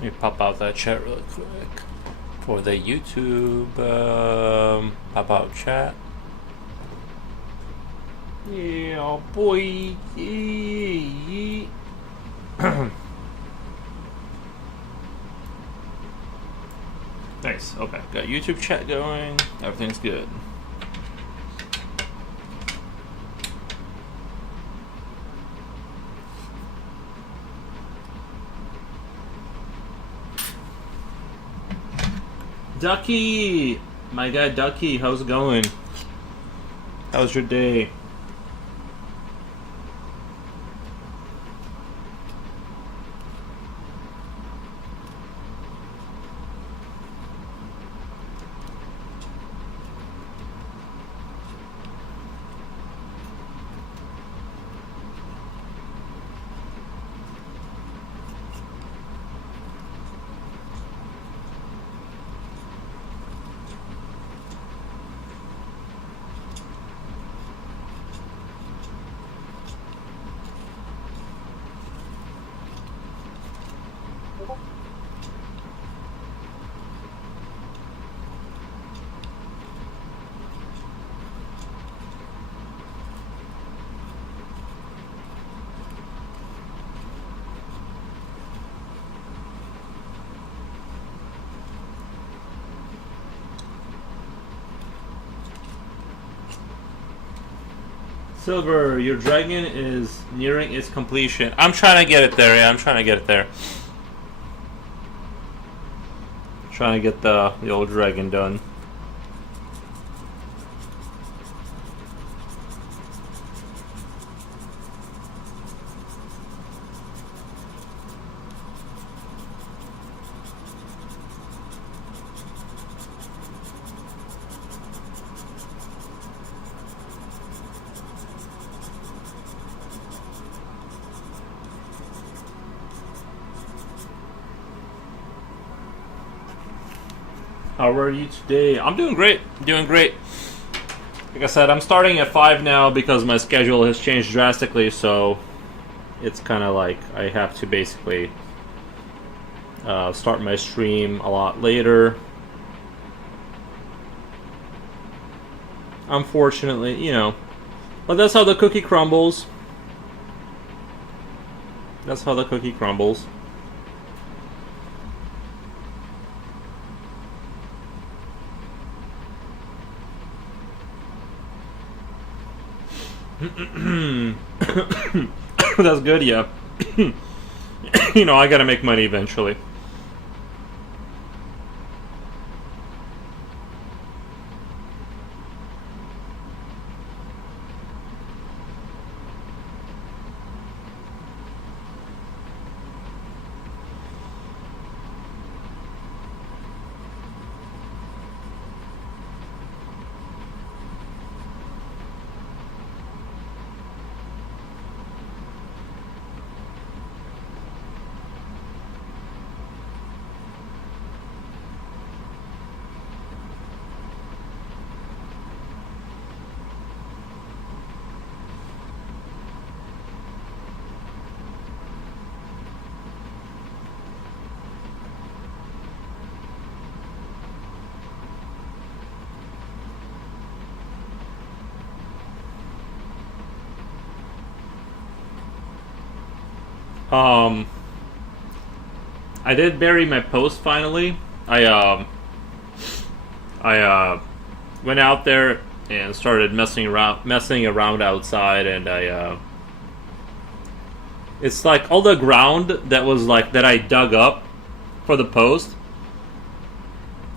Let me pop out that chat really quick for the YouTube. Pop out chat. Yeah, boy. Nice. Okay. Got YouTube chat going. Everything's good. Ducky! My guy Ducky, how's it going? How's your day? Silver, your dragon is nearing its completion. I'm trying to get it there, yeah, I'm trying to get it there. Trying to get the old dragon done. How are you today? I'm doing great. Doing great. Like I said, I'm starting at 5 now because my schedule has changed drastically, so it's kind of like I have to basically start my stream a lot later. Unfortunately, you know. But that's how the cookie crumbles. That's how the cookie crumbles. That's good, yeah. You know, I gotta make money eventually. I did bury my post finally. I went out there and started messing around outside, and it's like all the ground that was like that I dug up for the post.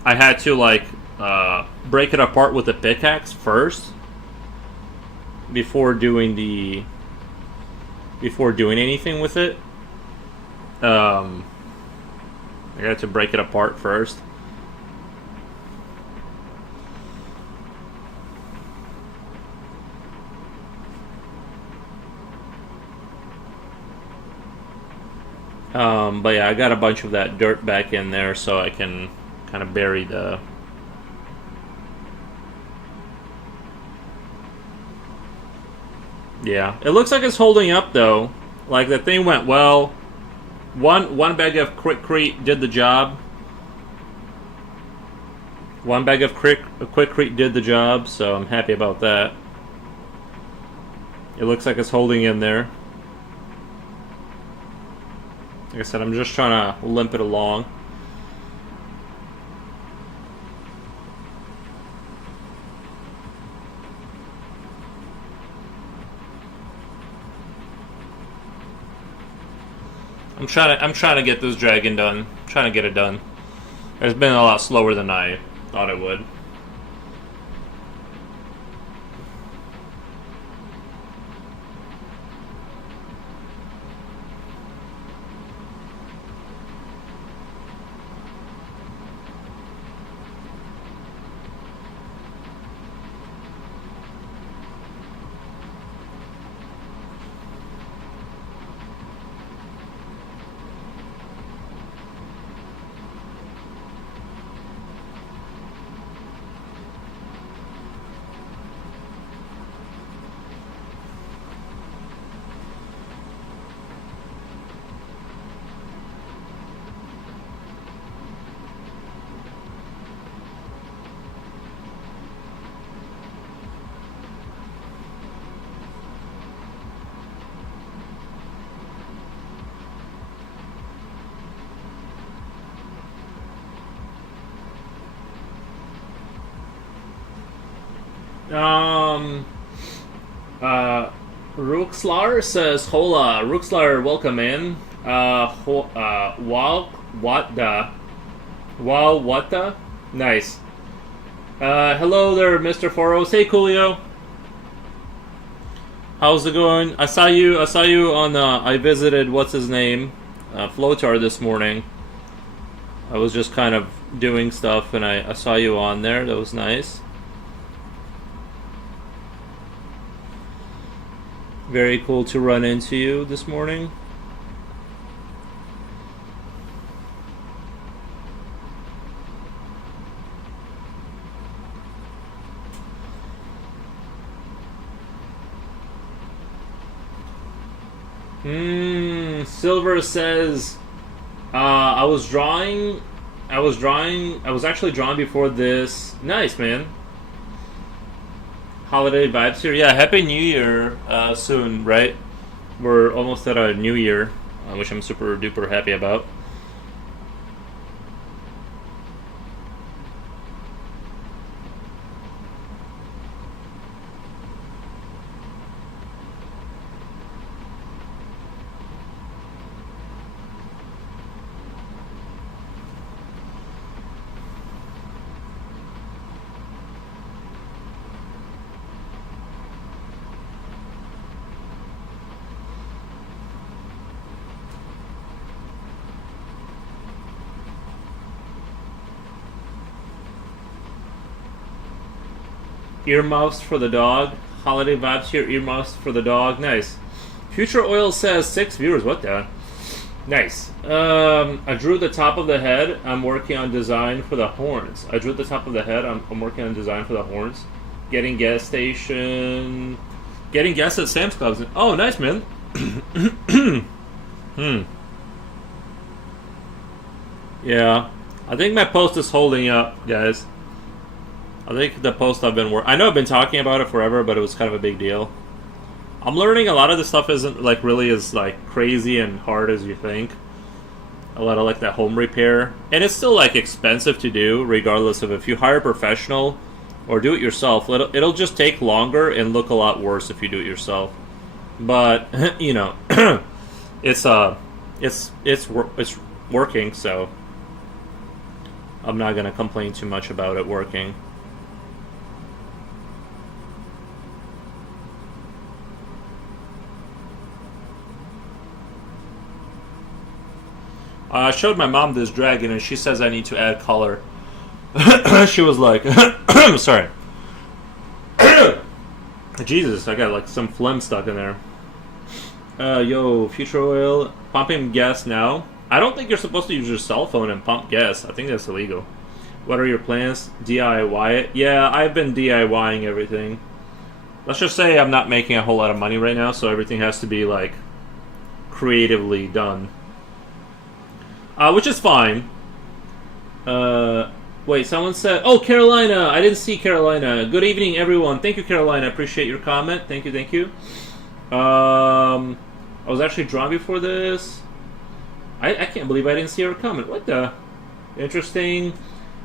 I had to like break it apart with a pickaxe first before doing anything with it. I had to break it apart first. But yeah, I got a bunch of that dirt back in there so I can kind of bury the... Yeah, it looks like it's holding up though. Like the thing went well. One bag of Quikrete did the job. One bag of Quikrete did the job, so I'm happy about that. It looks like it's holding in there. Like I said, I'm just trying to limp it along. I'm trying to get this dragon done. I'm trying to get it done. It's been a lot slower than I thought it would. Rookslar says, "Hola, Rookslar, welcome in." Wow, what the? Nice. Hello there, Mr. Foros. Hey, Coolio. How's it going? I saw you on. I visited what's his name, Flotar this morning. I was just kind of doing stuff, and I saw you on there. That was nice. Very cool to run into you this morning. Silver says, I was actually drawing before this. Nice, man. Holiday vibes here. Yeah, Happy New Year soon, right? We're almost at a new year, which I'm super duper happy about. Earmuffs for the dog. Holiday vibes here. Earmuffs for the dog. Nice. Future Oil says 6 viewers. What the? Nice. I drew the top of the head. I'm working on design for the horns. I drew the top of the head. I'm working on design for the horns. Getting gas station. Getting gas at Sam's Club. Oh, nice, man. Yeah. I think my post is holding up, guys. I think the post I've been I know I've been talking about it forever, but it was kind of a big deal. I'm learning a lot of this stuff isn't like really as like crazy and hard as you think. A lot of like that home repair, and it's still like expensive to do, regardless of if you hire a professional or do it yourself. It'll just take longer and look a lot worse if you do it yourself. But you know, it's working, so I'm not gonna complain too much about it working. I showed my mom this dragon, and she says I need to add color. She was like, sorry. Jesus, I got like some phlegm stuck in there. Yo, Future Oil, pumping gas now. I don't think you're supposed to use your cell phone and pump gas. I think that's illegal. What are your plans? DIY it? Yeah, I've been DIYing everything. Let's just say I'm not making a whole lot of money right now, so everything has to be like creatively done. which is fine. Wait, someone said, "Oh, Carolina! I didn't see Carolina. Good evening, everyone. Thank you, Carolina. Appreciate your comment. Thank you, thank you." I was actually drawn before this. I can't believe I didn't see her comment. What the? Interesting.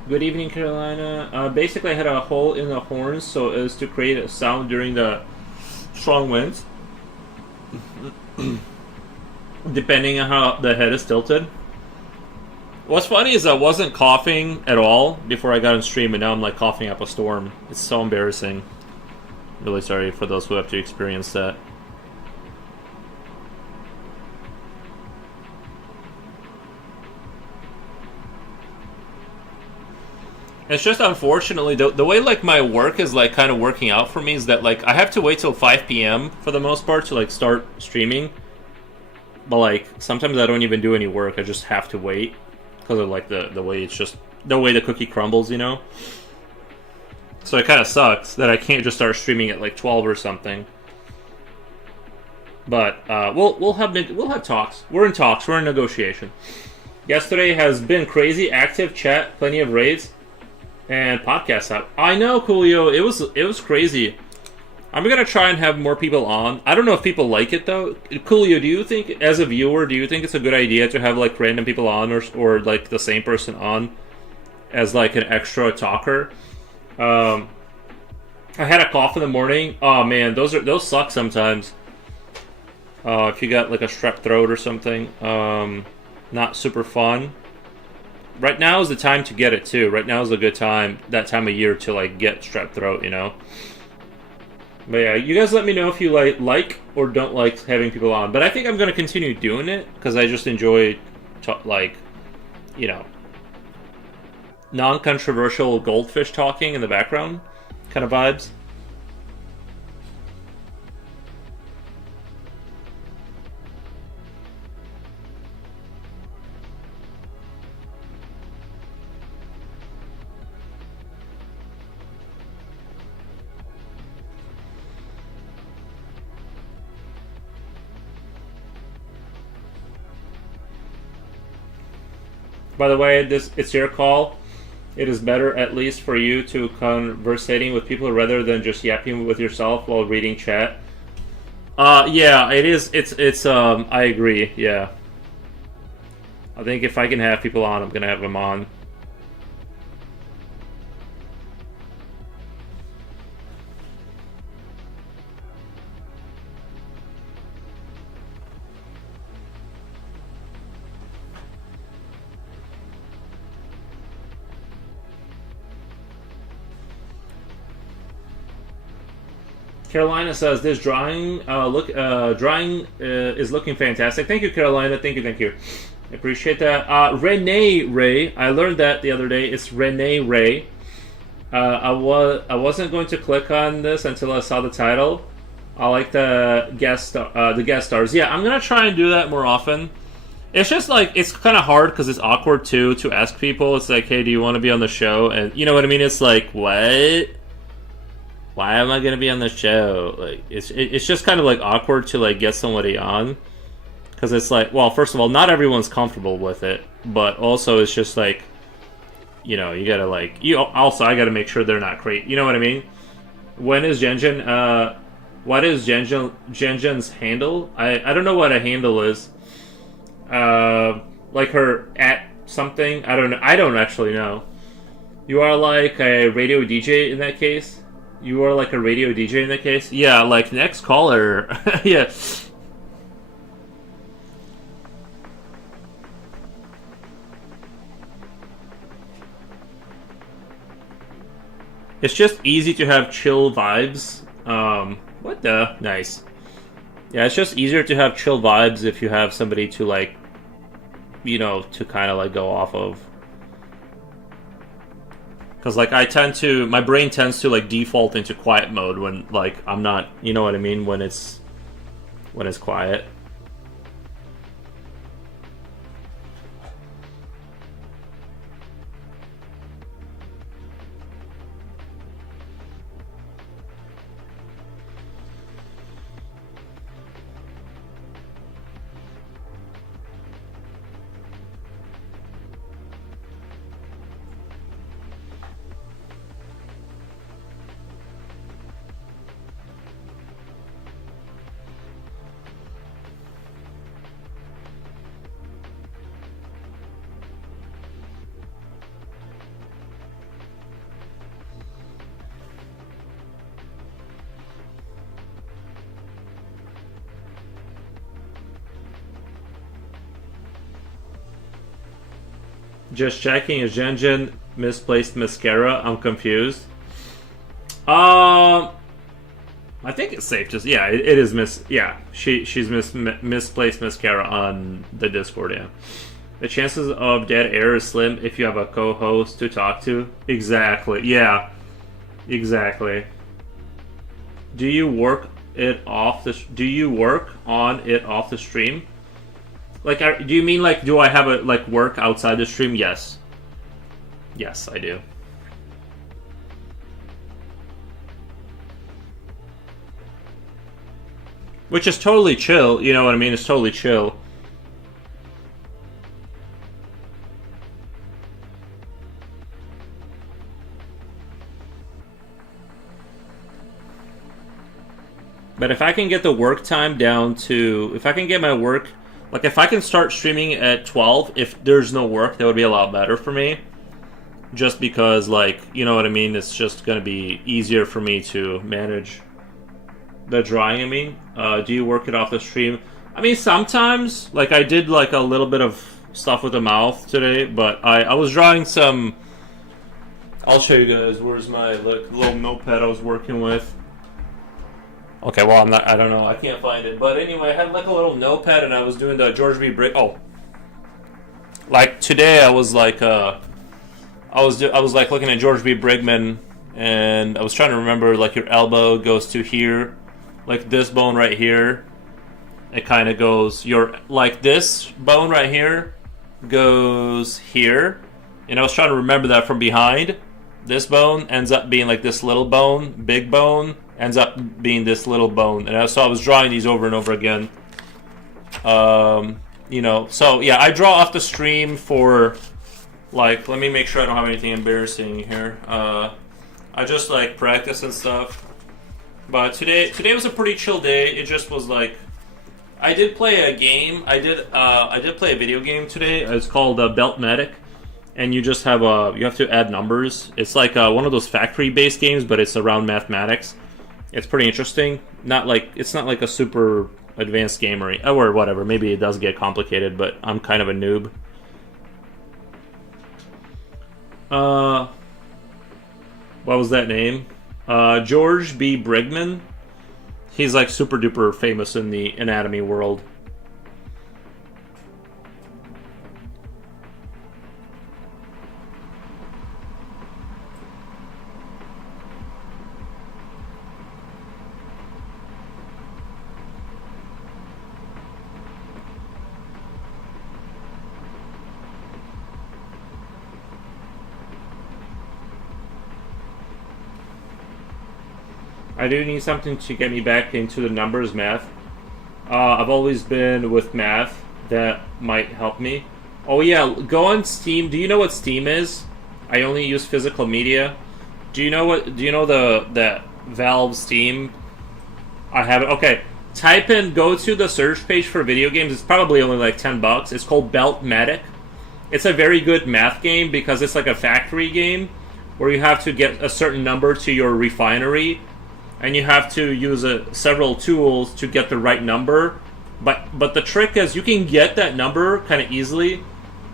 Good evening, Carolina. Basically, I had a hole in the horns so as to create a sound during the strong winds, depending on how the head is tilted. What's funny is I wasn't coughing at all before I got on stream, and now I'm like coughing up a storm. It's so embarrassing. Really sorry for those who have to experience that. It's just unfortunately the way like my work is like kind of working out for me is that like I have to wait till 5 p.m. for the most part to like start streaming. But like sometimes I don't even do any work. I just have to wait because of like the way it's just the way the cookie crumbles, you know. So it kind of sucks that I can't just start streaming at like 12 or something. But we'll have talks. We're in talks. We're in negotiation. Yesterday has been crazy, active chat, plenty of raids, and podcasts out. I know, Coolio. It was crazy. I'm gonna try and have more people on. I don't know if people like it though. Coolio, do you think, as a viewer, do you think it's a good idea to have like random people on, or like the same person on as like an extra talker? I had a cough in the morning. Oh man, those suck sometimes. If you got like a strep throat or something, not super fun. Right now is the time to get it too. Right now is a good time, that time of year, to like get strep throat, you know. But yeah, you guys let me know if you like or don't like having people on. But I think I'm gonna continue doing it because I just enjoy, like, you know, non-controversial goldfish talking in the background kind of vibes. By the way, it's your call. It is better, at least for you, to conversating with people rather than just yapping with yourself while reading chat. Yeah, it is. It's. I agree. Yeah. I think if I can have people on, I'm gonna have them on. Carolina says this drawing is looking fantastic. Thank you, Carolina. Thank you, thank you. I appreciate that. Renee Ray. I learned that the other day. It's Renee Ray. I wasn't going to click on this until I saw the title. I like the guest stars. Yeah, I'm gonna try and do that more often. It's just like it's kind of hard because it's awkward too to ask people. It's like, hey, do you want to be on the show? And you know what I mean? It's like, what? Why am I gonna be on the show? Like, it's just kind of like awkward to like get somebody on, because it's like, well, first of all, not everyone's comfortable with it, but also it's just like, you know, you gotta like, I gotta make sure they're not crazy. You know what I mean? When is Genjin? What is Genjin's handle? I don't know what a handle is. Like her at something. I don't know. I don't actually know. You are like a radio DJ in that case. You are like a radio DJ in that case? Yeah, like next caller. Yeah. It's just easy to have chill vibes. What the? Nice. Yeah, it's just easier to have chill vibes if you have somebody to like, you know, to kind of like go off of. Because like my brain tends to like default into quiet mode when like I'm not, you know what I mean, when it's quiet. Just checking, is Jen misplaced mascara? I'm confused. I think it's safe. Just it is she's misplaced mascara on the Discord. Yeah, the chances of dead air is slim if you have a co-host to talk to. Exactly. Yeah, exactly. Do you work Do you work on it off the stream? Like, do you mean like, do I have a work outside the stream? Yes. Yes, I do. Which is totally chill, you know what I mean? It's totally chill. But if I can get the work time down to... If I can get my work... Like, if I can start streaming at 12, if there's no work, that would be a lot better for me. Just because, like, you know what I mean? It's just going to be easier for me to manage the drawing, I mean. Do you work it off the stream? I mean, sometimes. Like, I did, like, a little bit of stuff with the mouth today, but I was drawing some... I'll show you guys. Where's my little notepad I was working with? Okay, well, I don't know. I can't find it. But anyway, I had, like, a little notepad, and I was doing the George B. Like, today I was, like, I was like looking at George B. Brigman, and I was trying to remember, like, your elbow goes to here, like this bone right here. It kind of goes like this bone right here goes here, and I was trying to remember that from behind. This bone ends up being like this little bone, big bone ends up being this little bone, and so I was drawing these over and over again. You know, so yeah, I draw off the stream for. Like, let me make sure I don't have anything embarrassing here. I just, like, practice and stuff. But today was a pretty chill day. It just was, like... I did play a game. I did play a video game today. It's called Beltmatic. And you just have you have to add numbers. It's like one of those factory-based games, but it's around mathematics. It's pretty interesting. It's not like a super advanced game or whatever. Maybe it does get complicated, but I'm kind of a noob. What was that name? George B. Brigman. He's like super duper famous in the anatomy world. I do need something to get me back into the numbers math. I've always been with math. That might help me. Oh yeah, go on Steam. Do you know what Steam is? I only use physical media. Do you know that Valve Steam? I have it. Okay, go to the search page for video games. It's probably only like $10. It's called Beltmatic. It's a very good math game because it's like a factory game where you have to get a certain number to your refinery. And you have to use several tools to get the right number. But the trick is you can get that number kind of easily.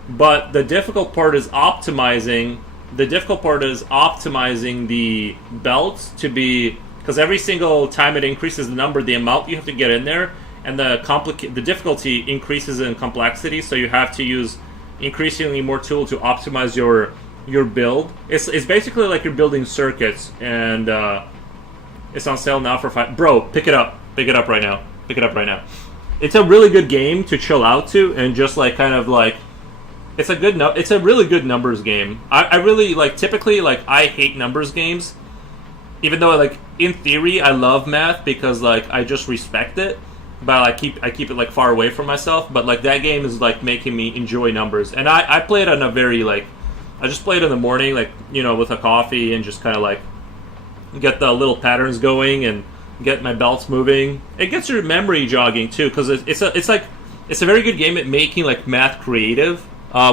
But the difficult part is optimizing. The difficult part is optimizing the belt to be... Because every single time it increases the number, the amount you have to get in there, and the difficulty increases in complexity. So you have to use increasingly more tool to optimize your build. It's basically like you're building circuits, and... it's on sale now for $5. Bro, pick it up. Pick it up right now. Pick it up right now. It's a really good game to chill out to and just like kind of like it's a really good numbers game. I really like typically like I hate numbers games. Even though like in theory I love math because like I just respect it, but I keep it like far away from myself, but like that game is like making me enjoy numbers. And I play it on a very like I just play it in the morning like, you know, with a coffee and just kind of like get the little patterns going and get my belts moving. It gets your memory jogging too, because it's a very good game at making like math creative,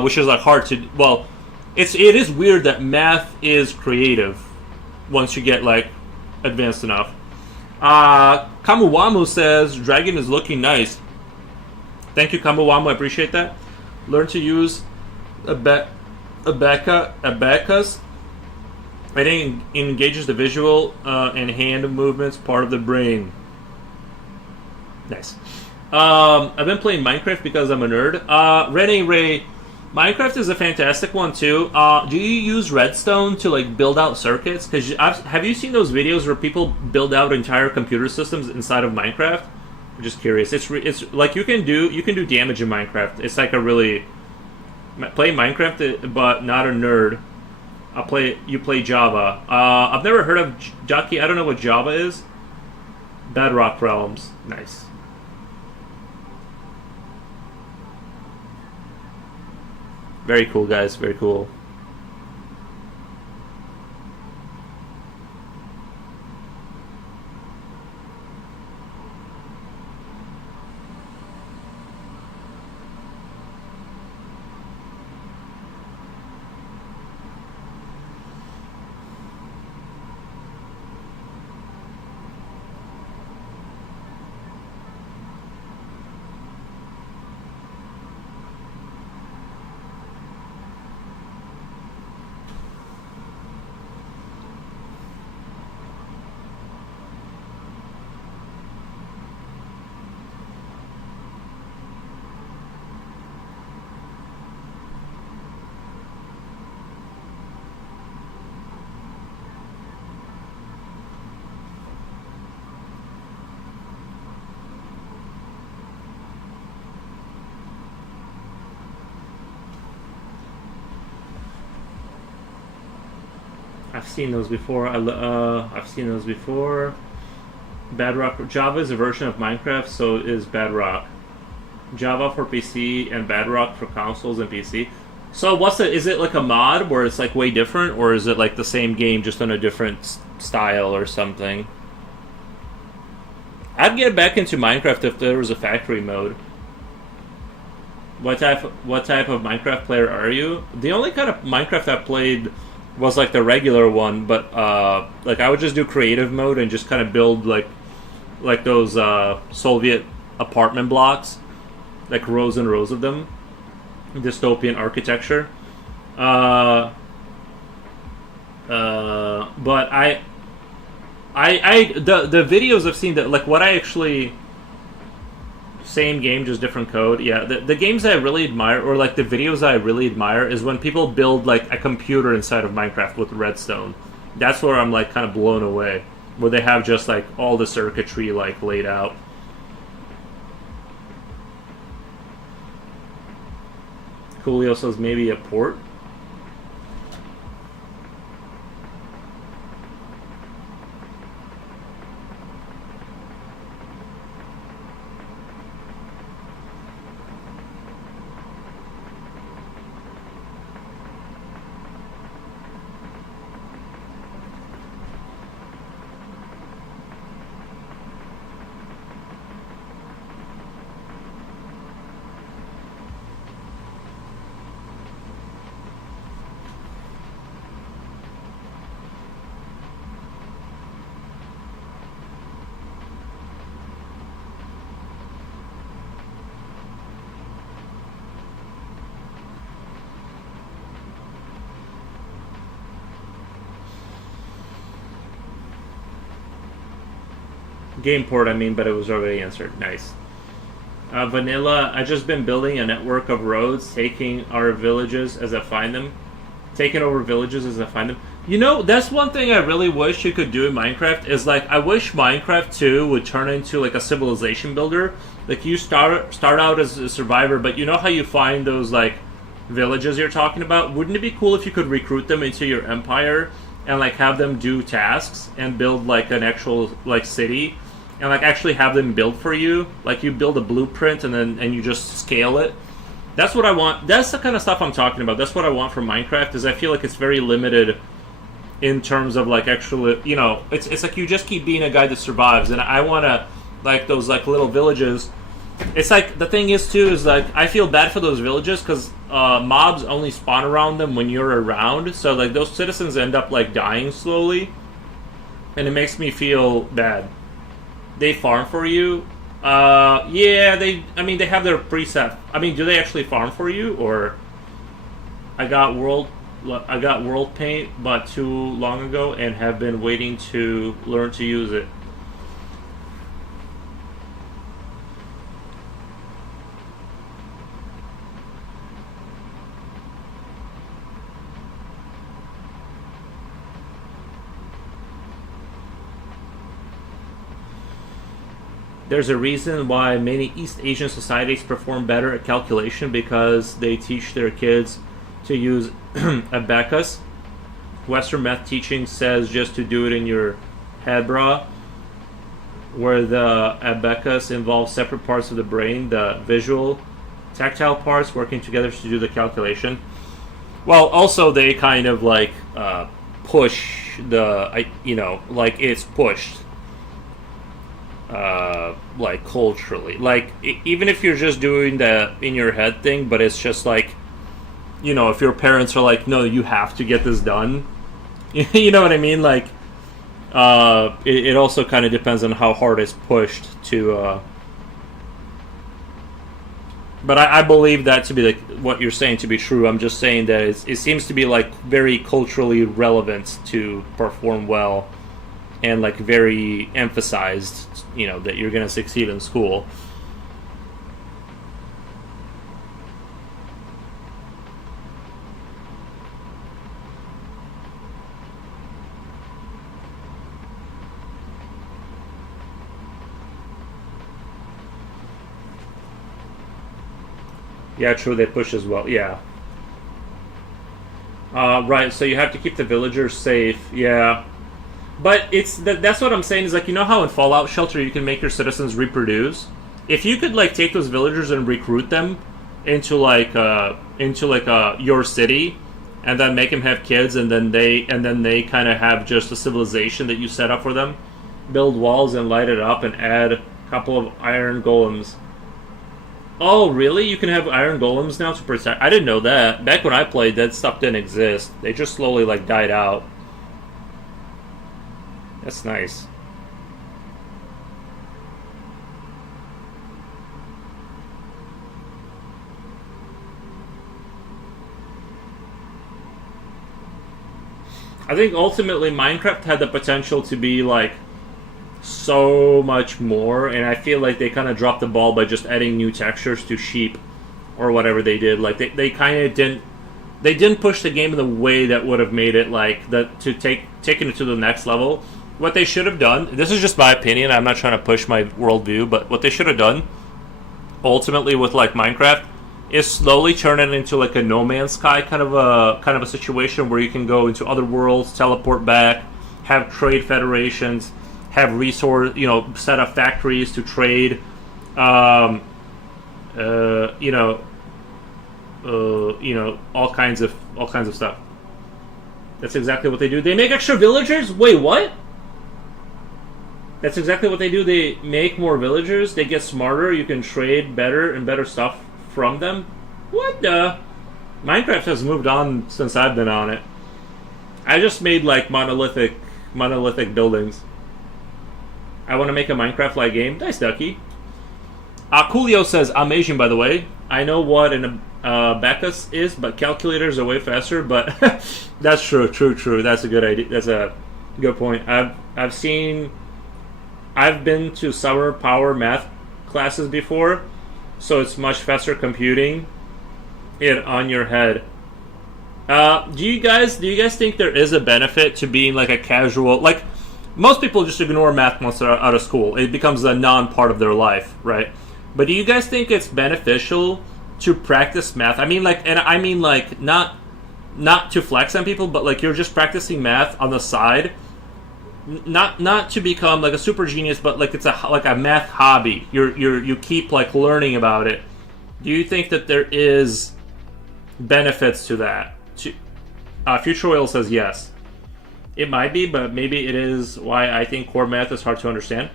which is like hard to. Well, it is weird that math is creative once you get like advanced enough. Kamuwamu says Dragon is looking nice. Thank you, Kamuwamu. I appreciate that. Learn to use a Abacus. It engages the visual and hand movements part of the brain. Nice. I've been playing Minecraft because I'm a nerd. Rene Ray, Minecraft is a fantastic one too. Do you use redstone to like build out circuits? Because have you seen those videos where people build out entire computer systems inside of Minecraft? I'm just curious. It's like you can do damage in Minecraft. It's like a really play Minecraft, but not a nerd. You play Java. I've never heard of Ducky. I don't know what Java is. Bedrock Realms. Nice. Very cool, guys. Very cool. I've seen those before. I've seen those before. Bedrock Java is a version of Minecraft, so is Bedrock. Java for PC and Bedrock for consoles and PC. So what's it? Is it like a mod where it's like way different, or is it like the same game just on a different style or something? I'd get back into Minecraft if there was a factory mode. What type of Minecraft player are you? The only kind of Minecraft I played was like the regular one, but like I would just do creative mode and just kind of build like those Soviet apartment blocks, like rows and rows of them, dystopian architecture. But the videos I've seen that like what I actually same game just different code. Yeah, the games I really admire, or like the videos I really admire, is when people build like a computer inside of Minecraft with redstone. That's where I'm like kind of blown away, where they have just like all the circuitry like laid out. Coolio says maybe a port. Game port, I mean, but it was already answered. Nice. Vanilla, I just been building a network of roads, taking our villages as I find them. Taking over villages as I find them. You know, that's one thing I really wish you could do in Minecraft, is like, I wish Minecraft 2 would turn into like a civilization builder. Like, you start out as a survivor, but you know how you find those like villages you're talking about? Wouldn't it be cool if you could recruit them into your empire and like have them do tasks and build like an actual like city? And like actually have them build for you, like you build a blueprint and you just scale it. That's what I want. That's the kind of stuff I'm talking about. That's what I want from Minecraft. Is I feel like it's very limited in terms of like actually, you know, it's like you just keep being a guy that survives, and I want to like those like little villages. It's like the thing is too is like I feel bad for those villages because mobs only spawn around them when you're around, so like those citizens end up like dying slowly, and it makes me feel bad. They farm for you? Yeah, I mean, they have their preset. I mean, do they actually farm for you, or... I got World Paint but too long ago and have been waiting to learn to use it. There's a reason why many East Asian societies perform better at calculation because they teach their kids to use abacus. Western math teaching says just to do it in your head, brah, where the abacus involves separate parts of the brain, the visual, tactile parts working together to do the calculation. Well, also they kind of like push like it's pushed. Like culturally, like even if you're just doing the in your head thing, but it's just like, if your parents are like, no, you have to get this done, you know what I mean? Like, it also kind of depends on how hard it's pushed to. But I believe that to be like what you're saying to be true. I'm just saying that it seems to be like very culturally relevant to perform well, and like very emphasized, that you're going to succeed in school. Yeah, true, they push as well. Yeah. Right, so you have to keep the villagers safe. Yeah. But that's what I'm saying is like, how in Fallout Shelter you can make your citizens reproduce? If you could like take those villagers and recruit them into your city, and then make them have kids, and then they kind of have just a civilization that you set up for them, build walls and light it up, and add a couple of iron golems. Oh, really? You can have iron golems now to protect? I didn't know that. Back when I played, that stuff didn't exist. They just slowly like died out. That's nice. I think ultimately Minecraft had the potential to be like so much more, and I feel like they kind of dropped the ball by just adding new textures to sheep or whatever they did. Like they kind of didn't push the game in the way that would have made it like that to taking it to the next level. What they should have done, this is just my opinion, I'm not trying to push my worldview, but what they should have done, ultimately with like Minecraft, is slowly turn it into like a No Man's Sky kind of a situation where you can go into other worlds, teleport back, have trade federations, have resource, set up factories to trade, all kinds of stuff. That's exactly what they do. They make extra villagers? Wait, what? That's exactly what they do. They make more villagers. They get smarter. You can trade better and better stuff from them. What the? Minecraft has moved on since I've been on it. I just made like monolithic buildings. I want to make a Minecraft-like game. Nice, Ducky. Coolio says, I'm Asian, by the way. I know what an abacus is, but calculators are way faster. But that's true. That's a good idea. That's a good point. I've been to summer power math classes before, so it's much faster computing it on your head. Do you guys think there is a benefit to being like a casual, like most people just ignore math once they're out of school. It becomes a non-part of their life, right? But do you guys think it's beneficial to practice math? I mean like not to flex on people, but like you're just practicing math on the side. Not to become like a super genius, but like it's a math hobby. You keep like learning about it. Do you think that there is benefits to that? Future Oil says yes. It might be, but maybe it is why I think core math is hard to understand.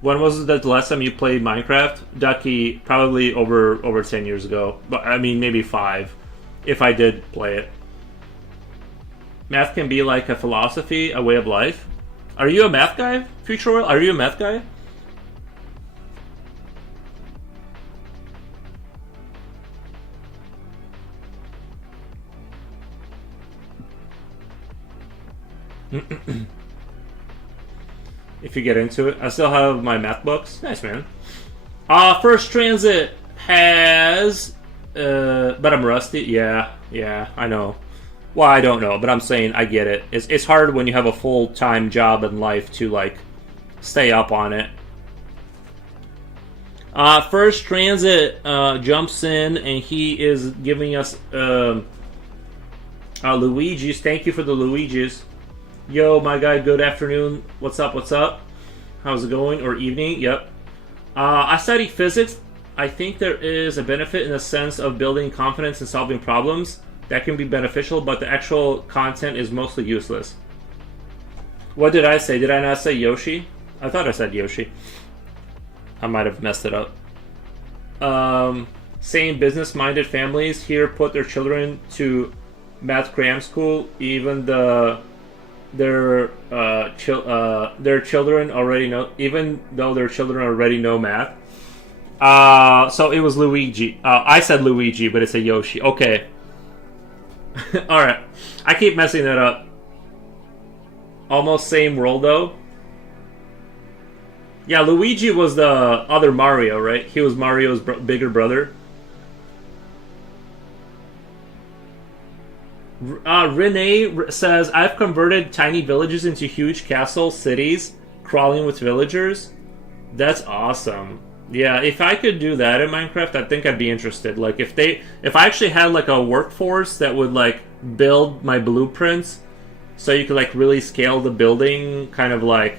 When was the last time you played Minecraft? Ducky, probably over 10 years ago. But I mean, maybe 5. If I did play it. Math can be like a philosophy, a way of life. Are you a math guy, Future World? Are you a math guy? If you get into it, I still have my math books. Nice, man. First Transit has, but I'm rusty. Yeah, I know. Well, I don't know, but I'm saying I get it. It's hard when you have a full-time job in life to like stay up on it. First Transit jumps in and he is giving us Luigi's. Thank you for the Luigi's. Yo, my guy, good afternoon. What's up? How's it going? Or evening? Yep. I study physics. I think there is a benefit in the sense of building confidence and solving problems. That can be beneficial, but the actual content is mostly useless. What did I say? Did I not say Yoshi? I thought I said Yoshi. I might have messed it up. Same business-minded families here put their children to math cram school, even their children already know, even though their children already know math. So it was Luigi. I said Luigi, but it's a Yoshi. Okay. All right. I keep messing that up. Almost same world though. Yeah, Luigi was the other Mario, right? He was Mario's bigger brother. Renee says, I've converted tiny villages into huge castle cities, crawling with villagers. That's awesome. Yeah, if I could do that in Minecraft, I think I'd be interested. Like, if I actually had, like, a workforce that would, like, build my blueprints, so you could, like, really scale the building, kind of like,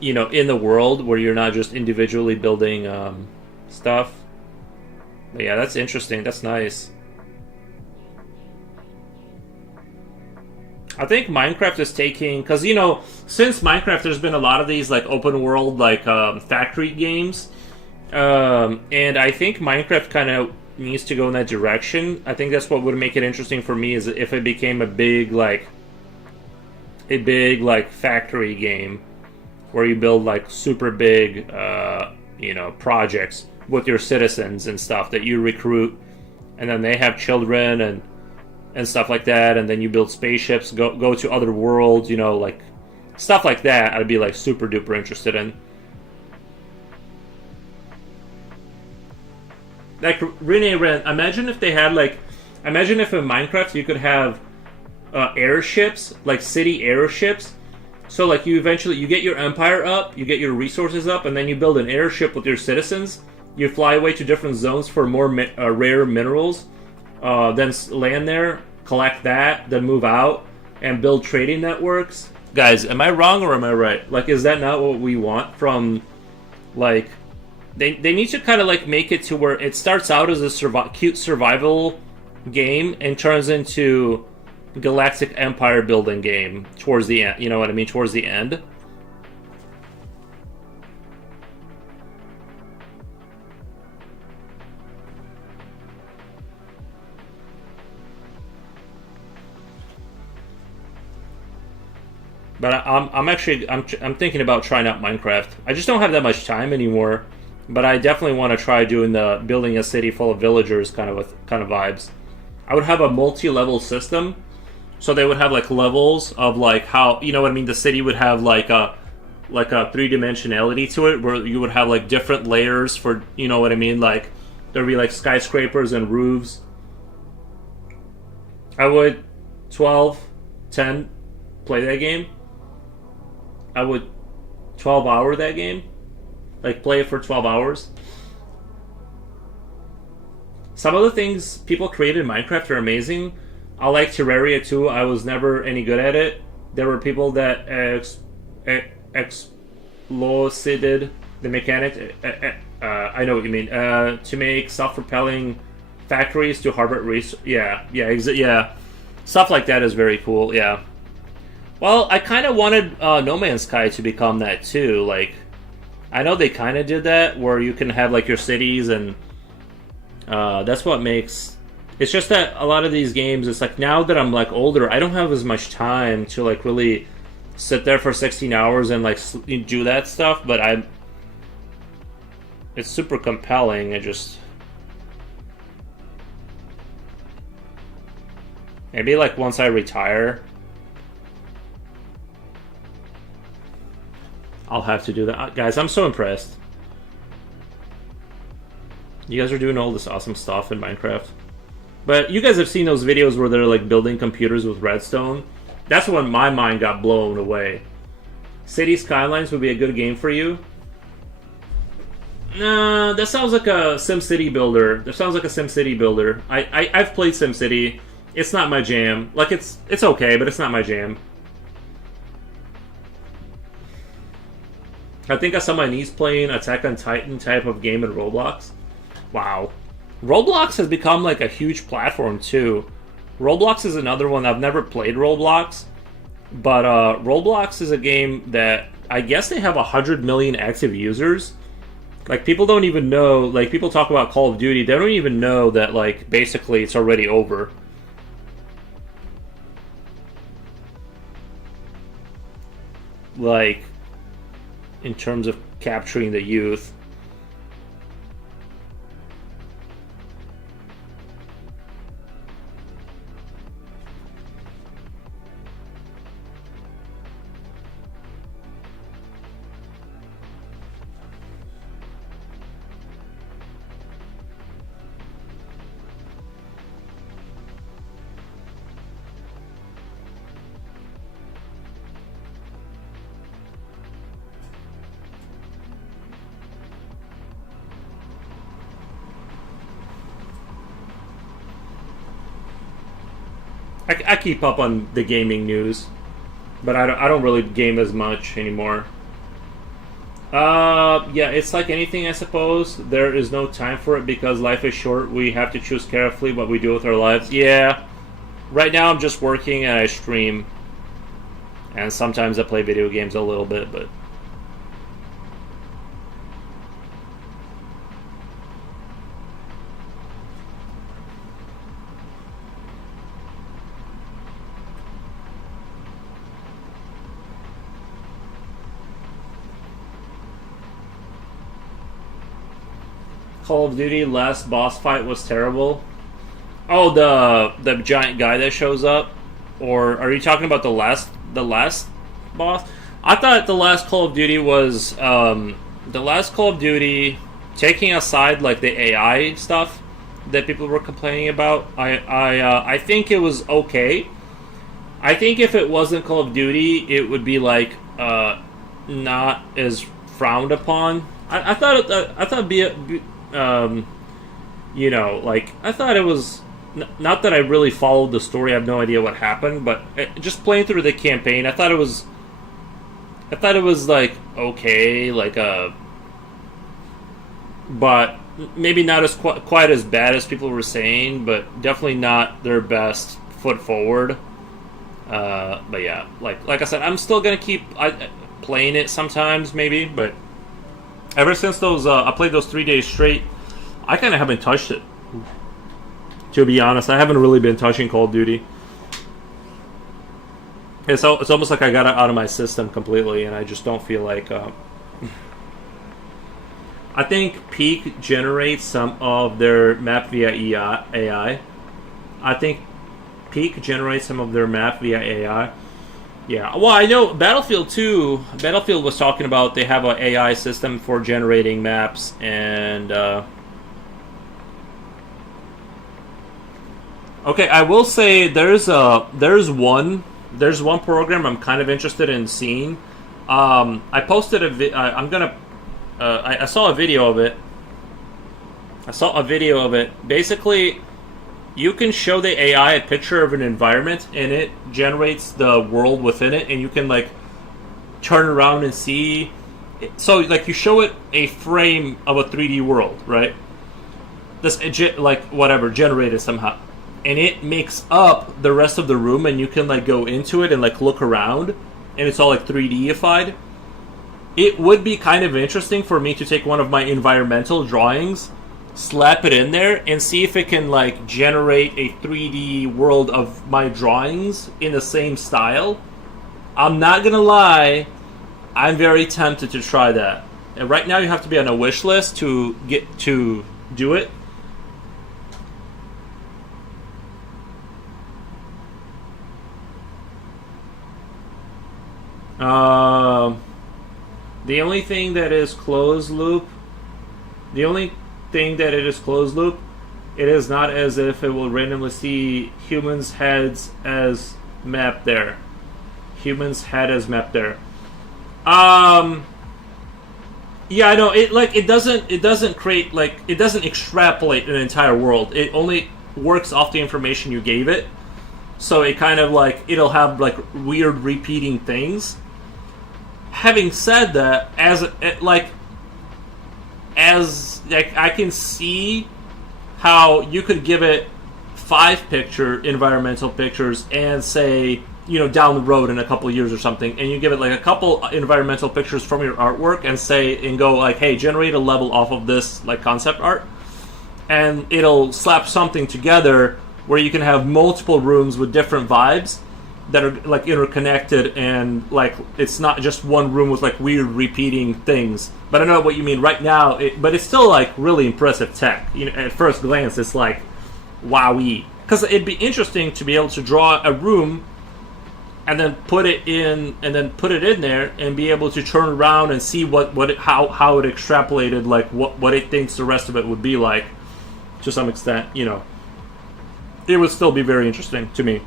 you know, in the world, where you're not just individually building, stuff. But yeah, that's interesting. That's nice. I think Minecraft is taking, because, you know, since Minecraft, there's been a lot of these, like, open world, like, factory games. And I think Minecraft kind of needs to go in that direction. I think that's what would make it interesting for me, is if it became a big, like, factory game where you build, like, super big, you know, projects with your citizens and stuff that you recruit, and then they have children and stuff like that, and then you build spaceships, go to other worlds, you know, like, stuff like that, I'd be, like, super duper interested in. Like, Renee Ren, imagine if they had, like, imagine if in Minecraft you could have airships, like city airships. So, like, you get your empire up, you get your resources up, and then you build an airship with your citizens. You fly away to different zones for more rare minerals. Then land there, collect that, then move out, and build trading networks. Guys, am I wrong or am I right? Like, is that not what we want from, like, they need to kind of, like, make it to where it starts out as a cute survival game and turns into galactic empire building game towards the end. You know what I mean? Towards the end. But I'm thinking about trying out Minecraft. I just don't have that much time anymore. But I definitely want to try doing the building a city full of villagers kind of vibes. I would have a multi-level system, so they would have like levels of like how, you know what I mean. The city would have like a three-dimensionality to it, where you would have like different layers for, you know what I mean. Like there'd be like skyscrapers and roofs. I would 10 play that game. I would 12-hour that game. Like, play it for 12 hours. Some of the things people created in Minecraft are amazing. I like Terraria too. I was never any good at it. There were people that exploited the mechanic. I know what you mean. To make self-propelling factories to harvest yeah. Stuff like that is very cool, yeah. Well, I kind of wanted No Man's Sky to become that too. Like, I know they kind of did that, where you can have like your cities, and that's what makes. It's just that a lot of these games, it's like now that I'm like older, I don't have as much time to like really sit there for 16 hours and like do that stuff. But it's super compelling. It just maybe like once I retire, I'll have to do that. Guys, I'm so impressed. You guys are doing all this awesome stuff in Minecraft. But you guys have seen those videos where they're like building computers with redstone. That's when my mind got blown away. City Skylines would be a good game for you. Nah, that sounds like a SimCity builder. That sounds like a SimCity builder. I've played SimCity. It's not my jam. Like, it's okay, but it's not my jam. I think I saw my niece playing Attack on Titan type of game in Roblox. Wow. Roblox has become like a huge platform too. Roblox is another one. I've never played Roblox, but Roblox is a game that I guess they have 100 million active users. Like, people don't even know, like, people talk about Call of Duty, they don't even know that, like, basically it's already over. Like, in terms of capturing the youth. I keep up on the gaming news, but I don't really game as much anymore. Yeah, it's like anything, I suppose. There is no time for it because life is short. We have to choose carefully what we do with our lives. Yeah, right now I'm just working and I stream, and sometimes I play video games a little bit, but... Call of Duty last boss fight was terrible. Oh, the giant guy that shows up, or are you talking about the last boss? I thought the last Call of Duty was the last Call of Duty, taking aside like the AI stuff that people were complaining about. I think it was okay. I think if it wasn't Call of Duty, it would be like not as frowned upon. I thought it'd be you know, like, I thought it was not that I really followed the story. I have no idea what happened, but just playing through the campaign, I thought it was like okay, like but maybe not as quite as bad as people were saying, but definitely not their best foot forward. But yeah, like I said, I'm still gonna keep playing it sometimes, maybe, but ever since those I played those 3 days straight, I kind of haven't touched it. To be honest, I haven't really been touching Call of Duty. It's almost like I got it out of my system completely, and I just don't feel like... I think Peak generates some of their map via AI. I think Peak generates some of their map via AI. Yeah, well, I know Battlefield 2, Battlefield was talking about they have an AI system for generating maps, and... Okay, I will say there's one program I'm kind of interested in seeing. I posted I saw a video of it. Basically, you can show the AI a picture of an environment, and it generates the world within it, and you can like turn around and see. So like you show it a frame of a 3D world, right? This like whatever generated somehow, and it makes up the rest of the room, and you can like go into it and like look around, and it's all like 3D-ified. It would be kind of interesting for me to take one of my environmental drawings, slap it in there, and see if it can like generate a 3D world of my drawings in the same style. I'm not gonna lie, I'm very tempted to try that. And right now you have to be on a wish list to get to do it. The only thing that is closed loop, the only thing that it is closed loop, it is not as if it will randomly see humans' heads as mapped there. Humans' head as mapped there. Yeah, I know. It doesn't create, like, it doesn't extrapolate an entire world. It only works off the information you gave it. So it kind of like it'll have like weird repeating things. Having said that, as I can see how you could give it 5 environmental pictures and say, you know, down the road in a couple of years or something, and you give it like a couple environmental pictures from your artwork and say, and go like, hey, generate a level off of this like concept art, and it'll slap something together where you can have multiple rooms with different vibes that are like interconnected, and like it's not just one room with like weird repeating things. But I know what you mean right now. But it's still like really impressive tech. You know, at first glance, it's like wowee. Because it'd be interesting to be able to draw a room and then put it in, there, and be able to turn around and see how it extrapolated, like what it thinks the rest of it would be like, to some extent. You know, it would still be very interesting to me.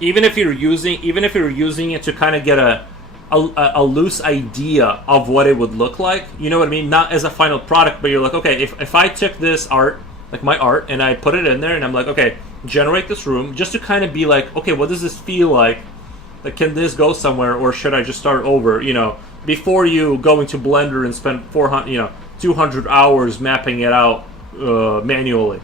Even if you're using it to kind of get a loose idea of what it would look like, you know what I mean? Not as a final product, but you're like, okay, if I took this art, like my art, and I put it in there, and I'm like, okay, generate this room, just to kind of be like, okay, what does this feel like? Like, can this go somewhere, or should I just start over? You know, before you go into Blender and spend 200 hours mapping it out manually.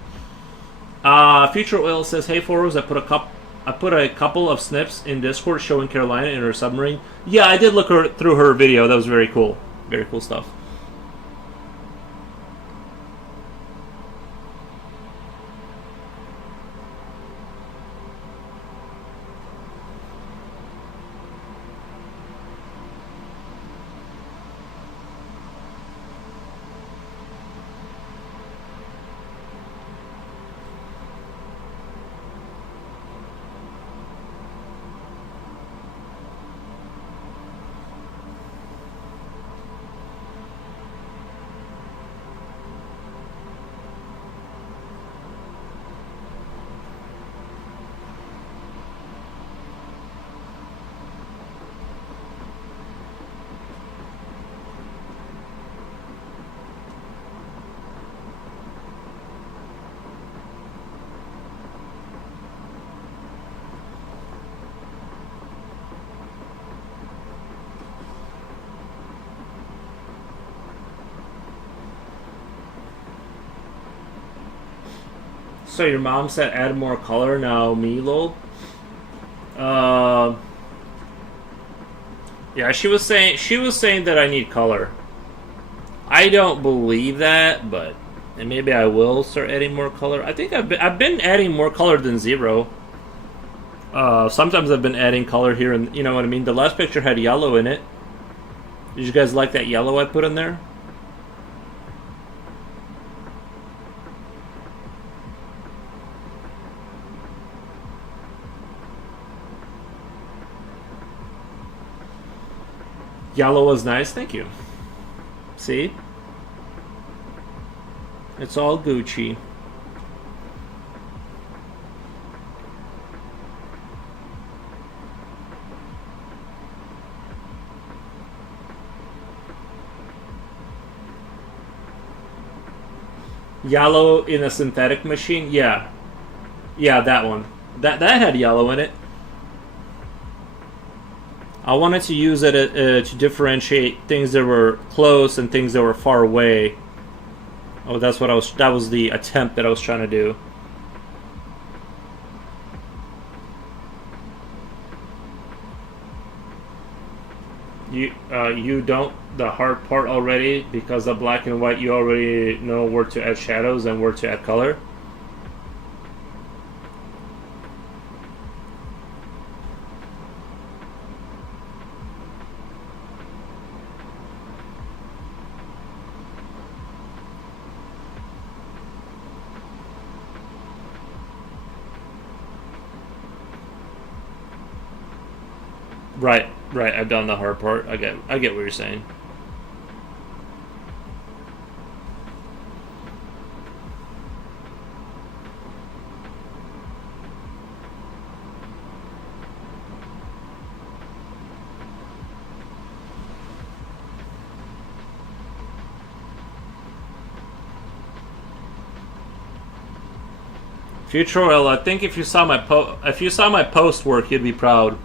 Future Oil says, hey, Foros, I put a couple of snips in Discord showing Carolina in her submarine. Yeah, I did look through her video. That was very cool. Very cool stuff. So your mom said add more color. Now me, lol. Yeah, she was saying that I need color. I don't believe that, but and maybe I will start adding more color. I think I've been adding more color than zero. Sometimes I've been adding color here, and you know what I mean. The last picture had yellow in it. Did you guys like that yellow I put in there? Yellow was nice, thank you. See? It's all Gucci. Yellow in a synthetic machine? Yeah. Yeah, that one. That had yellow in it. I wanted to use it to differentiate things that were close and things that were far away. Oh, that was the attempt that I was trying to do. You don't the hard part already, because the black and white you already know where to add shadows and where to add color. Right, right. I've done the hard part. I get what you're saying. Future oil. I think if you saw my post work, you'd be proud.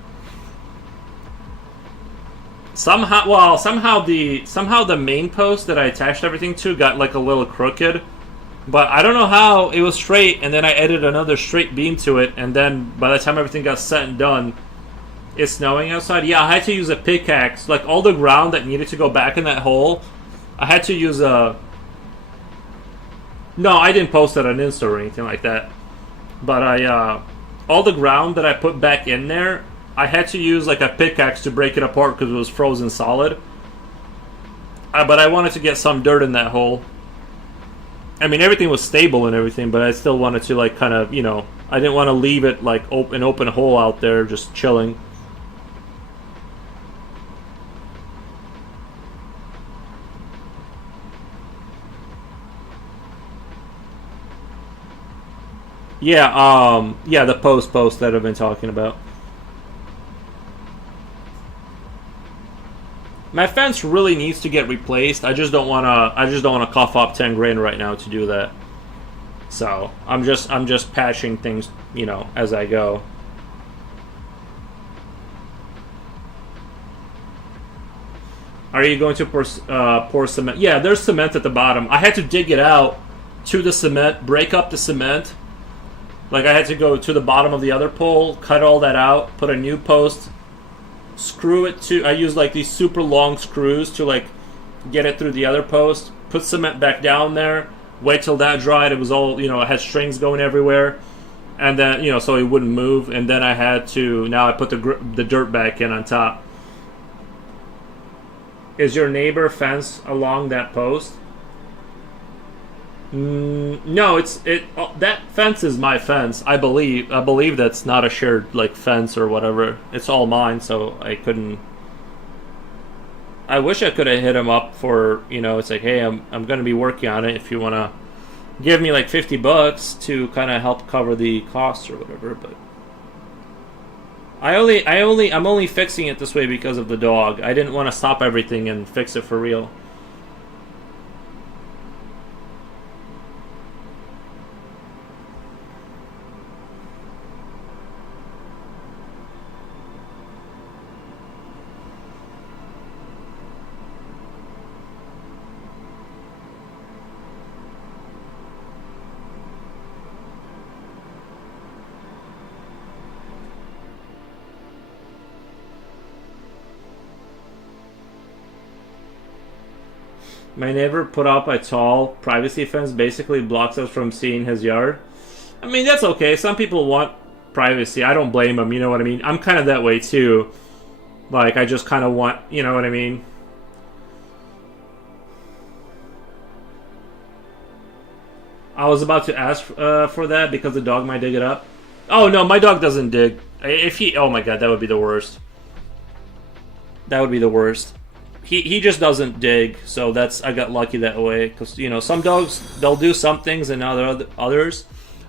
Somehow the main post that I attached everything to got like a little crooked, but I don't know how it was straight, and then I added another straight beam to it, and then by the time everything got set and done, it's snowing outside. Yeah, I had to use a pickaxe. Like all the ground that needed to go back in that hole, I had to use a. No, I didn't post it on Insta or anything like that. But all the ground that I put back in there, I had to use like a pickaxe to break it apart because it was frozen solid. But I wanted to get some dirt in that hole. I mean, everything was stable and everything, but I still wanted to like kind of, I didn't want to leave it like an open hole out there just chilling. Yeah, the post that I've been talking about. My fence really needs to get replaced. I just don't wanna cough up 10 grand right now to do that. So I'm just patching things, as I go. Are you going to pour cement? Yeah, there's cement at the bottom. I had to dig it out to the cement, break up the cement. Like I had to go to the bottom of the other pole, cut all that out, put a new post, screw it to. I use like these super long screws to like get it through the other post. Put cement back down there. Wait till that dried. It was all it had strings going everywhere, and then so it wouldn't move. And then I had to. Now I put the dirt back in on top. Is your neighbor fence along that post? No, that fence is my fence. I believe that's not a shared like fence or whatever. It's all mine, so I couldn't. I wish I could have hit him up for It's like, hey, I'm going to be working on it. If you want to give me like $50 to kind of help cover the costs or whatever, but I'm only fixing it this way because of the dog. I didn't want to stop everything and fix it for real. My neighbor put up a tall privacy fence, basically blocks us from seeing his yard. I mean, that's okay. Some people want privacy. I don't blame them, you know what I mean? I'm kind of that way too. Like, I just kind of want, you know what I mean? I was about to ask for that because the dog might dig it up. Oh, no, my dog doesn't dig. Oh my god, that would be the worst. That would be the worst. He just doesn't dig, so I got lucky that way. Because, some dogs, they'll do some things and others.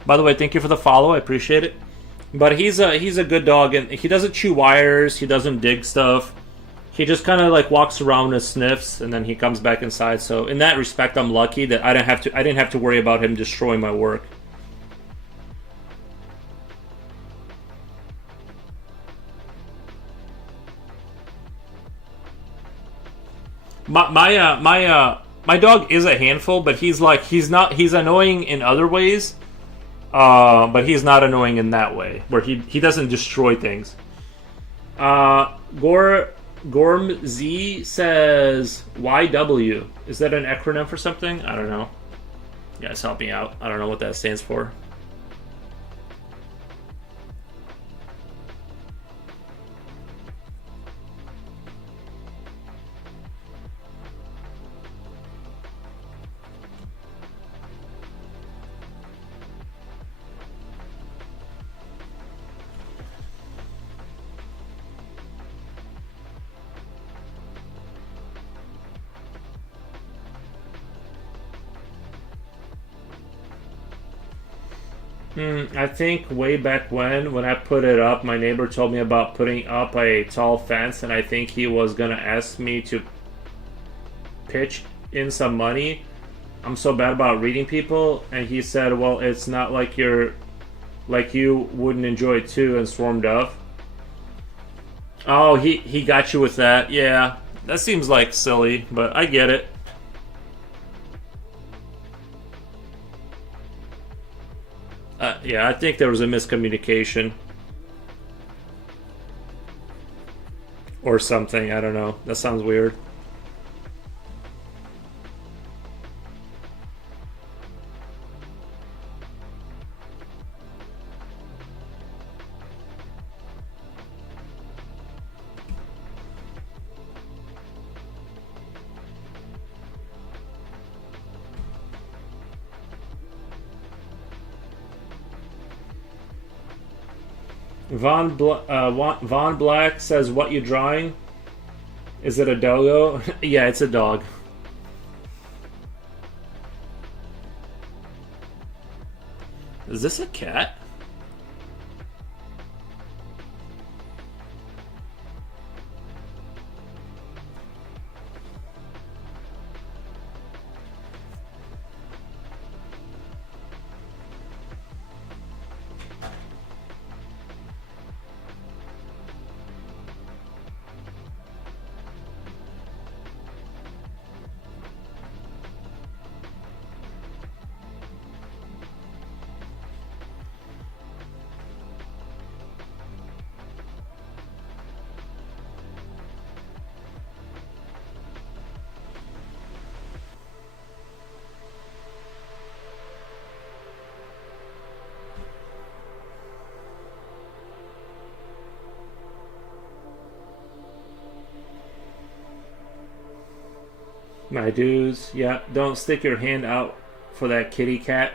By the way, thank you for the follow, I appreciate it. But he's a good dog, and he doesn't chew wires, he doesn't dig stuff. He just kind of like walks around and sniffs, and then he comes back inside. So in that respect, I'm lucky that I didn't have to worry about him destroying my work. My dog is a handful, but he's annoying in other ways. But he's not annoying in that way, where he doesn't destroy things. Gorm Z says YW. Is that an acronym for something? I don't know. You guys help me out. I don't know what that stands for. I think way back when I put it up, my neighbor told me about putting up a tall fence, and I think he was gonna ask me to pitch in some money. I'm so bad about reading people, and he said, "Well, it's not like you wouldn't enjoy it too," and swarmed off. Oh, he got you with that. Yeah, that seems like silly, but I get it. Yeah, I think there was a miscommunication or something. I don't know. That sounds weird. Von Black says, "What you drawing? Is it a doggo?" Yeah, it's a dog. Is this a cat? My dudes, yeah, don't stick your hand out for that kitty cat.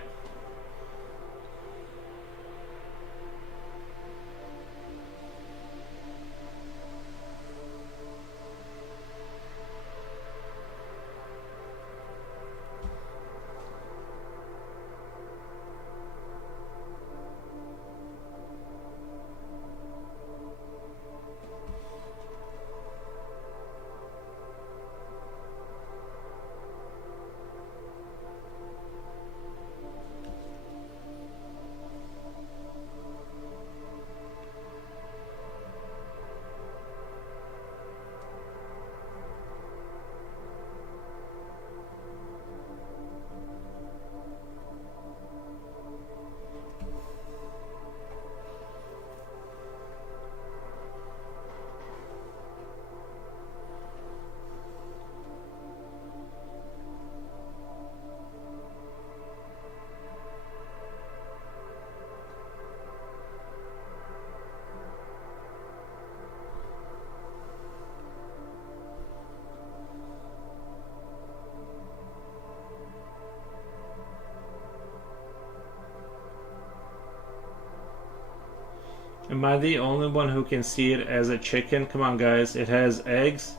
Am I the only one who can see it as a chicken? Come on, guys. It has eggs.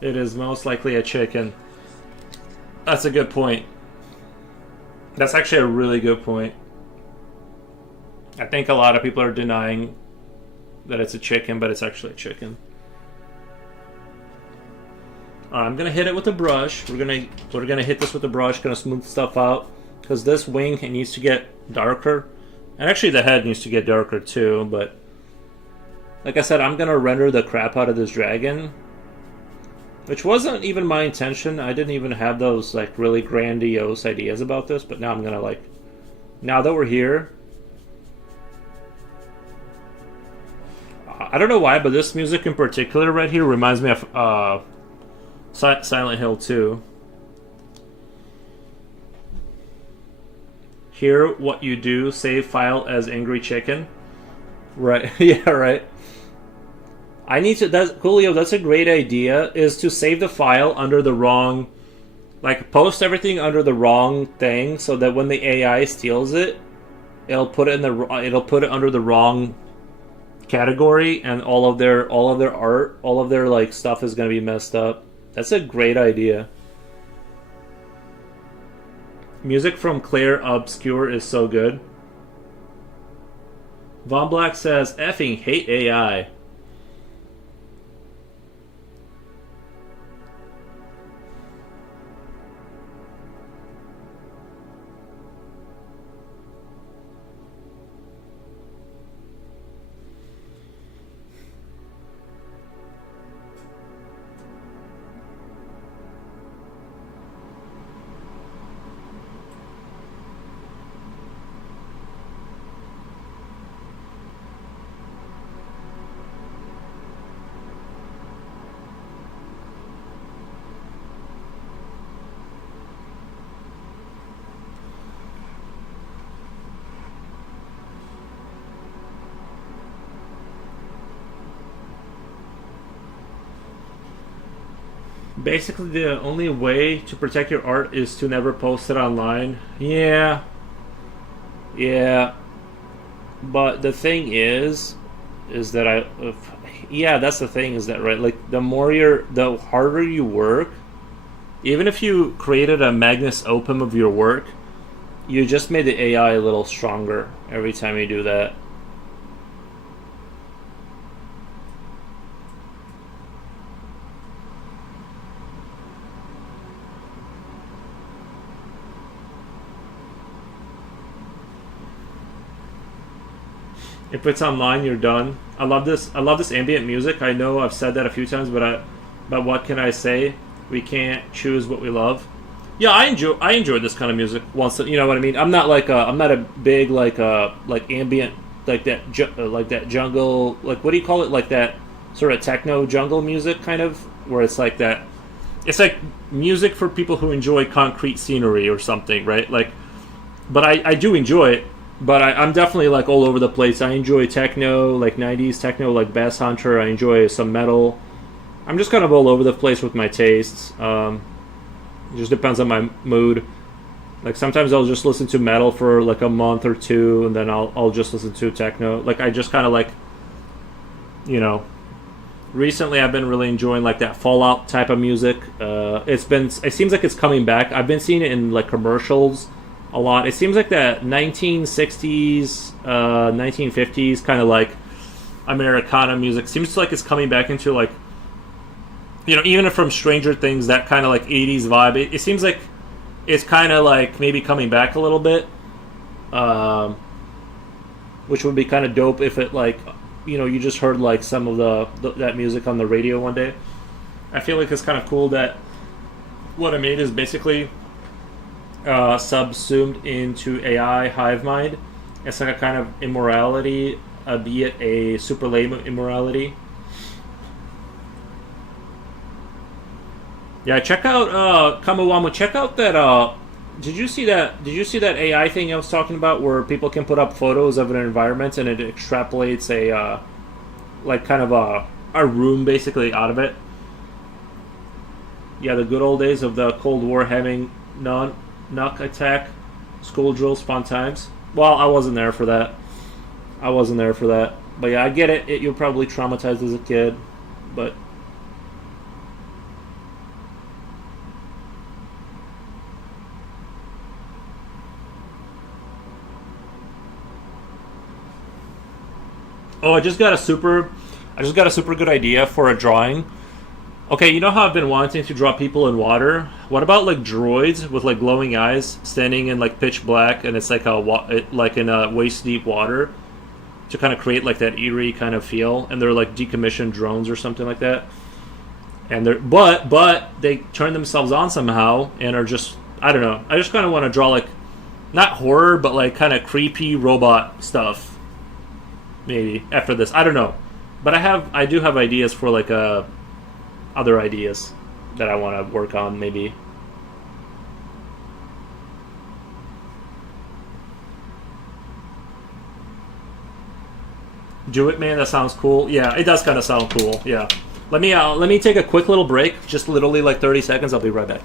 It is most likely a chicken. That's a good point. That's actually a really good point. I think a lot of people are denying that it's a chicken, but it's actually a chicken. Alright, I'm gonna hit it with a brush. We're gonna hit this with a brush, gonna smooth stuff out. Because this wing, it needs to get darker. And actually the head needs to get darker too, but like I said, I'm gonna render the crap out of this dragon. Which wasn't even my intention. I didn't even have those like really grandiose ideas about this, but now I'm gonna like, now that we're here, I don't know why, but this music in particular right here reminds me of Silent Hill 2. Hear what you do, save file as Angry Chicken. Right, yeah, right. I need to, that's, Coolio, that's a great idea, is to save the file under the wrong, like post everything under the wrong thing so that when the AI steals it, it'll put it under the wrong category, and all of their art, all of their like stuff is going to be messed up. That's a great idea. Music from Claire Obscure is so good. Von Black says, effing hate AI. Basically, the only way to protect your art is to never post it online. Yeah, yeah. But the thing is that yeah, that's the thing is that right. Like the harder you work, even if you created a magnus opum of your work, you just made the AI a little stronger every time you do that. If it's online, you're done. I love this. I love this ambient music. I know I've said that a few times, but what can I say? We can't choose what we love. Yeah, I enjoy this kind of music. Once you know what I mean. I'm not a big like ambient like that jungle, like what do you call it, like that sort of techno jungle music kind of, where it's like that. It's like music for people who enjoy concrete scenery or something, right? Like, but I do enjoy it. But I'm definitely like all over the place. I enjoy techno, like 90s techno, like Bass Hunter. I enjoy some metal. I'm just kind of all over the place with my tastes. It just depends on my mood. Like sometimes I'll just listen to metal for like a month or two, and then I'll just listen to techno. Like I just kind of like, you know. Recently, I've been really enjoying like that Fallout type of music. It seems like it's coming back. I've been seeing it in like commercials a lot. It seems like that 1960s, 1950s kind of like Americana music seems like it's coming back into like, you know, even from Stranger Things, that kind of like 80s vibe. It seems like it's kind of like maybe coming back a little bit, which would be kind of dope if it like, you know, you just heard like some of that music on the radio one day. I feel like it's kind of cool that what I made is basically subsumed into AI hive mind. It's like a kind of immorality, be it a super lame immorality. Yeah, check out Kamawamo. Check out that. Did you see that? Did you see that AI thing I was talking about, where people can put up photos of an environment and it extrapolates a like kind of a room basically out of it? Yeah, the good old days of the Cold War having Nuck attack, school drills, fun times. Well, I wasn't there for that. But yeah, I get it. You're probably traumatized as a kid, but oh, I just got a super good idea for a drawing. Okay, you know how I've been wanting to draw people in water? What about like droids with like glowing eyes standing in like pitch black, and it's like like in a waist deep water, to kind of create like that eerie kind of feel, and they're like decommissioned drones or something like that. And they're but they turn themselves on somehow and are just, I don't know. I just kind of want to draw like not horror but like kind of creepy robot stuff. Maybe after this, I don't know. But I do have ideas for like other ideas that I want to work on, maybe. Do it, man. That sounds cool. Yeah, it does kind of sound cool. Yeah. Let me take a quick little break, just literally like 30 seconds. I'll be right back.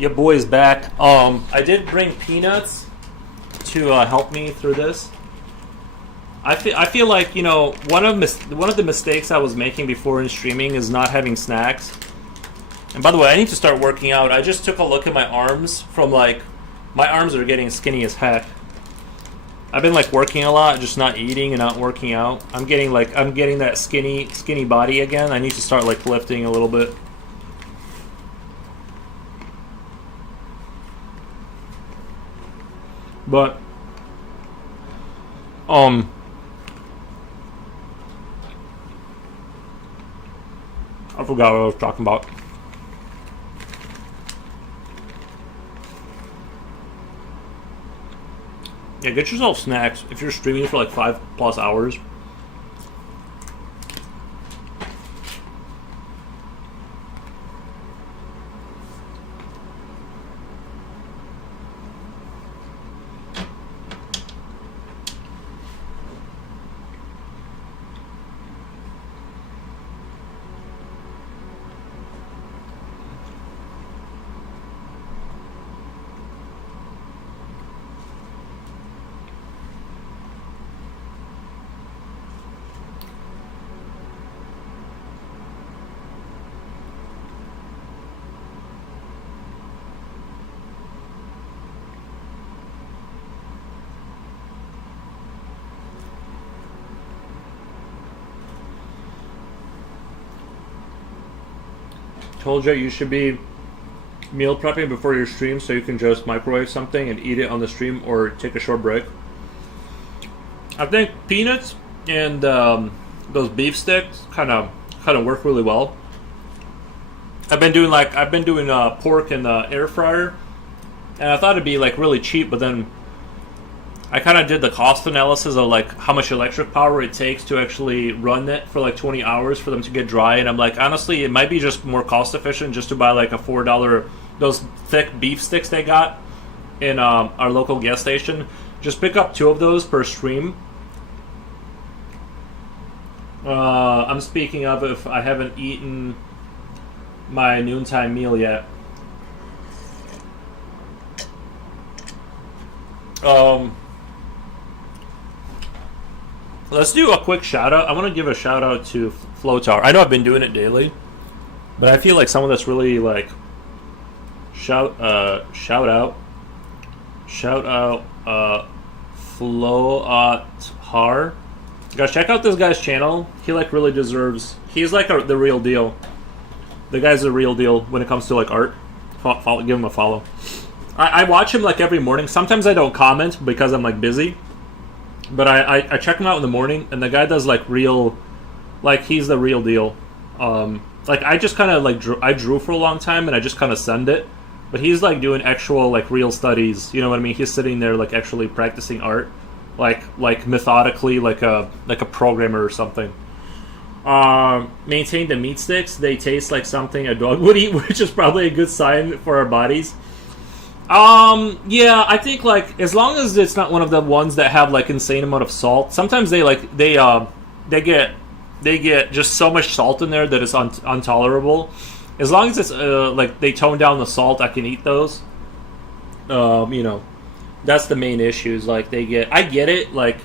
Your boy's back. I did bring peanuts to help me through this. I feel like, you know, one of the mistakes I was making before in streaming is not having snacks. And by the way, I need to start working out. I just took a look at my arms from like, my arms are getting skinny as heck. I've been like working a lot, just not eating and not working out. I'm getting that skinny body again. I need to start like lifting a little bit. But I forgot what I was talking about. Yeah, get yourself snacks if you're streaming for like 5+ hours. Told you should be meal prepping before your stream so you can just microwave something and eat it on the stream or take a short break. I think peanuts and those beef sticks kind of work really well. I've been doing pork in the air fryer, and I thought it'd be like really cheap, but then I kind of did the cost analysis of like how much electric power it takes to actually run it for like 20 hours for them to get dry, and I'm like, honestly, it might be just more cost efficient just to buy like a $4 those thick beef sticks they got in our local gas station. Just pick up 2 of those per stream. I'm speaking of if I haven't eaten my noontime meal yet. Let's do a quick shout out. I want to give a shout out to Flotar. I know I've been doing it daily, but I feel like someone that's really like shout out Flotar. Guys, check out this guy's channel. He like really deserves. He's like the real deal. The guy's the real deal when it comes to like art. Give him a follow. I watch him like every morning. Sometimes I don't comment because I'm like busy. But I check him out in the morning, and the guy does like real, like he's the real deal. Like I just kind of like I drew for a long time, and I just kind of send it. But he's like doing actual like real studies. You know what I mean? He's sitting there like actually practicing art, like methodically, like a programmer or something. Maintain the meat sticks. They taste like something a dog would eat, which is probably a good sign for our bodies. Yeah, I think like as long as it's not one of the ones that have like insane amount of salt. Sometimes they get just so much salt in there that it's intolerable. As long as it's like they tone down the salt, I can eat those. You know, that's the main issue. Is like I get it. Like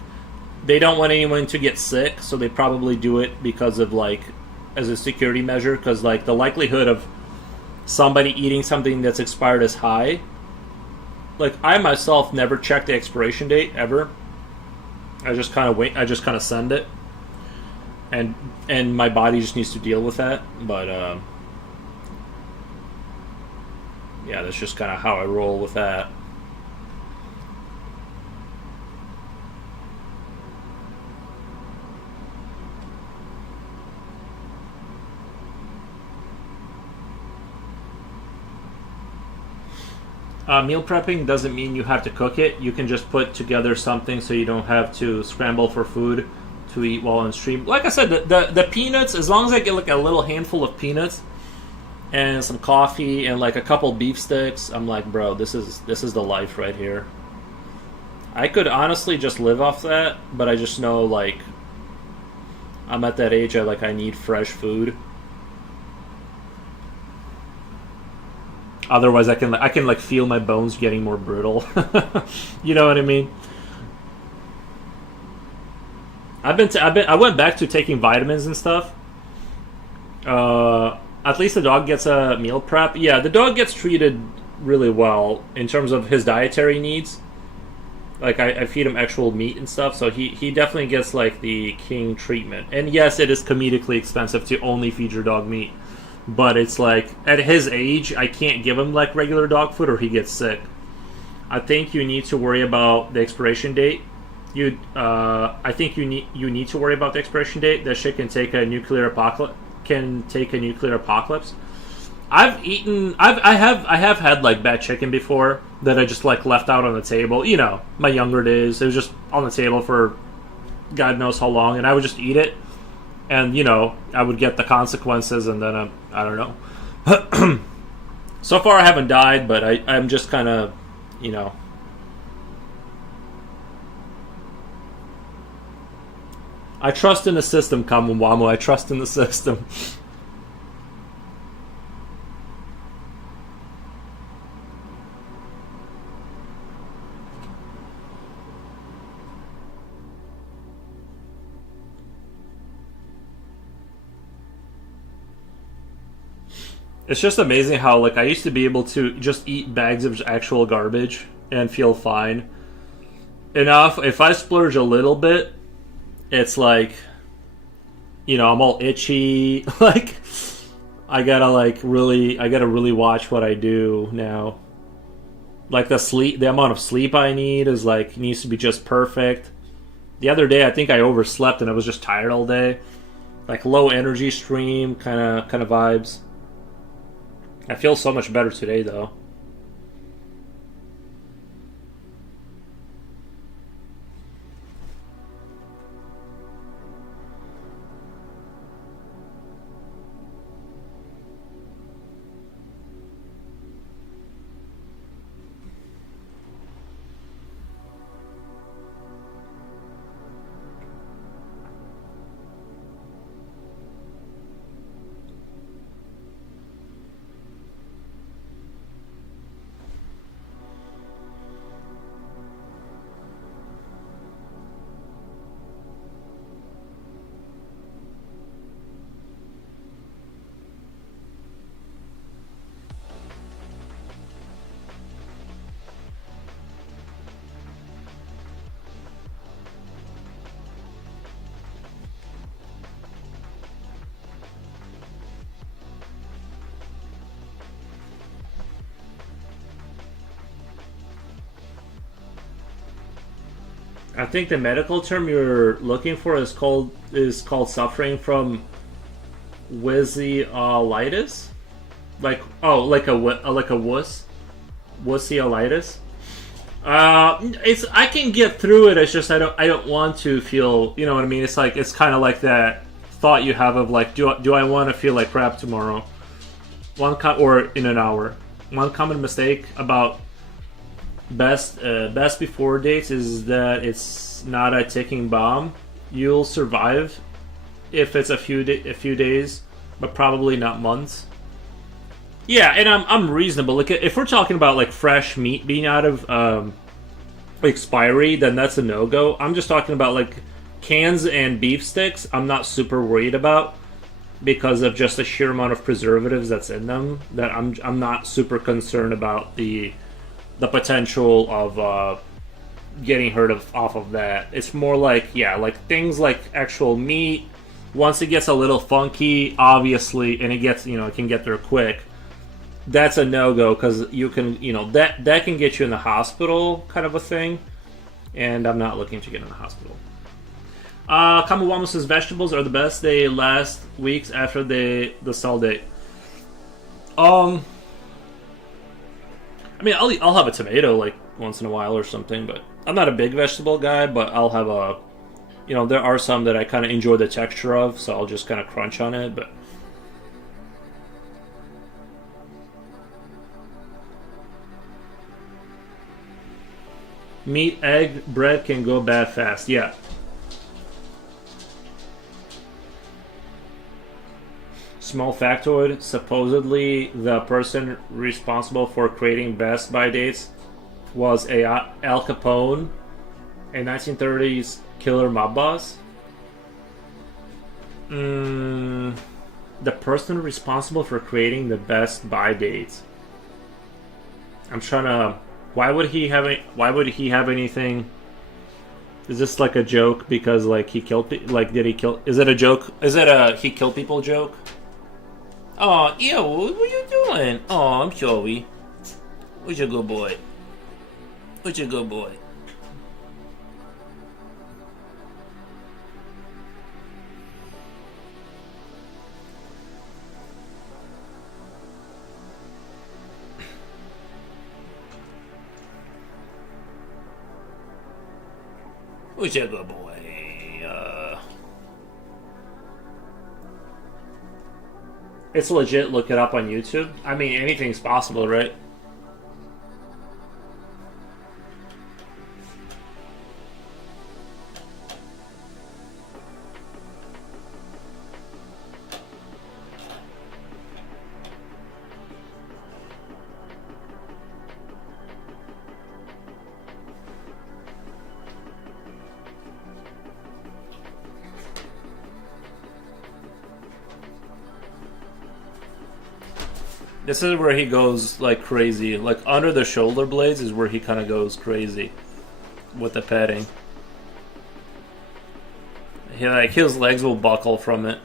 they don't want anyone to get sick, so they probably do it because of like as a security measure. Because like the likelihood of somebody eating something that's expired is high. Like, I myself never check the expiration date, ever. I just kind of wait. I just kind of send it. And my body just needs to deal with that. But, yeah, that's just kind of how I roll with that. Meal prepping doesn't mean you have to cook it. You can just put together something so you don't have to scramble for food to eat while on stream. Like I said, the peanuts, as long as I get like a little handful of peanuts and some coffee and like a couple beef sticks, I'm like, bro, this is the life right here. I could honestly just live off that, but I just know like I'm at that age I need fresh food. Otherwise, I can like feel my bones getting more brittle. You know what I mean? I went back to taking vitamins and stuff. At least the dog gets a meal prep. Yeah, the dog gets treated really well in terms of his dietary needs. Like I feed him actual meat and stuff, so he definitely gets like the king treatment. And yes, it is comedically expensive to only feed your dog meat, but it's like at his age, I can't give him like regular dog food or he gets sick. I think you need to worry about the expiration date. I think you need to worry about the expiration date. That shit can take a nuclear apocalypse. Can take a nuclear apocalypse. I have had like bad chicken before that I just like left out on the table. You know, my younger days, it was just on the table for God knows how long, and I would just eat it, and you know, I would get the consequences, and then I don't know. So far, I haven't died, but I'm just kind of, you know. I trust in the system, Kamwamo. I trust in the system. It's just amazing how like I used to be able to just eat bags of actual garbage and feel fine. Enough if I splurge a little bit, it's like, you know, I'm all itchy. Like I gotta really watch what I do now. Like the amount of sleep I need is like needs to be just perfect. The other day I think I overslept and I was just tired all day. Like low energy stream kind of vibes. I feel so much better today though. I think the medical term you're looking for is called suffering from wheeziolitis, like like a wussiolitis. It's I can get through it. It's just I don't want to feel. You know what I mean? It's like it's kind of like that thought you have of like do I want to feel like crap tomorrow? Or in an hour. One common mistake about best before dates is that it's not a ticking bomb. You'll survive if it's a few days, but probably not months. Yeah, and I'm reasonable. Like if we're talking about like fresh meat being out of expiry, then that's a no go. I'm just talking about like cans and beef sticks. I'm not super worried about because of just the sheer amount of preservatives that's in them. That I'm not super concerned about the potential of getting hurt off of that. It's more like, yeah, like things like actual meat. Once it gets a little funky, obviously, and it can get there quick. That's a no go because you can, that can get you in the hospital, kind of a thing. And I'm not looking to get in the hospital. Kamawamo says vegetables are the best. They last weeks after the sell date. I mean, I'll have a tomato like once in a while or something, but I'm not a big vegetable guy. But I'll have there are some that I kind of enjoy the texture of, so I'll just kind of crunch on it. But meat, egg, bread can go bad fast. Yeah. Small factoid: supposedly the person responsible for creating Best Buy dates was a Al Capone, a 1930s killer mob boss. The person responsible for creating the Best Buy dates. I'm trying to. Why would he have? Why would he have anything? Is this like a joke because like he killed? Like did he kill? Is it a joke? Is it a he killed people joke? Oh, ew! What are you doing? Oh, I'm sorry. Who's a good boy? Who's a good boy? Who's a good boy? It's legit. Look it up on YouTube. I mean, anything's possible, right? This is where he goes like crazy. Like under the shoulder blades is where he kind of goes crazy with the petting. He like his legs will buckle from it.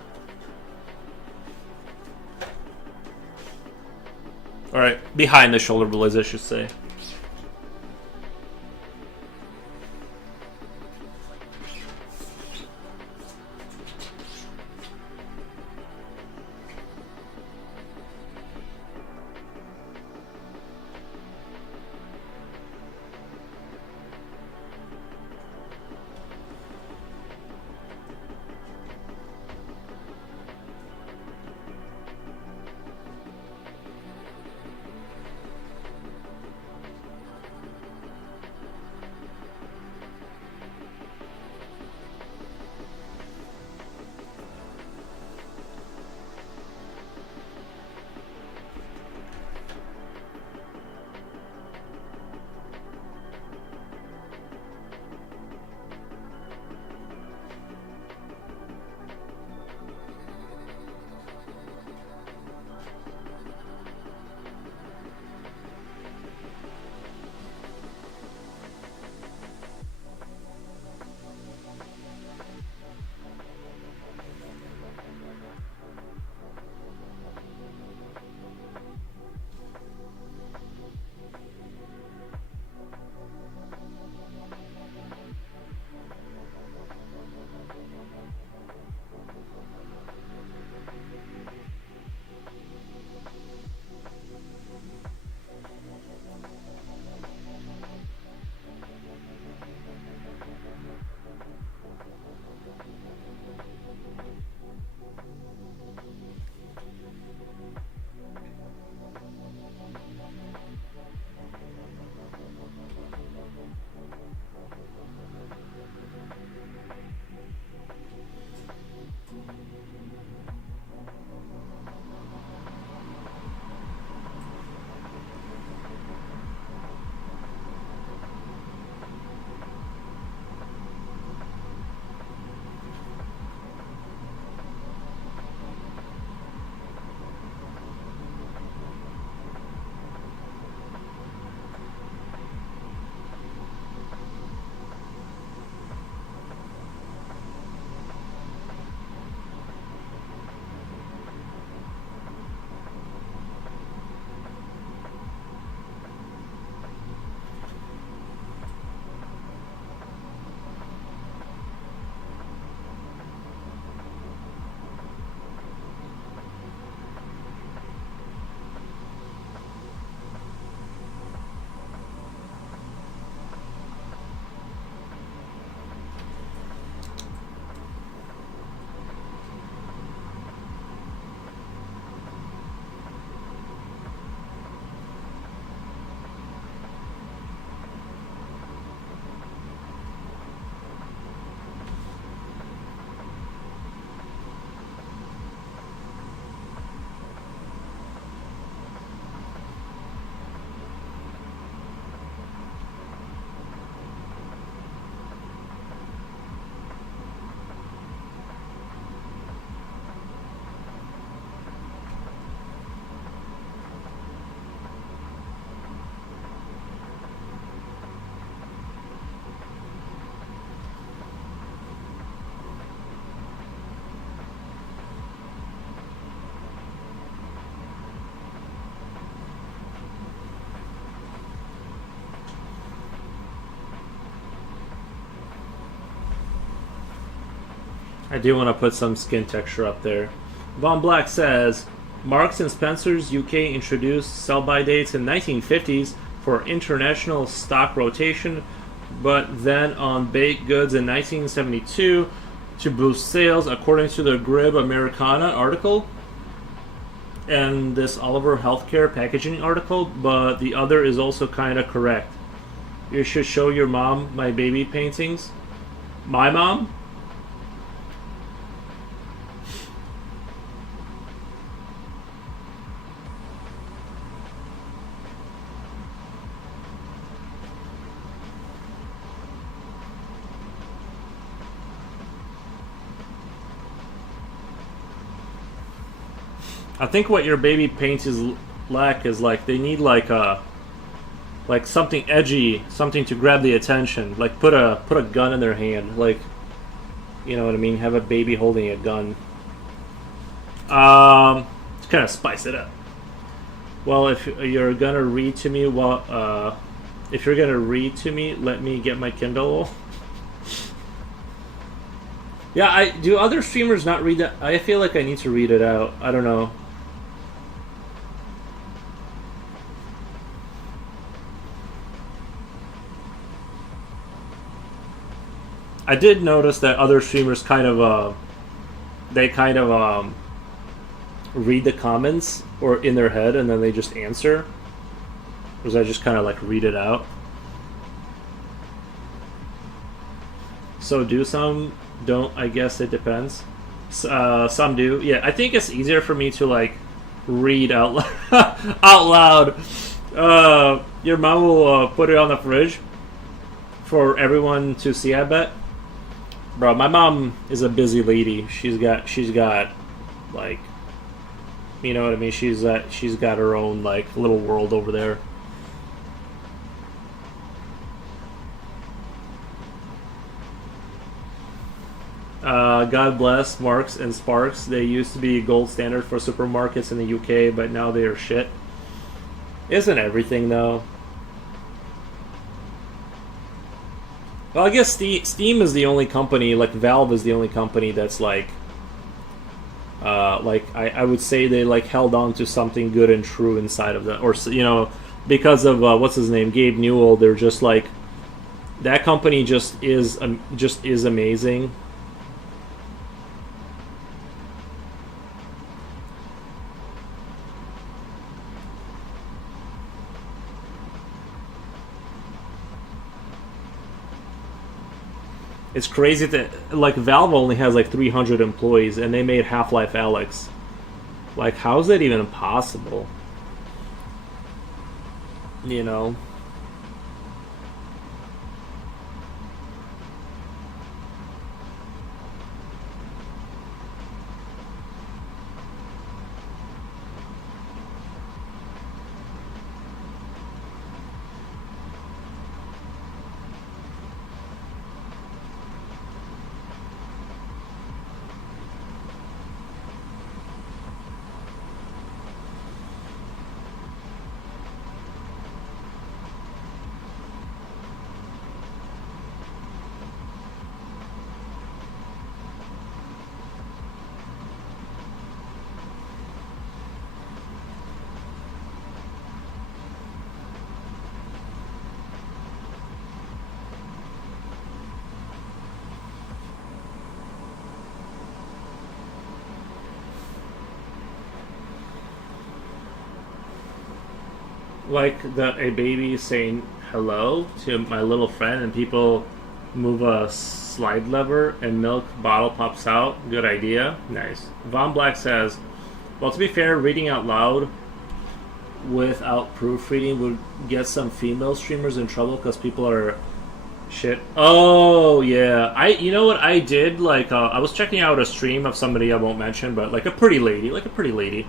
All right, behind the shoulder blades, I should say. I do want to put some skin texture up there. Von Black says, Marks and Spencer's UK introduced sell-by dates in 1950s for international stock rotation, but then on baked goods in 1972 to boost sales, according to the Grib Americana article and this Oliver Healthcare packaging article, but the other is also kind of correct. You should show your mom my baby paintings. My mom? I think what your baby paints is lack is like they need like something edgy, something to grab the attention. Like put a gun in their hand, like you know what I mean. Have a baby holding a gun. To kind of spice it up. Well, if you're gonna read to me, if you're gonna read to me, let me get my Kindle. Yeah, I do. Other streamers not read that? I feel like I need to read it out. I don't know. I did notice that other streamers kind of, read the comments or in their head and then they just answer. Or does I just kind of like read it out? So do some, don't, I guess it depends. Some do. Yeah, I think it's easier for me to like read out, out loud. Your mom will put it on the fridge for everyone to see, I bet. Bro, my mom is a busy lady. She's got like, you know what I mean? She's got her own like little world over there. God bless Marks and Sparks. They used to be gold standard for supermarkets in the UK, but now they are shit. Isn't everything though? Well, I guess Steam is the only company, like Valve is the only company that's like I would say they like held on to something good and true inside of that, or you know, because of what's his name, Gabe Newell. They're just like that company just is amazing. It's crazy that like Valve only has like 300 employees and they made Half-Life Alyx. Like, how is that even possible? You know? Like a baby saying hello to my little friend and people move a slide lever and milk bottle pops out. Good idea. Nice. Von Black says, well, to be fair, reading out loud without proofreading would get some female streamers in trouble because people are shit. Oh yeah, you know what I did? Like I was checking out a stream of somebody I won't mention, but like a pretty lady,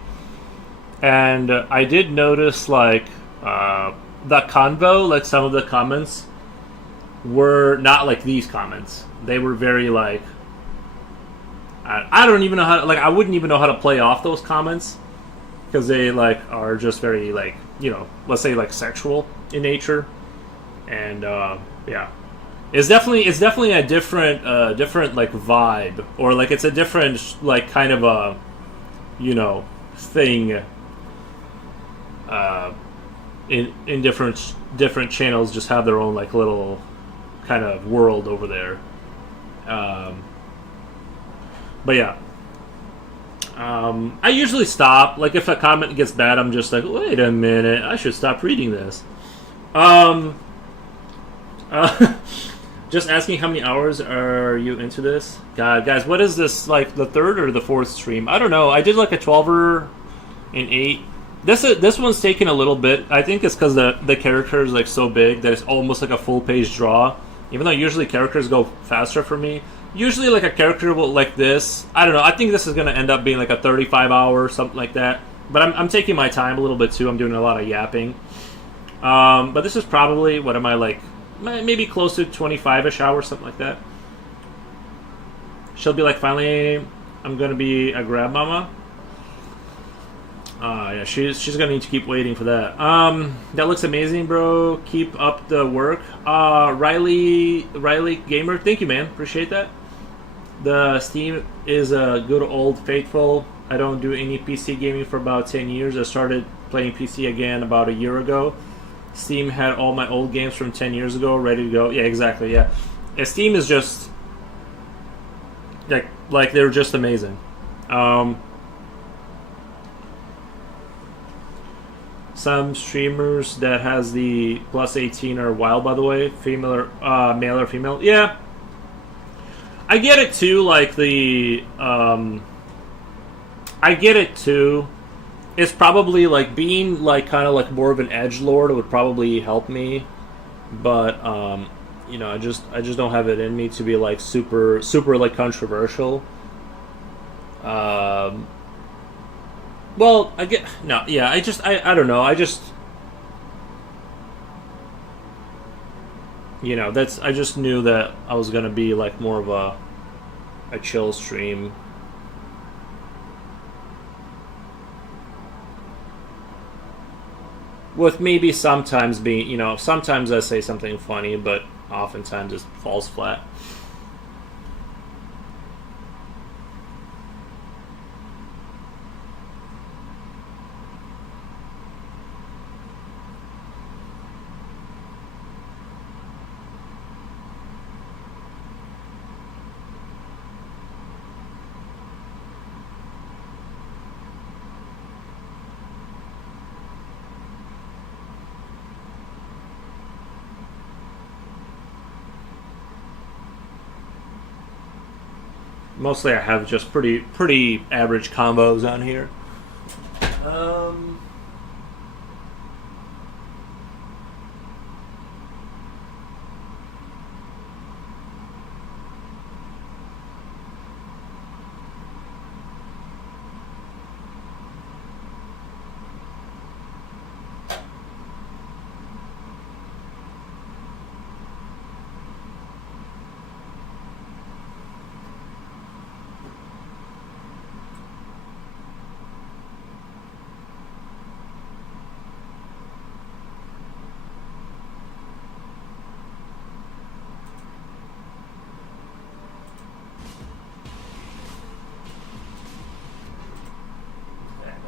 and I did notice like the convo, like some of the comments were not like these comments. They were very like I don't even know how to, like I wouldn't even know how to play off those comments because they like are just very like, you know, let's say like sexual in nature, and yeah. It's definitely a different like vibe, or like it's a different like kind of a thing uh, in different channels just have their own like little kind of world over there. Um, but yeah, I usually stop. Like if a comment gets bad, I'm just like, wait a minute, I should stop reading this. Um, uh, just asking how many hours are you into this? God, guys, what is this like the third or the fourth stream? I don't know. I did like a 12er and 8. This one's taking a little bit. I think it's because the character is like so big that it's almost like a full page draw. Even though usually characters go faster for me. Usually like a character will like this. I don't know. I think this is gonna end up being like a 35 hour or something like that. But I'm taking my time a little bit too. I'm doing a lot of yapping. But this is probably what am I like? Maybe close to 25ish hours, something like that. She'll be like, finally, I'm gonna be a grab mama. Yeah, she's gonna need to keep waiting for that. That looks amazing, bro. Keep up the work. Riley Gamer, thank you, man. Appreciate that. The Steam is a good old faithful. I don't do any PC gaming for about 10 years. I started playing PC again about a year ago. Steam had all my old games from 10 years ago ready to go. Yeah, exactly, yeah. Steam is just like they're just amazing. Some streamers that has the plus 18 are wild, by the way. Female or male or female. Yeah. I get it too, like the I get it too. It's probably like being like kind of like more of an edgelord would probably help me, but I just don't have it in me to be like super like controversial. Well, I get no, yeah. I don't know. I just that's I just knew that I was gonna be like more of a chill stream. With maybe sometimes being, sometimes I say something funny, but oftentimes it falls flat. Mostly, I have just pretty average combos on here. Um,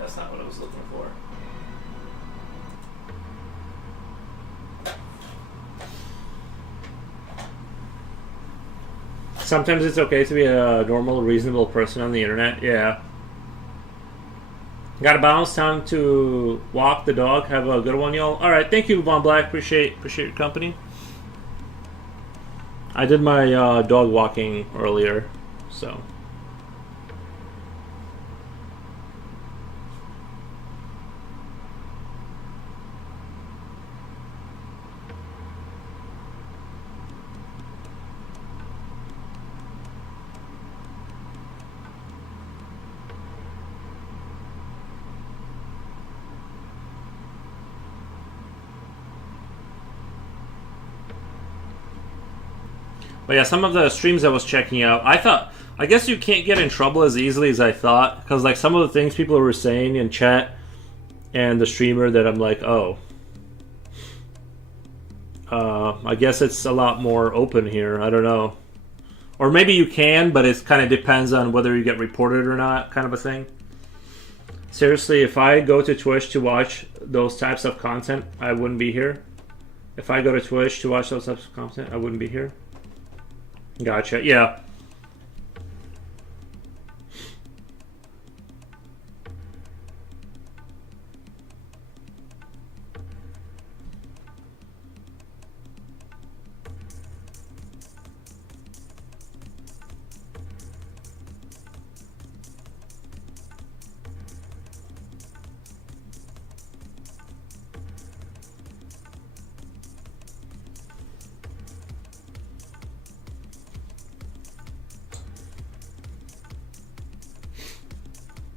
that's not what I was looking for. Sometimes it's okay to be a normal, reasonable person on the internet. Yeah. Got to bounce. Time to walk the dog. Have a good one, y'all. All right. Thank you, Von Black. Appreciate your company. I did my dog walking earlier, so. But yeah, some of the streams I was checking out, I guess you can't get in trouble as easily as I thought, because like some of the things people were saying in chat and the streamer that I'm like, oh, I guess it's a lot more open here. I don't know. Or maybe you can, but it kind of depends on whether you get reported or not, kind of a thing. Seriously, if I go to Twitch to watch those types of content, I wouldn't be here. If I go to Twitch to watch those types of content, I wouldn't be here. Gotcha. Yeah.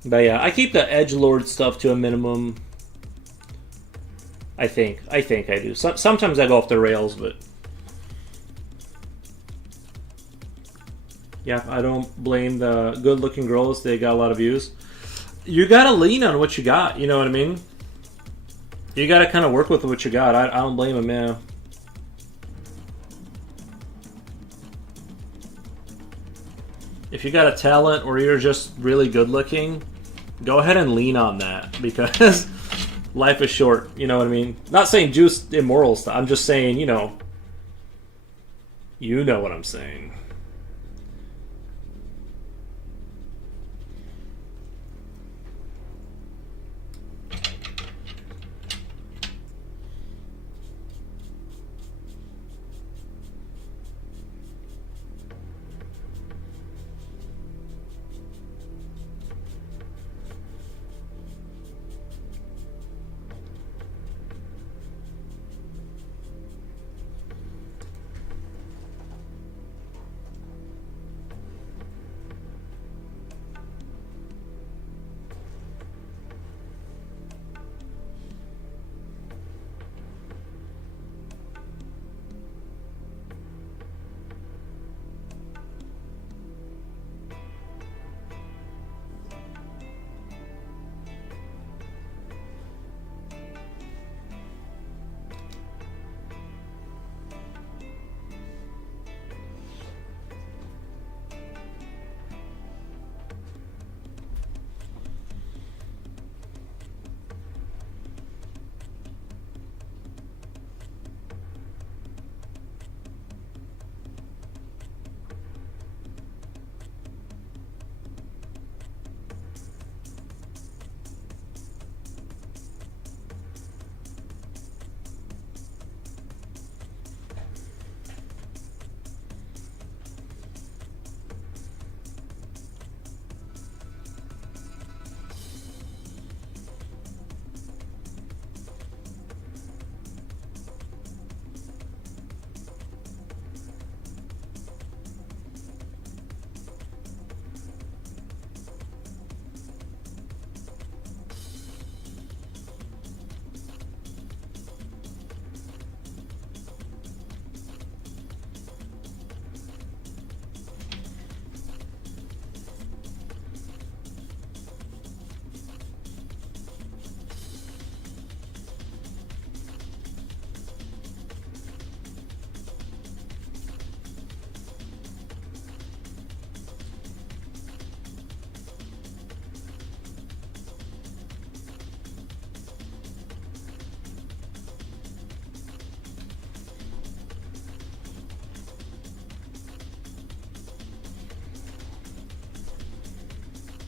But yeah, I keep the edgelord stuff to a minimum. I think I do. Sometimes I go off the rails, but yeah, I don't blame the good-looking girls. They got a lot of views. You gotta lean on what you got. You know what I mean? You gotta kind of work with what you got. I don't blame them, man. If you got a talent or you're just really good-looking, go ahead and lean on that because life is short. You know what I mean? Not saying juice immoral stuff. I'm just saying, you know what I'm saying.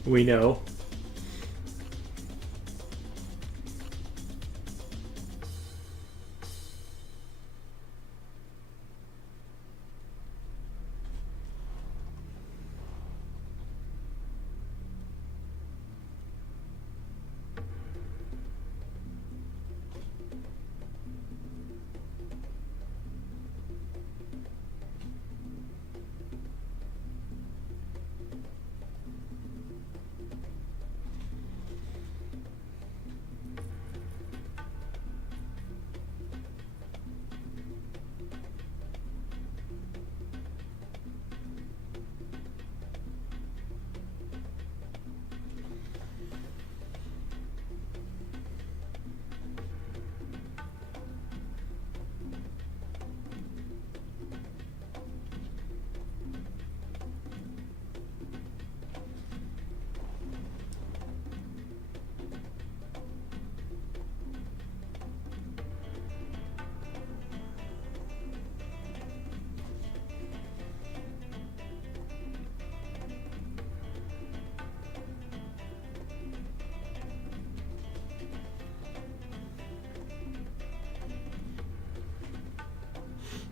We know.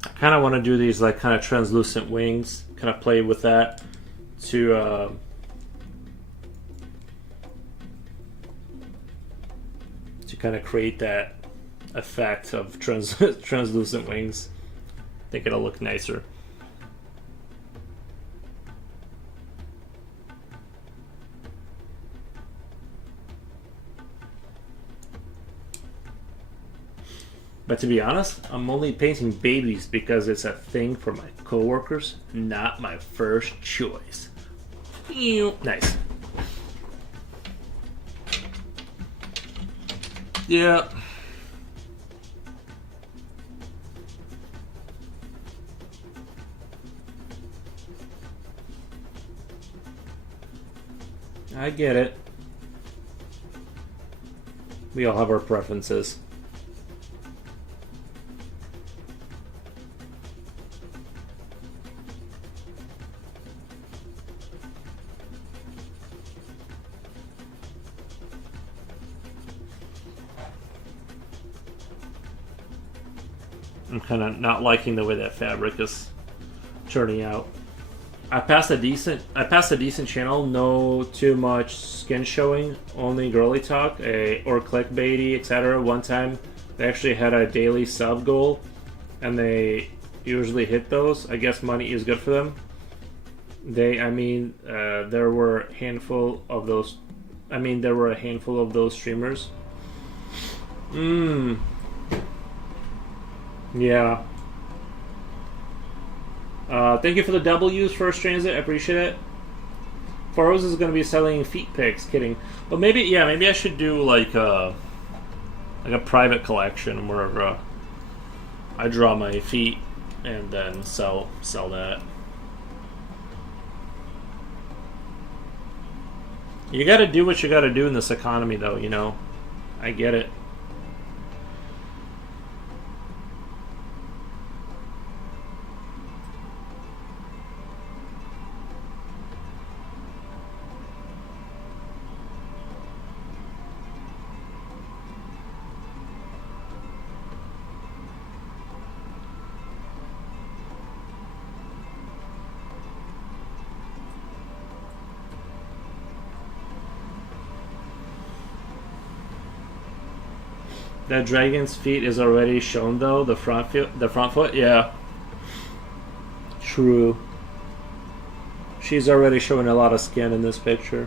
I kind of want to do these like kind of translucent wings, kind of play with that to kind of create that effect of translucent wings. I think it'll look nicer. But to be honest, I'm only painting babies because it's a thing for my coworkers, not my first choice. Nice. Yeah. I get it. We all have our preferences. I'm kind of not liking the way that fabric is turning out. I passed a decent channel, no too much skin showing, only girly talk, or clickbaity, etc. One time they actually had a daily sub goal, and they usually hit those. I guess money is good for them. There were a handful of those. There were a handful of those streamers. Yeah. Thank you for the W's, First Transit. I appreciate it. Farouz is going to be selling feet pics. Kidding. But maybe I should do like a private collection where I draw my feet and then sell that. You got to do what you got to do in this economy, though. You know, I get it. That dragon's feet is already shown though. The front foot, yeah. True. She's already showing a lot of skin in this picture.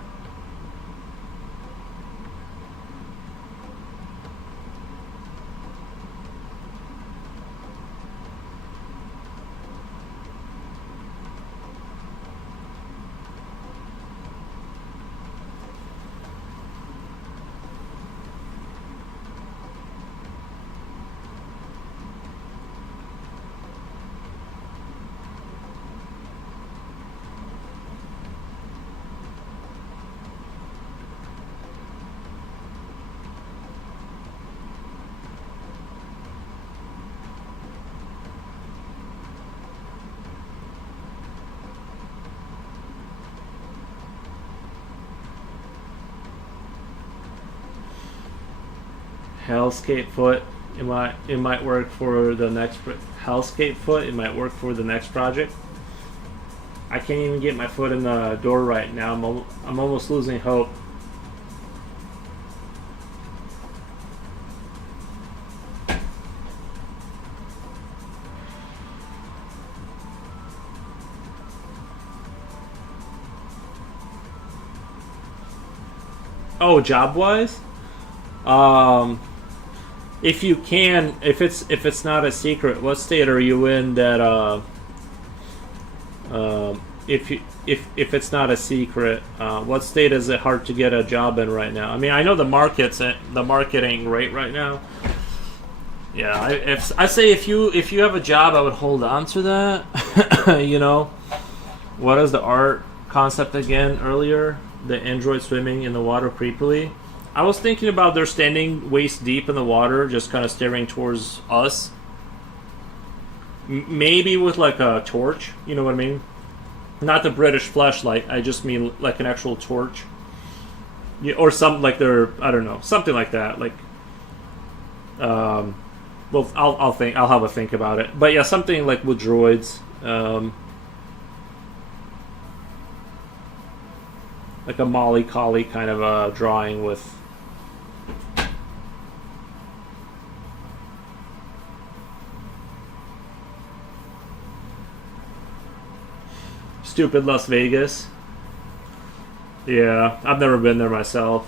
Hellscape foot. It might work for the next Hellscape foot. It might work for the next project. I can't even get my foot in the door right now. I'm almost losing hope. Oh, job wise, if you can, if it's not a secret, what state are you in that if it's not a secret, what state is it hard to get a job in right now? I mean, I know the market ain't great right now. Yeah, if you have a job, I would hold on to that. You know, what is the art concept again earlier? The android swimming in the water creepily. I was thinking about they're standing waist deep in the water, just kind of staring towards us. Maybe with like a torch, you know what I mean? Not the British flashlight, I just mean like an actual torch. Yeah, or something like they're, I don't know, something like that. Like, Well, I'll think. I'll have a think about it. But yeah, something like with droids, like a Molly Collie kind of a drawing with. Stupid Las Vegas. Yeah, I've never been there myself.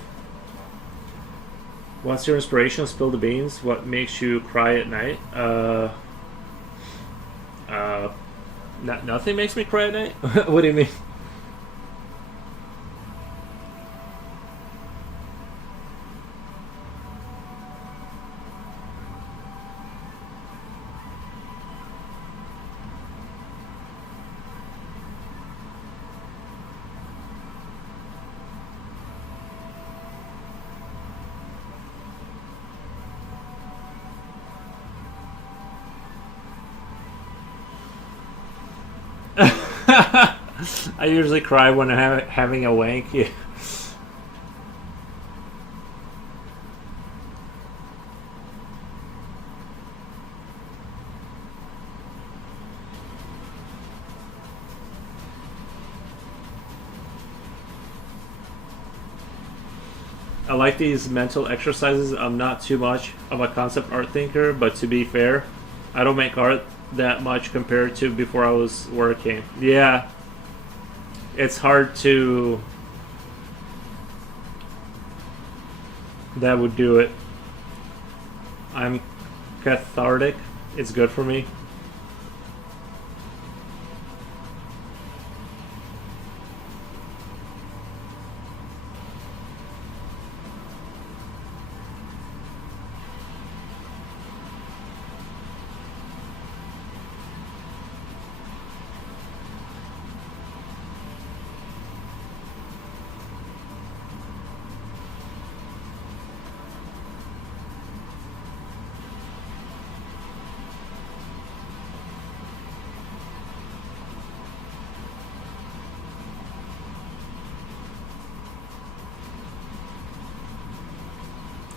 What's your inspiration? Spill the beans. What makes you cry at night? Nothing makes me cry at night. What do you mean? I usually cry when I'm having a wank. Yeah. I like these mental exercises. I'm not too much of a concept art thinker, but to be fair, I don't make art that much compared to before I was working. Yeah, it's hard to. That would do it. I'm cathartic. It's good for me.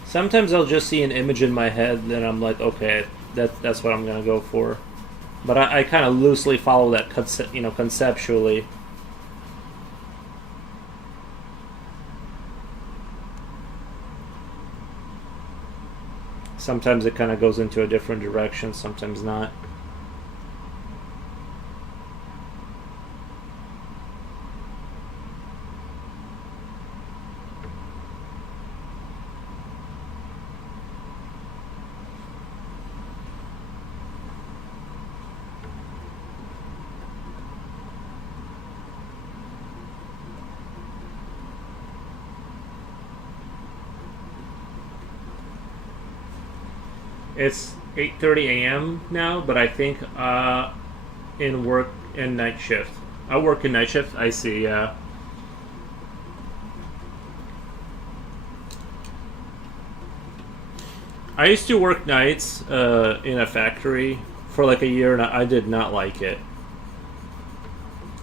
Sometimes I'll just see an image in my head, and I'm like, okay, that's what I'm gonna go for. But I kind of loosely follow that conceptually. Sometimes it kind of goes into a different direction, sometimes not. It's 8:30 a.m. now, but I think in work in night shift. I work in night shift. I see. I used to work nights in a factory for like a year, and I did not like it.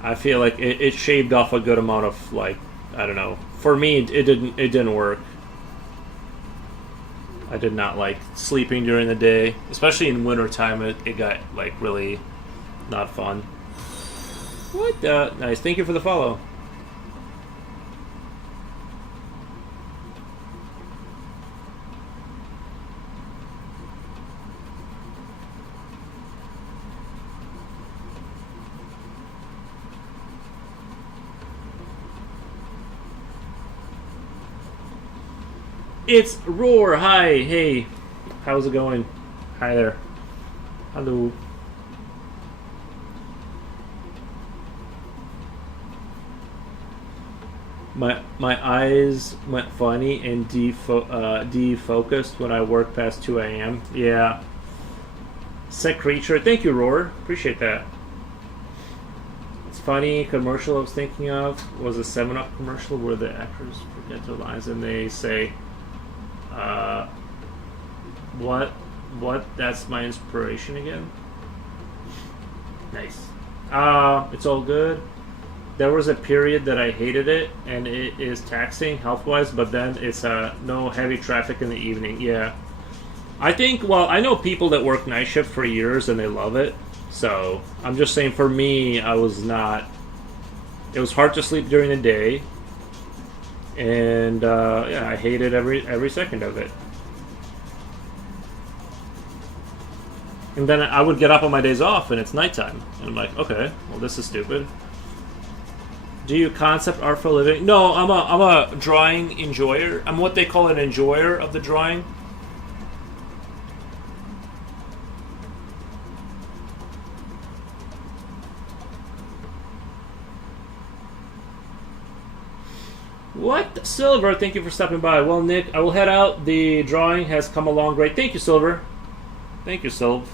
I feel like it shaved off a good amount of like I don't know. For me, it didn't work. I did not like sleeping during the day, especially in winter time. It got like really not fun. What? Nice. Thank you for the follow. It's Roar. Hi. Hey. How's it going? Hi there. Hello. My eyes went funny and defocused when I worked past 2 a.m. Yeah. Sick creature. Thank you, Roar. Appreciate that. It's funny. Commercial I was thinking of was a 7-Up commercial where the actors forget their lines and they say, what? What? That's my inspiration again? Nice. It's all good. There was a period that I hated it, and it is taxing health-wise, but then it's no heavy traffic in the evening. Yeah. I think, well, I know people that work night shift for years and they love it. So I'm just saying, for me, I was not. It was hard to sleep during the day, and yeah, I hated every second of it. And then I would get up on my days off, and it's nighttime, and I'm like, okay, well, this is stupid. Do you concept art for a living? No, I'm a drawing enjoyer. I'm what they call an enjoyer of the drawing. What? Silver, thank you for stopping by. Well, Nick, I will head out. The drawing has come along great. Thank you, Silver. Thank you, Silv.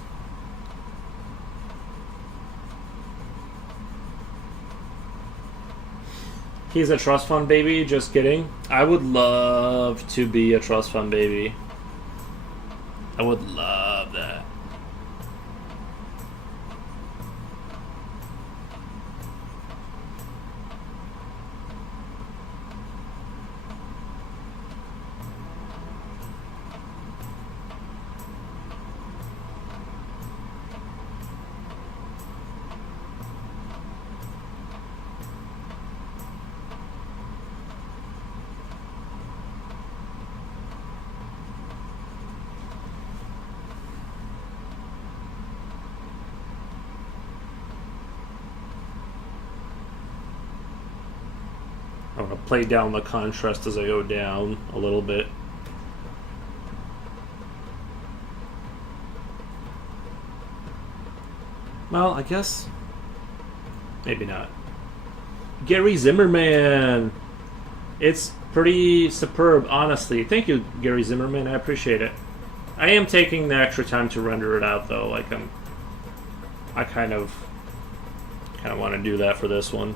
He's a trust fund baby. Just kidding. I would love to be a trust fund baby. I would love that. I'm going to play down the contrast as I go down a little bit. Well, I guess maybe not. Gary Zimmerman. It's pretty superb, honestly. Thank you, Gary Zimmerman. I appreciate it. I am taking the extra time to render it out, though. Like I kind of want to do that for this one.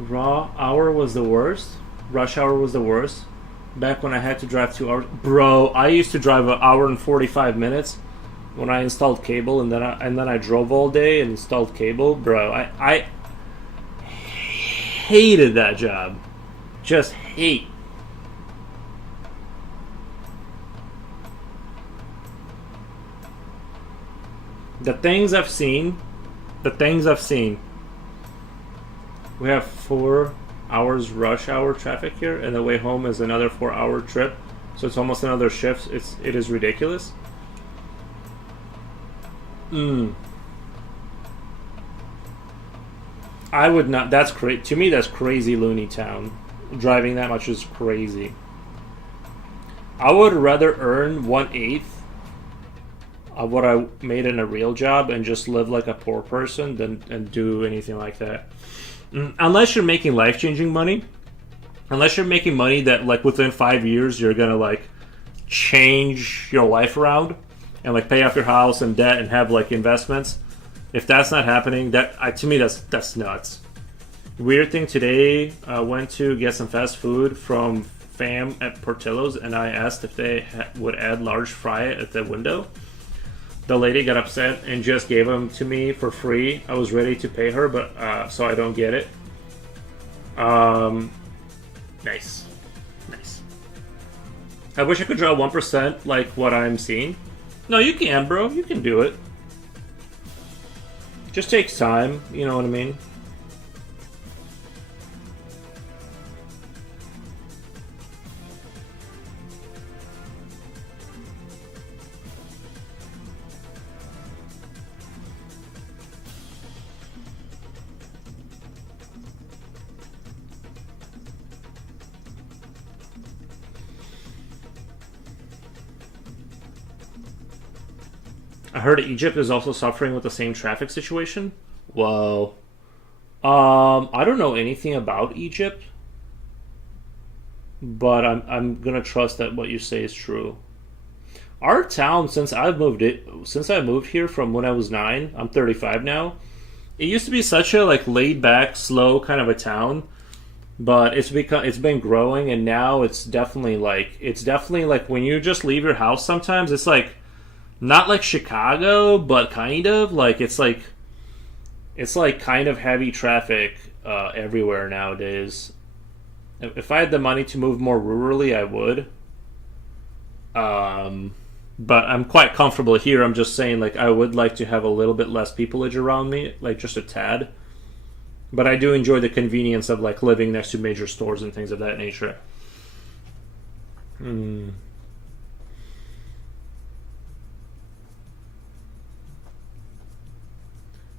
Raw hour was the worst. Rush hour was the worst. Back when I had to drive 2 hours. Bro, I used to drive an hour and 45 minutes when I installed cable, and then I drove all day and installed cable. Bro, I hated that job. Just hate. The things I've seen. We have 4 hours rush hour traffic here, and the way home is another 4-hour trip. So it's almost another shift. It is ridiculous. I would not. That's crazy. To me, that's crazy, Looney Town. Driving that much is crazy. I would rather earn 1/8 of what I made in a real job and just live like a poor person than and do anything like that. Unless you're making life-changing money. Unless you're making money that, like, within 5 years you're gonna, like, change your life around and, like, pay off your house and debt and have, like, investments. If that's not happening, to me that's nuts. Weird thing today, I went to get some fast food from fam at Portillo's, and I asked if they would add large fry at the window. The lady got upset and just gave them to me for free. I was ready to pay her, but so I don't get it. Um, nice. Nice. I wish I could draw 1% like what I'm seeing. No, you can, bro. You can do it. Just takes time, you know what I mean? I heard Egypt is also suffering with the same traffic situation. Whoa. I don't know anything about Egypt, but I'm gonna trust that what you say is true. Our town, since I moved here from when I was 9, I'm 35 now. It used to be such a like laid back, slow kind of a town, but it's been growing, and now it's definitely like when you just leave your house. Sometimes it's like not like Chicago, but kind of like it's like kind of heavy traffic everywhere nowadays. If I had the money to move more rurally, I would. Um, but I'm quite comfortable here. I'm just saying, like, I would like to have a little bit less peopleage around me, like just a tad. But I do enjoy the convenience of like living next to major stores and things of that nature. Hmm.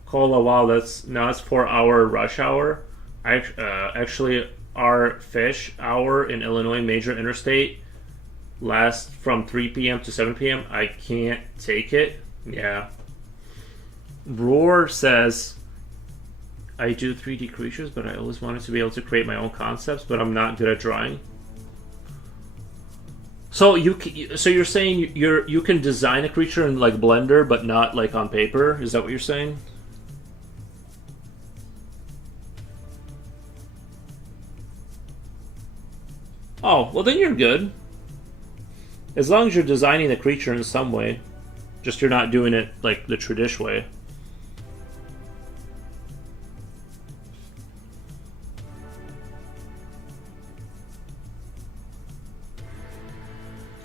Cola, wow, that's now it's 4 hour rush hour. Actually, our fish hour in Illinois major interstate lasts from 3 p.m. to 7 p.m. I can't take it. Yeah. Roar says, I do 3D creatures, but I always wanted to be able to create my own concepts, but I'm not good at drawing. So so you're saying you can design a creature in like Blender, but not like on paper? Is that what you're saying? Oh, well then you're good. As long as you're designing the creature in some way. Just you're not doing it like the tradish way.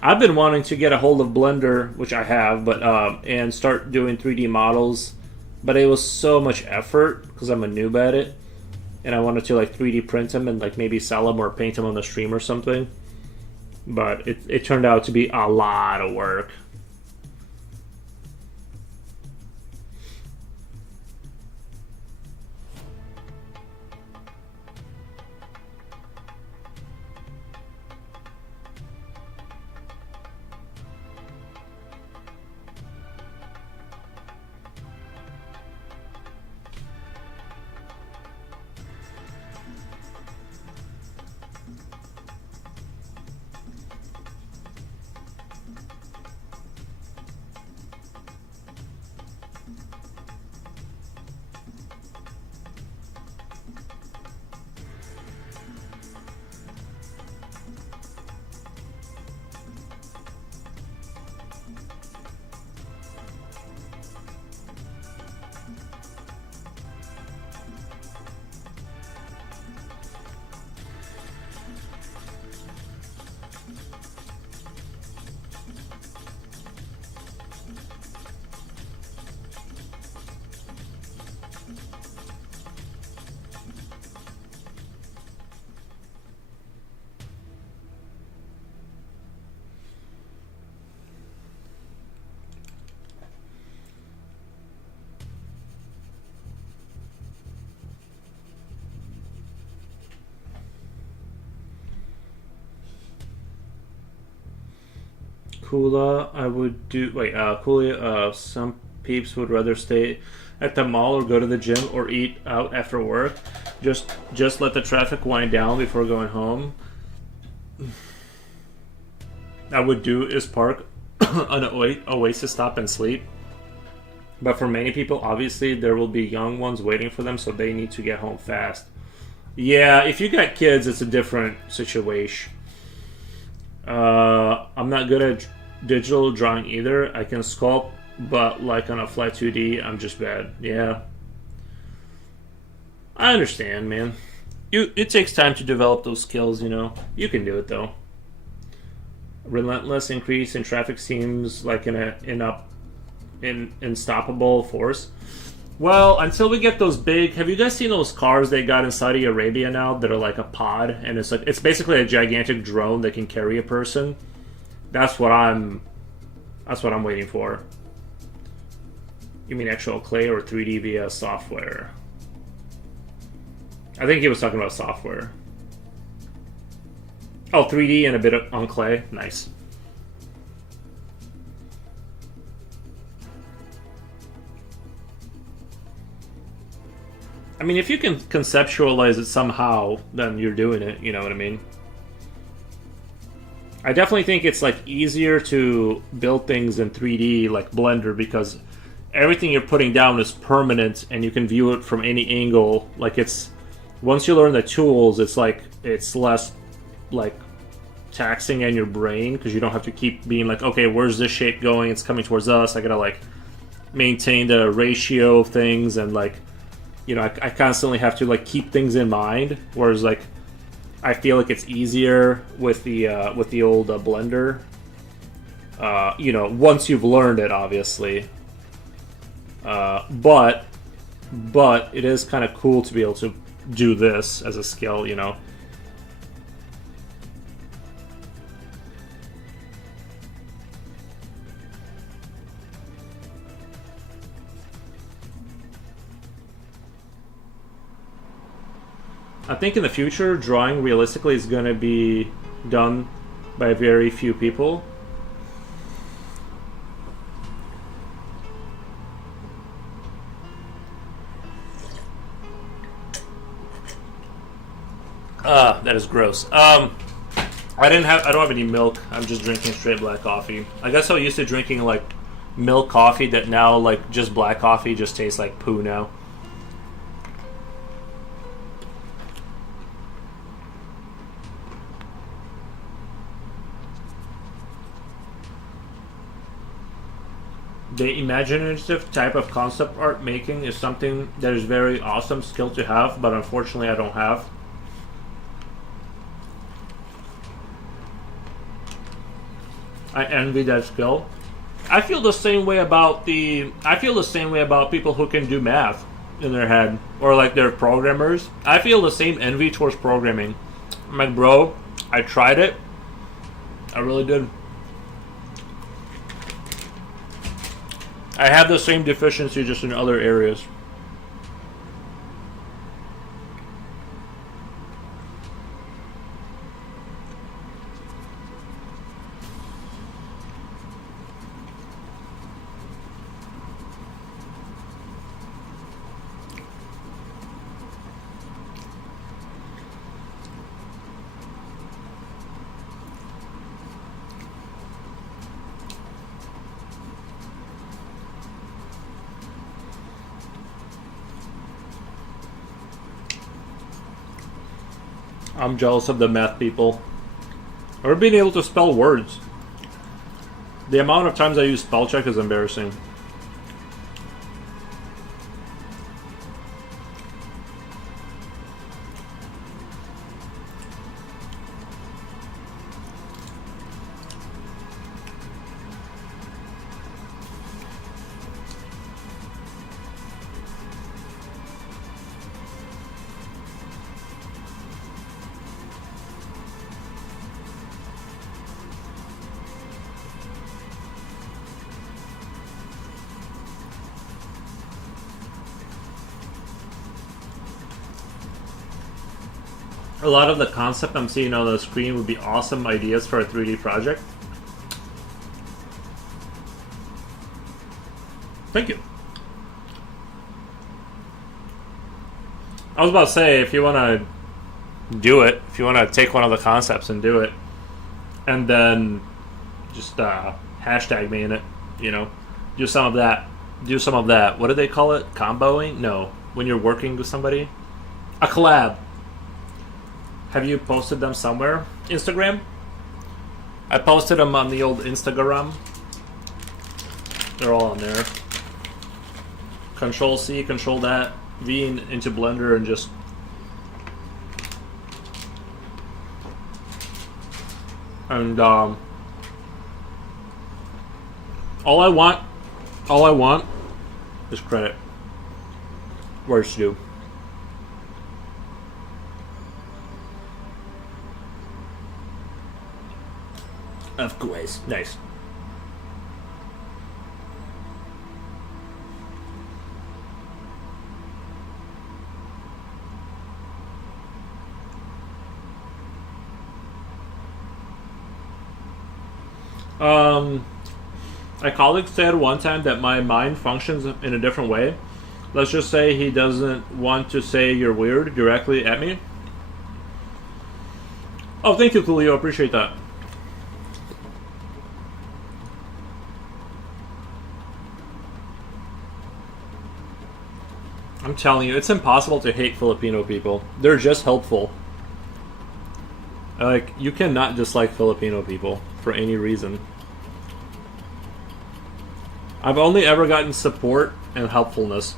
I've been wanting to get a hold of Blender, which I have, but and start doing 3D models, but it was so much effort because I'm a noob at it, and I wanted to like 3D print them and like maybe sell them or paint them on the stream or something. But it turned out to be a lot of work. Kula, I would do. Wait, Kula, some peeps would rather stay at the mall or go to the gym or eat out after work. Just let the traffic wind down before going home. I would do is park an oasis stop and sleep. But for many people, obviously, there will be young ones waiting for them, so they need to get home fast. Yeah, if you got kids, it's a different situation. I'm not good at digital drawing either. I can sculpt, but like on a flat 2D, I'm just bad. Yeah, I understand, man. It takes time to develop those skills, you know. You can do it though. Relentless increase in traffic seems like an unstoppable force. Well, until we get those big, have you guys seen those cars they got in Saudi Arabia now that are like a pod, and it's basically a gigantic drone that can carry a person? That's what I'm waiting for. You mean actual clay or 3D via software? I think he was talking about software. Oh, 3D and a bit on clay. Nice. I mean, if you can conceptualize it somehow, then you're doing it, you know what I mean? I definitely think it's like easier to build things in 3D like Blender because everything you're putting down is permanent and you can view it from any angle. Like it's once you learn the tools, it's like it's less like taxing on your brain because you don't have to keep being like, okay, where's this shape going? It's coming towards us. I gotta like maintain the ratio of things and like, you know, I constantly have to like keep things in mind. Whereas like I feel like it's easier with the old Blender. You know, once you've learned it, obviously. But it is kind of cool to be able to do this as a skill, you know. I think in the future, drawing realistically is going to be done by very few people. That is gross. I don't have any milk. I'm just drinking straight black coffee. I guess I'm used to drinking like milk coffee that now like just black coffee just tastes like poo now. The imaginative type of concept art making is something that is very awesome skill to have, but unfortunately I don't have. I envy that skill. I feel the same way about people who can do math in their head or like they're programmers. I feel the same envy towards programming. I'm like, bro, I tried it. I really did. I have the same deficiency just in other areas. I'm jealous of the math people. Or being able to spell words. The amount of times I use spell check is embarrassing. A lot of the concept I'm seeing on the screen would be awesome ideas for a 3D project. Thank you. I was about to say, if you want to do it, if you want to take one of the concepts and do it, and then just hashtag me in it, you know, do some of that. Do some of that. What do they call it? Comboing? No. When you're working with somebody? A collab. Have you posted them somewhere? Instagram? I posted them on the old Instagram. They're all on there. Control C, control that, V into Blender and just And all I want, all I want is credit. Where's due? Of course. Nice. A colleague said one time that my mind functions in a different way. Let's just say he doesn't want to say you're weird directly at me. Oh, thank you, Coolio. Appreciate that. I'm telling you, it's impossible to hate Filipino people. They're just helpful. Like, you cannot dislike Filipino people for any reason. I've only ever gotten support and helpfulness.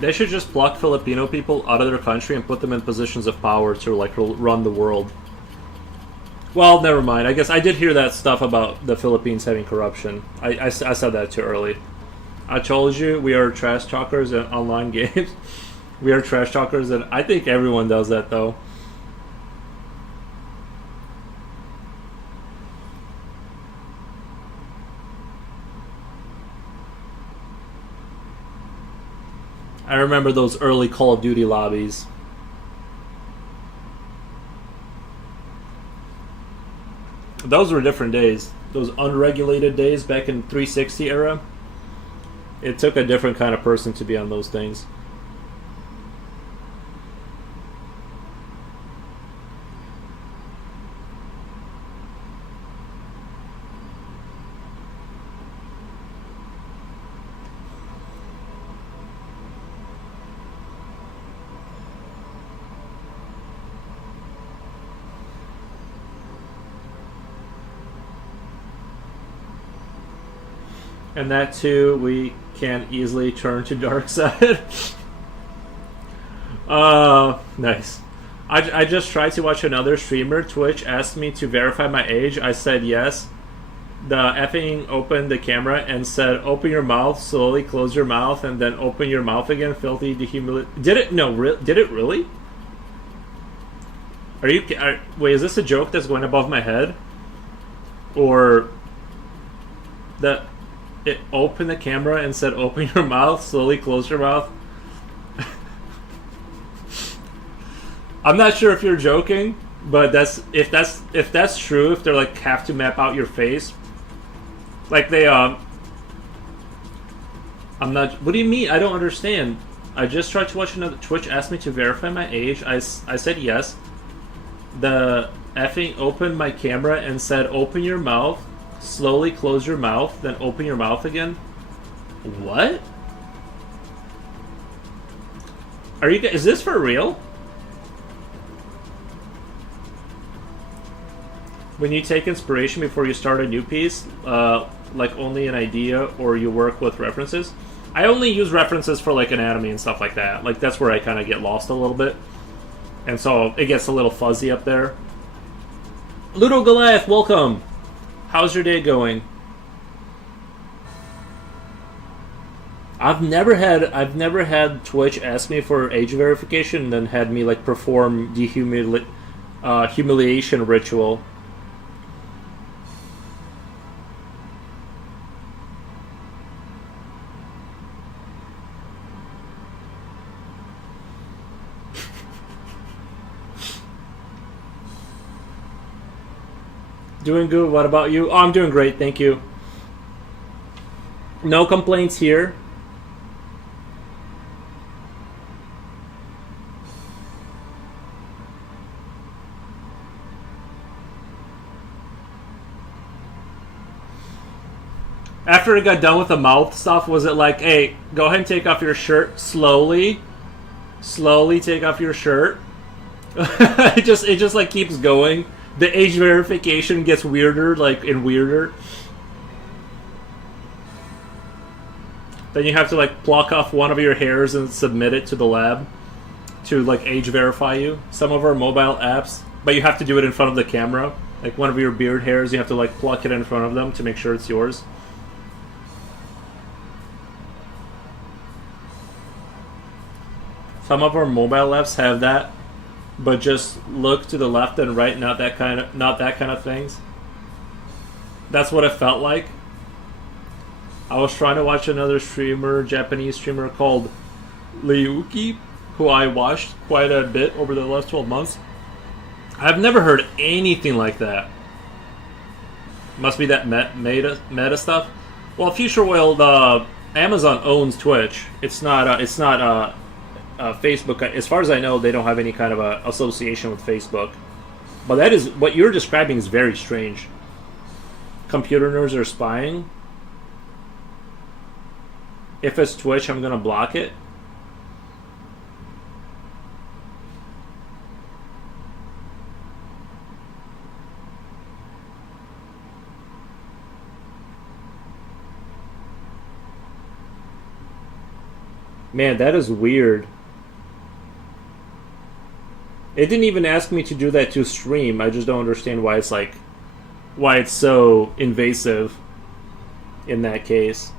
They should just pluck Filipino people out of their country and put them in positions of power to like run the world. Well, never mind. I guess I did hear that stuff about the Philippines having corruption. I said that too early. I told you we are trash talkers in online games. We are trash talkers, and I think everyone does that though. I remember those early Call of Duty lobbies. Those were different days. Those unregulated days back in 360 era. It took a different kind of person to be on those things. And that too, we can easily turn to dark side. Nice. I just tried to watch another streamer. Twitch asked me to verify my age. I said yes. The effing opened the camera and said, "Open your mouth, slowly close your mouth, and then open your mouth again." Filthy dehumiliate. Did it? No. Did it really? Are you? Wait, is this a joke that's going above my head, or that? It opened the camera and said, "Open your mouth, slowly close your mouth." I'm not sure if you're joking, but if that's true, if they're like have to map out your face, like they I'm not. What do you mean? I don't understand. I just tried to watch another. Twitch asked me to verify my age. I said yes. The effing opened my camera and said, "Open your mouth." Slowly close your mouth, then open your mouth again. What? Are you? Is this for real? When you take inspiration before you start a new piece, like only an idea, or you work with references. I only use references for like anatomy and stuff like that. Like that's where I kind of get lost a little bit, and so it gets a little fuzzy up there. Ludo Goliath, welcome. How's your day going? I've never had Twitch ask me for age verification and then had me like perform humiliation ritual. Doing good. What about you? Oh, I'm doing great. Thank you. No complaints here. After it got done with the mouth stuff, was it like, hey, go ahead and take off your shirt slowly, slowly take off your shirt? It just like keeps going. The age verification gets weirder, like and weirder. Then you have to like pluck off one of your hairs and submit it to the lab to like age verify you. Some of our mobile apps, but you have to do it in front of the camera. Like one of your beard hairs, you have to like pluck it in front of them to make sure it's yours. Some of our mobile apps have that, but just look to the left and right, not that kind of things. That's what it felt like. I was trying to watch another streamer, Japanese streamer called Liuki, who I watched quite a bit over the last 12 months. I've never heard anything like that. Must be that meta stuff. Well, Future World, Amazon owns Twitch. It's not Facebook. As far as I know, they don't have any kind of a association with Facebook. But that is what you're describing is very strange. Computer nerds are spying. If it's Twitch, I'm gonna block it. Man, that is weird. It didn't even ask me to do that to stream. I just don't understand why it's so invasive in that case.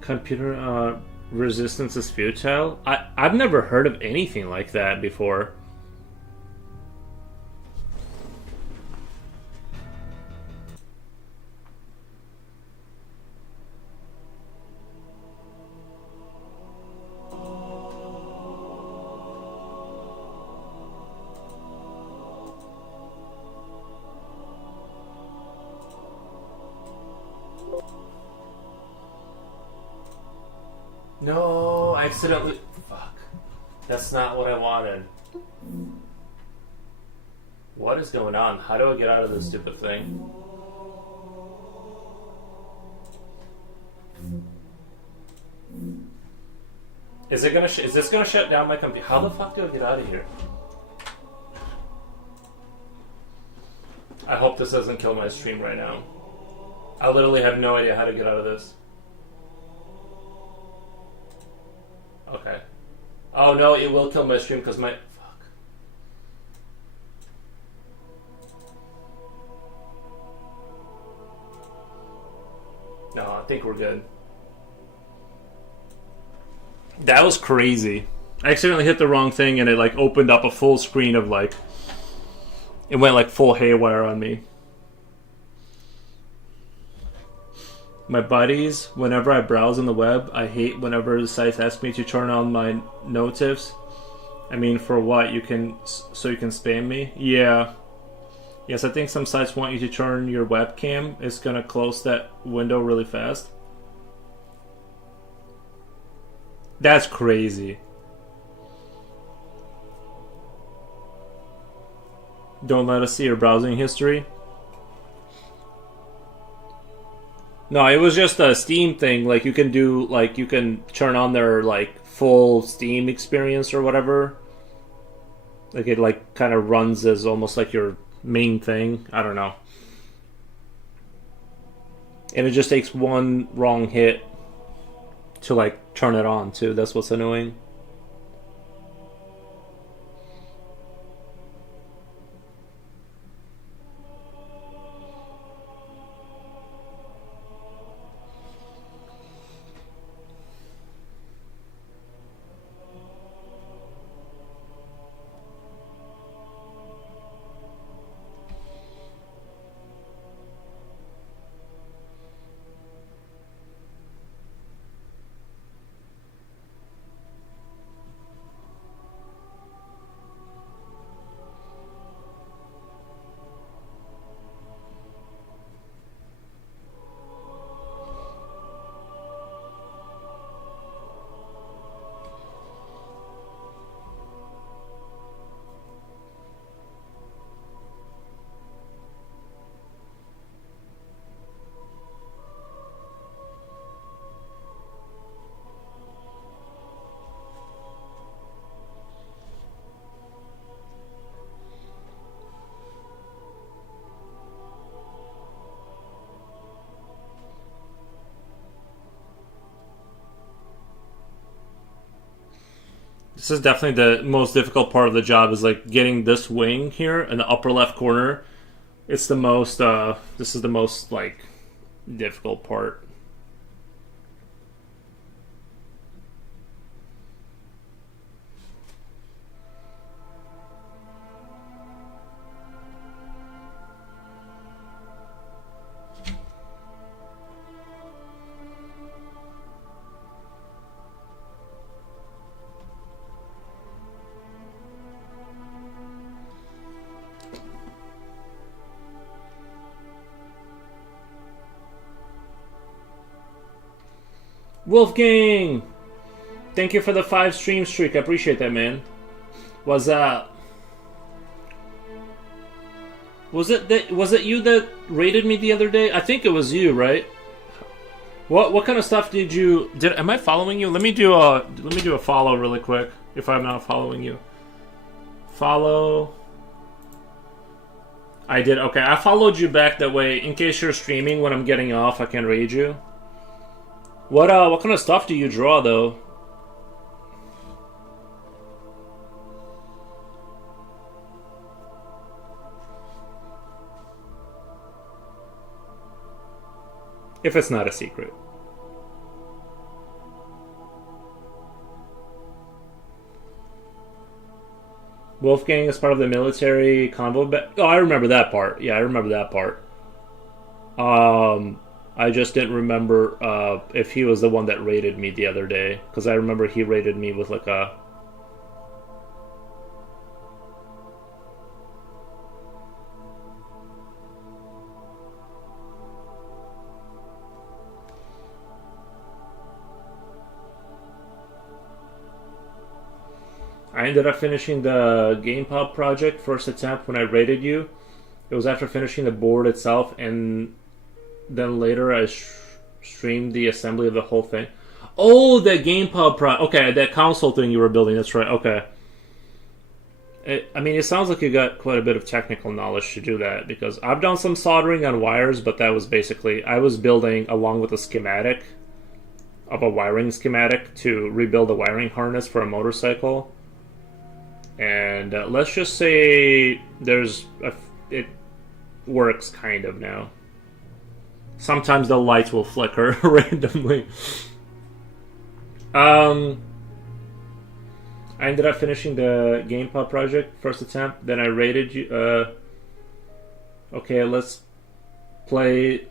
Computer resistance is futile? I've never heard of anything like that before. No, I accidentally... Fuck. That's not what I wanted. What is going on? How do I get out of this stupid thing? Is this gonna shut down my computer? How the fuck do I get out of here? I hope this doesn't kill my stream right now. I literally have no idea how to get out of this. Okay. Oh no, it will kill my stream because my... Fuck. No, I think we're good. That was crazy. I accidentally hit the wrong thing and it like opened up a full screen of like... It went like full haywire on me. My buddies, whenever I browse on the web, I hate whenever the sites ask me to turn on my notifs. I mean, for what? So you can spam me? Yeah. Yes, I think some sites want you to turn your webcam. It's gonna close that window really fast. That's crazy. Don't let us see your browsing history. No, it was just a Steam thing. Like you can turn on their like full Steam experience or whatever. Like it like kind of runs as almost like your main thing. I don't know. And it just takes one wrong hit to like turn it on too. That's what's annoying. This is definitely the most difficult part of the job, is like getting this wing here in the upper left corner. It's the most, this is the most, like, difficult part. Wolfgang! Thank you for the 5 stream streak. I appreciate that, man. Was it you that rated me the other day? I think it was you, right? What kind of stuff did you am I following you? Let me do a follow really quick if I'm not following you. Follow. I did. Okay, I followed you back that way in case you're streaming when I'm getting off I can raid you. What kind of stuff do you draw though? If it's not a secret. Wolfgang is part of the military convo. Oh, I remember that part. Yeah, I remember that part. I just didn't remember if he was the one that rated me the other day, because I remember he rated me with like a... I ended up finishing the GamePub project first attempt when I rated you. It was after finishing the board itself, and then later I streamed the assembly of the whole thing. Oh, that GamePub okay, that console thing you were building, that's right, okay. I mean, it sounds like you got quite a bit of technical knowledge to do that, because I've done some soldering on wires, but that was basically... I was building along with a schematic of a wiring schematic to rebuild a wiring harness for a motorcycle. And let's just say it works kind of now. Sometimes the lights will flicker randomly. I ended up finishing the GamePub project first attempt. Then I rated you. Okay, let's play.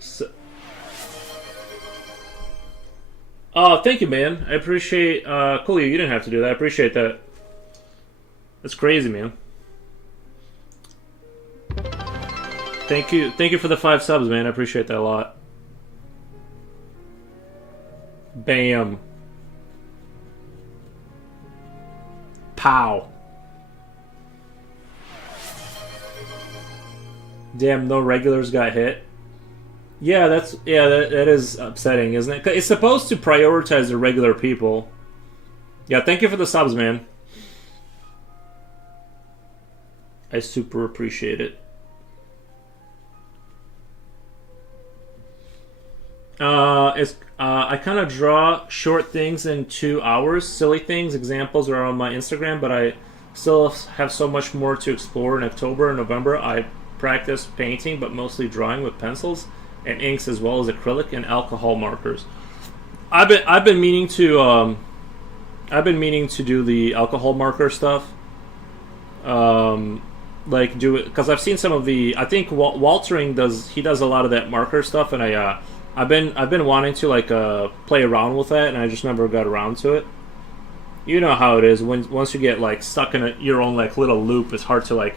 Oh, thank you, man. I appreciate. Cool, you didn't have to do that. I appreciate that. That's crazy, man. Thank you for the 5 subs, man. I appreciate that a lot. Bam. Pow. Damn, no regulars got hit. Yeah, that is upsetting, isn't it? It's supposed to prioritize the regular people. Yeah, thank you for the subs, man. I super appreciate it. I kind of draw short things in 2 hours. Silly things, examples are on my Instagram, but I still have so much more to explore in October and November. I practice painting, but mostly drawing with pencils and inks, as well as acrylic and alcohol markers. I've been meaning to do the alcohol marker stuff. Like do it because I've seen some of the. I think Waltering does a lot of that marker stuff, and I've been wanting to like play around with that, and I just never got around to it. You know how it is once you get like stuck in your own like little loop, it's hard to like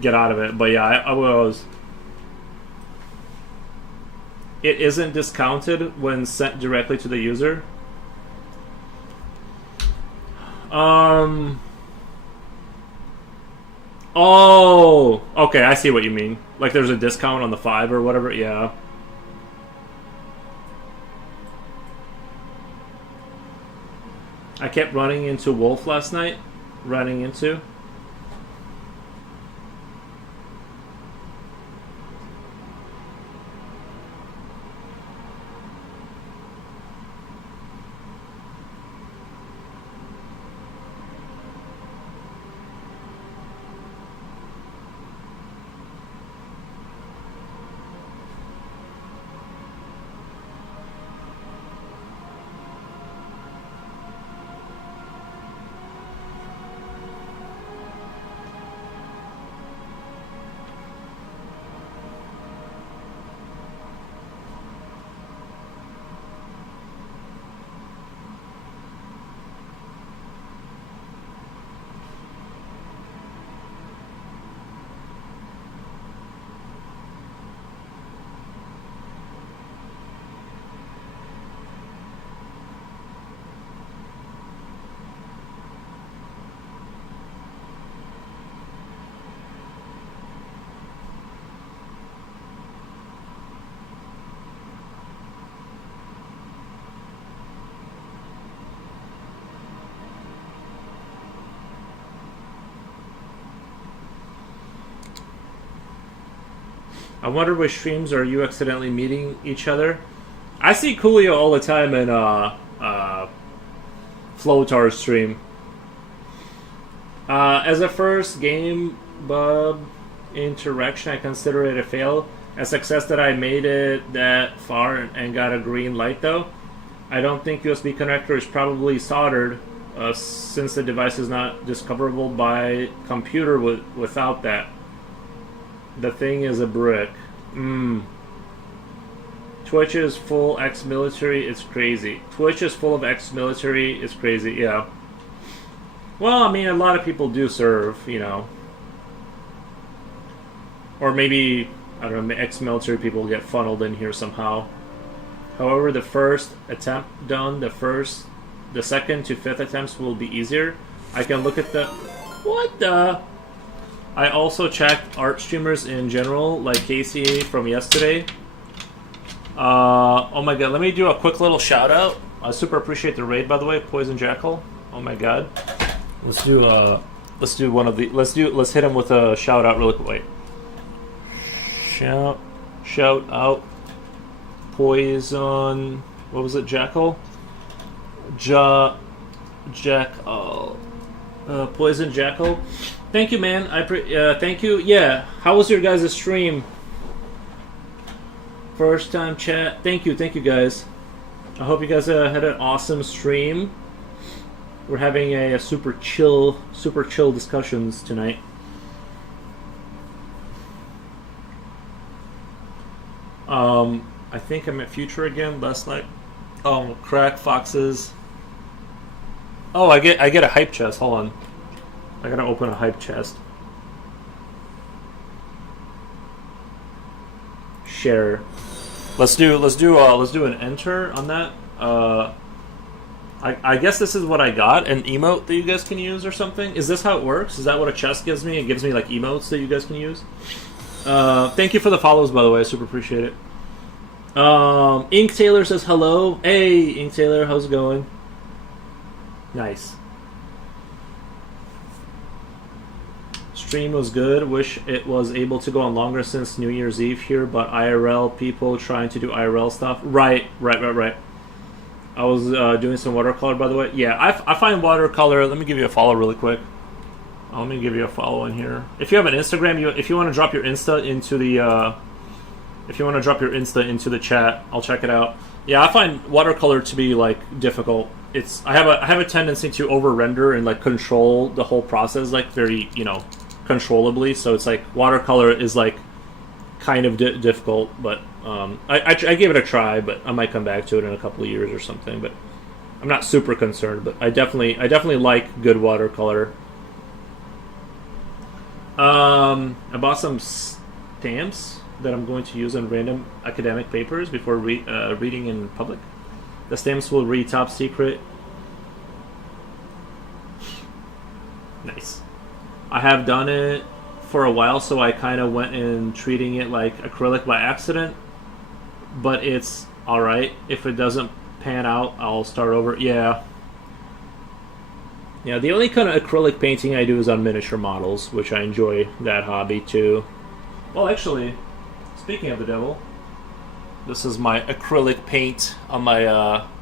get out of it. But yeah, I was. It isn't discounted when sent directly to the user. Oh, okay, I see what you mean. Like there's a discount on the 5 or whatever, yeah. I kept running into Wolf last night. Running into. I wonder which streams are you accidentally meeting each other. I see Coolio all the time in Floatar's stream. As a first game bub interaction, I consider it a fail. A success that I made it that far and got a green light though. I don't think USB connector is probably soldered since the device is not discoverable by computer without that. The thing is a brick. Twitch is full ex-military, it's crazy. Twitch is full of ex-military, it's crazy, yeah. Well, I mean, a lot of people do serve, you know. Or maybe, I don't know, ex-military people get funneled in here somehow. However, the first attempt done, the second to fifth attempts will be easier. I can look at the... What the... I also checked art streamers in general, like KCA from yesterday. Oh my god, let me do a quick little shout out. I super appreciate the raid, by the way, Poison Jackal. Oh my god. Let's do one of the let's hit him with a shout out really quick. Wait. Shout out Poison, what was it, Jackal? Poison Jackal. Thank you, man. Thank you. Yeah. How was your guys' stream? First time chat. Thank you guys. I hope you guys had an awesome stream. We're having a super chill discussions tonight. I think I'm at Future again last night. Crack Foxes. Oh, I get a hype chest. Hold on. I gotta open a hype chest. Share. Let's do an enter on that. I guess this is what I got, an emote that you guys can use or something. Is this how it works? Is that what a chest gives me? It gives me like emotes that you guys can use. Thank you for the follows, by the way. I super appreciate it. Ink Taylor says hello. Hey, Ink Taylor, how's it going? Nice. Stream was good. Wish it was able to go on longer since New Year's Eve here, but IRL people trying to do IRL stuff. Right. I was doing some watercolor, by the way. Yeah, I find watercolor. Let me give you a follow really quick. Let me give you a follow in here. If you have an Instagram, if you want to drop your Insta into the chat, I'll check it out. Yeah, I find watercolor to be like difficult. I have a tendency to over render and like control the whole process like very controllably. So it's like watercolor is like kind of difficult, but I gave it a try, but I might come back to it in a couple of years or something. But I'm not super concerned. But I definitely like good watercolor. I bought some stamps that I'm going to use on random academic papers before reading in public. The stamps will read top secret. Nice. I have done it for a while, so I kind of went in treating it like acrylic by accident. But it's alright. If it doesn't pan out, I'll start over. Yeah. Yeah, the only kind of acrylic painting I do is on miniature models, which I enjoy that hobby too. Well, actually, speaking of the devil, this is my acrylic paint on my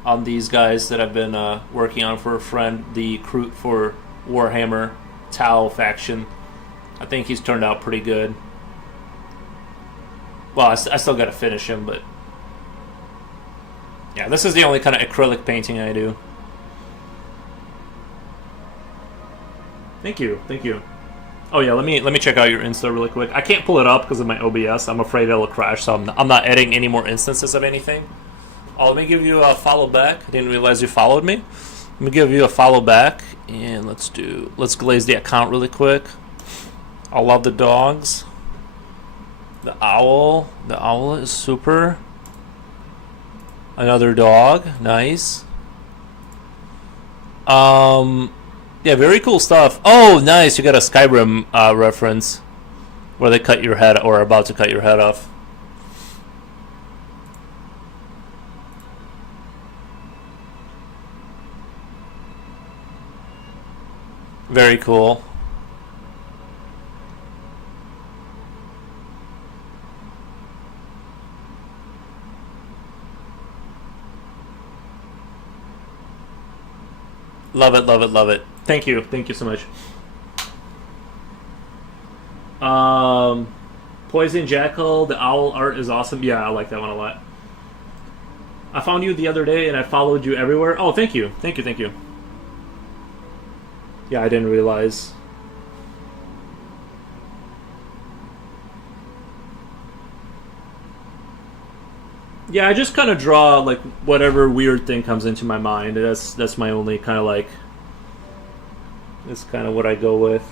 on these guys that I've been working on for a friend, the Kroot for Warhammer Tau faction. I think he's turned out pretty good. Well, I still got to finish him, but yeah, this is the only kind of acrylic painting I do. Thank you. Oh yeah, let me check out your Insta really quick. I can't pull it up because of my OBS. I'm afraid it'll crash, so I'm not adding any more instances of anything. Oh, let me give you a follow back. I didn't realize you followed me. Let me give you a follow back, and let's glaze the account really quick. I love the dogs. The owl is super. Another dog, nice. Yeah, very cool stuff. Oh, nice, you got a Skyrim reference where they cut your head, or are about to cut your head off. Very cool. Love it, love it, love it. Thank you so much. Um, Poison Jackal, the owl art is awesome. Yeah, I like that one a lot. I found you the other day and I followed you everywhere. Oh, thank you, thank you, thank you. Yeah, I didn't realize. Yeah, I just kind of draw like whatever weird thing comes into my mind. That's my only kind of like. That's kind of what I go with.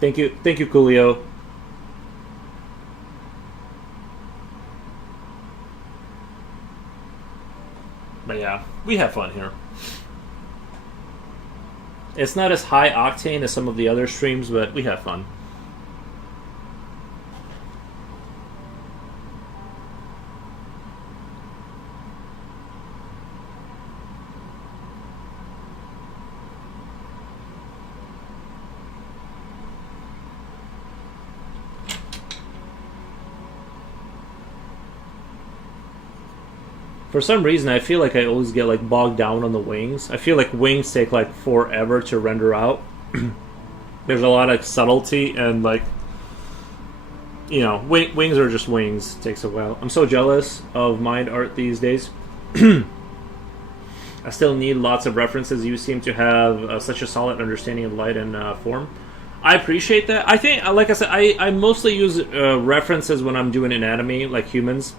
Thank you, Coolio. But yeah, we have fun here. It's not as high octane as some of the other streams, but we have fun. For some reason, I feel like I always get like bogged down on the wings. I feel like wings take like forever to render out. There's a lot of subtlety and like wings are just wings. It takes a while. I'm so jealous of mind art these days. I still need lots of references. You seem to have such a solid understanding of light and form. I appreciate that. I think, like I said, I mostly use references when I'm doing anatomy, like humans.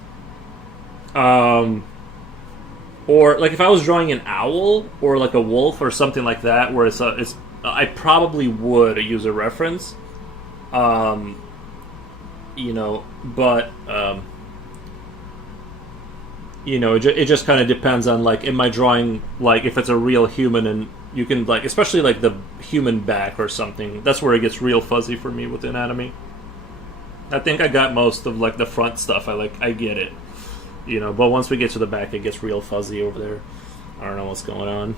Or like if I was drawing an owl or like a wolf or something like that, where it's I probably would use a reference. Um, but it just kind of depends on like, am I drawing like if it's a real human and you can like, especially like the human back or something. That's where it gets real fuzzy for me with anatomy. I think I got most of like the front stuff. I get it. But once we get to the back, it gets real fuzzy over there. I don't know what's going on.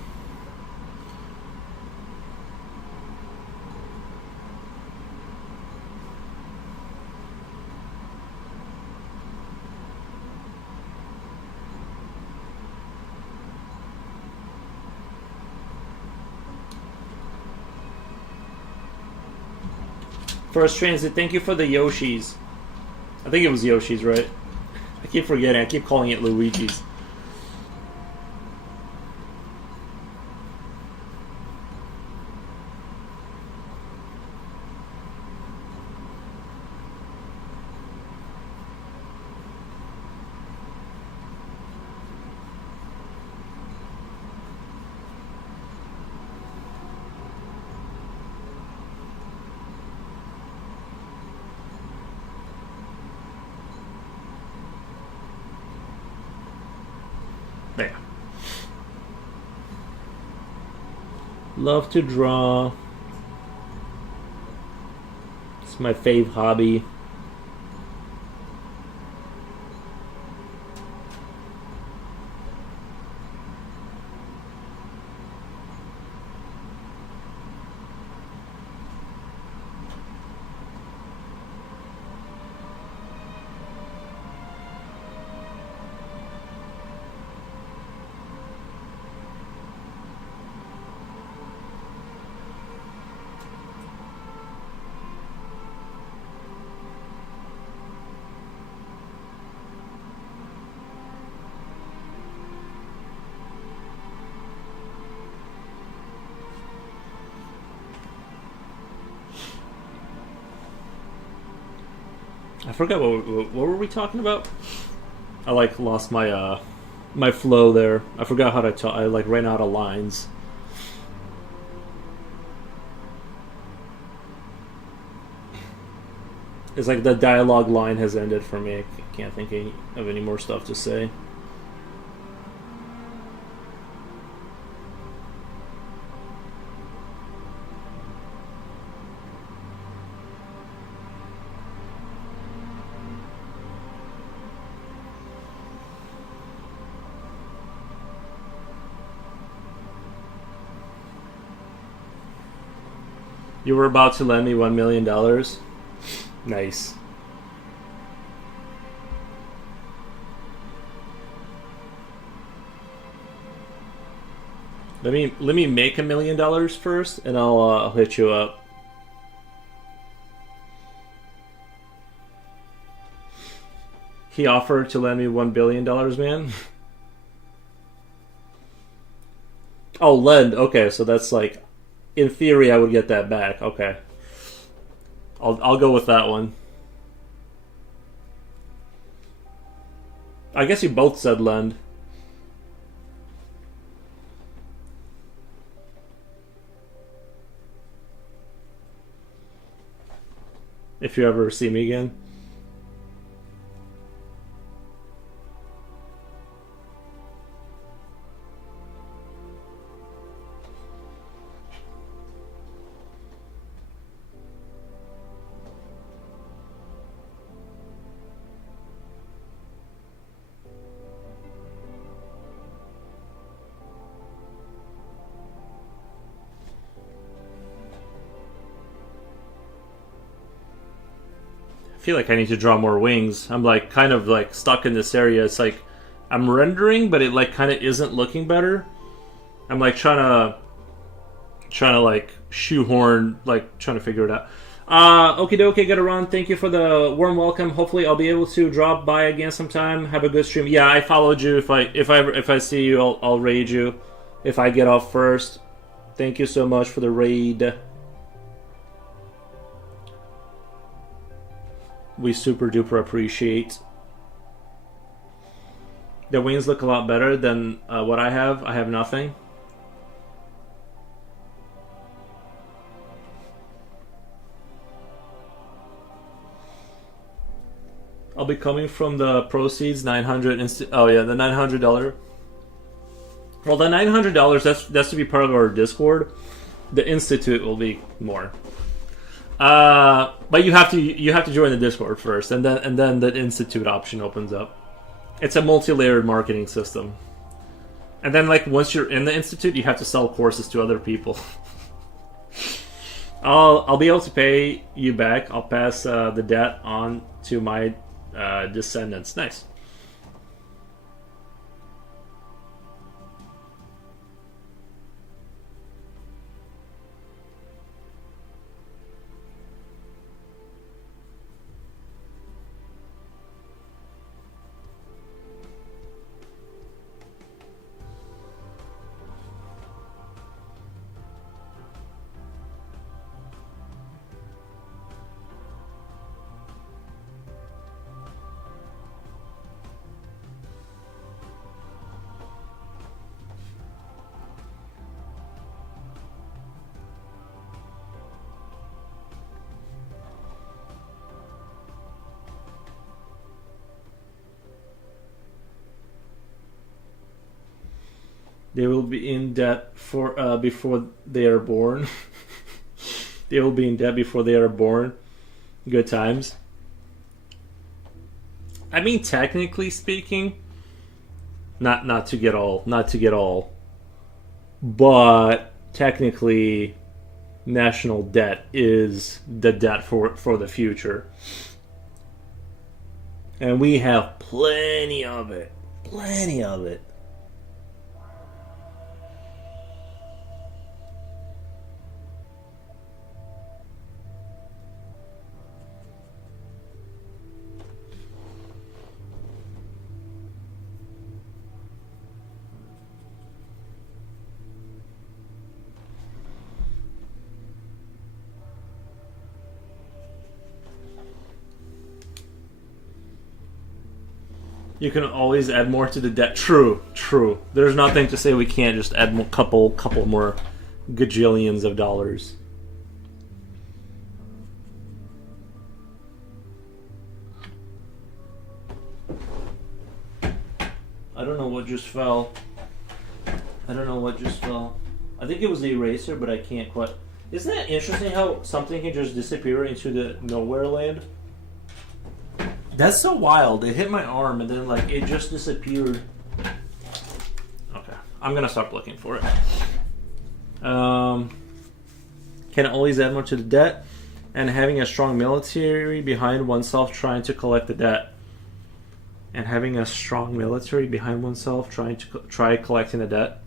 First Transit, thank you for the Yoshis. I think it was Yoshi's, right? I keep forgetting. I keep calling it Luigi's. There. Love to draw. It's my fave hobby. I forgot what were we talking about? I like lost my my flow there. I forgot how to talk. I like ran out of lines. It's like the dialogue line has ended for me. I can't think of any more stuff to say. You were about to lend me $1 million. Nice. Let me make $1 million first, and I'll hit you up. He offered to lend me $1 billion, man. Oh, lend. Okay, so that's like, in theory, I would get that back. Okay, I'll go with that one. I guess you both said lend. If you ever see me again. I feel like I need to draw more wings. I'm like kind of like stuck in this area. It's like I'm rendering, but it like kind of isn't looking better. I'm like trying to like shoehorn, like trying to figure it out. Okie dokie, gotta run. Thank you for the warm welcome. Hopefully, I'll be able to drop by again sometime. Have a good stream. Yeah, I followed you. If I see you, I'll raid you. If I get off first. Thank you so much for the raid. We super duper appreciate. The wings look a lot better than what I have. I have nothing. I'll be coming from the proceeds, $900. Oh yeah, the $900. Well, the $900 that's to be part of our Discord. The Institute will be more. But you have to join the Discord first, and then the Institute option opens up. It's a multi-layered marketing system, and then like once you're in the Institute, you have to sell courses to other people. I'll be able to pay you back. I'll pass the debt on to my descendants. Nice. They will be in debt for before they are born. They will be in debt before they are born. Good times. I mean, technically speaking, not to get all, but technically, national debt is the debt for the future, and we have plenty of it. Plenty of it. You can always add more to the debt. True. There's nothing to say we can't just add a couple more gajillions of dollars. I don't know what just fell. I think it was the eraser, but I can't quite. Isn't that interesting how something can just disappear into the nowhere land? That's so wild. It hit my arm and then like it just disappeared. Okay, I'm gonna start looking for it. can always add more to the debt, and having a strong military behind oneself trying to collect the debt. And having a strong military behind oneself trying to try collecting the debt.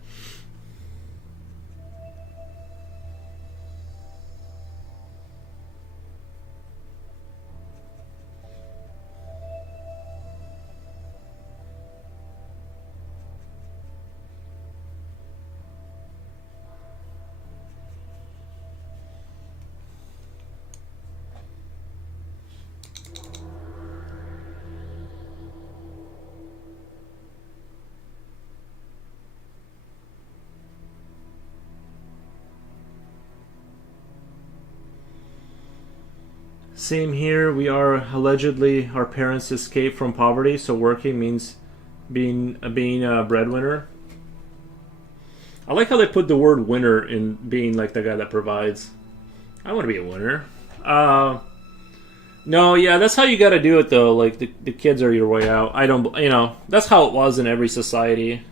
Same here. We are allegedly our parents escaped from poverty, so working means being a breadwinner. I like how they put the word winner in being like the guy that provides. I want to be a winner. No, yeah, that's how you got to do it though. Like the kids are your way out. I don't, that's how it was in every society.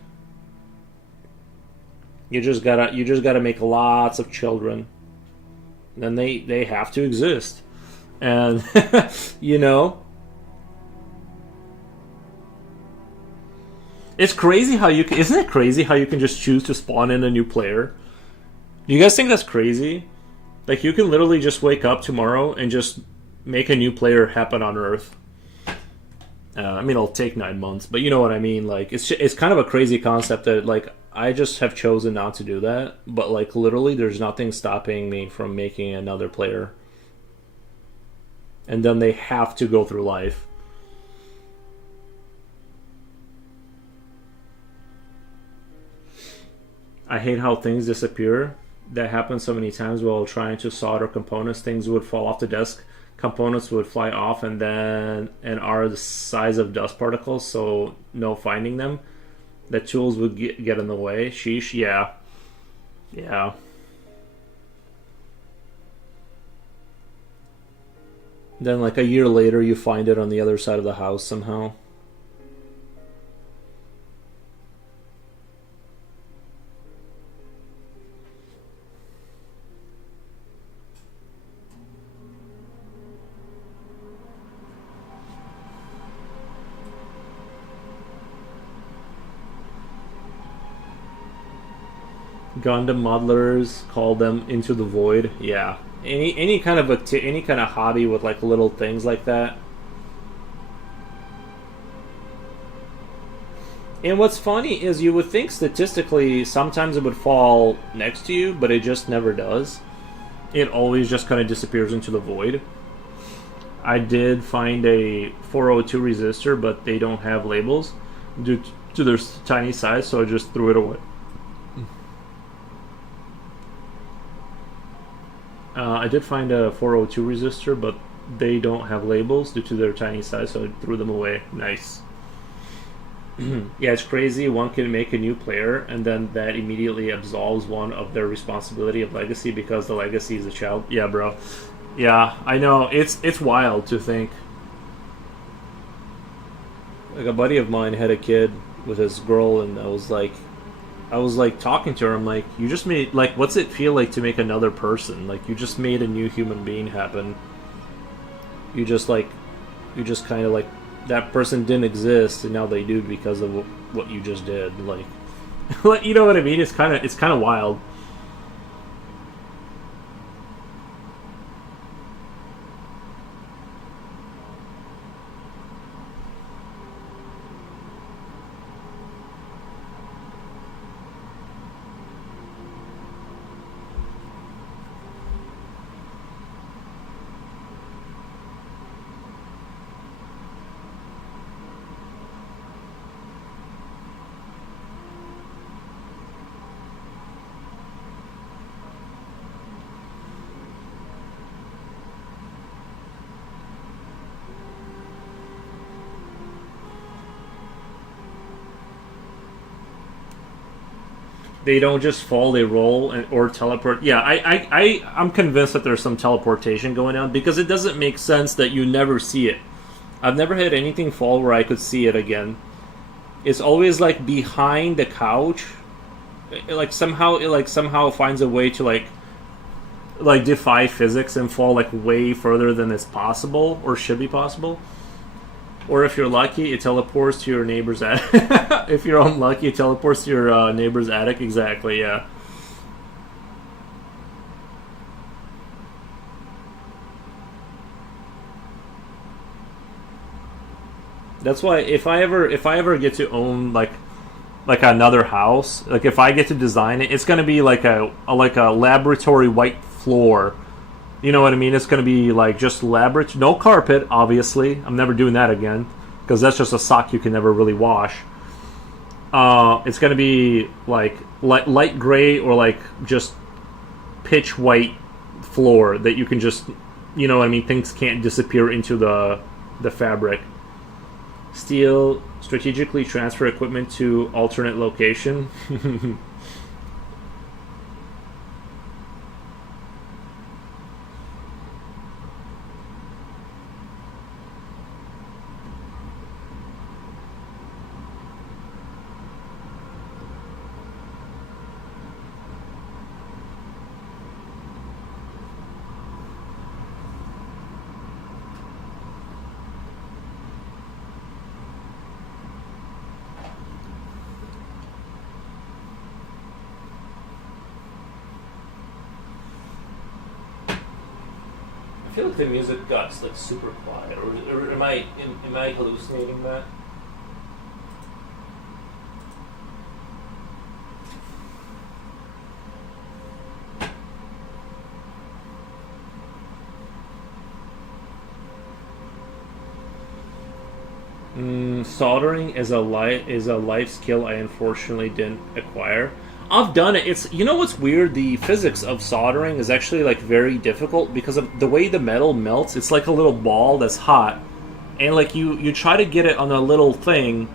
You just gotta make lots of children. Then they have to exist. And it's crazy how isn't it crazy how you can just choose to spawn in a new player? Do you guys think that's crazy? Like you can literally just wake up tomorrow and just make a new player happen on Earth. I mean, it'll take 9 months, but you know what I mean. Like it's kind of a crazy concept that like I just have chosen not to do that. But like literally, there's nothing stopping me from making another player. And then they have to go through life. I hate how things disappear. That happens so many times while trying to solder components. Things would fall off the desk. Components would fly off and are the size of dust particles, so no finding them. The tools would get in the way. Sheesh, yeah. Yeah. Then like a year later you find it on the other side of the house somehow. Gundam modelers call them Into the Void. Yeah. Any kind of hobby with like little things like that. And what's funny is you would think statistically sometimes it would fall next to you, but it just never does. It always just kind of disappears into the void. I did find a 402 resistor, but they don't have labels due to their tiny size, so I just threw it away. I did find a 402 resistor, but they don't have labels due to their tiny size, so I threw them away. Nice. Yeah, it's crazy. One can make a new player, and then that immediately absolves one of their responsibility of legacy because the legacy is a child. Yeah, bro. Yeah, I know. It's wild to think. Like a buddy of mine had a kid with his girl, and I was like talking to her. I'm like, you just made, like, what's it feel like to make another person? Like, you just made a new human being happen. You just kind of like, that person didn't exist, and now they do because of what you just did. Like, you know what I mean? It's kind of wild. They don't just fall; they roll or teleport. Yeah, I'm convinced that there's some teleportation going on because it doesn't make sense that you never see it. I've never had anything fall where I could see it again. It's always like behind the couch. It somehow finds a way to like like defy physics and fall like way further than it's possible or should be possible. Or if you're lucky, it teleports to your neighbor's attic. If you're unlucky, it teleports to your neighbor's attic. Exactly, yeah. That's why if I ever get to own like another house, like if I get to design it, it's gonna be like a laboratory white floor. You know what I mean? It's gonna be like just laboratory, no carpet. Obviously, I'm never doing that again because that's just a sock you can never really wash. It's gonna be like light gray or like just pitch white floor that you can just, you know what I mean? Things can't disappear into the fabric. Steal, strategically transfer equipment to alternate location. I feel like the music got like super quiet, or am I hallucinating that? Soldering is a life skill I unfortunately didn't acquire. I've done it. It's, you know what's weird? The physics of soldering is actually like very difficult because of the way the metal melts. It's like a little ball that's hot, and like you try to get it on a little thing,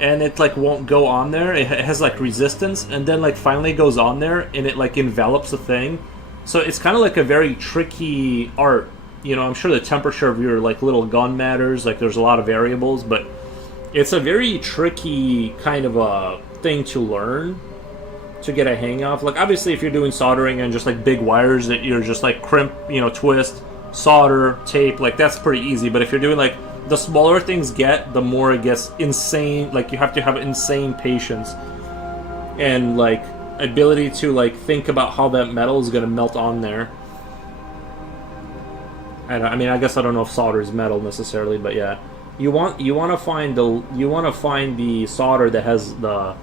and it like won't go on there. It has like resistance, and then like finally goes on there, and it like envelops the thing. So it's kind of like a very tricky art. You know, I'm sure the temperature of your like little gun matters. Like there's a lot of variables, but it's a very tricky kind of a thing to learn, to get a hang of. Like obviously if you're doing soldering and just like big wires that you're just like crimp, you know, twist, solder, tape, like that's pretty easy. But if you're doing like, the smaller things get, the more it gets insane. Like you have to have insane patience and like ability to like think about how that metal is going to melt on there. I mean, I guess I don't know if solder is metal necessarily, but yeah, you want to find the solder that has the,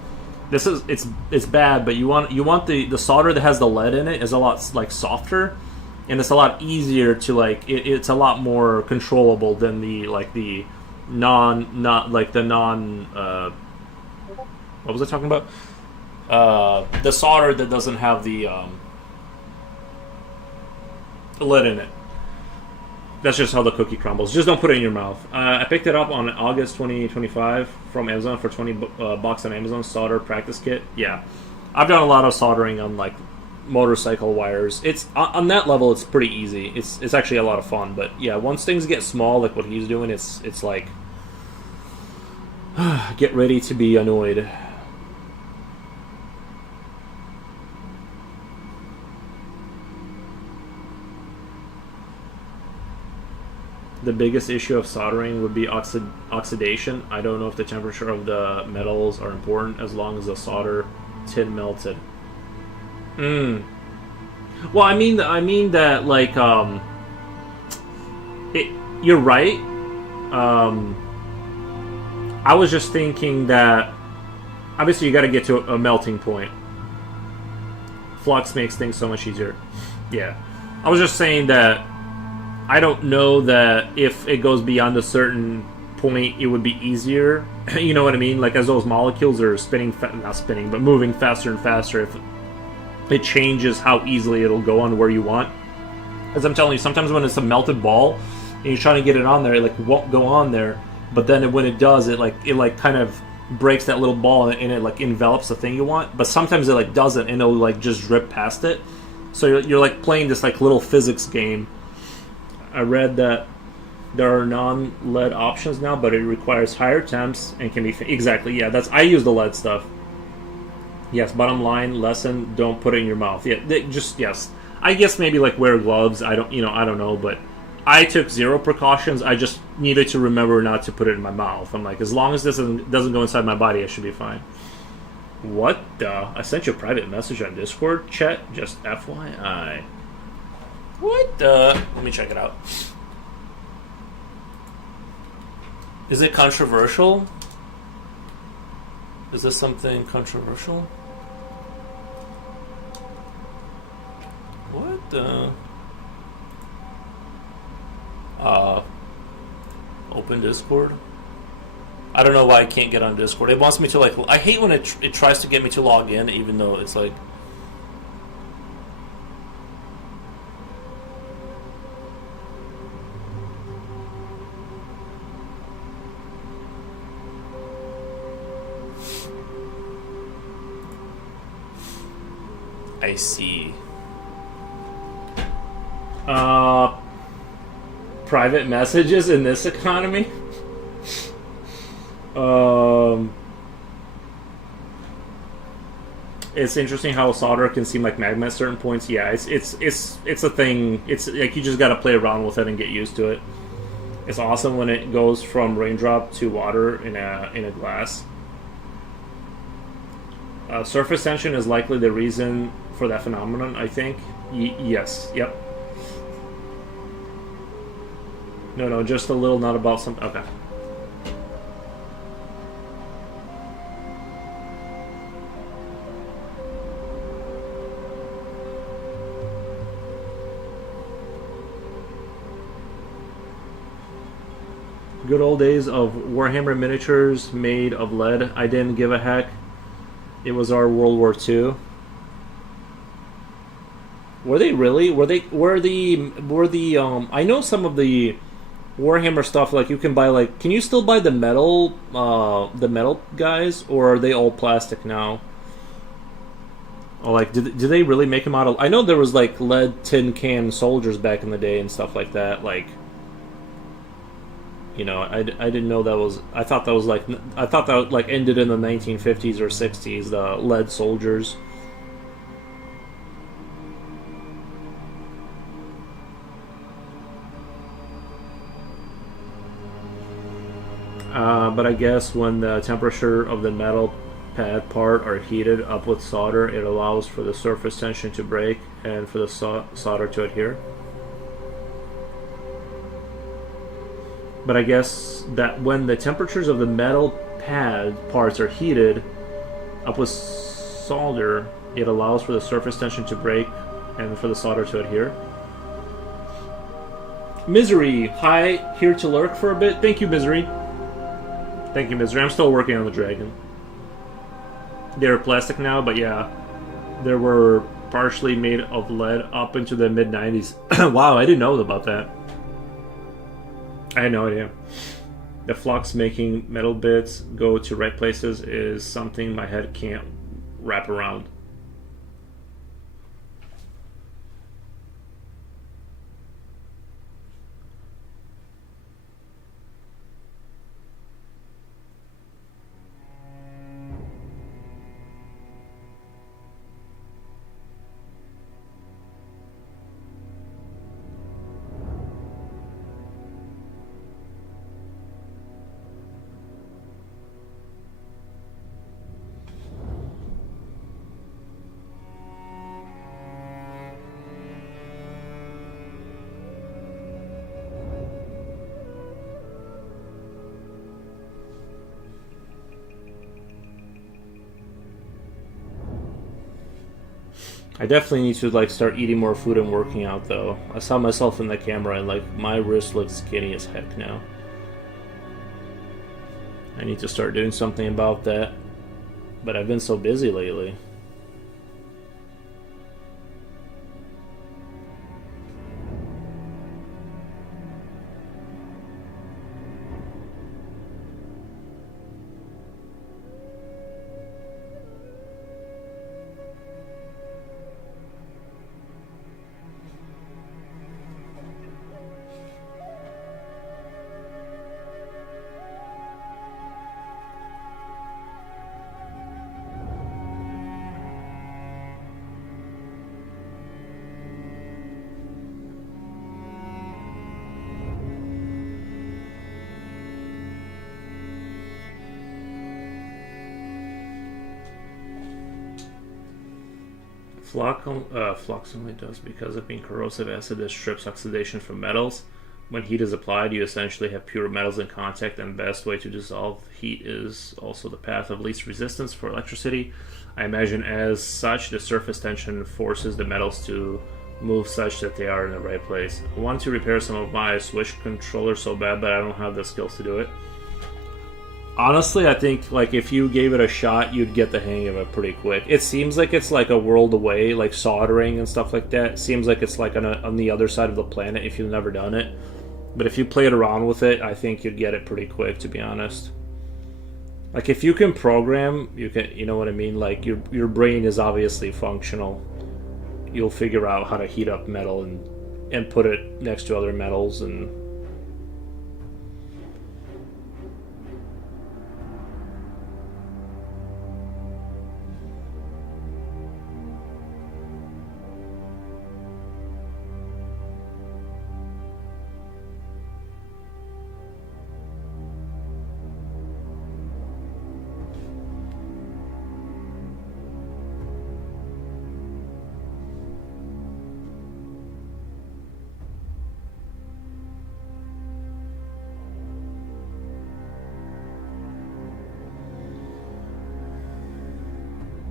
this is, it's bad, but you want the solder that has the lead in it is a lot like softer, and it's a lot easier to like it's a lot more controllable than the like the not like the non what was I talking about? The solder that doesn't have the lead in it. That's just how the cookie crumbles. Just don't put it in your mouth. I picked it up on August 2025 from Amazon for 20 bucks on Amazon, solder practice kit. Yeah, I've done a lot of soldering on like motorcycle wires. It's on that level, it's pretty easy. It's actually a lot of fun. But yeah, once things get small, like what he's doing, it's like get ready to be annoyed. The biggest issue of soldering would be oxidation. I don't know if the temperature of the metals are important as long as the solder tin melted. Well, I mean that like you're right. I was just thinking that obviously you got to get to a melting point. Flux makes things so much easier. Yeah, I was just saying that I don't know that if it goes beyond a certain point, it would be easier. You know what I mean? Like as those molecules are not spinning, but moving faster and faster, if it changes how easily it'll go on where you want. As I'm telling you, sometimes when it's a melted ball and you're trying to get it on there, it like won't go on there. But then when it does, it like kind of breaks that little ball and it like envelops the thing you want. But sometimes it like doesn't, and it'll like just drip past it. So you're like playing this like little physics game. I read that there are non-lead options now, but it requires higher temps and can be exactly. Yeah, I use the lead stuff. Yes, bottom line lesson: don't put it in your mouth. Yeah, yes. I guess maybe like wear gloves. I don't know, but I took zero precautions. I just needed to remember not to put it in my mouth. I'm like, as long as this doesn't go inside my body, I should be fine. What the? I sent you a private message on Discord chat. Just FYI. What the? Let me check it out. Is it controversial? Is this something controversial? What the? Open Discord. I don't know why I can't get on Discord. It wants me to like. I hate when it tries to get me to log in, even though it's like. I see. Private messages in this economy? It's interesting how solder can seem like magma at certain points. Yeah, it's a thing. It's like you just gotta play around with it and get used to it. It's awesome when it goes from raindrop to water in a glass. Surface tension is likely the reason for that phenomenon, I think. Yes. Yep. No, just a little, not about some... Okay. Good old days of Warhammer miniatures made of lead. I didn't give a heck. It was our World War II. Were they really? Were the I know some of the Warhammer stuff, like you can buy, like, can you still buy the metal guys, or are they all plastic now? Or like, did they really make them out of? I know there was like lead tin can soldiers back in the day and stuff like that. Like, you know, I didn't know that was. I thought that like ended in the 1950s or 60s. The lead soldiers. But I guess when the temperature of the metal pad part are heated up with solder, it allows for the surface tension to break and for the solder to adhere. But I guess that when the temperatures of the metal pad parts are heated up with solder, it allows for the surface tension to break and for the solder to adhere. Misery, hi, here to lurk for a bit. Thank you, Misery. Thank you, Misery. I'm still working on the dragon. They're plastic now, but yeah, they were partially made of lead up into the mid-90s. Wow, I didn't know about that. I had no idea. The flux making metal bits go to right places is something my head can't wrap around. I definitely need to like start eating more food and working out though. I saw myself in the camera and like my wrist looks skinny as heck now. I need to start doing something about that. But I've been so busy lately. Flux only does because of being corrosive acid that strips oxidation from metals. When heat is applied, you essentially have pure metals in contact, and the best way to dissolve heat is also the path of least resistance for electricity. I imagine as such, the surface tension forces the metals to move such that they are in the right place. I want to repair some of my Switch controller so bad, but I don't have the skills to do it. Honestly, I think like if you gave it a shot, you'd get the hang of it pretty quick. It seems like it's like a world away, like soldering and stuff like that. It seems like it's like on the other side of the planet if you've never done it. But if you played around with it, I think you'd get it pretty quick, to be honest. Like if you can program, you can, you know what I mean? Like your brain is obviously functional. You'll figure out how to heat up metal and put it next to other metals and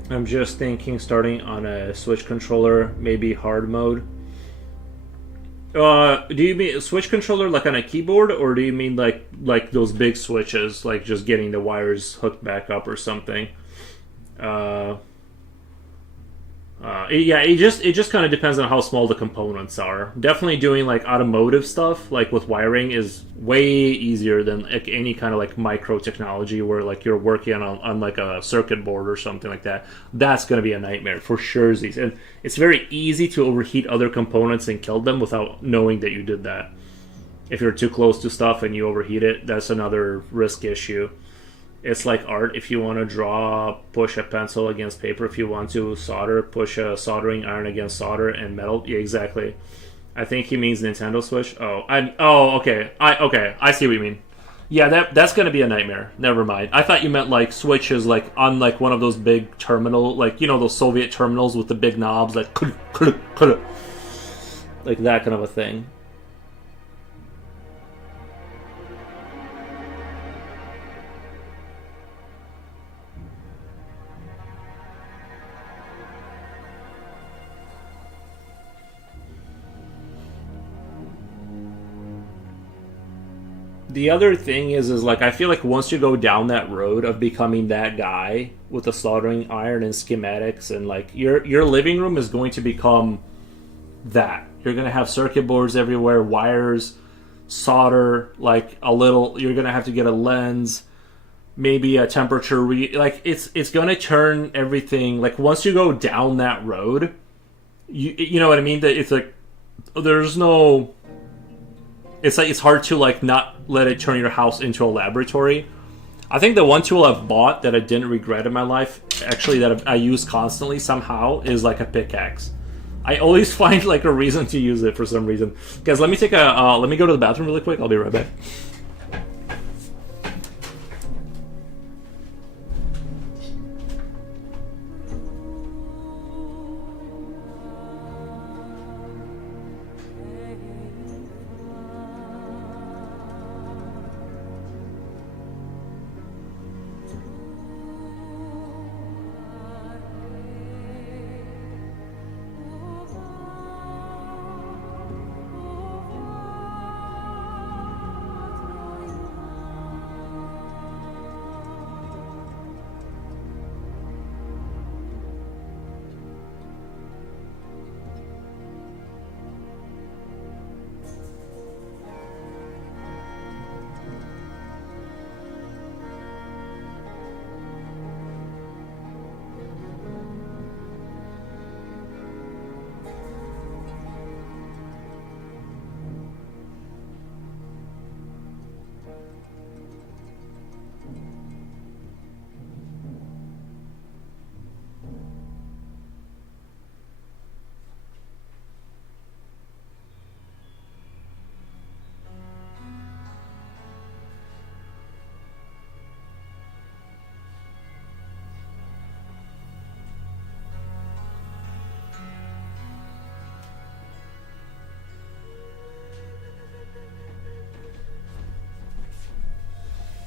I'm just thinking starting on a Switch controller, maybe hard mode. Do you mean a Switch controller like on a keyboard, or do you mean like those big switches, like just getting the wires hooked back up or something? Uh, yeah, it just kind of depends on how small the components are. Definitely doing like automotive stuff, like with wiring, is way easier than like any kind of like micro technology where like you're working on like a circuit board or something like that. That's going to be a nightmare for sure. And it's very easy to overheat other components and kill them without knowing that you did that. If you're too close to stuff and you overheat it, that's another risk issue. It's like art. If you want to draw, push a pencil against paper. If you want to solder, push a soldering iron against solder and metal. Yeah, exactly. I think he means Nintendo Switch. Okay. I see what you mean. Yeah, that's gonna be a nightmare. Never mind. I thought you meant like switches, like on like one of those big terminal, like you know those Soviet terminals with the big knobs, like like that kind of a thing. The other thing is like I feel like once you go down that road of becoming that guy with the soldering iron and schematics, and like your living room is going to become that. You're gonna have circuit boards everywhere, wires, solder, like a little. You're gonna have to get a lens, maybe a temperature like it's gonna turn everything. Like once you go down that road, you know what I mean. That it's like there's no. It's like it's hard to like not let it turn your house into a laboratory. I think the one tool I've bought that I didn't regret in my life, actually that I use constantly somehow, is like a pickaxe. I always find like a reason to use it for some reason. Guys, let me let me go to the bathroom really quick. I'll be right back.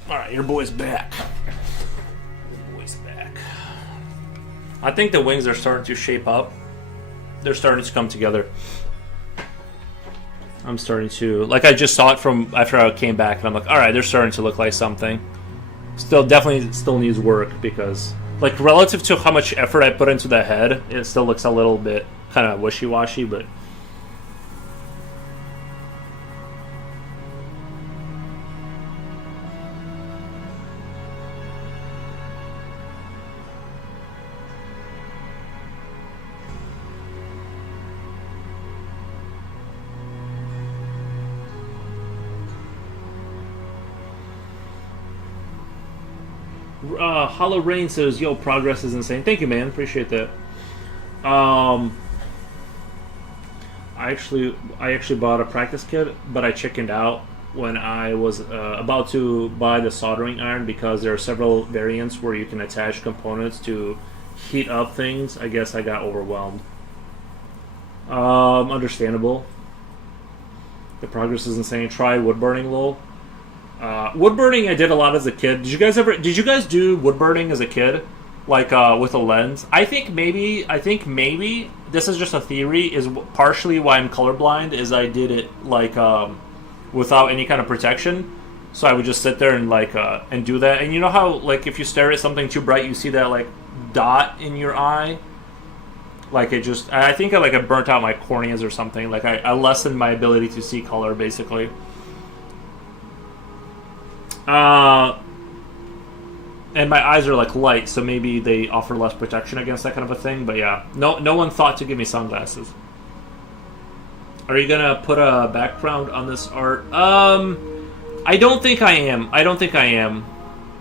Alright, your boy's back. Your boy's back. I think the wings are starting to shape up. They're starting to come together. I'm starting to... Like, I just saw it from after I came back, and I'm like, alright, they're starting to look like something. Definitely still needs work, because... Like, relative to how much effort I put into the head, it still looks a little bit kind of wishy-washy, but... Hollow Rain says, "Yo, progress is insane." Thank you, man. Appreciate that. I actually bought a practice kit, but I chickened out when I was about to buy the soldering iron because there are several variants where you can attach components to heat up things. I guess I got overwhelmed. Understandable. The progress is insane. Try wood burning, lol. Wood burning I did a lot as a kid. Did you guys do wood burning as a kid? Like with a lens? I think maybe this is just a theory, is partially why I'm colorblind, is I did it like without any kind of protection. So I would just sit there and like and do that. And you know how like if you stare at something too bright you see that like dot in your eye? Like I think I burnt out my corneas or something. Like I lessened my ability to see color basically. And my eyes are like light, so maybe they offer less protection against that kind of a thing. But yeah, no one thought to give me sunglasses. Are you gonna put a background on this art? I don't think I am.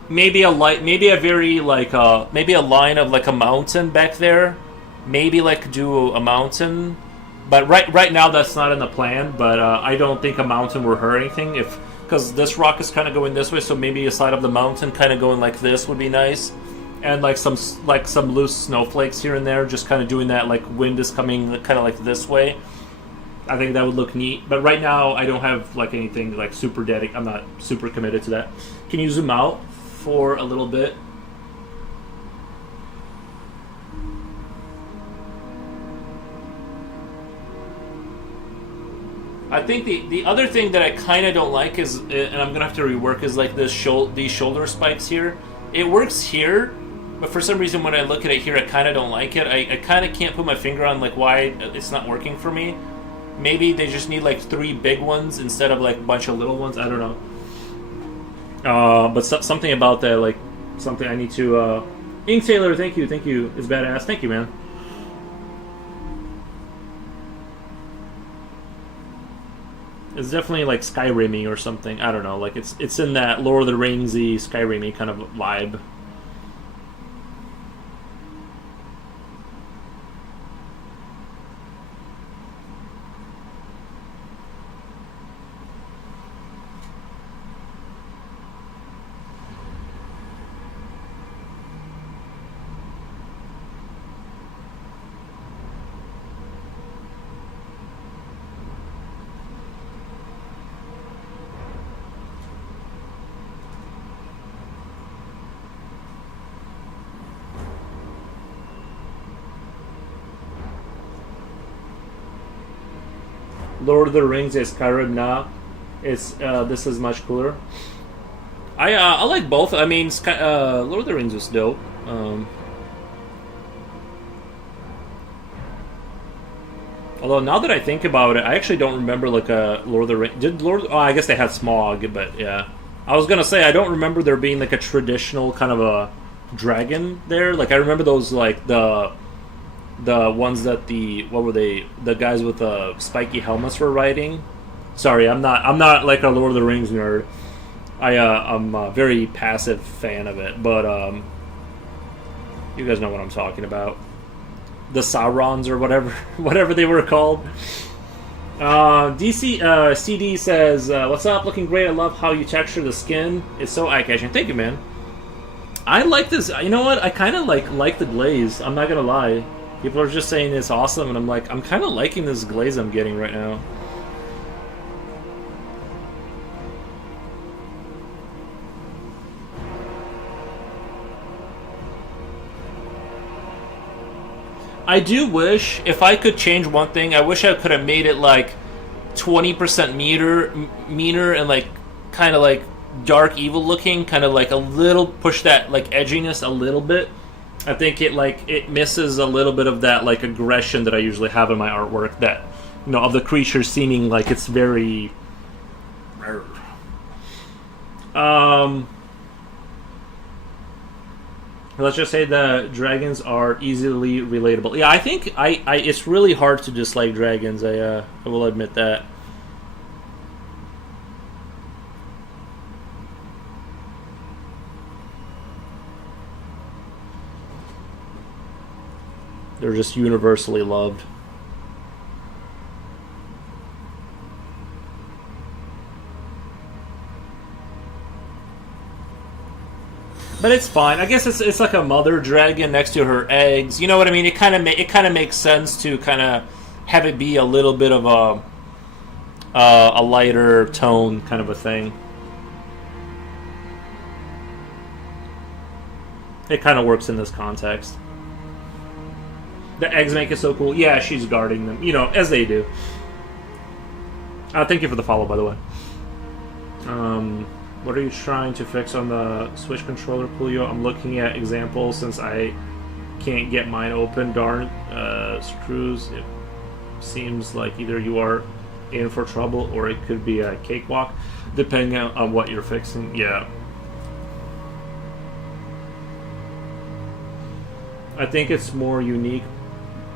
Maybe a light, maybe a very like maybe a line of like a mountain back there. Maybe like do a mountain. But right now that's not in the plan. But I don't think a mountain will hurt anything because this rock is kind of going this way, so maybe a side of the mountain kind of going like this would be nice, and like some loose snowflakes here and there, just kind of doing that, like wind is coming kind of like this way. I think that would look neat, but right now I don't have like anything like super dedicated. I'm not super committed to that. Can you zoom out for a little bit? I think the other thing that I kind of don't like is, and I'm gonna have to rework, is like these shoulder spikes here. It works here, but for some reason when I look at it here, I kind of don't like it. I kind of can't put my finger on like why it's not working for me. Maybe they just need like 3 big ones instead of like a bunch of little ones. I don't know. But something about that, like something I need to. Ink Taylor, thank you, is badass. Thank you, man. It's definitely like Skyrim-y or something. I don't know. Like it's in that Lord of the Rings-y, Skyrim-y kind of vibe. Lord of the Rings is Skyrim now. It's this is much cooler. I like both. I mean, Lord of the Rings is dope. Although now that I think about it, I actually don't remember like a Lord of the Rings. Oh, I guess they had Smaug, but yeah. I was gonna say I don't remember there being like a traditional kind of a dragon there. Like I remember those like the ones that what were they? The guys with the spiky helmets were riding. Sorry, I'm not like a Lord of the Rings nerd. I'm a very passive fan of it, but you guys know what I'm talking about. The Saurons or whatever they were called. CD says, "What's up? Looking great. I love how you texture the skin. It's so eye-catching." Thank you, man. I like this. You know what? I kind of like the glaze. I'm not gonna lie. People are just saying it's awesome, and I'm like, I'm kind of liking this glaze I'm getting right now. I do wish, if I could change one thing, I wish I could have made it like 20% meaner and like kind of like dark evil looking, kind of like a little push that like edginess a little bit. I think it misses a little bit of that like aggression that I usually have in my artwork, that of the creature seeming like it's very let's just say the dragons are easily relatable. Yeah, I think I it's really hard to dislike dragons. I will admit that. They're just universally loved. But it's fine. I guess it's like a mother dragon next to her eggs. You know what I mean? It kind of makes sense to kind of have it be a little bit of a lighter tone kind of a thing. It kind of works in this context. The eggs make it so cool. Yeah, she's guarding them, as they do. Thank you for the follow, by the way. What are you trying to fix on the Switch controller, Julio? I'm looking at examples since I can't get mine open. Darn screws. It seems like either you are in for trouble or it could be a cakewalk, depending on what you're fixing. Yeah. I think it's more unique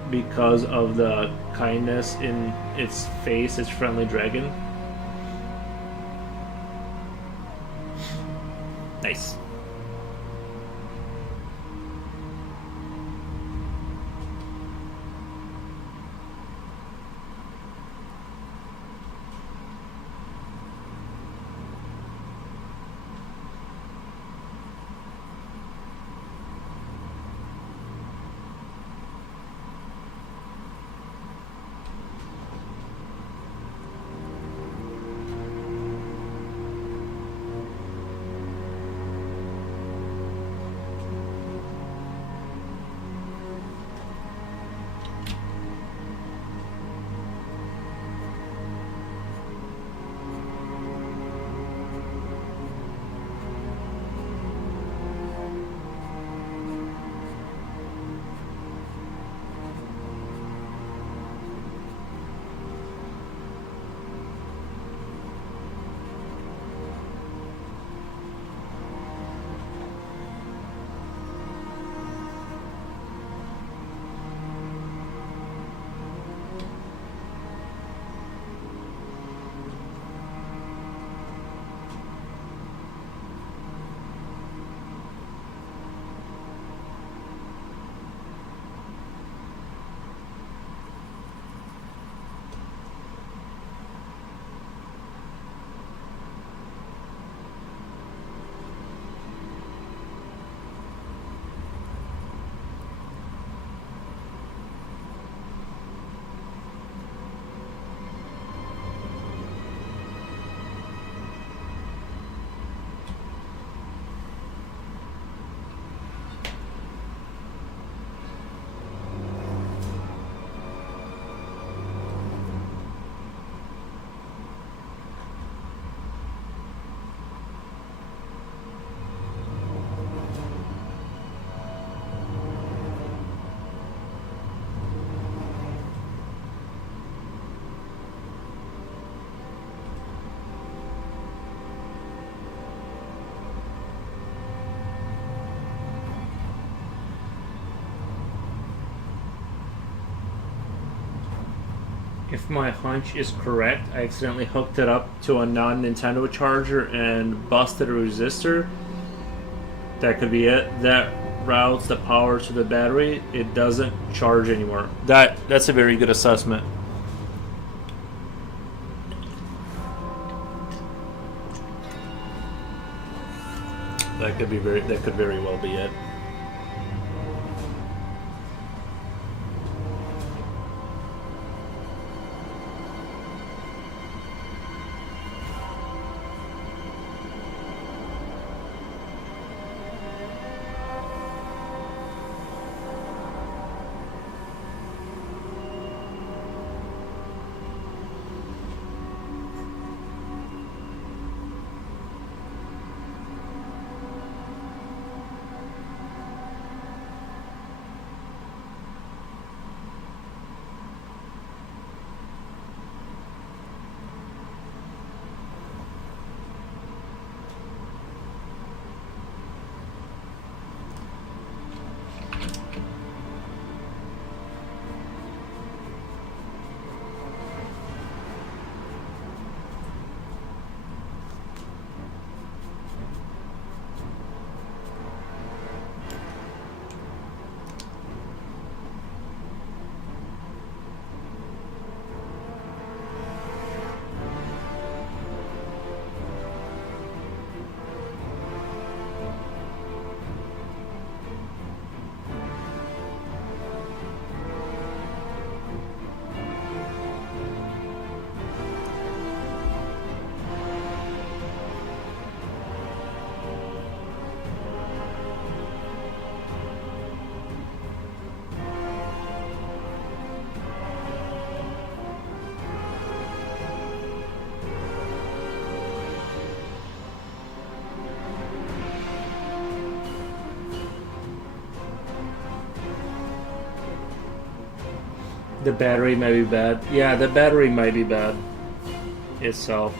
because of the kindness in its face, its friendly dragon. Nice. If my hunch is correct, I accidentally hooked it up to a non-Nintendo charger and busted a resistor. That could be it. That routes the power to the battery. It doesn't charge anymore. That's a very good assessment. That could very well be it. The battery might be bad. Yeah, the battery might be bad itself.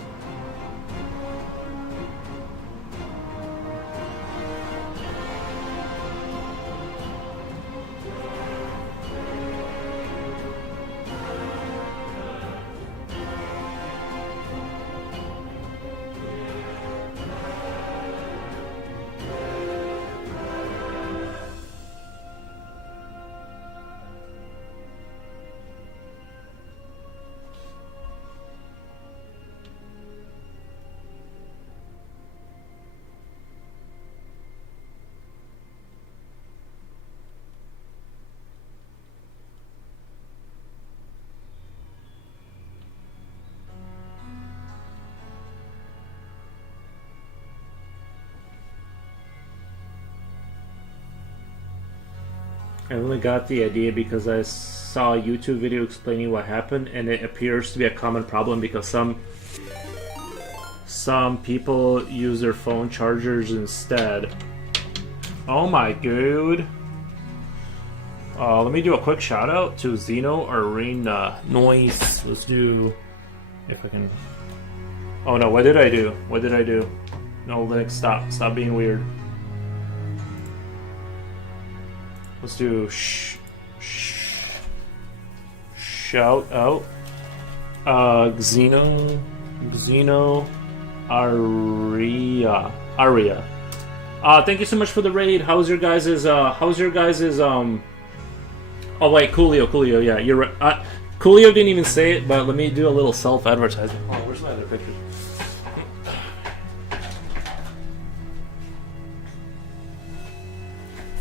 I only got the idea because I saw a YouTube video explaining what happened, and it appears to be a common problem because some people use their phone chargers instead. Oh my dude. Let me do a quick shout out to Xeno Arena. Noise. Let's do, if I can. Oh no, what did I do? What did I do? No, Linux, stop. Stop being weird. Let's do shout out Xeno Aria. Thank you so much for the raid. How's your guys's oh wait, Coolio, yeah, you're right. Coolio didn't even say it, but let me do a little self-advertisement. Oh, where's my other picture?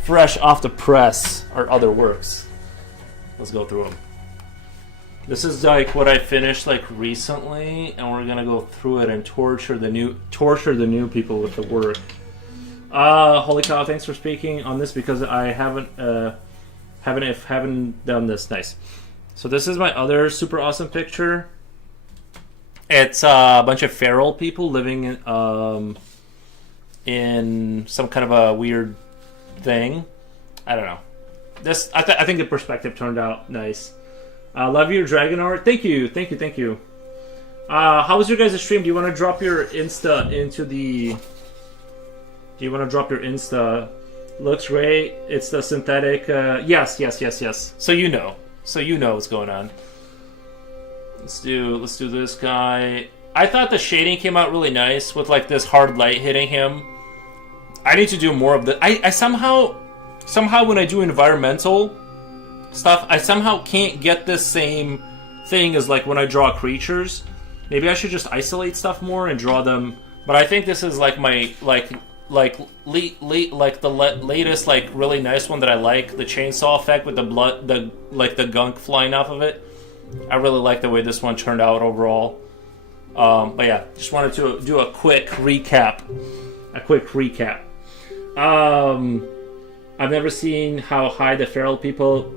Fresh off the press are other works. Let's go through them. This is like what I finished like recently, and we're gonna go through it and torture the new people with the work. Holy cow! Thanks for speaking on this because I haven't done this. Nice. So this is my other super awesome picture. It's a bunch of feral people living in some kind of a weird thing. I don't know. This I think the perspective turned out nice. Love your dragon art. Thank you. How was your guys' stream? Do you want to drop your Insta into the? Do you want to drop your Insta? Looks great. It's the synthetic. Yes. So you know what's going on. Let's do this guy. I thought the shading came out really nice with like this hard light hitting him. I need to do more of the. I somehow when I do environmental stuff, I somehow can't get the same thing as like when I draw creatures. Maybe I should just isolate stuff more and draw them. But I think this is like my the latest like really nice one that I like, the chainsaw effect with the blood, the gunk flying off of it. I really like the way this one turned out overall. But yeah, just wanted to do a quick recap. I've never seen how high the feral people.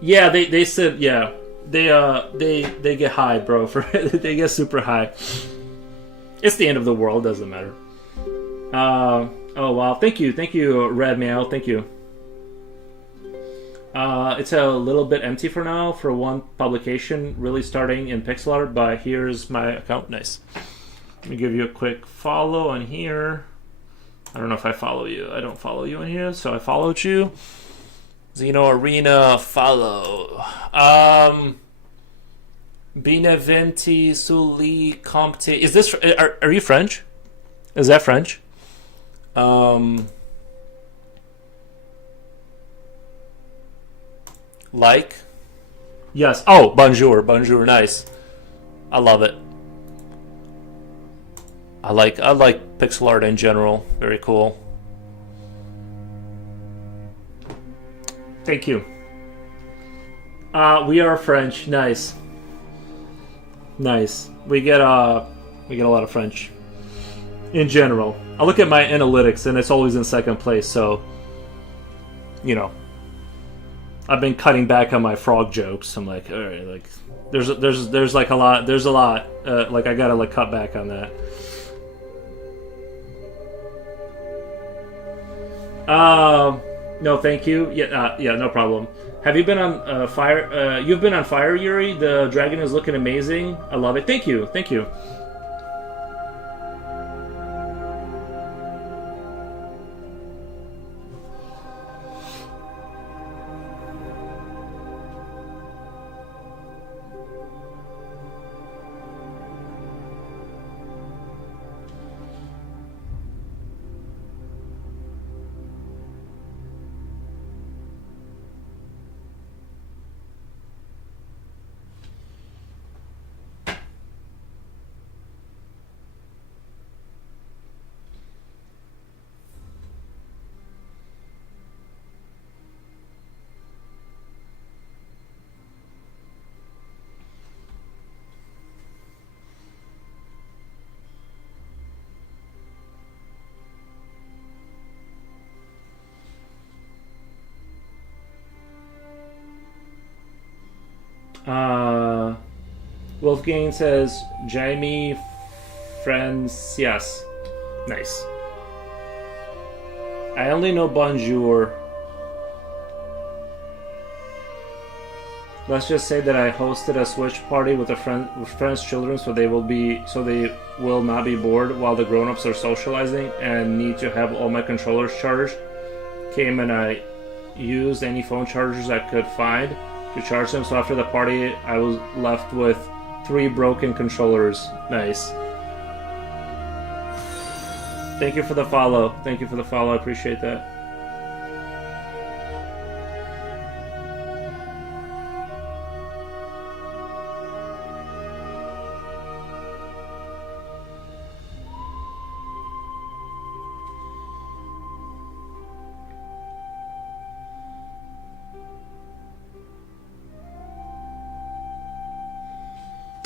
Yeah, they said yeah. They get high, bro. They get super high. It's the end of the world. Doesn't matter. Oh wow! Thank you, Red Meow. Thank you. It's a little bit empty for now for one publication, really starting in pixel art. But here's my account. Nice. Let me give you a quick follow on here. I don't know if I follow you. I don't follow you in here, so I followed you. Xeno Arena follow. Beneventi Suli Compte. Is this? Are you French? Is that French? Like? Yes. Oh, bonjour, nice. I love it. I like pixel art in general. Very cool. Thank you. We are French. Nice. We get a lot of French in general. I look at my analytics and it's always in second place, so you know. I've been cutting back on my frog jokes. I'm like, all right, like there's like a lot. There's a lot. Like I gotta like cut back on that. No, thank you. Yeah, yeah, no problem. Have you been on fire? You've been on fire, Yuri. The dragon is looking amazing. I love it. Thank you. Thank you. Uh, Wolfgang says Jamie Francias. Nice. I only know bonjour. Let's just say that I hosted a Switch party with friends' children, so they will not be bored while the grown-ups are socializing and need to have all my controllers charged. Came and I used any phone chargers I could find to charge them. So after the party, I was left with 3 broken controllers. Nice. Thank you for the follow. Thank you for the follow. I appreciate that.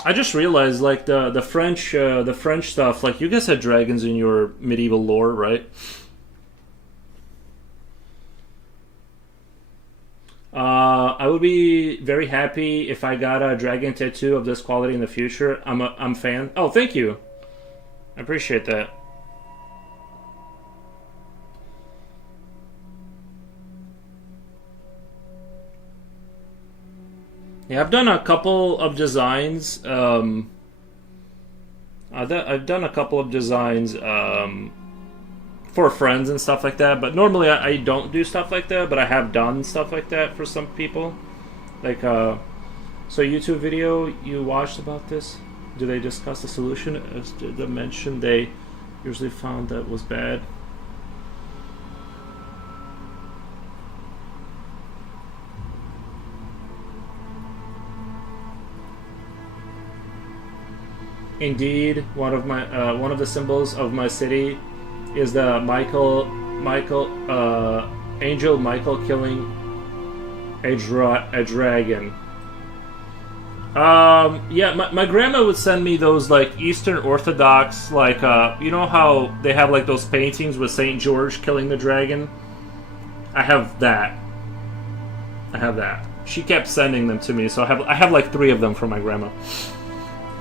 I just realized, like the French stuff. Like you guys had dragons in your medieval lore, right? I would be very happy if I got a dragon tattoo of this quality in the future. I'm a fan. Oh, thank you. I appreciate that. Yeah, I've done a couple of designs. I've done a couple of designs for friends and stuff like that. But normally I don't do stuff like that. But I have done stuff like that for some people. Like, so YouTube video you watched about this? Do they discuss the solution? As the mention they usually found that was bad. Indeed, one of the symbols of my city is the Angel Michael killing a dragon. Yeah, my grandma would send me those like Eastern Orthodox, like you know how they have like those paintings with Saint George killing the dragon. I have that. She kept sending them to me, so I have like 3 of them from my grandma.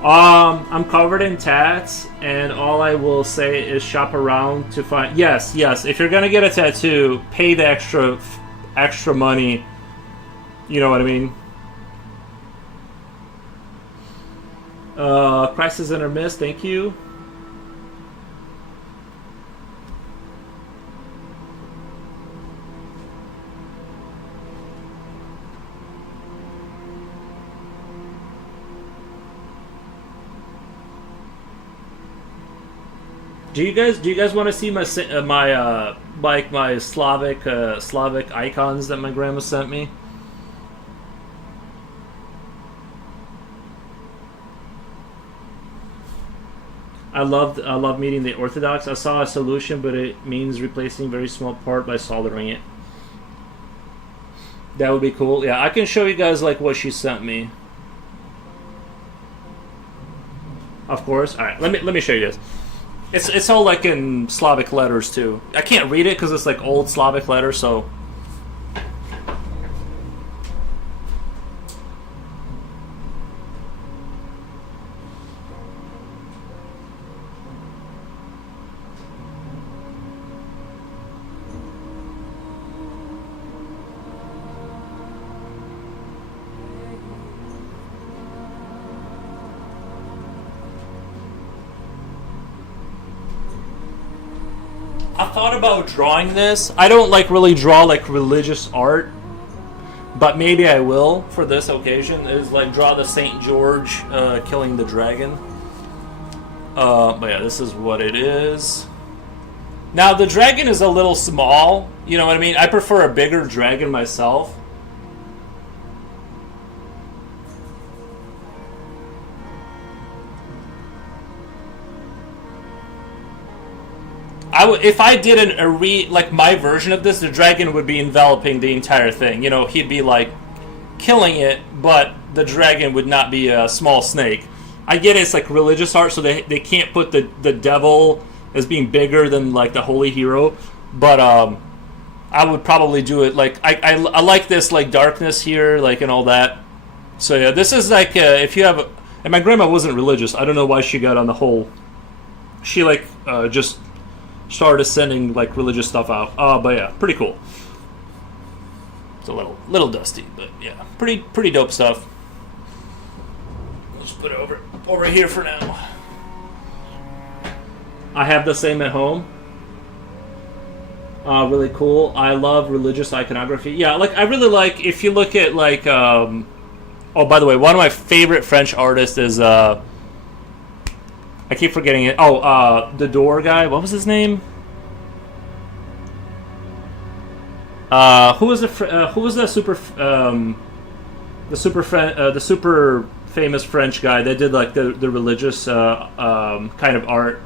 I'm covered in tats, and all I will say is shop around to find. Yes. If you're gonna get a tattoo, pay the extra money. You know what I mean? Crisis in our midst. Thank you. Do you guys want to see my Slavic icons that my grandma sent me? I love meeting the Orthodox. I saw a solution, but it means replacing a very small part by soldering it. That would be cool. Yeah, I can show you guys like what she sent me. Of course. All right, let me show you this. It's all like in Slavic letters too. I can't read it because it's like old Slavic letters, so. thought about drawing this. I don't like really draw like religious art, but maybe I will for this occasion. Is like draw the Saint George killing the dragon. But yeah, this is what it is. Now the dragon is a little small. You know what I mean? I prefer a bigger dragon myself. If I did like my version of this, the dragon would be enveloping the entire thing. You know, he'd be like killing it, but the dragon would not be a small snake. I get it's like religious art, so they can't put the devil as being bigger than like the holy hero. But I would probably do it like I like this like darkness here, like and all that. So yeah, this is like if you have and my grandma wasn't religious. I don't know why she got on the whole. She like just started sending like religious stuff out. But yeah, pretty cool. It's a little dusty, but yeah, pretty dope stuff. I'll just put it over here for now. I have the same at home. Really cool. I love religious iconography. Yeah, like I really like if you look at like oh, by the way, one of my favorite French artists is I keep forgetting it. Oh, the door guy. What was his name? Who was the super famous French guy that did like the religious kind of art?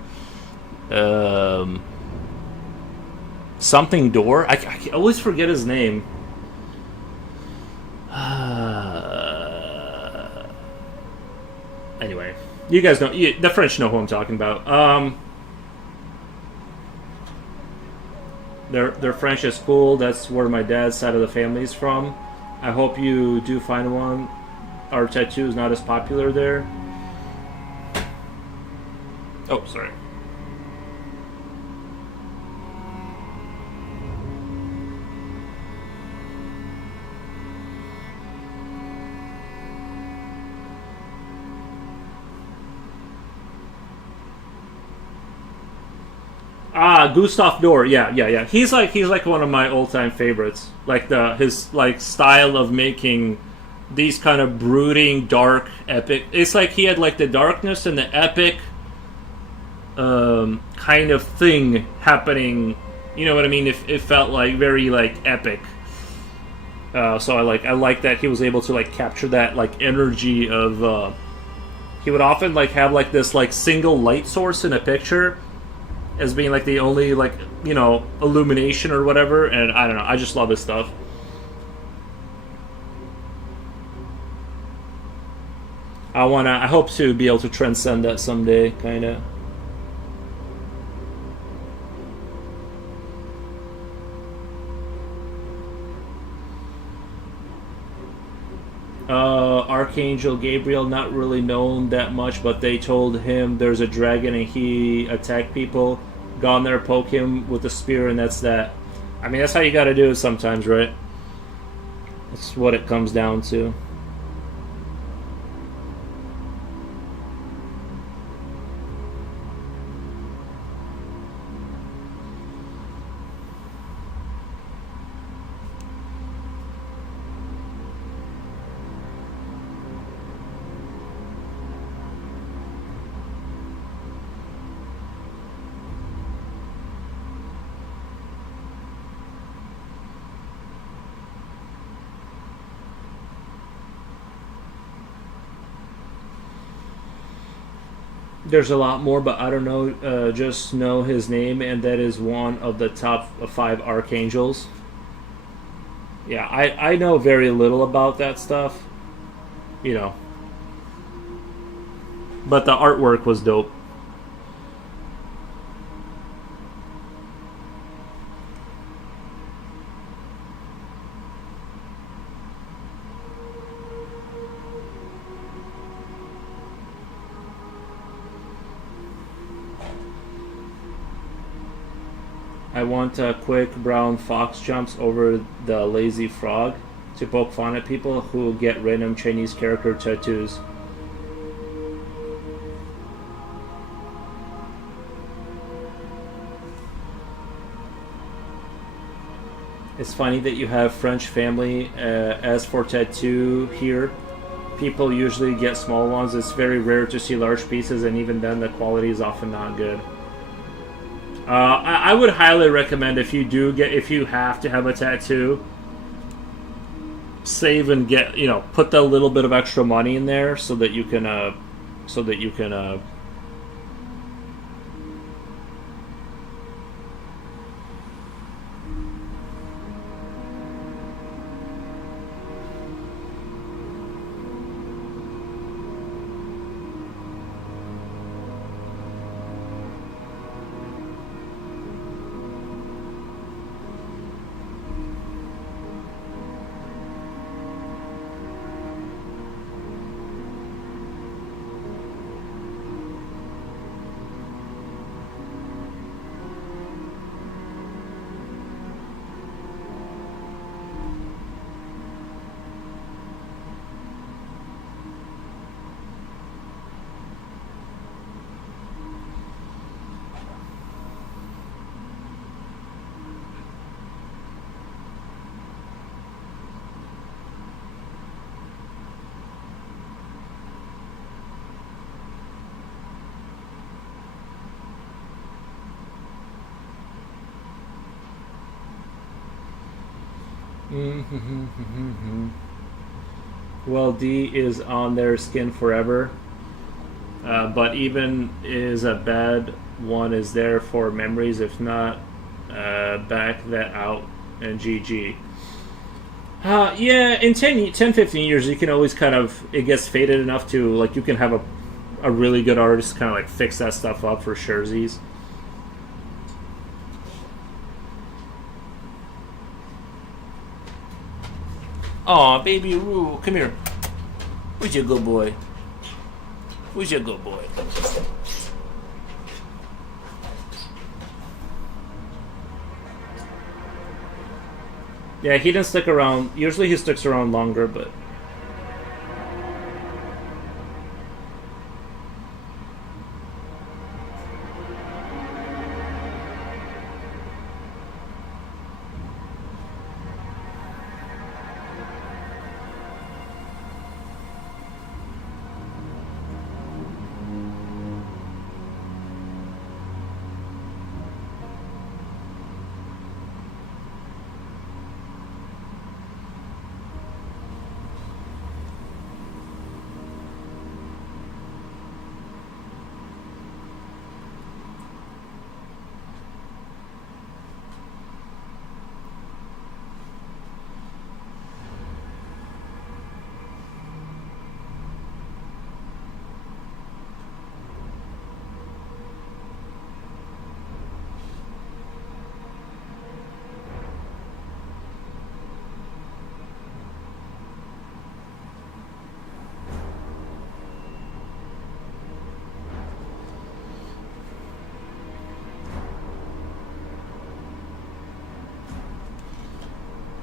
Something door. I always forget his name. Anyway. You guys know, the French know who I'm talking about. Their French is cool. That's where my dad's side of the family is from. I hope you do find one. Our tattoo is not as popular there. Oh, sorry. Gustave Doré, yeah. He's like one of my all-time favorites. Like his like style of making these kind of brooding, dark, epic. It's like he had like the darkness and the epic kind of thing happening. You know what I mean? It felt like very like epic. So I like that he was able to like capture that like energy of. He would often like have like this like single light source in a picture as being like the only like, you know, illumination or whatever, and I don't know, I just love his stuff. I hope to be able to transcend that someday, kinda. Archangel Gabriel, not really known that much, but they told him there's a dragon and he attacked people. Gone there, poke him with a spear, and that's that. I mean, that's how you gotta do it sometimes, right? That's what it comes down to. There's a lot more, but I don't know. Just know his name, and that is one of the top 5 archangels. Yeah, I know very little about that stuff, you know. But the artwork was dope. I want a quick brown fox jumps over the lazy frog to poke fun at people who get random Chinese character tattoos. It's funny that you have French family as for tattoo here. People usually get small ones. It's very rare to see large pieces, and even then, the quality is often not good. I would highly recommend if you have to have a tattoo, save and get put that little bit of extra money in there so that you can well, D is on their skin forever, but even is a bad one is there for memories. If not, back that out and GG. Yeah, in 10, 15 years, you can always kind of, it gets faded enough to, like, you can have a really good artist kind of, like, fix that stuff up for surezies. Aw, baby Roo, come here. Where's your good boy? Where's your good boy? Yeah, he didn't stick around. Usually he sticks around longer, but...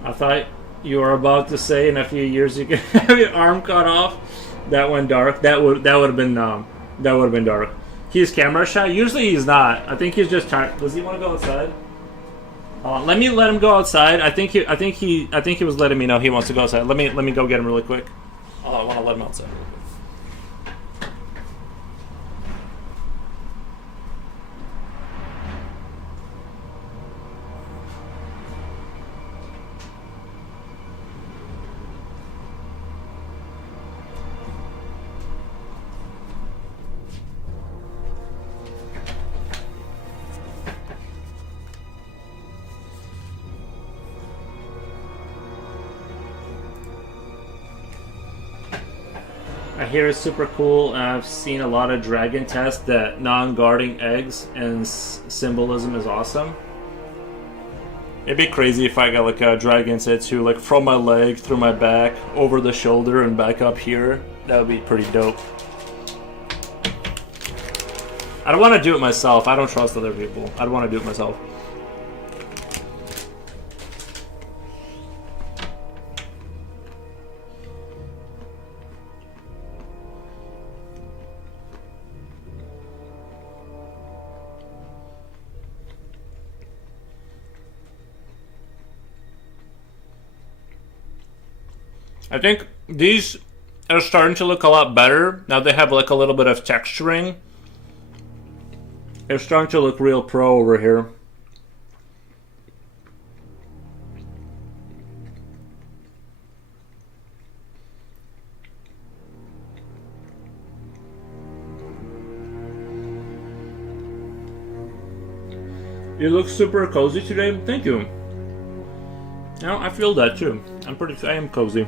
I thought you were about to say in a few years you could have your arm cut off. That went dark. That would have been dark. He's camera shy. Usually he's not. I think he's just trying. Does he want to go outside? Let me let him go outside. I think he was letting me know he wants to go outside. Let me go get him really quick. Oh, I want to let him outside. I hear it's super cool, and I've seen a lot of dragon tests that non-guarding eggs and symbolism is awesome. It'd be crazy if I got like a dragon tattoo, like from my leg, through my back, over the shoulder, and back up here. That would be pretty dope. I don't want to do it myself. I don't trust other people. I don't want to do it myself. I think these are starting to look a lot better. Now they have like a little bit of texturing. They're starting to look real pro over here. You look super cozy today. Thank you. No, I feel that too. I am cozy.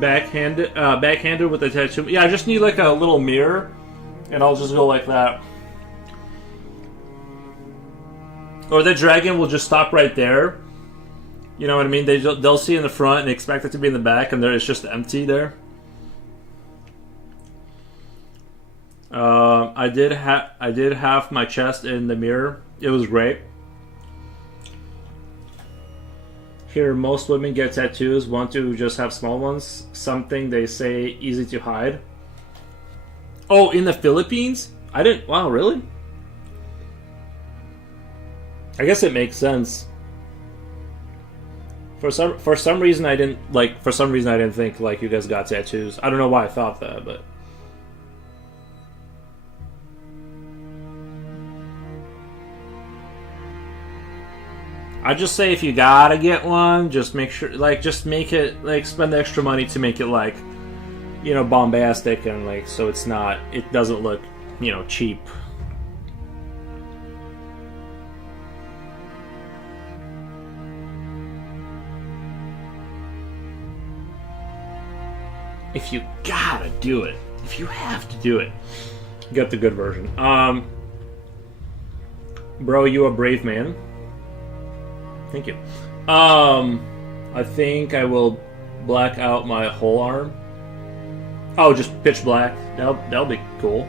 Backhanded with a tattoo. Yeah, I just need like a little mirror, and I'll just go like that. Or the dragon will just stop right there. You know what I mean? They'll see in the front and expect it to be in the back, and it's just empty there. I did have my chest in the mirror. It was great. Here, most women get tattoos, want to just have small ones. Something they say easy to hide. Oh, in the Philippines? I didn't. Wow, really? I guess it makes sense. For some reason, I didn't like. For some reason, I didn't think like you guys got tattoos. I don't know why I thought that, but. I just say if you gotta get one, just make sure, like, just make it, like, spend the extra money to make it, like, you know, bombastic and, like, so it's not, it doesn't look, you know, cheap. If you gotta do it, if you have to do it, get the good version. Bro, you a brave man. Thank you. I think I will black out my whole arm. Oh, just pitch black. That'll be cool.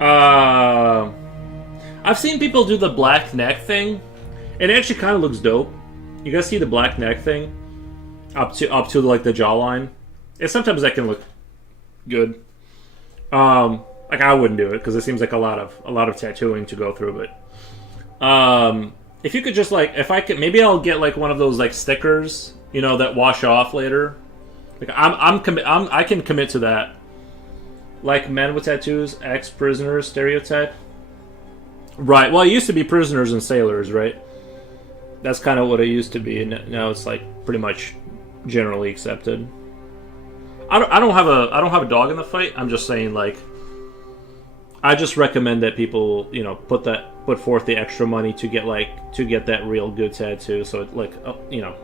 I've seen people do the black neck thing. It actually kind of looks dope. You guys see the black neck thing up to like the jawline? And sometimes that can look good. Like I wouldn't do it because it seems like a lot of tattooing to go through, but. If you could just like, if I could, maybe I'll get like one of those like stickers, you know, that wash off later. Like I can commit to that. Like men with tattoos, ex-prisoners stereotype. Right. Well, it used to be prisoners and sailors, right? That's kind of what it used to be, and now it's like pretty much generally accepted. I don't have a dog in the fight. I'm just saying like. I just recommend that people, you know, put forth the extra money to get that real good tattoo. So it, like, you know.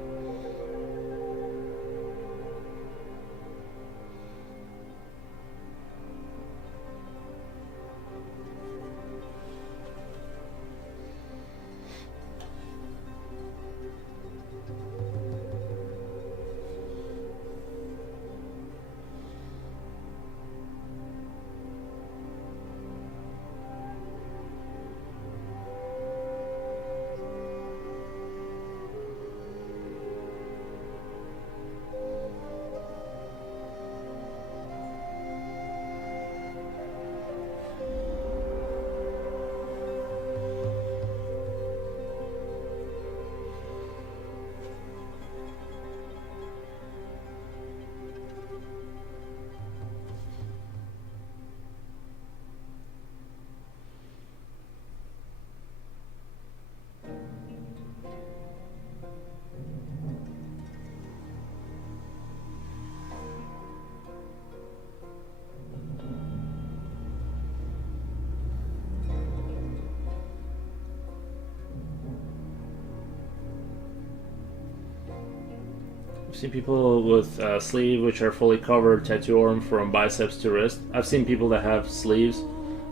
I've seen people with sleeve which are fully covered tattoo arm from biceps to wrist. I've seen people that have sleeves.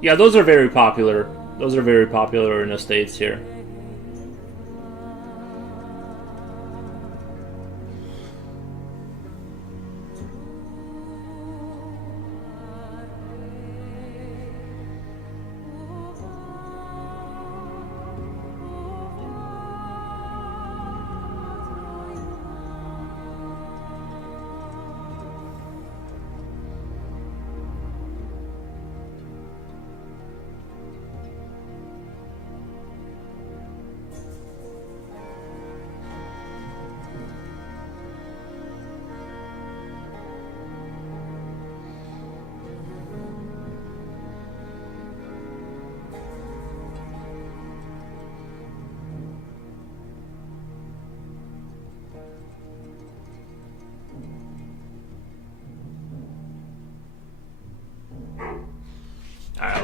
Yeah, those are very popular. Those are very popular in the States here.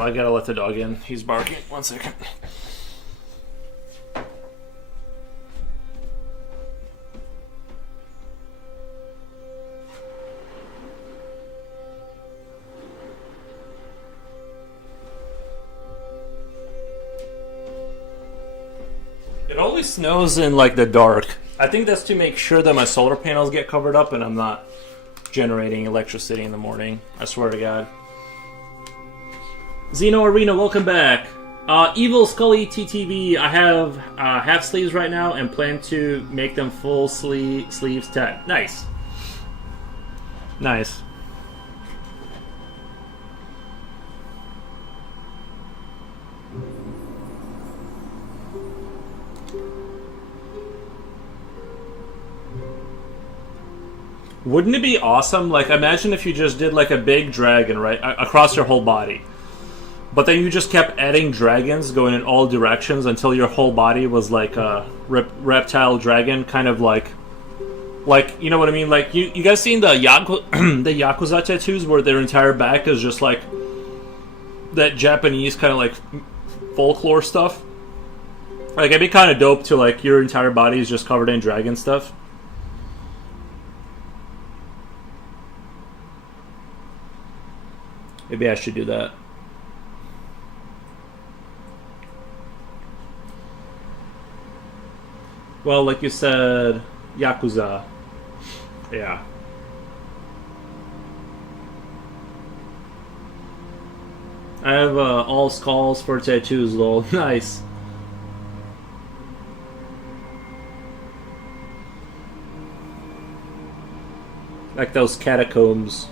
Damn, I gotta let the dog in. He's barking. 1 second. It only snows in like the dark. I think that's to make sure that my solar panels get covered up and I'm not generating electricity in the morning. I swear to God. Xeno Arena, welcome back. Evil Scully TTV, I have half sleeves right now and plan to make them full sleeves tat. Nice. Nice. Wouldn't it be awesome? Like, imagine if you just did like a big dragon, right, across your whole body. But then you just kept adding dragons going in all directions until your whole body was like a reptile dragon, kind of like, you know what I mean? Like, you guys seen the the Yakuza tattoos where their entire back is just like that Japanese kind of like folklore stuff? Like, it'd be kind of dope to like your entire body is just covered in dragon stuff. Maybe I should do that. Well, like you said, Yakuza. Yeah. I have all skulls for tattoos, lol. Nice. Like those catacombs.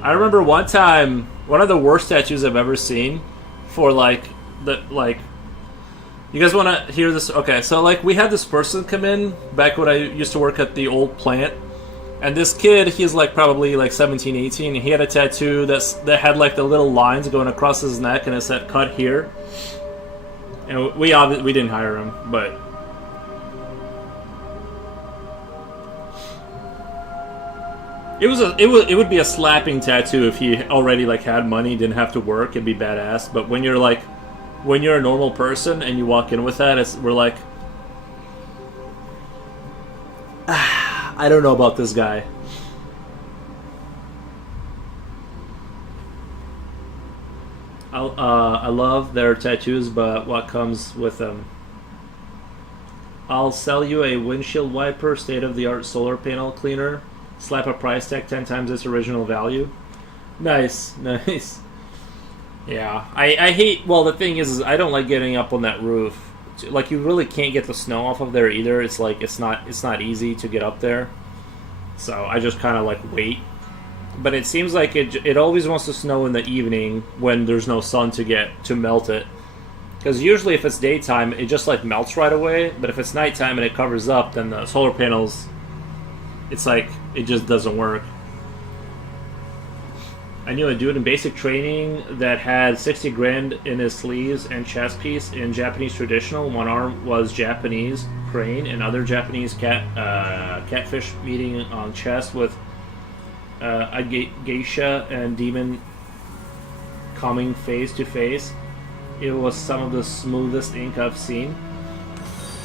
I remember one time, one of the worst tattoos I've ever seen for like, you guys want to hear this? Okay, so like we had this person come in back when I used to work at the old plant, and this kid, he's like probably like 17, 18, and he had a tattoo that had like the little lines going across his neck, and it said "cut here." And we didn't hire him, but it would be a slapping tattoo if he already like had money, didn't have to work. It'd be badass. But when you're a normal person and you walk in with that, we're like, I don't know about this guy. I love their tattoos, but what comes with them? I'll sell you a windshield wiper, state-of-the-art solar panel cleaner. Slap a price tag 10 times its original value. Nice, nice. Yeah, I hate. Well, the thing is I don't like getting up on that roof. Like, you really can't get the snow off of there either. It's like it's not easy to get up there. So I just kind of like wait. But it seems like it always wants to snow in the evening when there's no sun to melt it. Because usually if it's daytime, it just like melts right away. But if it's nighttime and it covers up, then the solar panels, it's like it just doesn't work. I knew a dude in basic training that had 60 grand in his sleeves and chest piece in Japanese traditional. One arm was Japanese crane and other Japanese catfish meeting on chest with a geisha and demon coming face to face. It was some of the smoothest ink I've seen.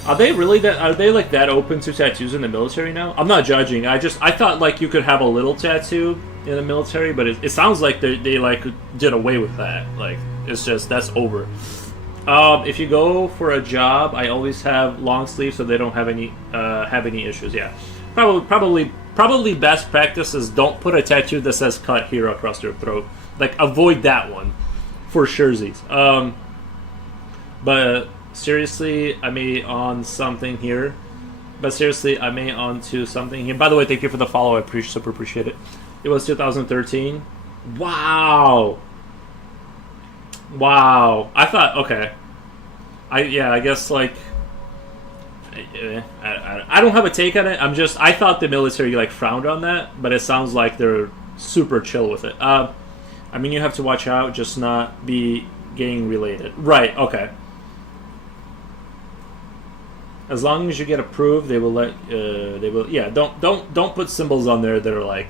Are they like that open to tattoos in the military now? I'm not judging. I thought like you could have a little tattoo in the military, but it sounds like they like did away with that. Like, it's just, that's over. If you go for a job, I always have long sleeves so they don't have any issues. Yeah, probably best practice is don't put a tattoo that says "cut here" across your throat. Like, avoid that one for surezies. But seriously, I may on something here. By the way, thank you for the follow. I super appreciate it. It was 2013. Wow. I thought, okay. I guess, like, I don't have a take on it. I thought the military, like, frowned on that, but it sounds like they're super chill with it. I mean, you have to watch out, just not be gang related. Right, okay. As long as you get approved, they will let. Yeah, don't put symbols on there that are like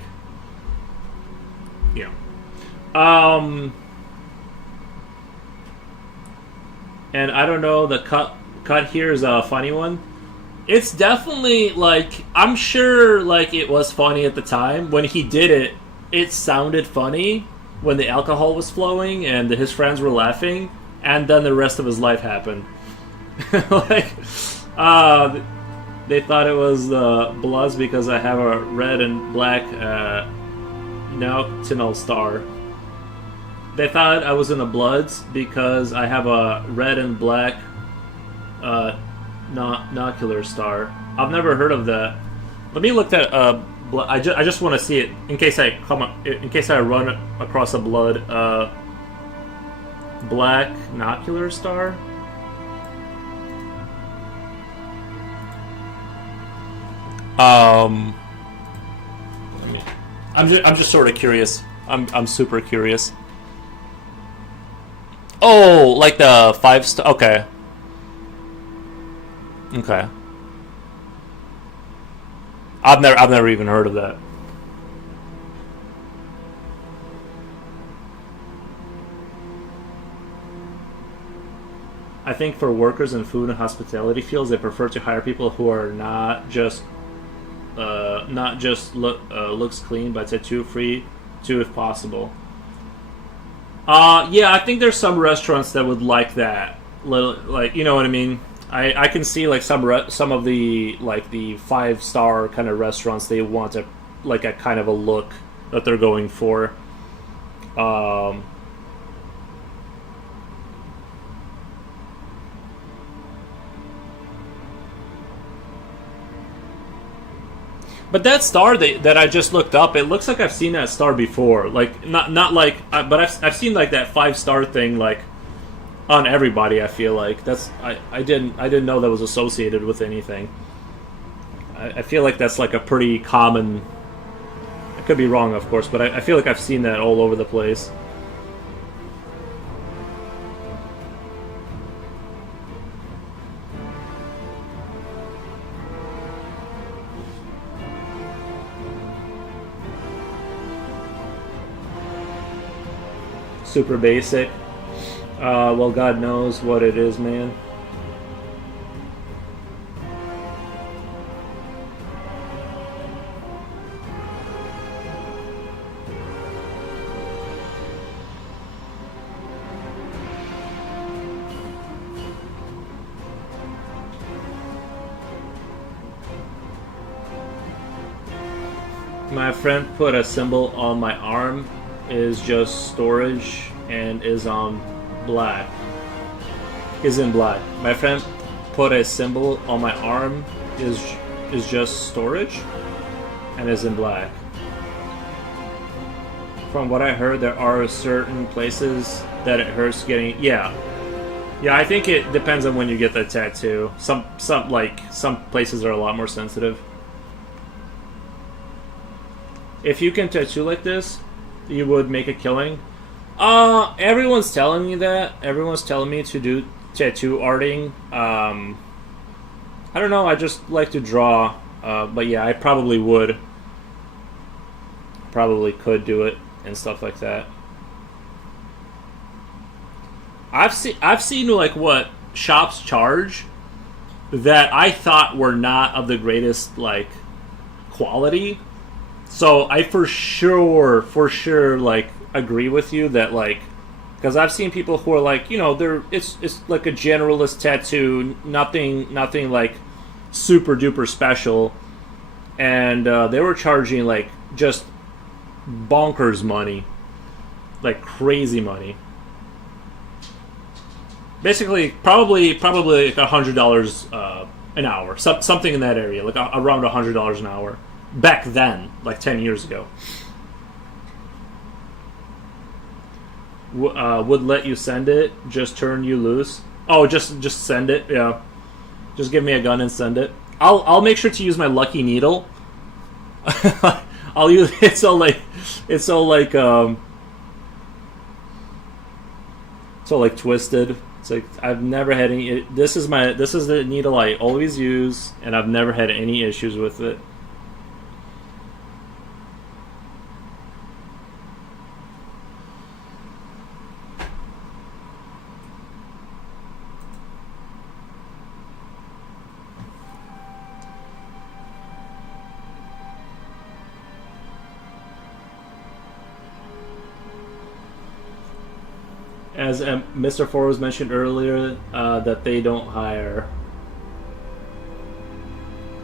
Yeah. Um, and I don't know. The cut here is a funny one. It's definitely like I'm sure like it was funny at the time when he did it. It sounded funny when the alcohol was flowing and his friends were laughing, and then the rest of his life happened. like, uh, they thought it was Bloods because I have a red and black nocturnal star. They thought I was in the Bloods because I have a red and black nocular star. I've never heard of that. Let me look that. I just want to see it in case I run across a blood black nocular star. I'm just sort of curious. I'm super curious. Oh, like the 5-star. Okay. Okay. I've never even heard of that. I think for workers in food and hospitality fields, they prefer to hire people who are not just looks clean, but tattoo free too, if possible. Yeah, I think there's some restaurants that would like that. Like, you know what I mean? I can see like some of the like the 5-star kind of restaurants, they want a kind of a look that they're going for. Um, but that star that I just looked up, it looks like I've seen that star before. Like not like, but I've seen like that 5-star thing like on everybody. I feel like I didn't know that was associated with anything. I feel like that's like a pretty common. I could be wrong, of course, but I feel like I've seen that all over the place. Super basic. Well, God knows what it is, man. My friend put a symbol on my arm, is just storage, and is on black. Is in black. My friend put a symbol on my arm, is just storage, and is in black. From what I heard, there are certain places that it hurts getting. Yeah, I think it depends on when you get the tattoo. Some places are a lot more sensitive. If you can tattoo like this, you would make a killing. Everyone's telling me that. Everyone's telling me to do tattoo arting. I don't know. I just like to draw. But yeah, I probably would. Probably could do it and stuff like that. I've seen like what shops charge that I thought were not of the greatest like quality. So I for sure like agree with you that like, because I've seen people who are like, you know, it's like a generalist tattoo, nothing like super duper special, and they were charging like just bonkers money, like crazy money. Basically, probably like $100 an hour, something in that area, like around $100 an hour. Back then, like 10 years ago. Would let you send it, just turn you loose. Oh, just send it, yeah. Just give me a gun and send it. I'll make sure to use my lucky needle. I'll use it's so twisted. It's like I've never had any. This is the needle I always use, and I've never had any issues with it. As Mr. Forbes mentioned earlier, that they don't hire.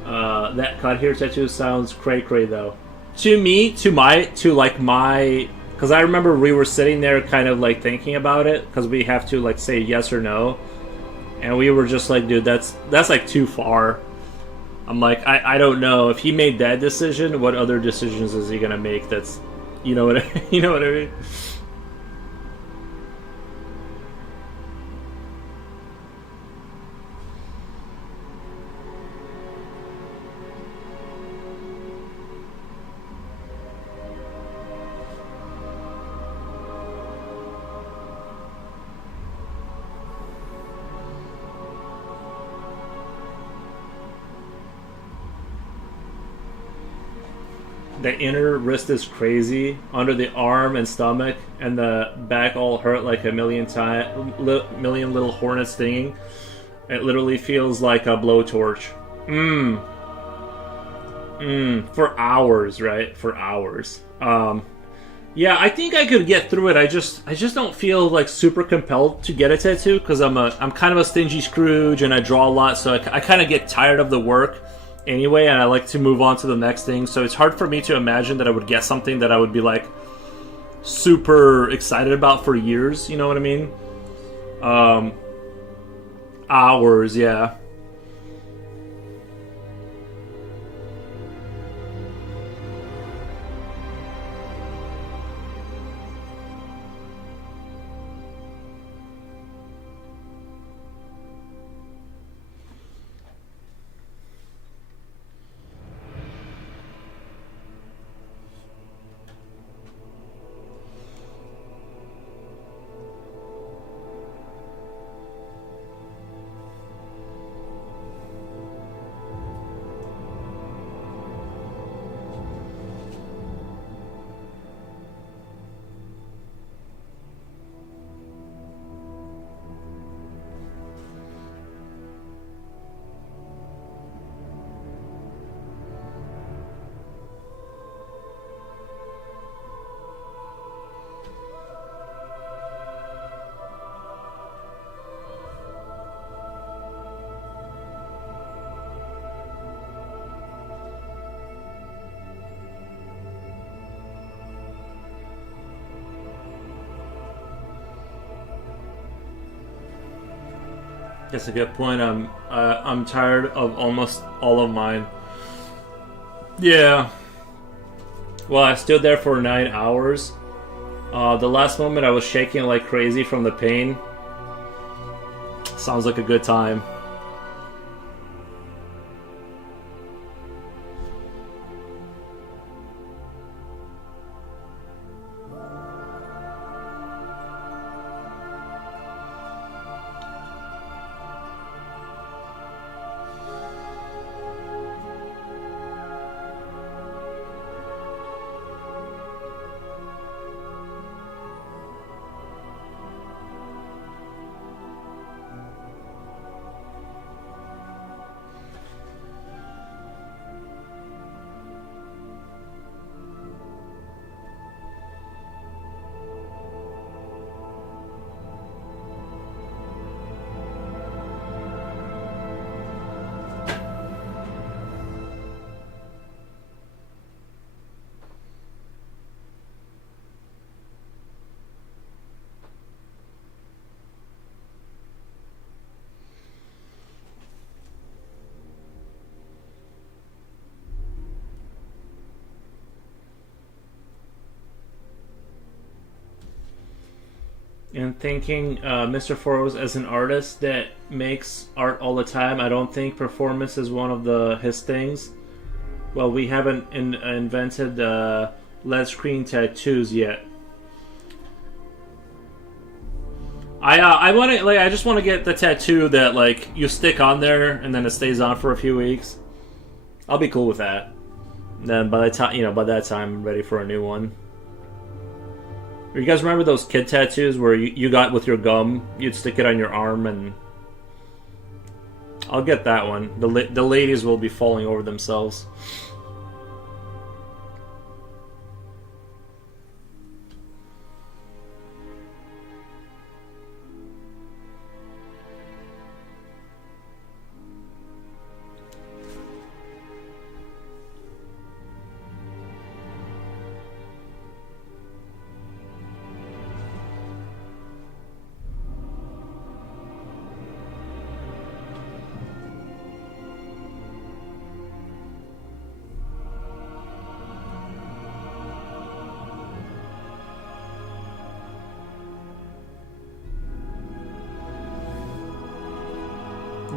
That cut here tattoo sounds cray cray though. To me, because I remember we were sitting there kind of like thinking about it because we have to like say yes or no, and we were just like, dude, that's like too far. I'm like, I don't know if he made that decision. What other decisions is he gonna make? That's, you know what you know what I mean. The inner wrist is crazy, under the arm and stomach, and the back all hurt like a million little hornets stinging. It literally feels like a blowtorch. For hours, right? For hours. Yeah, I think I could get through it. I just don't feel like super compelled to get a tattoo because I'm kind of a stingy Scrooge and I draw a lot, so I kind of get tired of the work anyway, and I like to move on to the next thing. So it's hard for me to imagine that I would get something that I would be like super excited about for years. You know what I mean? Hours, yeah. That's a good point. I'm tired of almost all of mine. Yeah. Well, I stood there for 9 hours. The last moment I was shaking like crazy from the pain. Sounds like a good time. And thinking Mr. Foros as an artist that makes art all the time, I don't think performance is one of his things. Well, we haven't invented LED screen tattoos yet. I want to I just want to get the tattoo that like you stick on there and then it stays on for a few weeks. I'll be cool with that. And then by that time, I'm ready for a new one. You guys remember those kid tattoos where you got with your gum, you'd stick it on your arm, and I'll get that one. The ladies will be falling over themselves.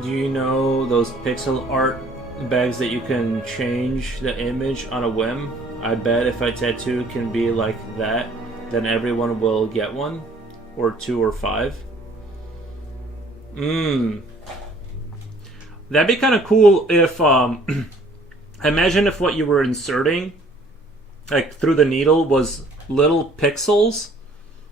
Do you know those pixel art bags that you can change the image on a whim? I bet if a tattoo can be like that, then everyone will get one, or 2 or 5. That'd be kind of cool if imagine if what you were inserting, like through the needle, was little pixels,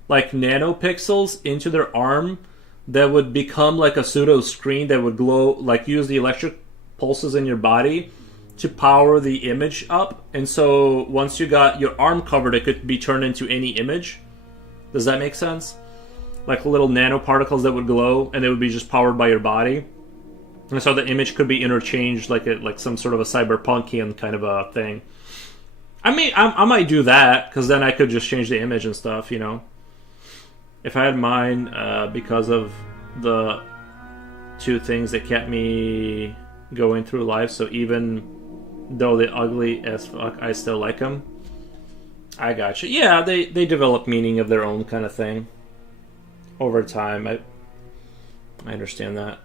like nanopixels, into their arm that would become like a pseudo screen that would glow, like use the electric pulses in your body to power the image up. And so once you got your arm covered, it could be turned into any image. Does that make sense? Like little nanoparticles that would glow, and they would be just powered by your body. And so the image could be interchanged like some sort of a cyberpunkian kind of a thing. I mean, I might do that, because then I could just change the image and stuff, you know. If I had mine, because of the 2 things that kept me going through life, so even though they're ugly as fuck, I still like them. I gotcha. Yeah, they develop meaning of their own kind of thing over time. I understand that.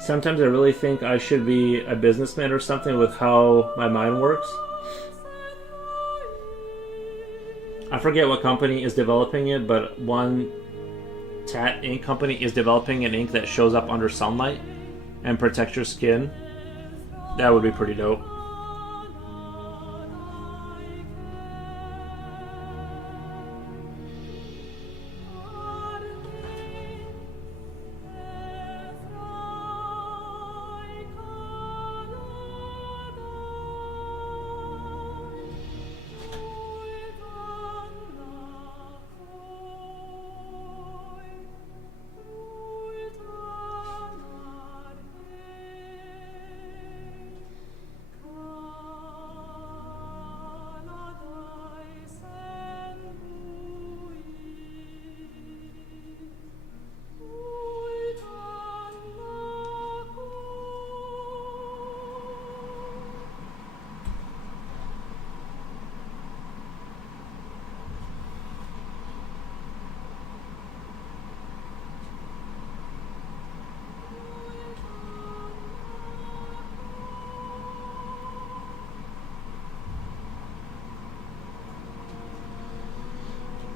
Sometimes I really think I should be a businessman or something with how my mind works. I forget what company is developing it, but one tat ink company is developing an ink that shows up under sunlight and protects your skin. That would be pretty dope.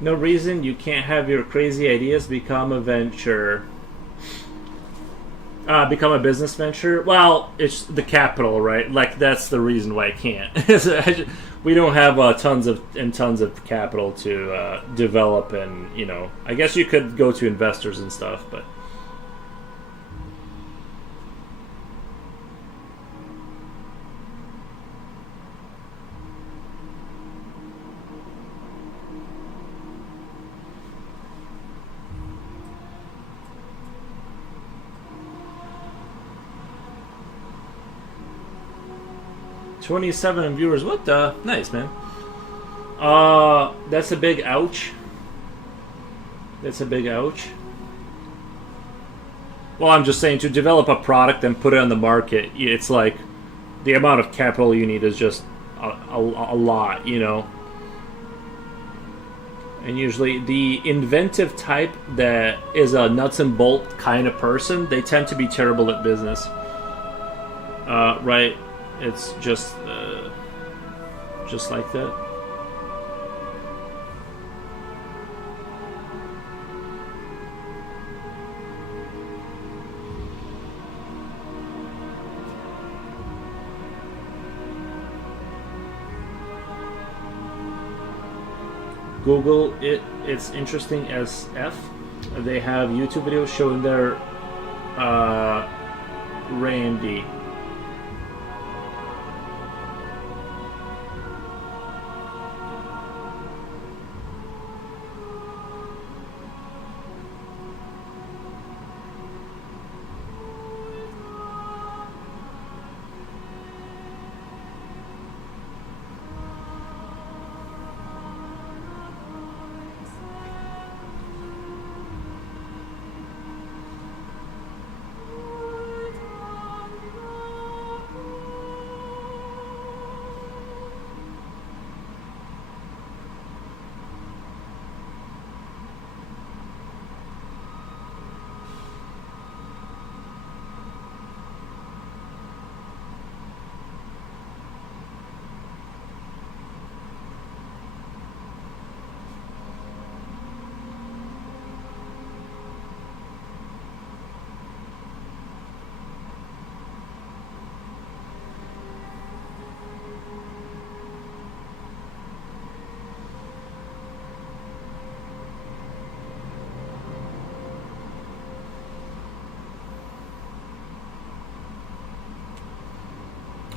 No reason you can't have your crazy ideas become a venture. Become a business venture. Well, it's the capital, right? Like that's the reason why I can't. We don't have tons of capital to develop, and I guess you could go to investors and stuff, but. $27 viewers. What the? Nice, man. That's a big ouch. That's a big ouch. Well, I'm just saying, to develop a product and put it on the market, it's like the amount of capital you need is just a lot, And usually the inventive type that is a nuts and bolt kind of person, they tend to be terrible at business. Right? It's just like that. Google it. It's interesting as F. They have YouTube videos showing their Randy.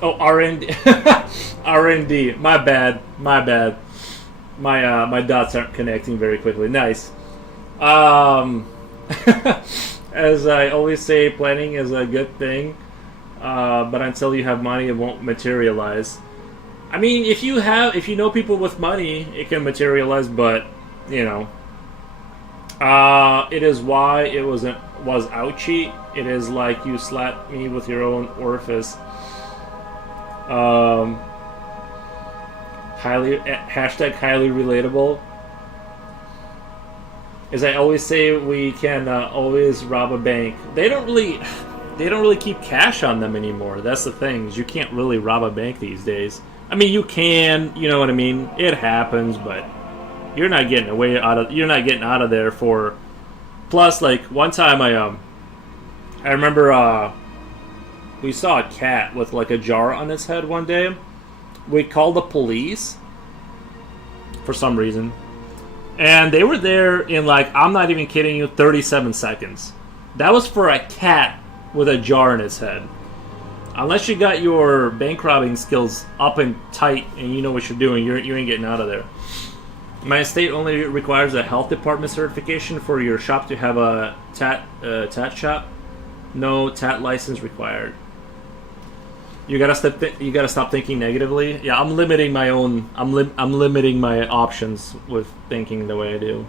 Oh, R&D. R&D. My bad. My bad. My dots aren't connecting very quickly. Nice. Um, as I always say, planning is a good thing, but until you have money, it won't materialize. I mean, if you know people with money, it can materialize. But you know, it is why it was ouchy. It is like you slapped me with your own orifice. Um, hashtag highly relatable. As I always say, we can always rob a bank. They don't really keep cash on them anymore. That's the thing. Is you can't really rob a bank these days. I mean, you can. You know what I mean? It happens, but you're not getting You're not getting out of there for. Plus, like one time, I remember we saw a cat with like a jar on its head one day. We called the police for some reason. And they were there in like, I'm not even kidding you, 37 seconds. That was for a cat with a jar in its head. Unless you got your bank robbing skills up and tight and you know what you're doing, you ain't getting out of there. My state only requires a health department certification for your shop to have a tat shop. No tat license required. You gotta stop thinking negatively. Yeah, I'm limiting my own. I'm limiting my options with thinking the way I do.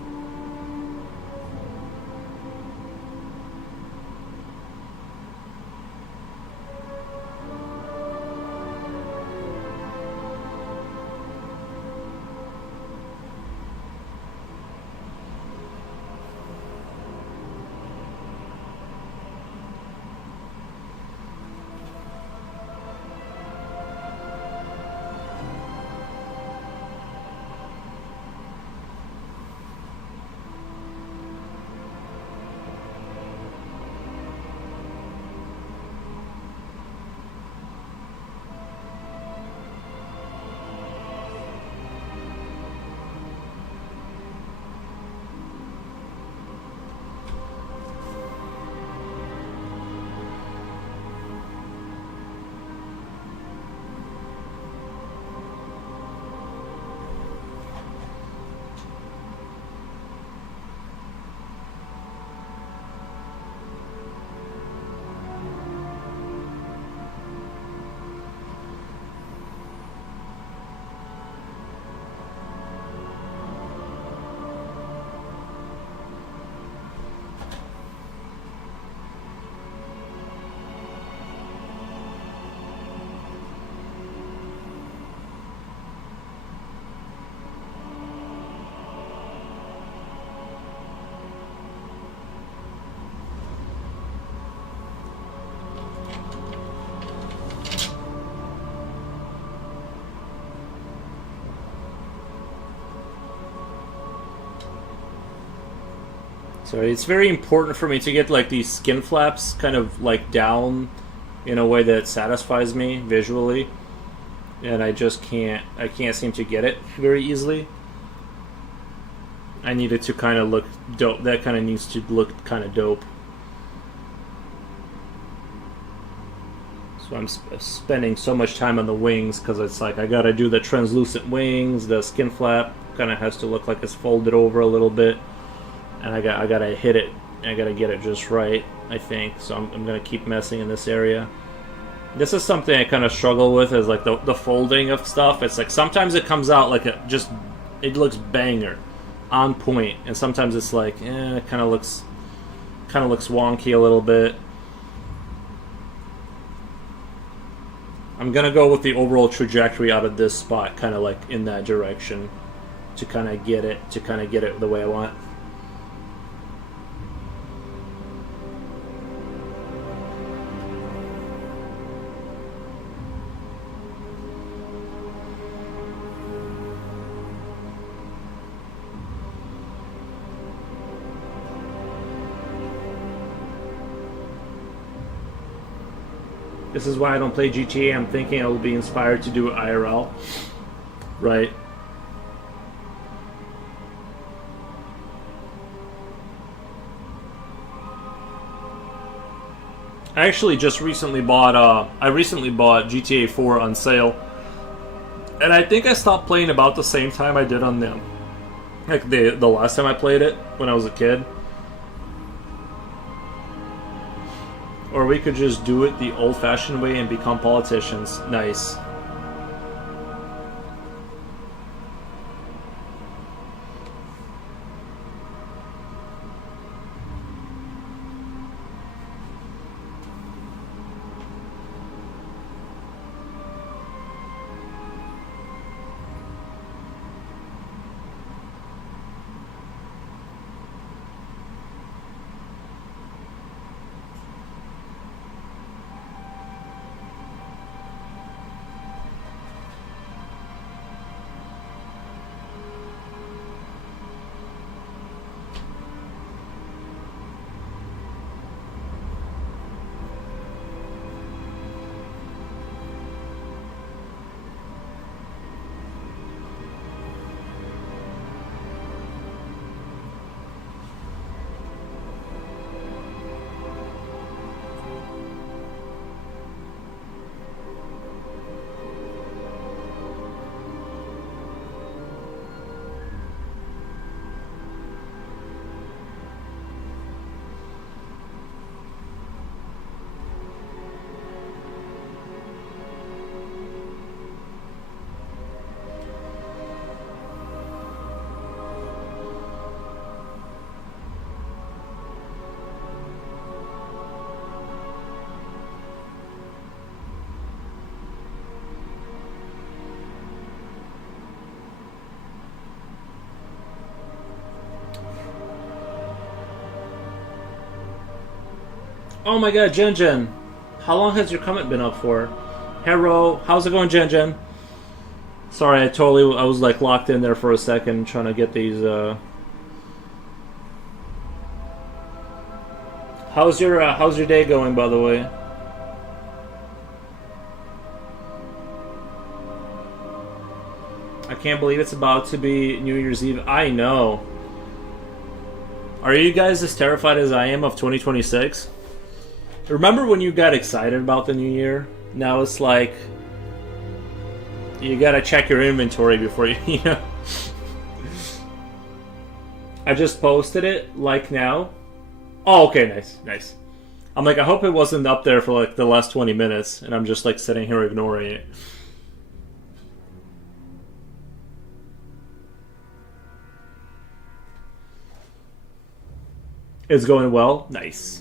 So it's very important for me to get like these skin flaps kind of like down in a way that satisfies me visually, and I can't seem to get it very easily. I need it to kind of look dope. That kind of needs to look kind of dope. So I'm spending so much time on the wings because it's like I gotta do the translucent wings. The skin flap kind of has to look like it's folded over a little bit, and I gotta hit it. I gotta get it just right, I think. So I'm gonna keep messing in this area. This is something I kind of struggle with, is like the folding of stuff. It's like sometimes it comes out like it looks banger, on point, and sometimes it's like it kind of looks wonky a little bit. I'm gonna go with the overall trajectory out of this spot, kind of like in that direction, to kind of get it the way I want. This is why I don't play GTA. I'm thinking I will be inspired to do IRL. Right. I actually just recently bought. I recently bought GTA 4 on sale, and I think I stopped playing about the same time I did on them. Like the last time I played it when I was a kid. Or we could just do it the old-fashioned way and become politicians. Nice. Oh my god, Jen Jen. How long has your comment been up for? Hero, how's it going, Jen Jen? Sorry, I was like locked in there for a second trying to get these, how's your day going, by the way? I can't believe it's about to be New Year's Eve. I know. Are you guys as terrified as I am of 2026? Remember when you got excited about the new year? Now it's like you gotta check your inventory before you, you know. I just posted it, like now. Oh, okay, nice, nice. I'm like, I hope it wasn't up there for like the last 20 minutes, and I'm just like sitting here ignoring it. It's going well? Nice.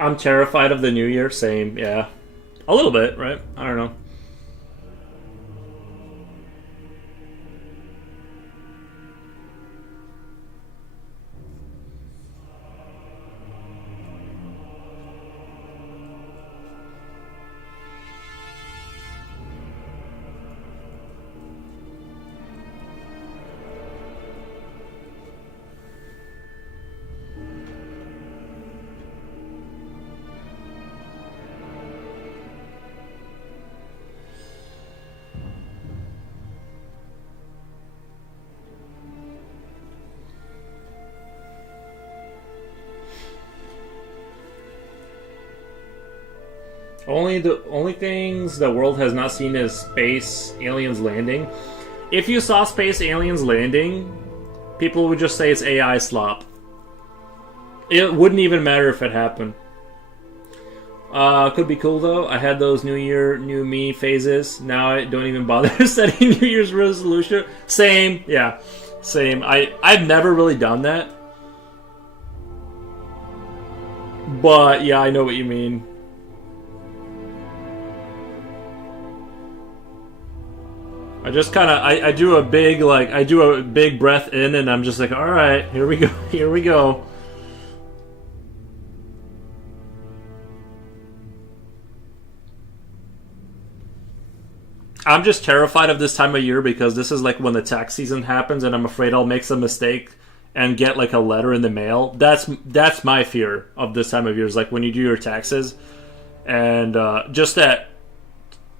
I'm terrified of the new year. Same, yeah. A little bit, right? I don't know. Only things the world has not seen is space aliens landing. If you saw space aliens landing, people would just say it's AI slop. It wouldn't even matter if it happened. Could be cool though. I had those New Year, New Me phases. Now I don't even bother setting New Year's resolution. Same, yeah, same. I've never really done that, but yeah, I know what you mean. I just kind of I do a big I do a big breath in, and I'm just like, all right, here we go, here we go. I'm just terrified of this time of year because this is like when the tax season happens, and I'm afraid I'll make some mistake and get like a letter in the mail. That's my fear of this time of year, is like when you do your taxes, and just that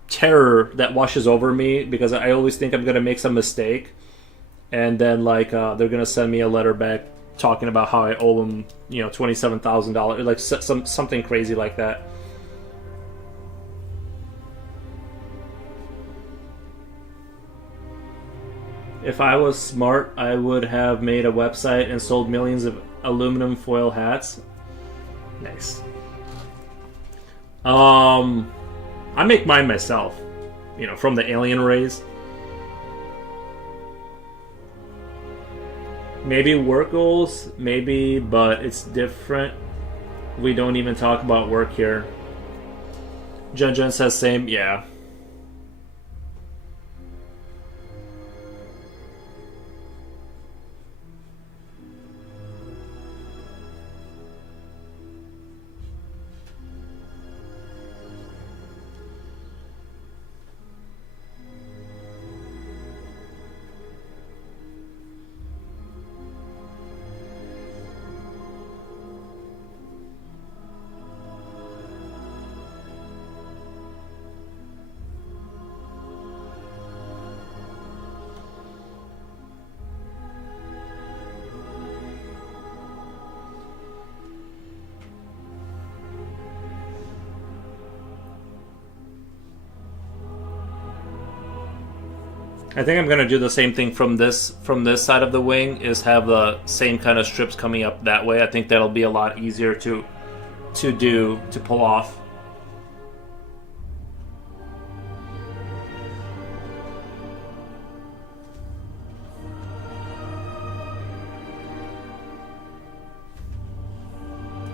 terror that washes over me, because I always think I'm gonna make some mistake, and then like they're gonna send me a letter back talking about how I owe them, $27,000, like something crazy like that. If I was smart, I would have made a website and sold millions of aluminum foil hats. Nice. I make mine myself, from the alien rays. Maybe work goals, maybe, but it's different. We don't even talk about work here. Jen says same, yeah. I think I'm gonna do the same thing from this side of the wing, is have the same kind of strips coming up that way. I think that'll be a lot easier to pull off.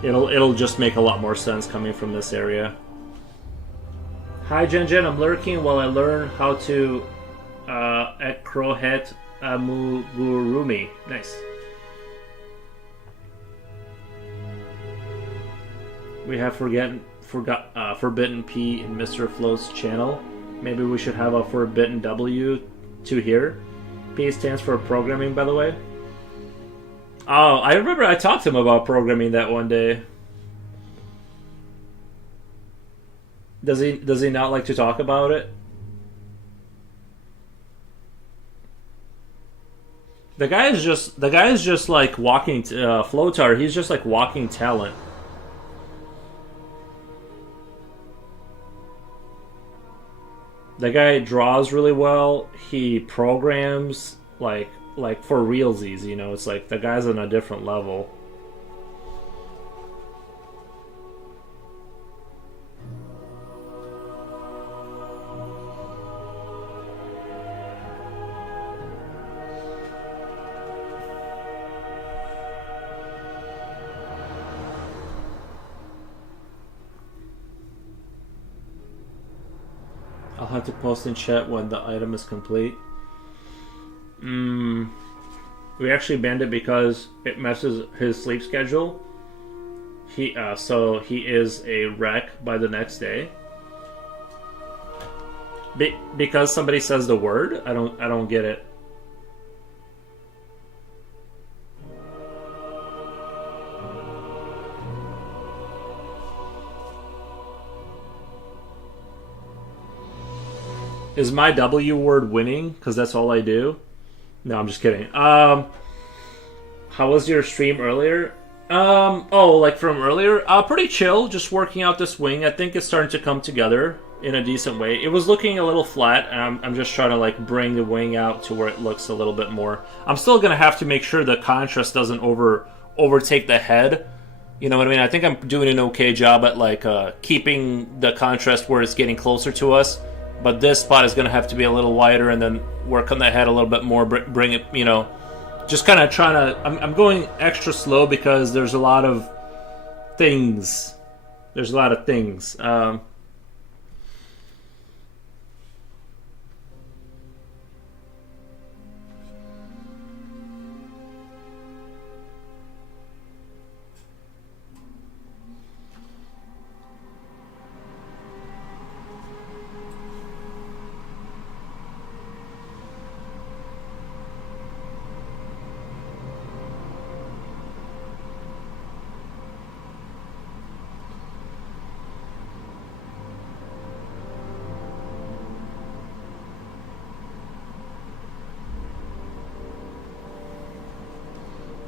It'll just make a lot more sense coming from this area. Hi Jen, I'm lurking while I learn how to at Crowhead Amugurumi. Nice. We have Forbidden P in Mr. Flo's channel. Maybe we should have a Forbidden W to here. P stands for programming, by the way. Oh, I remember I talked to him about programming that one day. Does he not like to talk about it? The guy is just like walking Flotar. He's just like walking talent. The guy draws really well. He programs like for realsies. It's like the guy's on a different level. I'll have to post in chat when the item is complete. We actually banned it because it messes his sleep schedule. So he is a wreck by the next day. Because somebody says the word, I don't get it. Is my W word winning? Because that's all I do. No, I'm just kidding. How was your stream earlier? Like from earlier? Pretty chill. Just working out this wing. I think it's starting to come together in a decent way. It was looking a little flat, and I'm just trying to like bring the wing out to where it looks a little bit more. I'm still gonna have to make sure the contrast doesn't overtake the head. You know what I mean? I think I'm doing an okay job at like keeping the contrast where it's getting closer to us. But this spot is going to have to be a little wider, and then work on the head a little bit more, bring it, just kind of trying to... I'm going extra slow because there's a lot of things.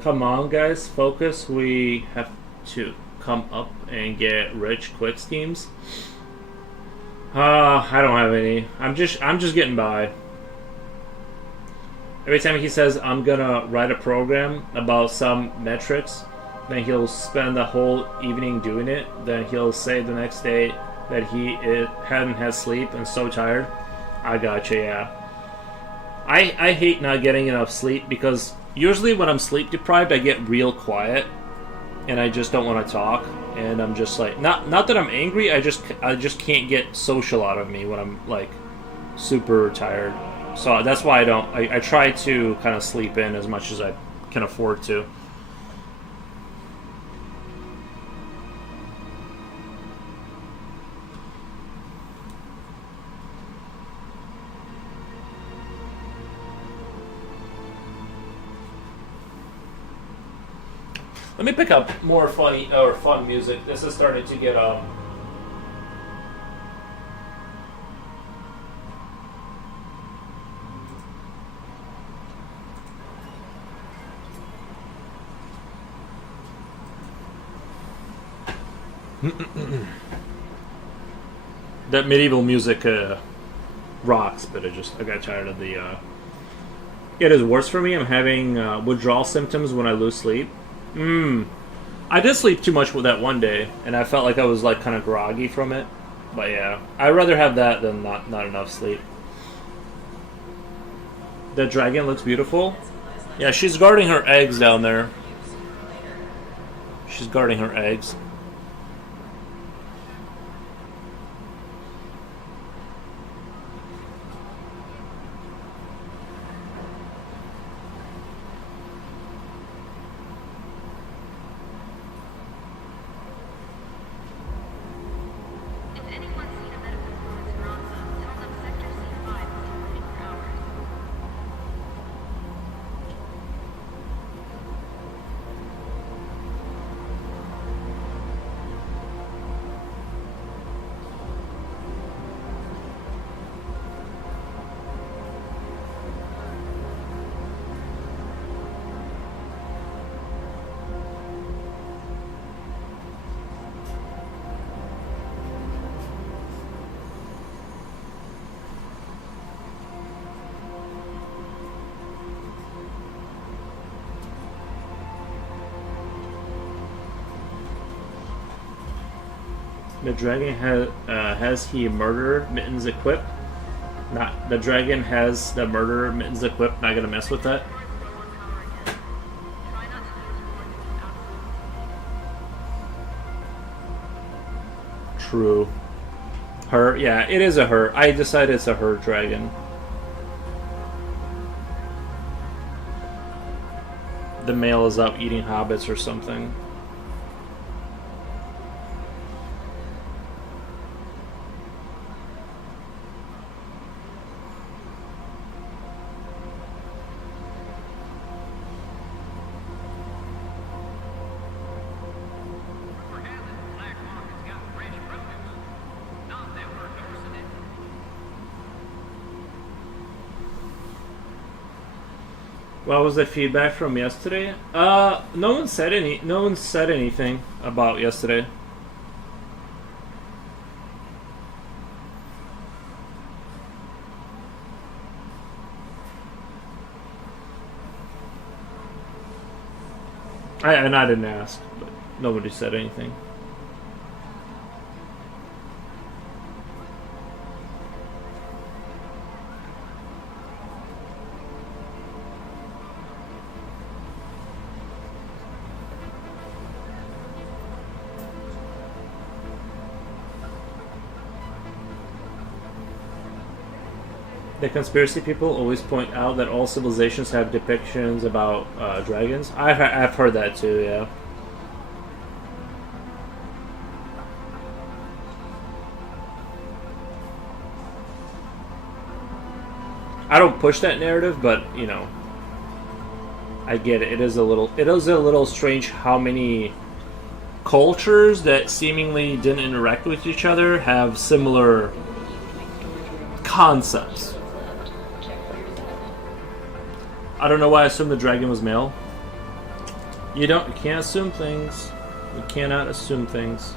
Come on, guys, focus. We have to come up and get rich quick schemes. I don't have any. I'm just getting by. Every time he says I'm gonna write a program about some metrics, then he'll spend the whole evening doing it. Then he'll say the next day that he hadn't had sleep and so tired. I gotcha, yeah. I hate not getting enough sleep because usually when I'm sleep deprived, I get real quiet and I just don't want to talk. And I'm just like, not that I'm angry. I just can't get social out of me when I'm like super tired. So that's why I try to kind of sleep in as much as I can afford to. Let me pick up more fun music. This is starting to get that medieval music rocks, but I got tired of the. It is worse for me. I'm having withdrawal symptoms when I lose sleep. I did sleep too much with that one day, and I felt like I was like kind of groggy from it. But yeah, I'd rather have that than not enough sleep. The dragon looks beautiful. Yeah, she's guarding her eggs down there. She's guarding her eggs. The dragon has he murder mittens equipped? Not the dragon has the murder mittens equipped. Not gonna mess with that. True. Her, yeah, it is a her. I decided it's a her dragon. The male is out eating hobbits or something. What was the feedback from yesterday? No one said anything about yesterday. I didn't ask, but nobody said anything. The conspiracy people always point out that all civilizations have depictions about dragons. I've heard that too, yeah. I don't push that narrative, but you know, I get it. It is a little strange how many cultures that seemingly didn't interact with each other have similar concepts. I don't know why I assumed the dragon was male. You can't assume things. You cannot assume things.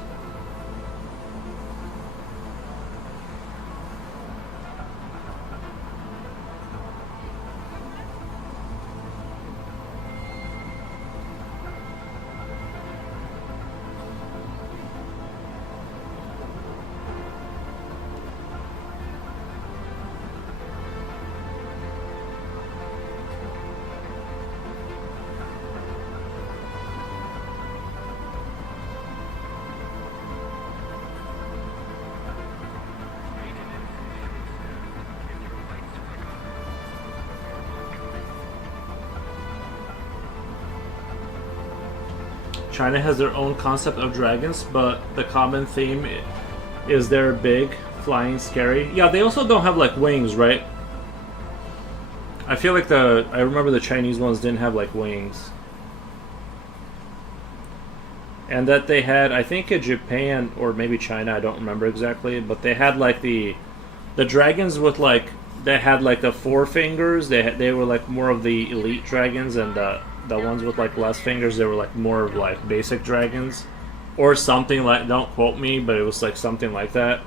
China has their own concept of dragons, but the common theme is they're big, flying, scary. Yeah, they also don't have like wings, right? I feel like I remember the Chinese ones didn't have like wings. And that they had, I think in Japan or maybe China, I don't remember exactly, but they had like the dragons with like, they had like the four fingers. They were like more of the elite dragons, and the ones with like less fingers, they were like more of like basic dragons, or something like. Don't quote me, but it was like something like that.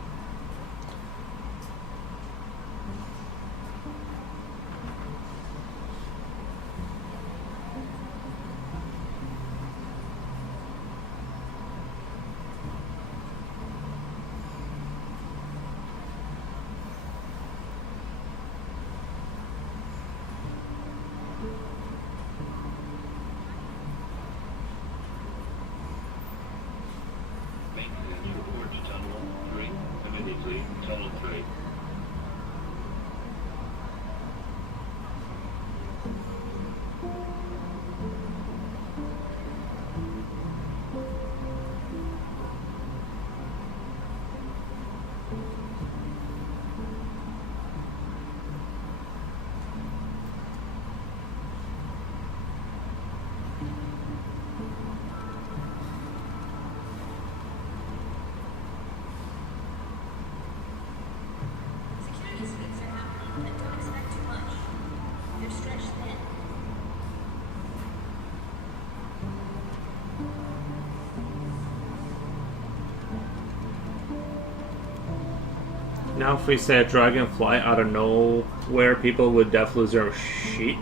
Now, if we say a dragonfly out of nowhere, people would definitely lose their shit.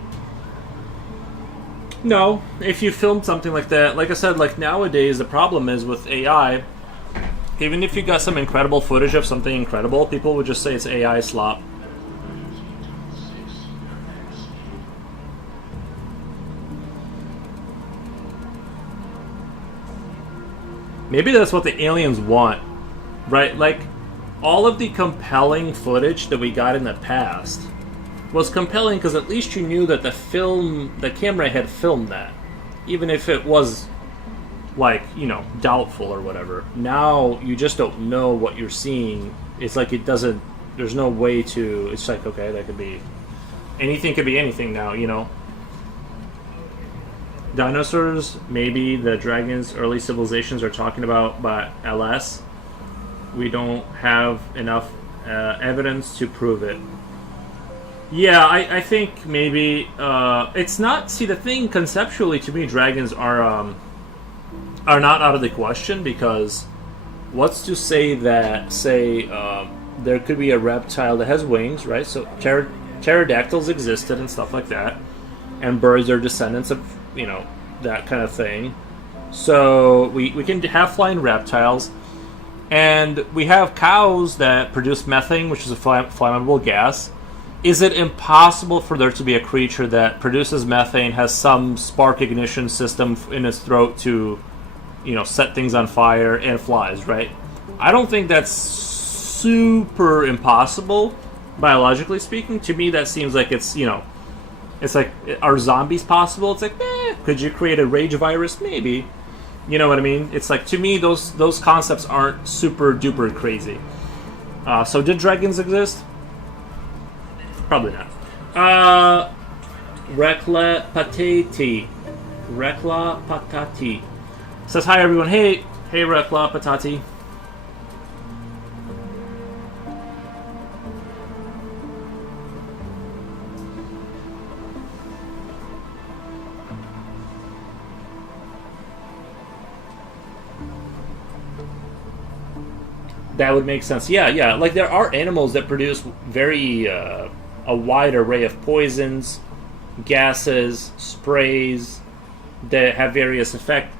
No, if you filmed something like that, like I said, like nowadays, the problem is with AI. Even if you got some incredible footage of something incredible, people would just say it's AI slop. Maybe that's what the aliens want, right? Like, all of the compelling footage that we got in the past was compelling because at least you knew that the camera had filmed that, even if it was, like, you know, doubtful or whatever. Now you just don't know what you're seeing. It's like it doesn't. There's no way to. It's like, okay, that could be anything. Could be anything now, you know. Dinosaurs, maybe the dragons, early civilizations are talking about, but LS, we don't have enough evidence to prove it. Yeah, I think maybe it's not. See, the thing conceptually, to me, dragons are not out of the question, because what's to say that there could be a reptile that has wings, right? So pterodactyls existed and stuff like that, and birds are descendants of, you know, that kind of thing. So we can have flying reptiles, and we have cows that produce methane, which is a flammable gas. Is it impossible for there to be a creature that produces methane, has some spark ignition system in its throat to, you know, set things on fire, and flies, right? I don't think that's super impossible, biologically speaking. To me, that seems like it's, you know, it's like, are zombies possible? It's like, could you create a rage virus? Maybe. You know what I mean? It's like, to me, those concepts aren't super duper crazy. So did dragons exist? Probably not. Rekla Patati. Rekla Patati says, hi everyone. Hey Rekla Patati. That would make sense. Yeah, yeah. Like there are animals that produce very a wide array of poisons, gases, sprays that have various effects.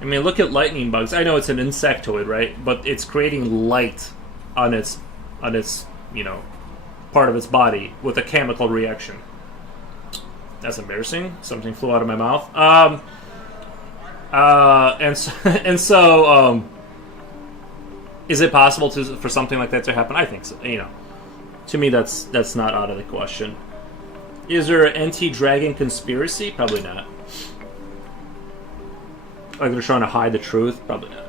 I mean, look at lightning bugs. I know it's an insectoid, right? But it's creating light on its part of its body with a chemical reaction. That's embarrassing. Something flew out of my mouth. And so is it possible for something like that to happen? I think so. To me, that's not out of the question. Is there an anti-dragon conspiracy? Probably not. Like they're trying to hide the truth? Probably not.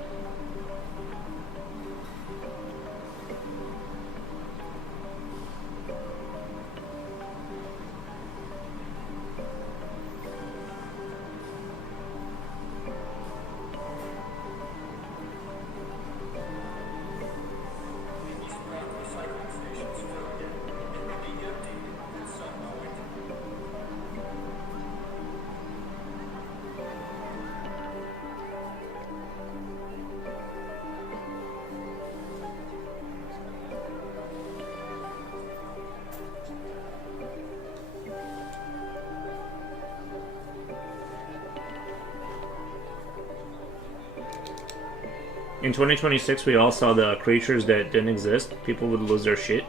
In 2026, we all saw the creatures that didn't exist. People would lose their shit.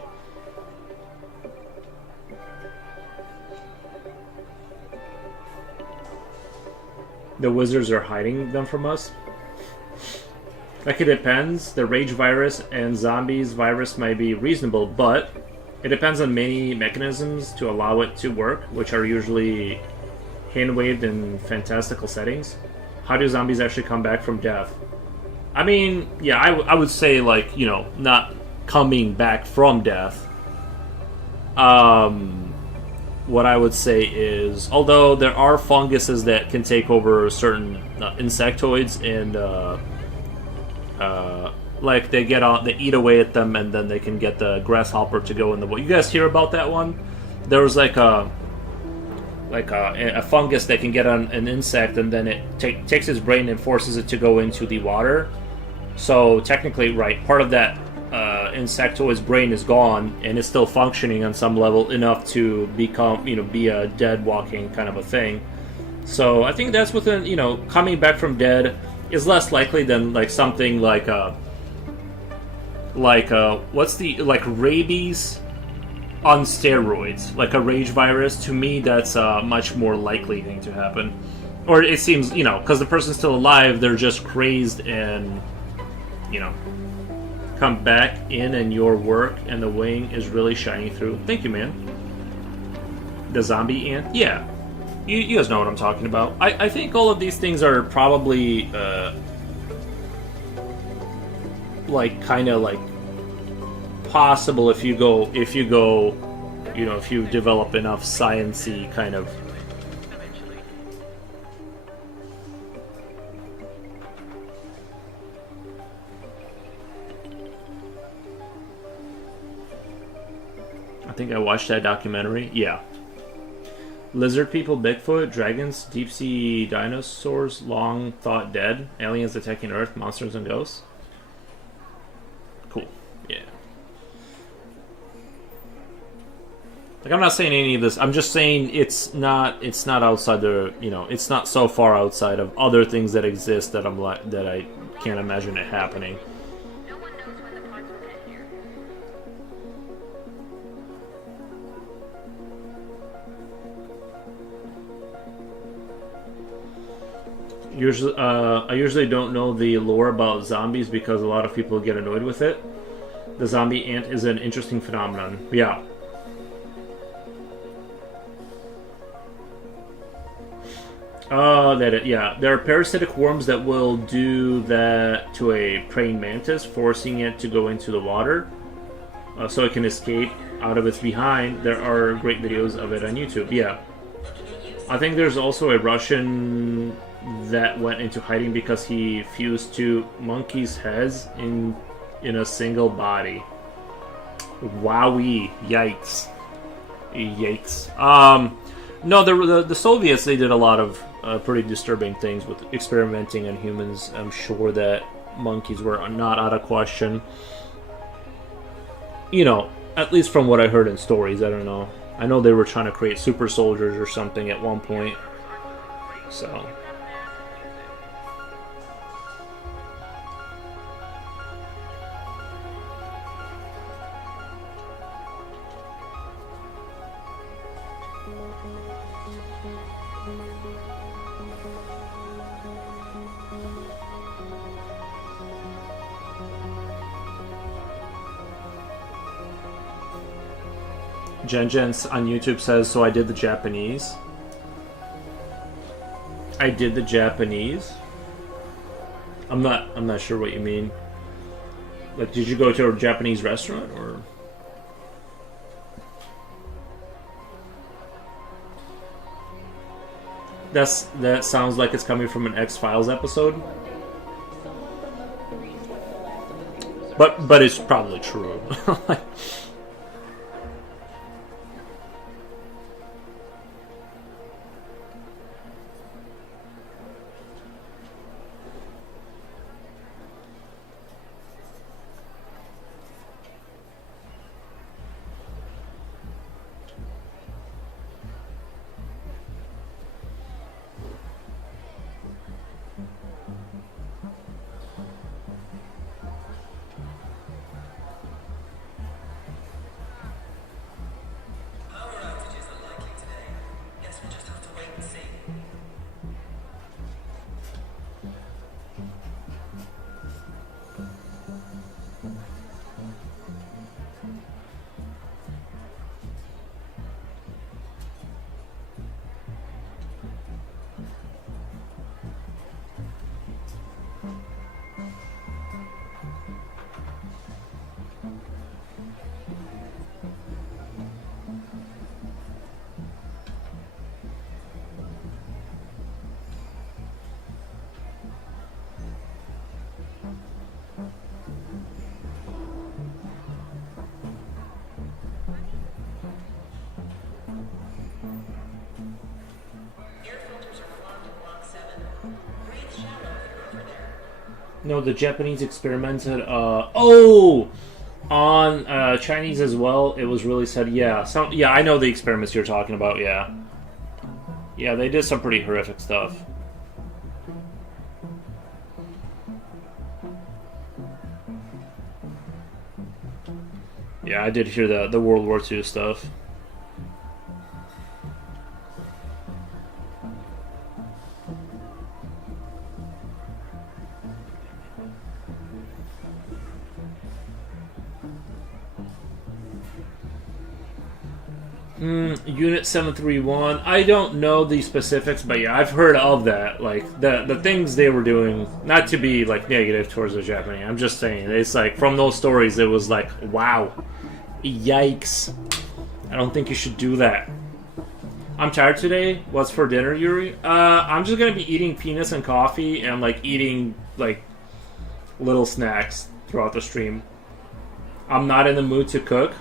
The wizards are hiding them from us. Like, it depends. The rage virus and zombies virus might be reasonable, but it depends on many mechanisms to allow it to work, which are usually hand-waved in fantastical settings. How do zombies actually come back from death? I mean, yeah, I would say, like, not coming back from death. What I would say is, although there are funguses that can take over certain insectoids and, like, they eat away at them and then they can get the grasshopper to go in the water. You guys hear about that one? There was, like a fungus that can get on an insect and then it takes its brain and forces it to go into the water. So technically, right, part of that insectoid's brain is gone and it's still functioning on some level enough to become, be a dead walking kind of a thing. So I think that's within, coming back from dead is less likely than like something like rabies on steroids, like a rage virus. To me, that's a much more likely thing to happen. Or it seems, because the person's still alive, they're just crazed and, come back in and your work and the wing is really shining through. Thank you, man. The zombie ant? Yeah. You guys know what I'm talking about. I think all of these things are probably, kind of possible if you develop enough science-y kind of. I think I watched that documentary. Yeah. Lizard people, Bigfoot, dragons, deep sea dinosaurs, long thought dead, aliens attacking Earth, monsters and ghosts. Cool. Yeah. Like, I'm not saying any of this. I'm just saying it's not outside the, it's not so far outside of other things that exist that that I can't imagine it happening. Usually, I usually don't know the lore about zombies because a lot of people get annoyed with it. The zombie ant is an interesting phenomenon. Yeah. Yeah. There are parasitic worms that will do that to a praying mantis, forcing it to go into the water so it can escape out of its behind. There are great videos of it on YouTube. Yeah. I think there's also a Russian that went into hiding because he fused two monkeys' heads in a single body. Wowie. Yikes. No, the Soviets, they did a lot of pretty disturbing things with experimenting on humans. I'm sure that monkeys were not out of question. You know, at least from what I heard in stories, I don't know. I know they were trying to create super soldiers or something at one point. So. Jen Jens on YouTube says, so I did the Japanese. I did the Japanese? I'm not sure what you mean. Like, did you go to a Japanese restaurant, or? That sounds like it's coming from an X-Files episode. But it's probably true. No, the Japanese experimented. On Chinese as well. It was really said. Yeah, I know the experiments you're talking about. Yeah, yeah, they did some pretty horrific stuff. Yeah, I did hear the World War II stuff. Unit 731. I don't know the specifics, but yeah, I've heard of that. Like the things they were doing. Not to be like negative towards the Japanese. I'm just saying it's like from those stories, it was like, wow, yikes. I don't think you should do that. I'm tired today. What's for dinner, Yuri? I'm just gonna be eating peanuts and coffee and like eating like little snacks throughout the stream. I'm not in the mood to cook.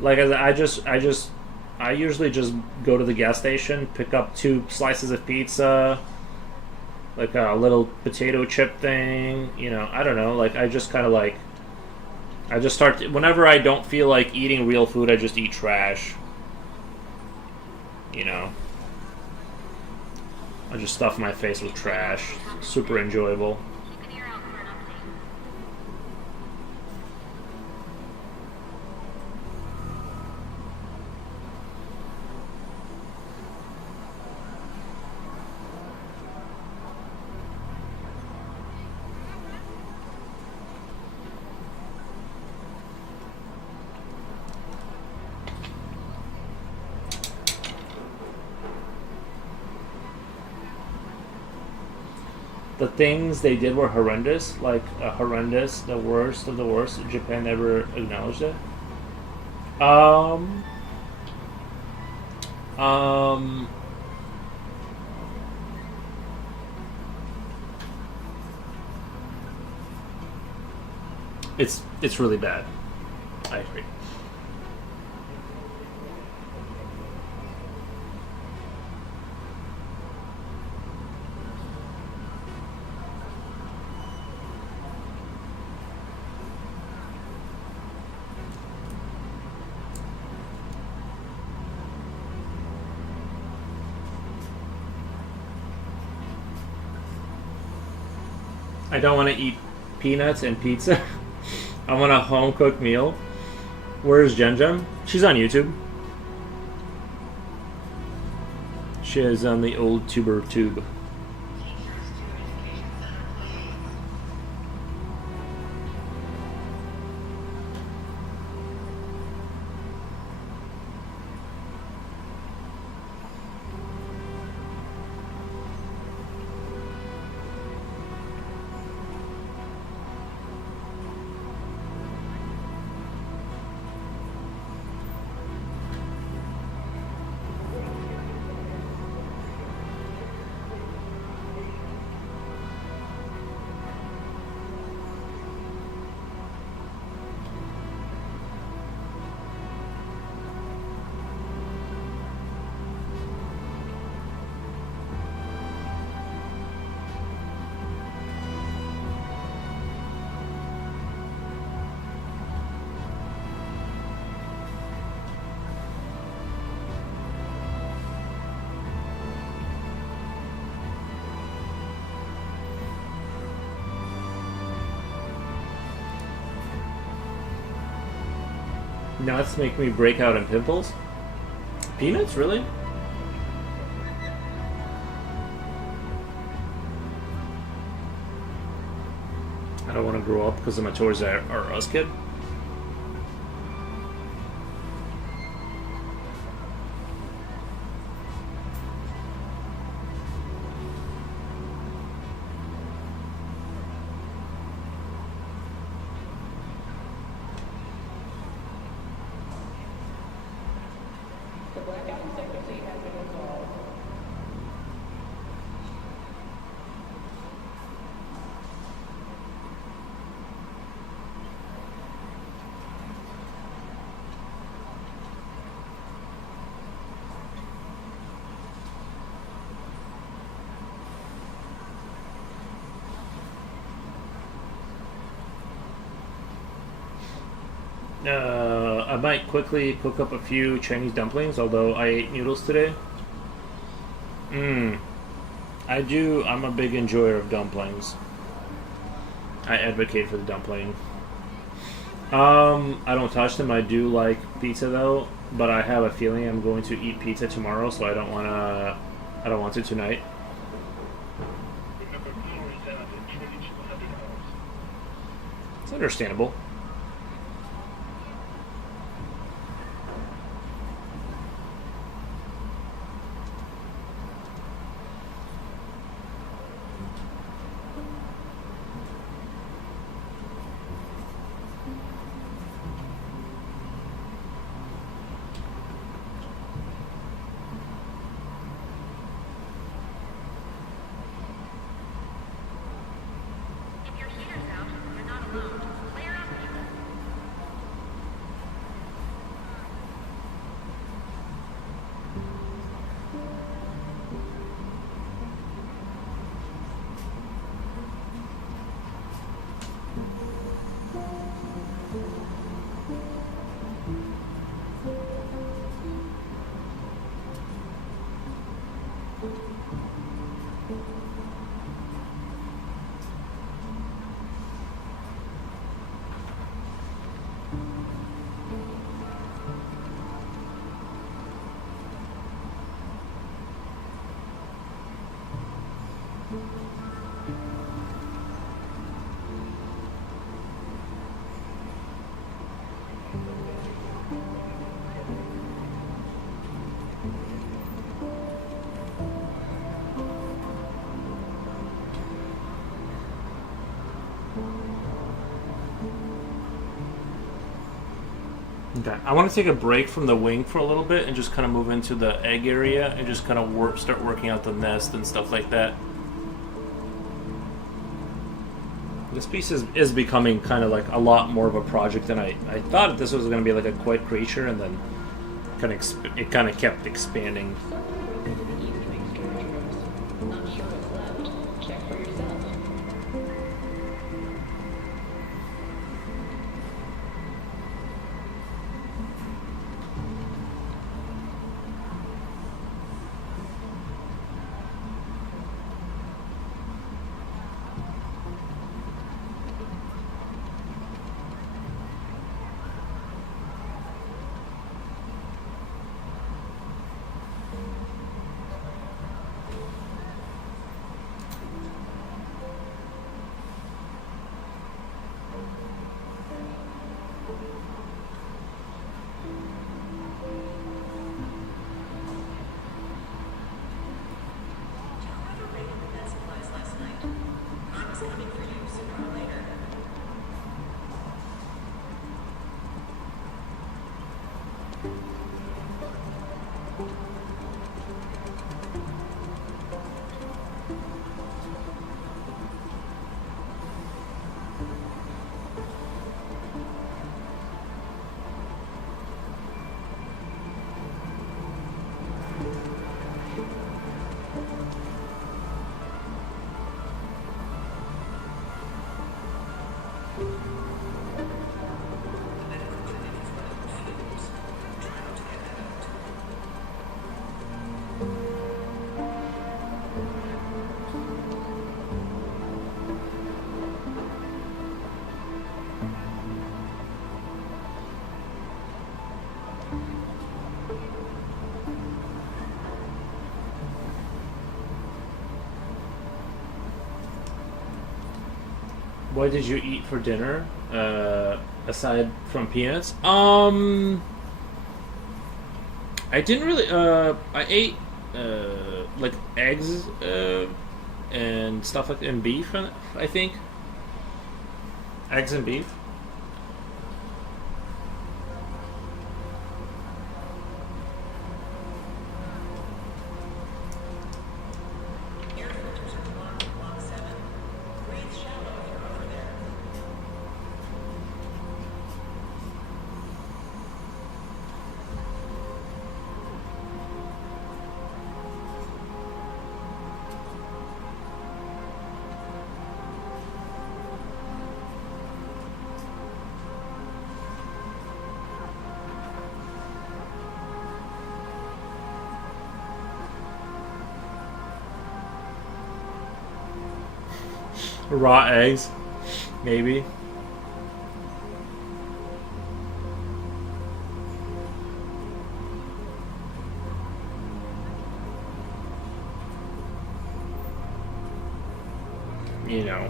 Like I usually just go to the gas station, pick up 2 slices of pizza, like a little potato chip thing, you know, I don't know, like I just kind of like, I just start, whenever I don't feel like eating real food, I just eat trash, you know, I just stuff my face with trash, super enjoyable. The things they did were horrendous, like horrendous, the worst of the worst. Japan never acknowledged it. Um, um, it's really bad. I agree. I don't want to eat peanuts and pizza. I want a home cooked meal. Where's Jen Jen? She's on YouTube. She is on the old tuber tube. Nuts make me break out in pimples? Peanuts, really? I don't want to grow up because of my Toys R Us kid. I might quickly cook up a few Chinese dumplings, although I ate noodles today. I do. I'm a big enjoyer of dumplings. I advocate for the dumpling. I don't touch them. I do like pizza though, but I have a feeling I'm going to eat pizza tomorrow, so I don't wanna. I don't want to tonight. It's understandable. Okay. I want to take a break from the wing for a little bit and just kind of move into the egg area and just kind of start working out the nest and stuff like that. This piece is becoming kind of like a lot more of a project than I thought this was going to be like a quiet creature, and then it kind of kept expanding. What did you eat for dinner? Aside from peanuts? I didn't really. I ate like eggs and stuff like and beef. I think eggs and beef. Raw eggs, maybe. You know.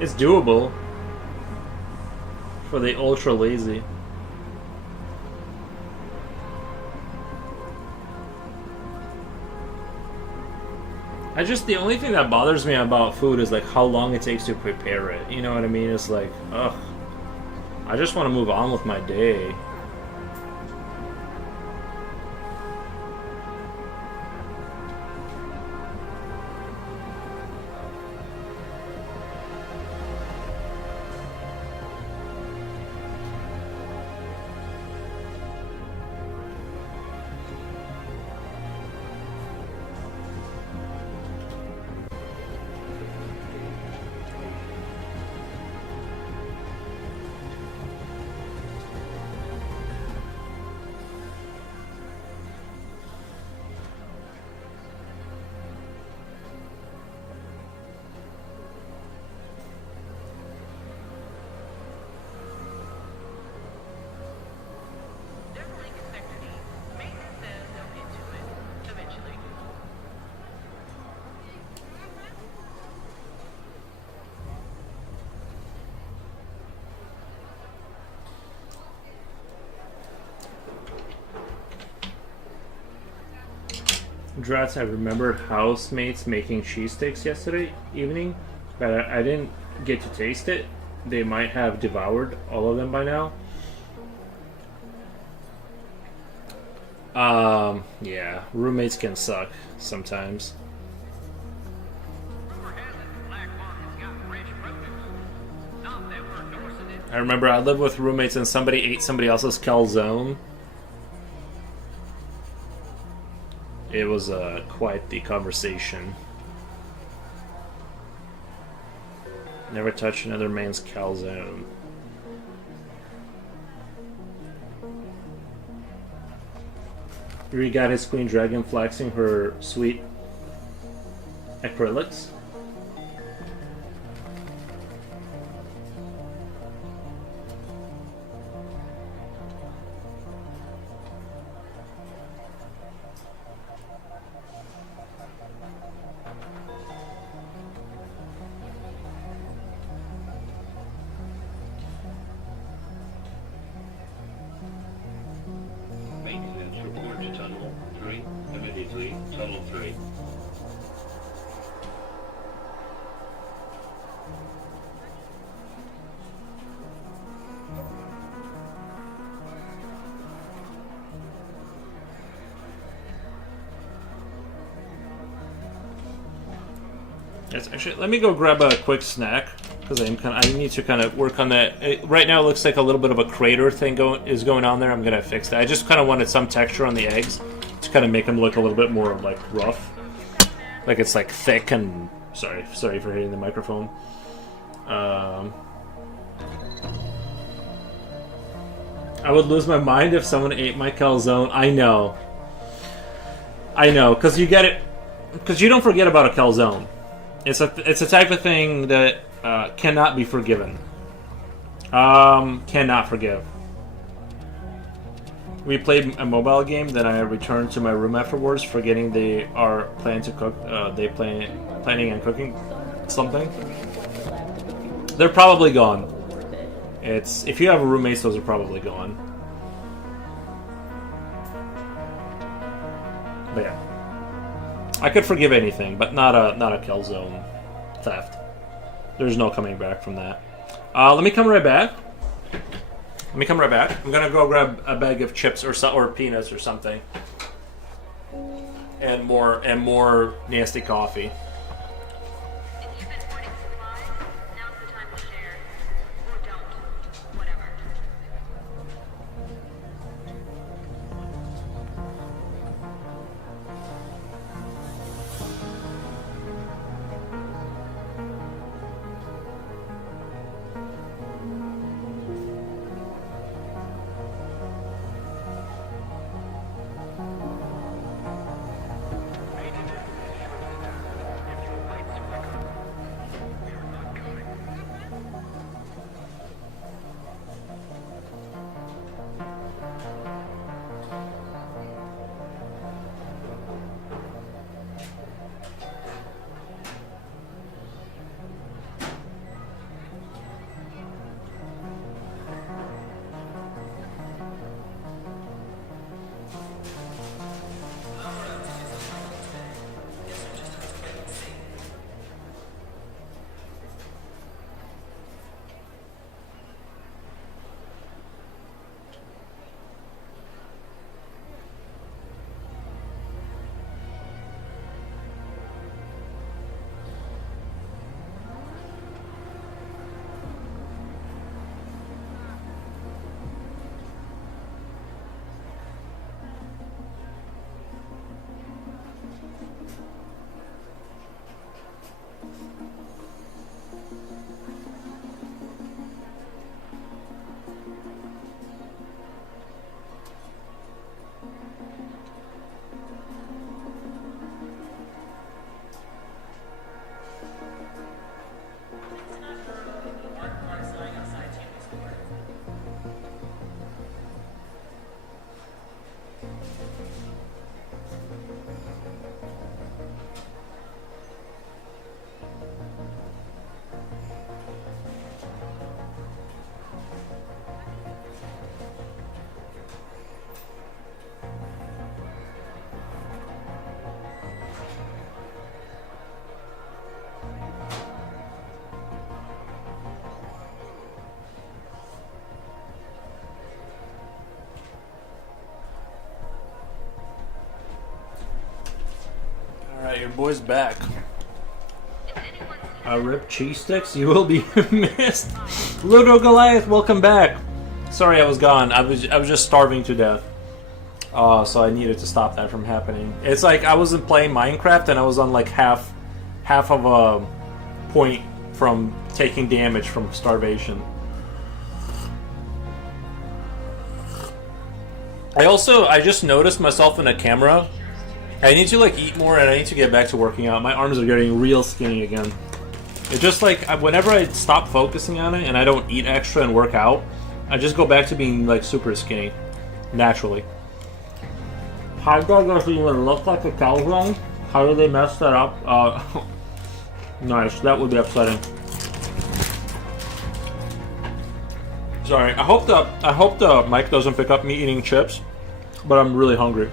It's doable for the ultra lazy. The only thing that bothers me about food is like how long it takes to prepare it. You know what I mean? It's like, ugh. I just want to move on with my day. Drats, I remembered housemates making cheesesteaks yesterday evening, but I didn't get to taste it. They might have devoured all of them by now. Yeah, roommates can suck sometimes. I remember I lived with roommates and somebody ate somebody else's calzone. It was quite the conversation. Never touch another man's calzone. Yuri got his queen dragon flexing her sweet acrylics. Maintenance report to Tunnel 3. Immediately, Tunnel 3. Yes, actually, let me go grab a quick snack because I need to kind of work on that. Right now, it looks like a little bit of a crater thing is going on there. I'm gonna fix that. I just kind of wanted some texture on the eggs to kind of make them look a little bit more like rough, like it's like thick and sorry for hitting the microphone. I would lose my mind if someone ate my calzone. I know, because you get it, because you don't forget about a calzone. It's a type of thing that cannot be forgiven. Cannot forgive. We played a mobile game, then I returned to my room afterwards, forgetting they are planning to cook. Planning on cooking something. They're probably gone. If you have roommates, those are probably gone. But yeah. I could forgive anything, but not a calzone theft. There's no coming back from that. Let me come right back. I'm gonna go grab a bag of chips or peanuts or something, and more nasty coffee. Alright, your boy's back. Rip cheese sticks, you will be missed. Ludo Goliath, welcome back. Sorry I was gone. I was just starving to death. So I needed to stop that from happening. It's like I wasn't playing Minecraft and I was on like half of a point from taking damage from starvation. I just noticed myself in a camera I need to like eat more, and I need to get back to working out. My arms are getting real skinny again. It's just like whenever I stop focusing on it and I don't eat extra and work out, I just go back to being like super skinny, naturally. Hot dog doesn't even look like a calzone. How do they mess that up? Nice. That would be upsetting. Sorry. I hope the mic doesn't pick up me eating chips, but I'm really hungry.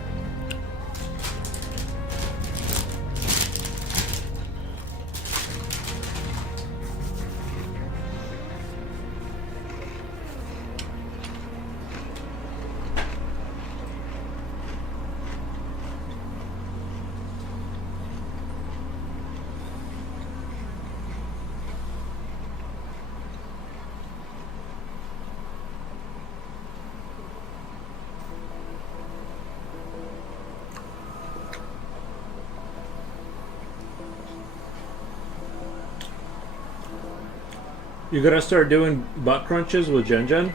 You gonna start doing butt crunches with Jen?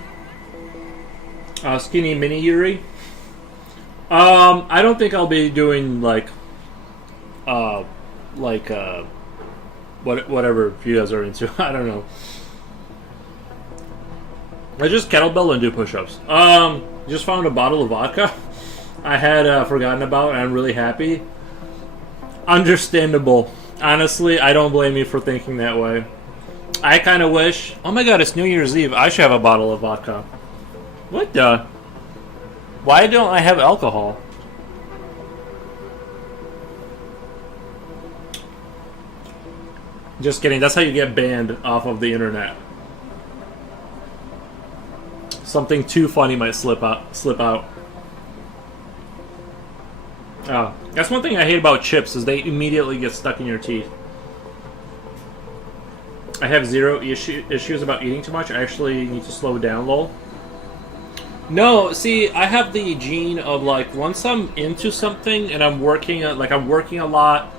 Skinny mini Yuri? I don't think I'll be doing whatever you guys are into. I don't know. I just kettlebell and do push-ups. Just found a bottle of vodka I had forgotten about, and I'm really happy. Understandable. Honestly, I don't blame you for thinking that way. I kind of wish... Oh my god, it's New Year's Eve. I should have a bottle of vodka. What the... Why don't I have alcohol? Just kidding. That's how you get banned off of the internet. Something too funny might slip out. Oh, that's one thing I hate about chips is they immediately get stuck in your teeth. I have zero issues about eating too much. I actually need to slow down, lol. No, see, I have the gene of like once I'm into something and I'm working a lot.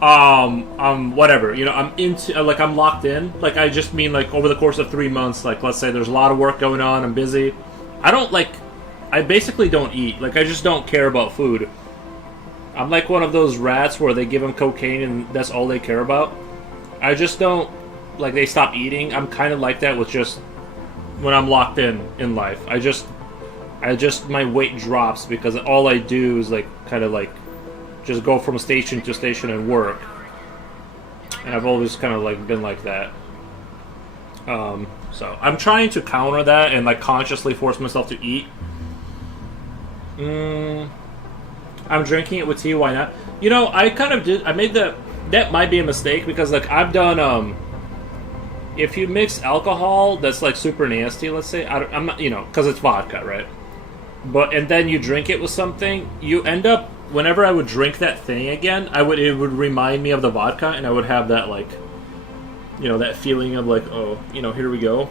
I'm whatever, you know, I'm into like I'm locked in. Like I just mean like over the course of 3 months. Like let's say there's a lot of work going on. I'm busy. I basically don't eat. Like I just don't care about food. I'm like one of those rats where they give them cocaine and that's all they care about. I just don't. Like they stop eating. I'm kind of like that with just when I'm locked in life. I just my weight drops because all I do is like kind of like just go from station to station and work. And I've always kind of like been like that. So I'm trying to counter that and like consciously force myself to eat. I'm drinking it with tea. Why not? You know, I kind of did. I made that might be a mistake because like I've done if you mix alcohol that's like super nasty, let's say, I'm not, you know, because it's vodka, right? And then you drink it with something, you end up, whenever I would drink that thing again, it would remind me of the vodka, and I would have that like, you know, that feeling of like, oh, you know, here we go.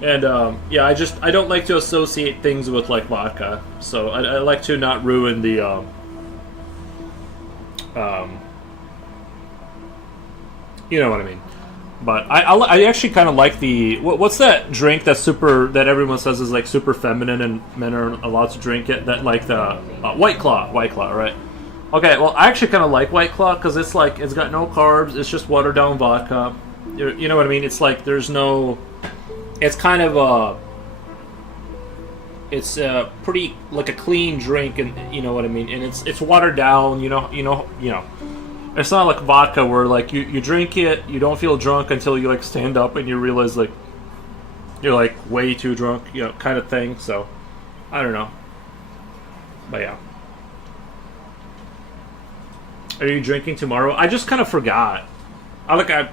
And yeah, I don't like to associate things with like vodka, so I like to not ruin the you know what I mean. But I actually kind of like the what's that drink that everyone says is like super feminine and men are allowed to drink it, that like the White Claw, right? Okay, well I actually kind of like White Claw because it's like it's got no carbs, it's just watered down vodka. You know what I mean? It's like there's no, it's kind of it's pretty like a clean drink, and you know what I mean. And it's watered down. You know. It's not like vodka where like you drink it, you don't feel drunk until you like stand up and you realize like you're like way too drunk, you know, kind of thing. So I don't know, but yeah. Are you drinking tomorrow? I just kind of forgot.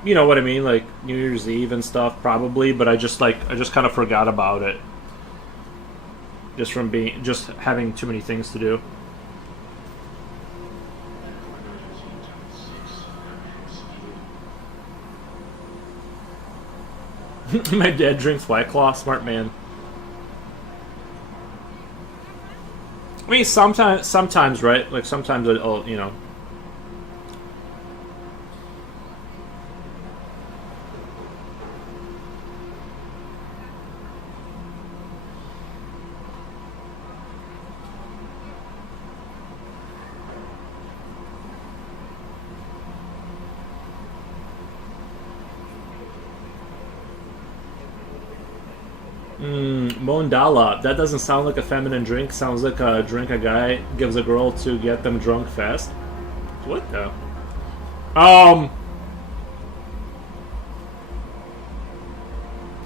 You know what I mean, like New Year's Eve and stuff probably, but I just kind of forgot about it, just from having too many things to do. My dad drinks White Claw. Smart man. I mean, sometimes, right? Like sometimes I'll, you know. Mondala. That doesn't sound like a feminine drink. Sounds like a drink a guy gives a girl to get them drunk fast. What the? Oh,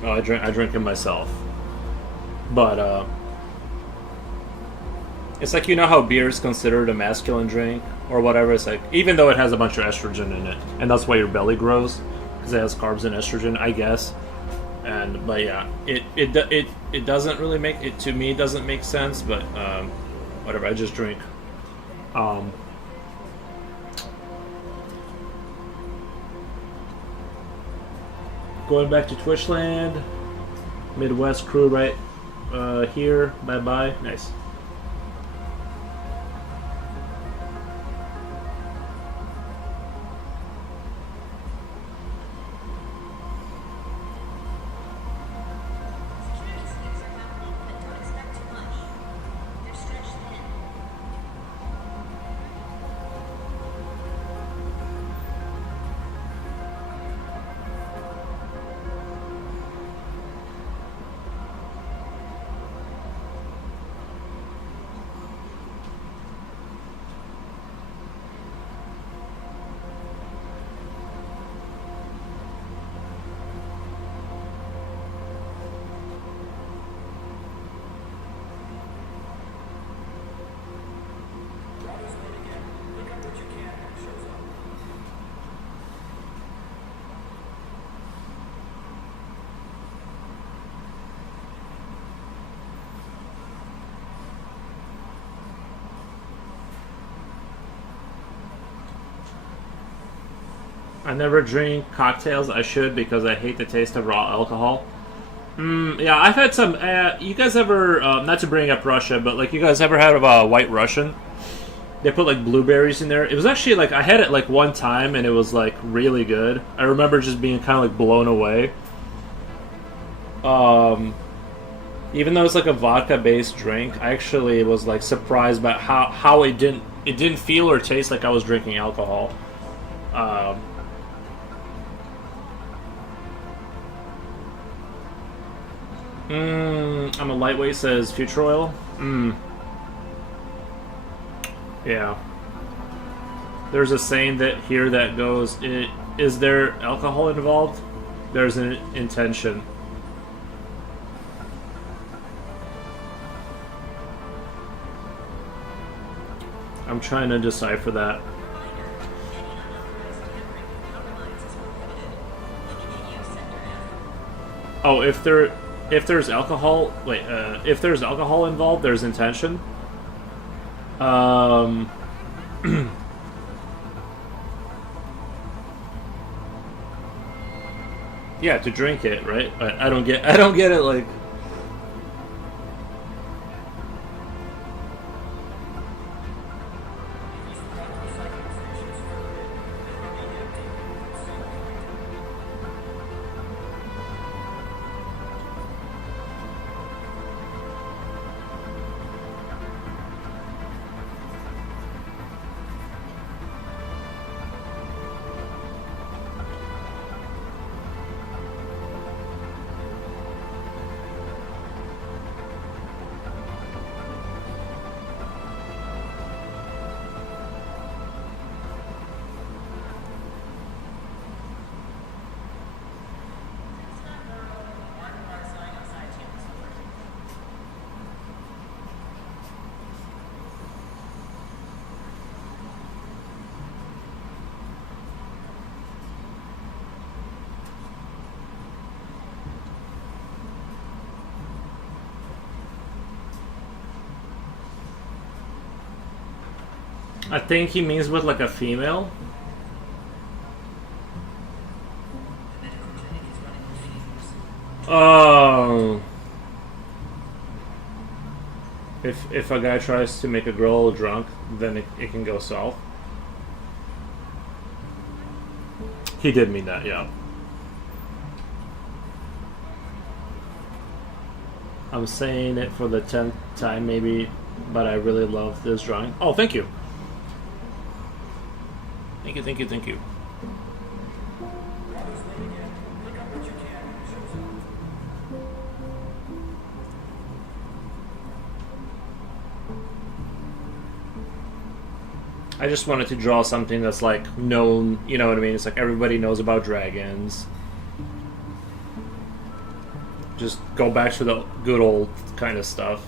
I drink it myself. But it's like, you know how beer is considered a masculine drink or whatever. It's like, even though it has a bunch of estrogen in it, and that's why your belly grows because it has carbs and estrogen, I guess. And but yeah, it doesn't really make it, to me. Doesn't make sense, but whatever. I just drink. Going back to Twitchland, Midwest crew right here. Bye bye. Nice. I never drink cocktails. I should, because I hate the taste of raw alcohol. Yeah, I've had some. You guys ever, not to bring up Russia, but like, you guys ever had a White Russian? They put like blueberries in there. It was actually like, I had it like one time and it was like really good. I remember just being kind of like blown away. Even though it's like a vodka-based drink, I actually was like surprised by how it didn't feel or taste like I was drinking alcohol. I'm a lightweight, says Future Oil. Yeah. There's a saying that goes, is there alcohol involved? There's an intention. I'm trying to decipher that. Oh, if there's alcohol, wait, if there's alcohol involved, there's intention. Yeah, to drink it, right? I don't get it, like. I think he means with like a female. Oh. If a guy tries to make a girl drunk, then it can go south. He did mean that, yeah. I'm saying it for the 10th time maybe, but I really love this drawing. Oh, thank you. Thank you. I just wanted to draw something that's like known, you know what I mean? It's like everybody knows about dragons. Just go back to the good old kind of stuff.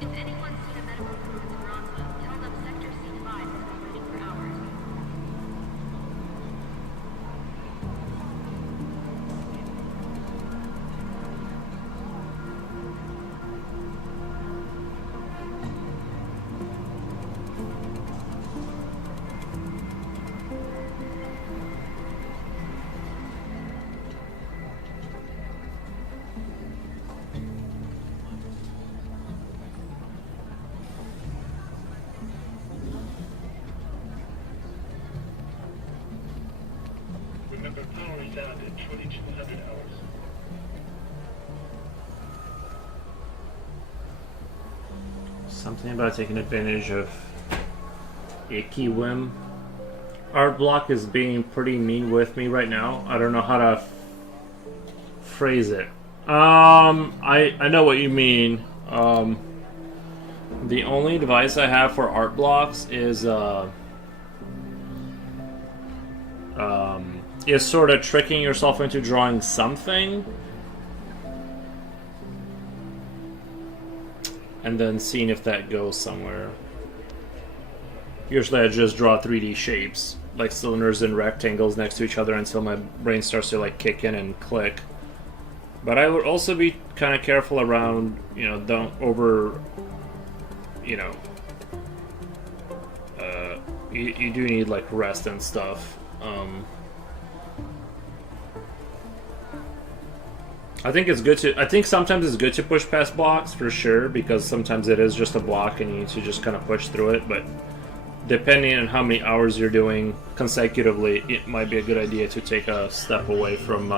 If anyone's seen a medical crew in Roswell, tell them Sector C5 has been waiting for hours. Remember, power is out at 2200 hours. Something about taking advantage of Icky Whim. Art Block is being pretty mean with me right now. I don't know how to phrase it. I know what you mean. The only advice I have for art blocks is sort of tricking yourself into drawing something and then seeing if that goes somewhere. Usually I just draw 3D shapes, like cylinders and rectangles next to each other until my brain starts to like kick in and click. But I would also be kind of careful around, you know, don't over, you know, you do need like rest and stuff. I think sometimes it's good to push past blocks for sure, because sometimes it is just a block and you need to just kind of push through it, but depending on how many hours you're doing consecutively, it might be a good idea to take a step away from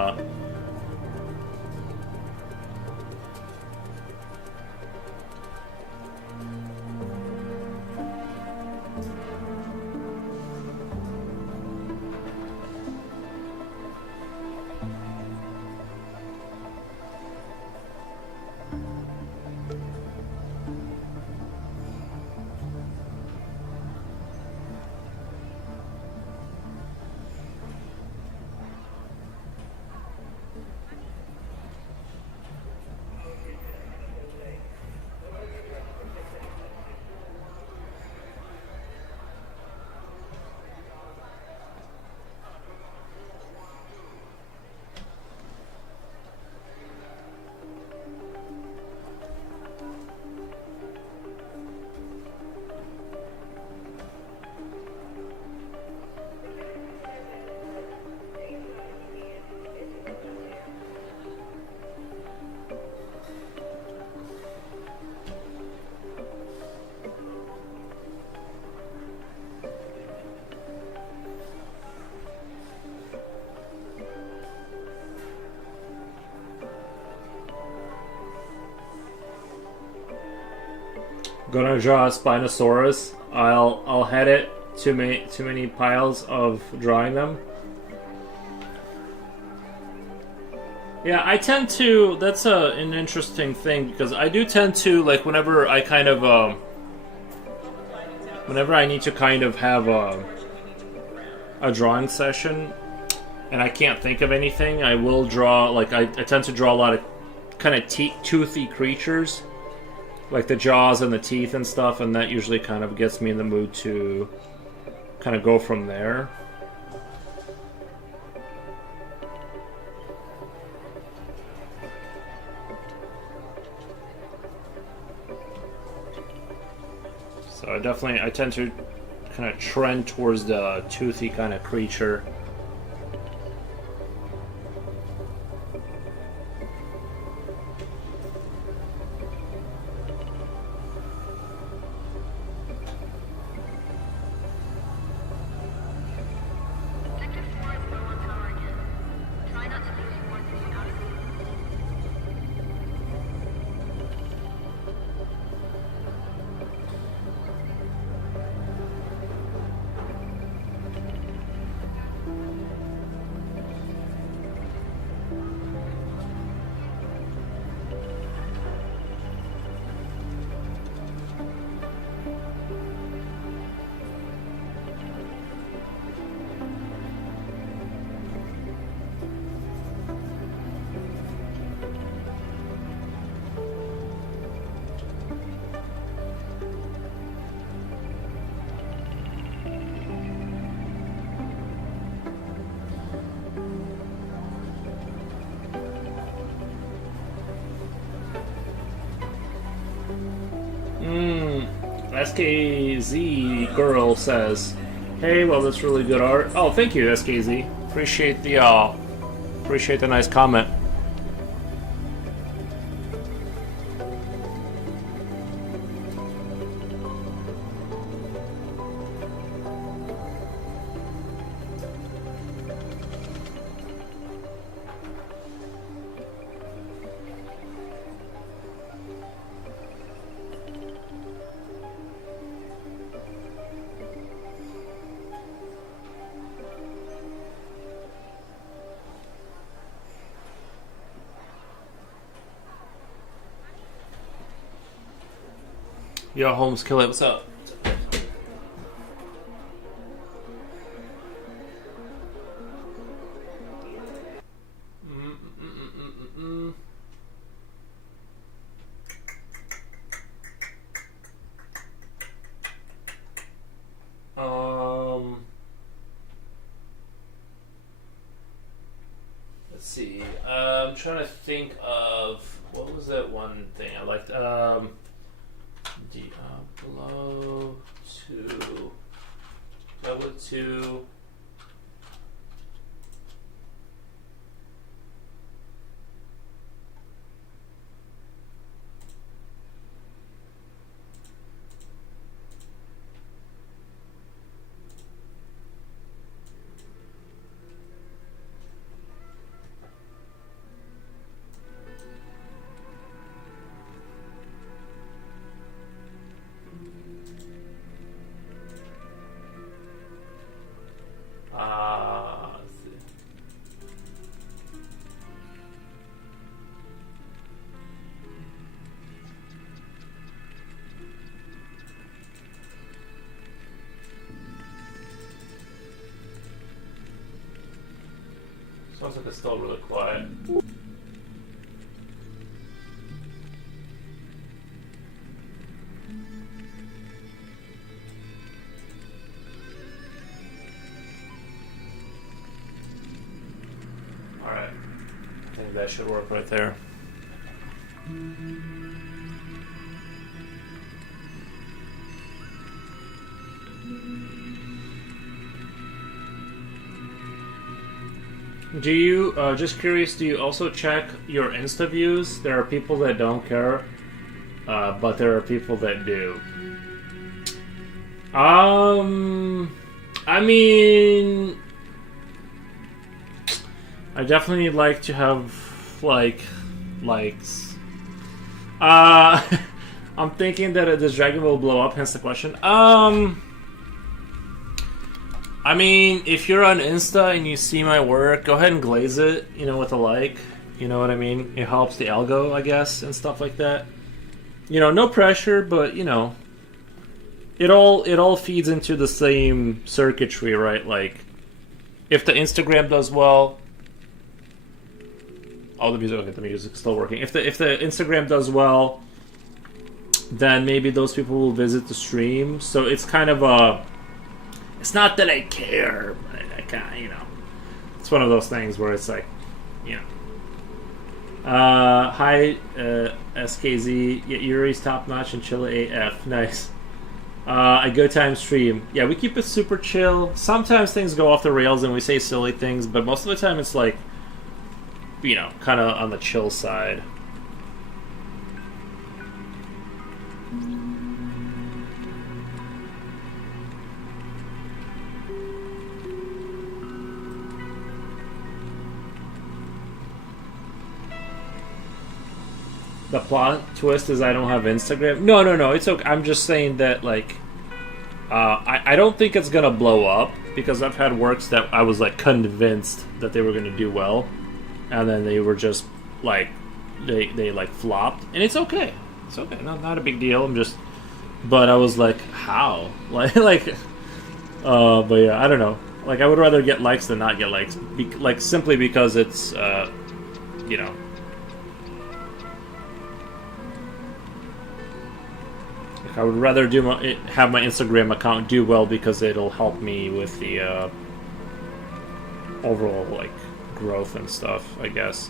gonna draw a Spinosaurus. I'll head it too many piles of drawing them. Yeah, I tend to. That's an interesting thing, because I do tend to, like, whenever I kind of whenever I need to kind of have a drawing session and I can't think of anything, I will draw, like, I tend to draw a lot of kind of toothy creatures, like the jaws and the teeth and stuff, and that usually kind of gets me in the mood to kind of go from there. So I tend to kind of trend towards the toothy kind of creature. SKZ girl says, "Hey, well, that's really good art." Oh, thank you, SKZ. Appreciate the nice comment. Yo, Holmes, kill it. What's up? Let's see. I'm trying to think of what was that one thing I liked. Diablo 2. Diablo 2. Let's see. Sounds like it's still really quiet. Alright. I think that should work right there. Do you, just curious, do you also check your Insta views? There are people that don't care, but there are people that do. I mean, I definitely like to have, like, likes. I'm thinking that this dragon will blow up, hence the question. I mean, if you're on Insta and you see my work, go ahead and glaze it, you know, with a like. You know what I mean? It helps the algo, I guess, and stuff like that. You know, no pressure, but, you know, it all feeds into the same circuitry, right? Like, if the Instagram does well... Oh, the music's still working. If the Instagram does well, then maybe those people will visit the stream. So it's kind of a... It's not that I care, but I kind of, you know... It's one of those things where it's like, you know... Hi, SKZ. Yeah, Yuri's top notch and chill AF. Nice. A good time stream. Yeah, we keep it super chill. Sometimes things go off the rails and we say silly things, but most of the time it's like, you know, kind of on the chill side. The plot twist is I don't have Instagram. No, it's okay. I'm just saying that, like, I don't think it's gonna blow up because I've had works that I was like convinced that they were gonna do well, and then they were just like they like flopped, and it's okay. It's okay. Not a big deal. But I was like, how? But yeah, I don't know. Like, I would rather get likes than not get likes, like simply because it's you know. I would rather have my Instagram account do well because it'll help me with the overall, like, growth and stuff, I guess.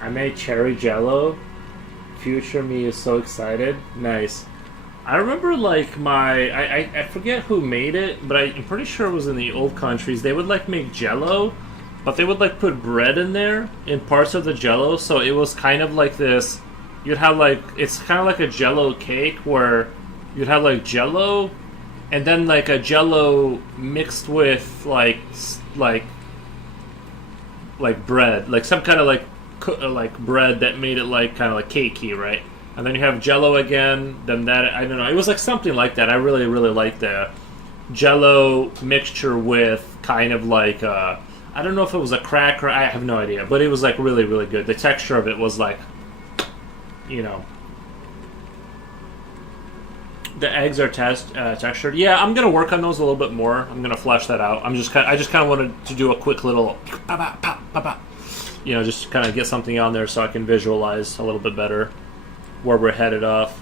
I made cherry jello. Future me is so excited. Nice. I remember like I forget who made it, but I'm pretty sure it was in the old countries. They would like make jello, but they would like put bread in there in parts of the jello, so it was kind of like this. You'd have like it's kind of like a jello cake where you'd have like jello, and then like a jello mixed with like bread, like some kind of like bread that made it like kind of like cakey, right? And then you have jello again. Then that I don't know. It was like something like that. I really liked the jello mixture with kind of like I don't know if it was a cracker. I have no idea, but it was like really good. The texture of it was like, you know, the eggs are textured. Yeah, I'm gonna work on those a little bit more. I'm gonna flesh that out. I just kind of wanted to do a quick little, you know, just kind of get something on there so I can visualize a little bit better where we're headed off.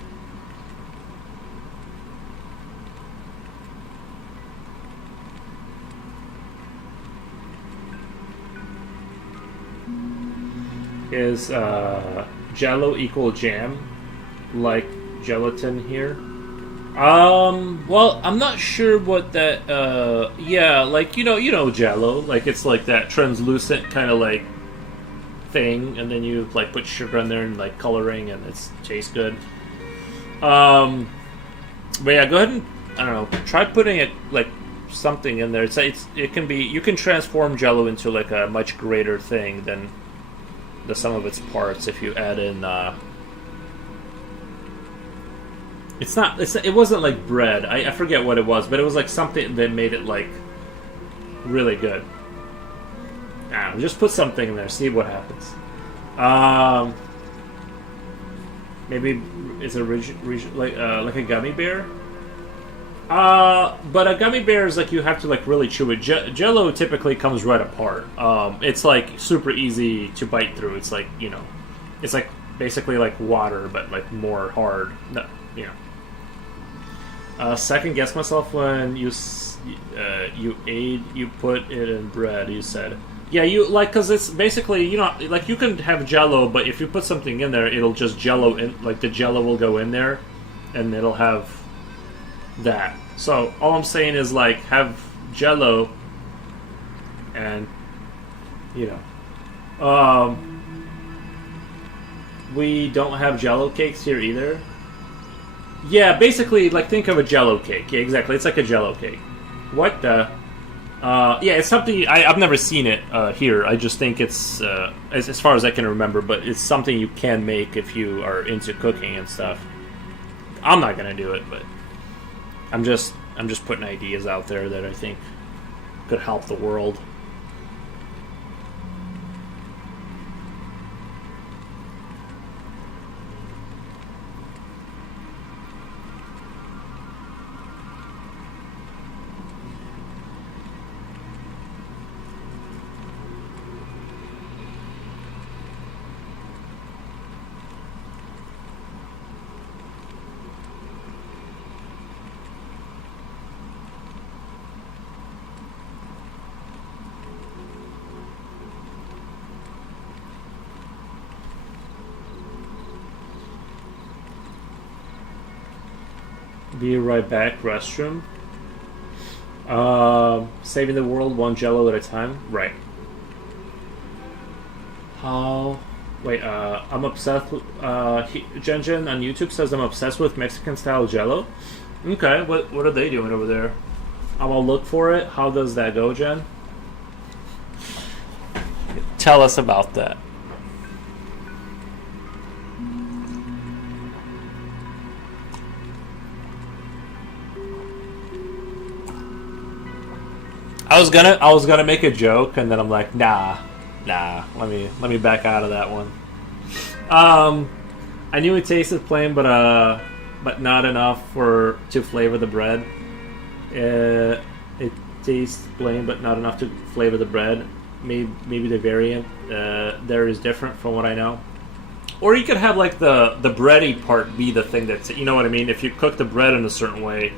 Is Jello equal jam, like gelatin here? Well, I'm not sure what that. Yeah, like you know Jello, like it's like that translucent kind of like thing, and then you like put sugar in there and like coloring, and it tastes good. But yeah, go ahead and I don't know, try putting it like something in there. It can be, you can transform Jello into like a much greater thing than the sum of its parts if you add in. It wasn't like bread. I forget what it was, but it was like something that made it like really good. Just put something in there, see what happens. Maybe it's a like a gummy bear. But a gummy bear is like you have to like really chew it. Jello typically comes right apart. It's like super easy to bite through. It's like, you know, it's like basically like water, but like more hard. No, you know. Second guess myself when you put it in bread. You said. Yeah, you like, because it's basically, you know, like you can have Jello, but if you put something in there, it'll just Jello in, like the Jello will go in there, and it'll have that. So all I'm saying is like have Jello, and you know, we don't have Jello cakes here either. Yeah, basically, like think of a Jello cake. Yeah, exactly. It's like a Jello cake. What the? Yeah, it's something I've never seen it here. I just think it's as far as I can remember, but it's something you can make if you are into cooking and stuff. I'm not gonna do it, but I'm just putting ideas out there that I think could help the world. Be right back, restroom. Saving the world one Jello at a time. Right. Oh, wait, I'm obsessed with, Jen on YouTube says I'm obsessed with Mexican style Jello. Okay, what are they doing over there? I'm gonna look for it. How does that go, Jen? Tell us about that. I was gonna make a joke, and then I'm like, nah. Let me back out of that one. I knew it tasted plain, but not enough to flavor the bread. It tastes plain, but not enough to flavor the bread. Maybe the variant there is different from what I know. Or you could have like the bready part be the thing that's, you know what I mean? If you cook the bread in a certain way,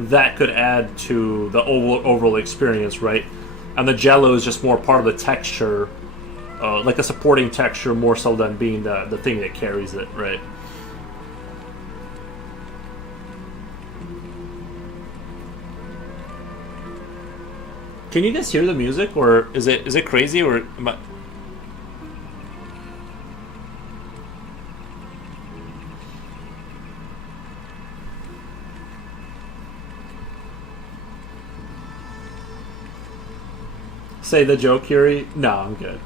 that could add to the overall experience, right? And the Jello is just more part of the texture like a supporting texture more so than being the thing that carries it, right? Can you guys hear the music, or is it crazy, or am I... Say the joke, Yuri? No, I'm good.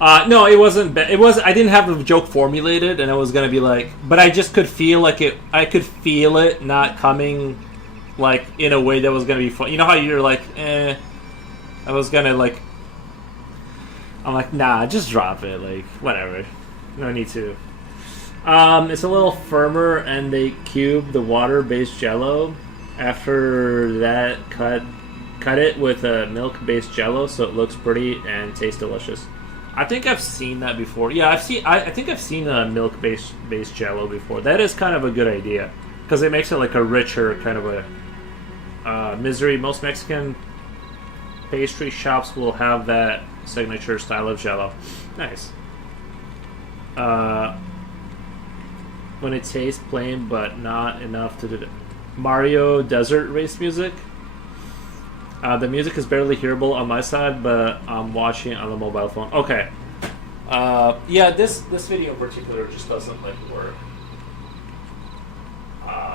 No, it wasn't. It was. I didn't have the joke formulated, and it was gonna be like. But I just could feel like it. I could feel it not coming, like in a way that was gonna be fun. You know how you're like, eh. I was gonna like. I'm like, nah, just drop it. Like, whatever. No need to. It's a little firmer, and they cube the water-based Jello. After that, cut it with a milk-based Jello so it looks pretty and tastes delicious. I think I've seen that before. Yeah, I think I've seen a milk-based Jello before. That is kind of a good idea because it makes it like a richer kind of a misery. Most Mexican pastry shops will have that signature style of Jello. Nice. When it tastes plain but not enough to do Mario Desert Race music. The music is barely hearable on my side, but I'm watching it on the mobile phone. Okay. Yeah, this video in particular just doesn't like work.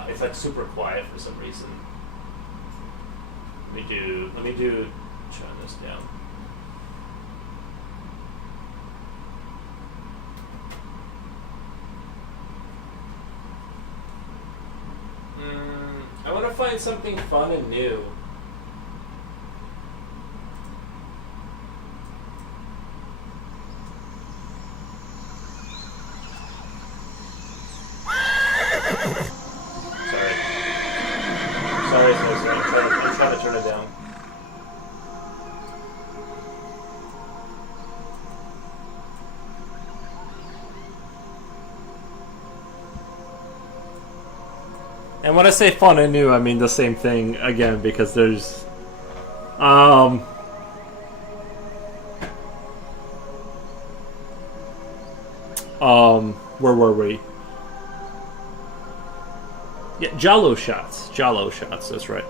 It's like super quiet for some reason. Let me do turn this down. I want to find something fun and new. Sorry. I'm trying to turn it down. And when I say fun and new, I mean the same thing again because there's where were we? Yeah, Jalo shots, that's right.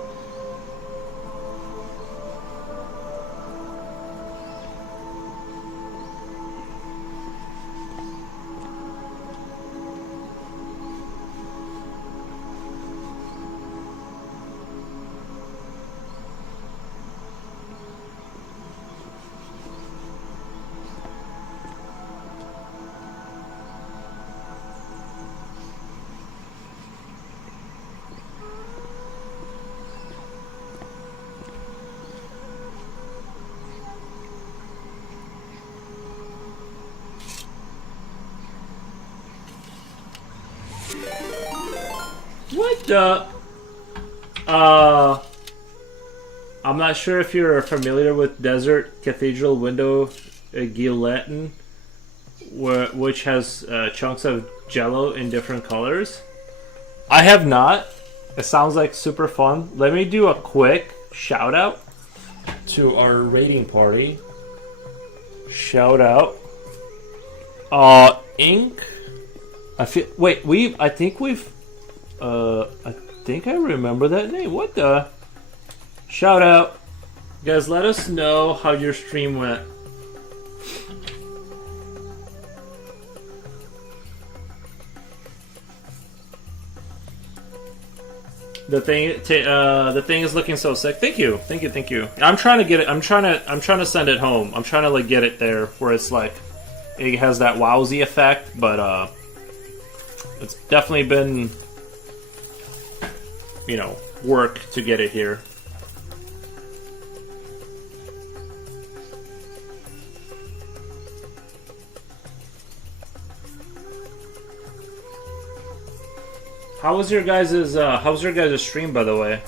What the? I'm not sure if you're familiar with Desert Cathedral Window Guilletin, which has chunks of Jello in different colors. I have not. It sounds like super fun. Let me do a quick shout out to our raiding party. Shout out. Ink. I think I remember that name. What the? Shout out. Guys, let us know how your stream went. The thing is looking so sick. Thank you. I'm trying to get it. I'm trying to send it home. I'm trying to like get it there where it's like it has that wowsy effect, but it's definitely been, you know, work to get it here. How was your guys' stream, by the way?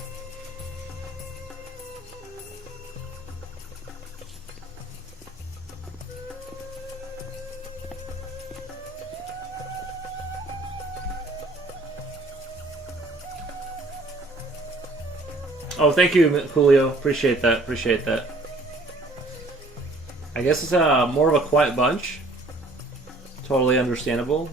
Oh, thank you, Julio. Appreciate that. I guess it's more of a quiet bunch. Totally understandable.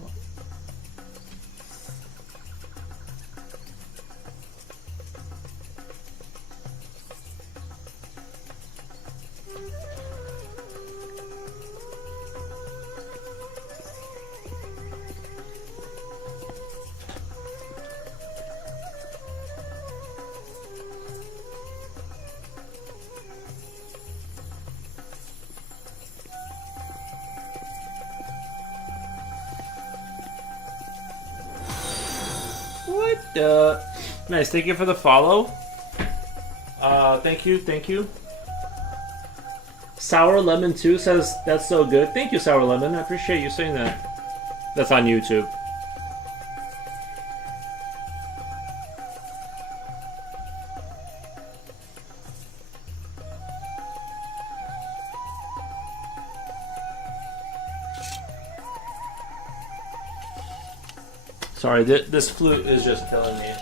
Nice, thank you for the follow. Thank you. Sour Lemon 2 says that's so good. Thank you, Sour Lemon. I appreciate you saying that. That's on YouTube. Sorry, this flute is just killing me.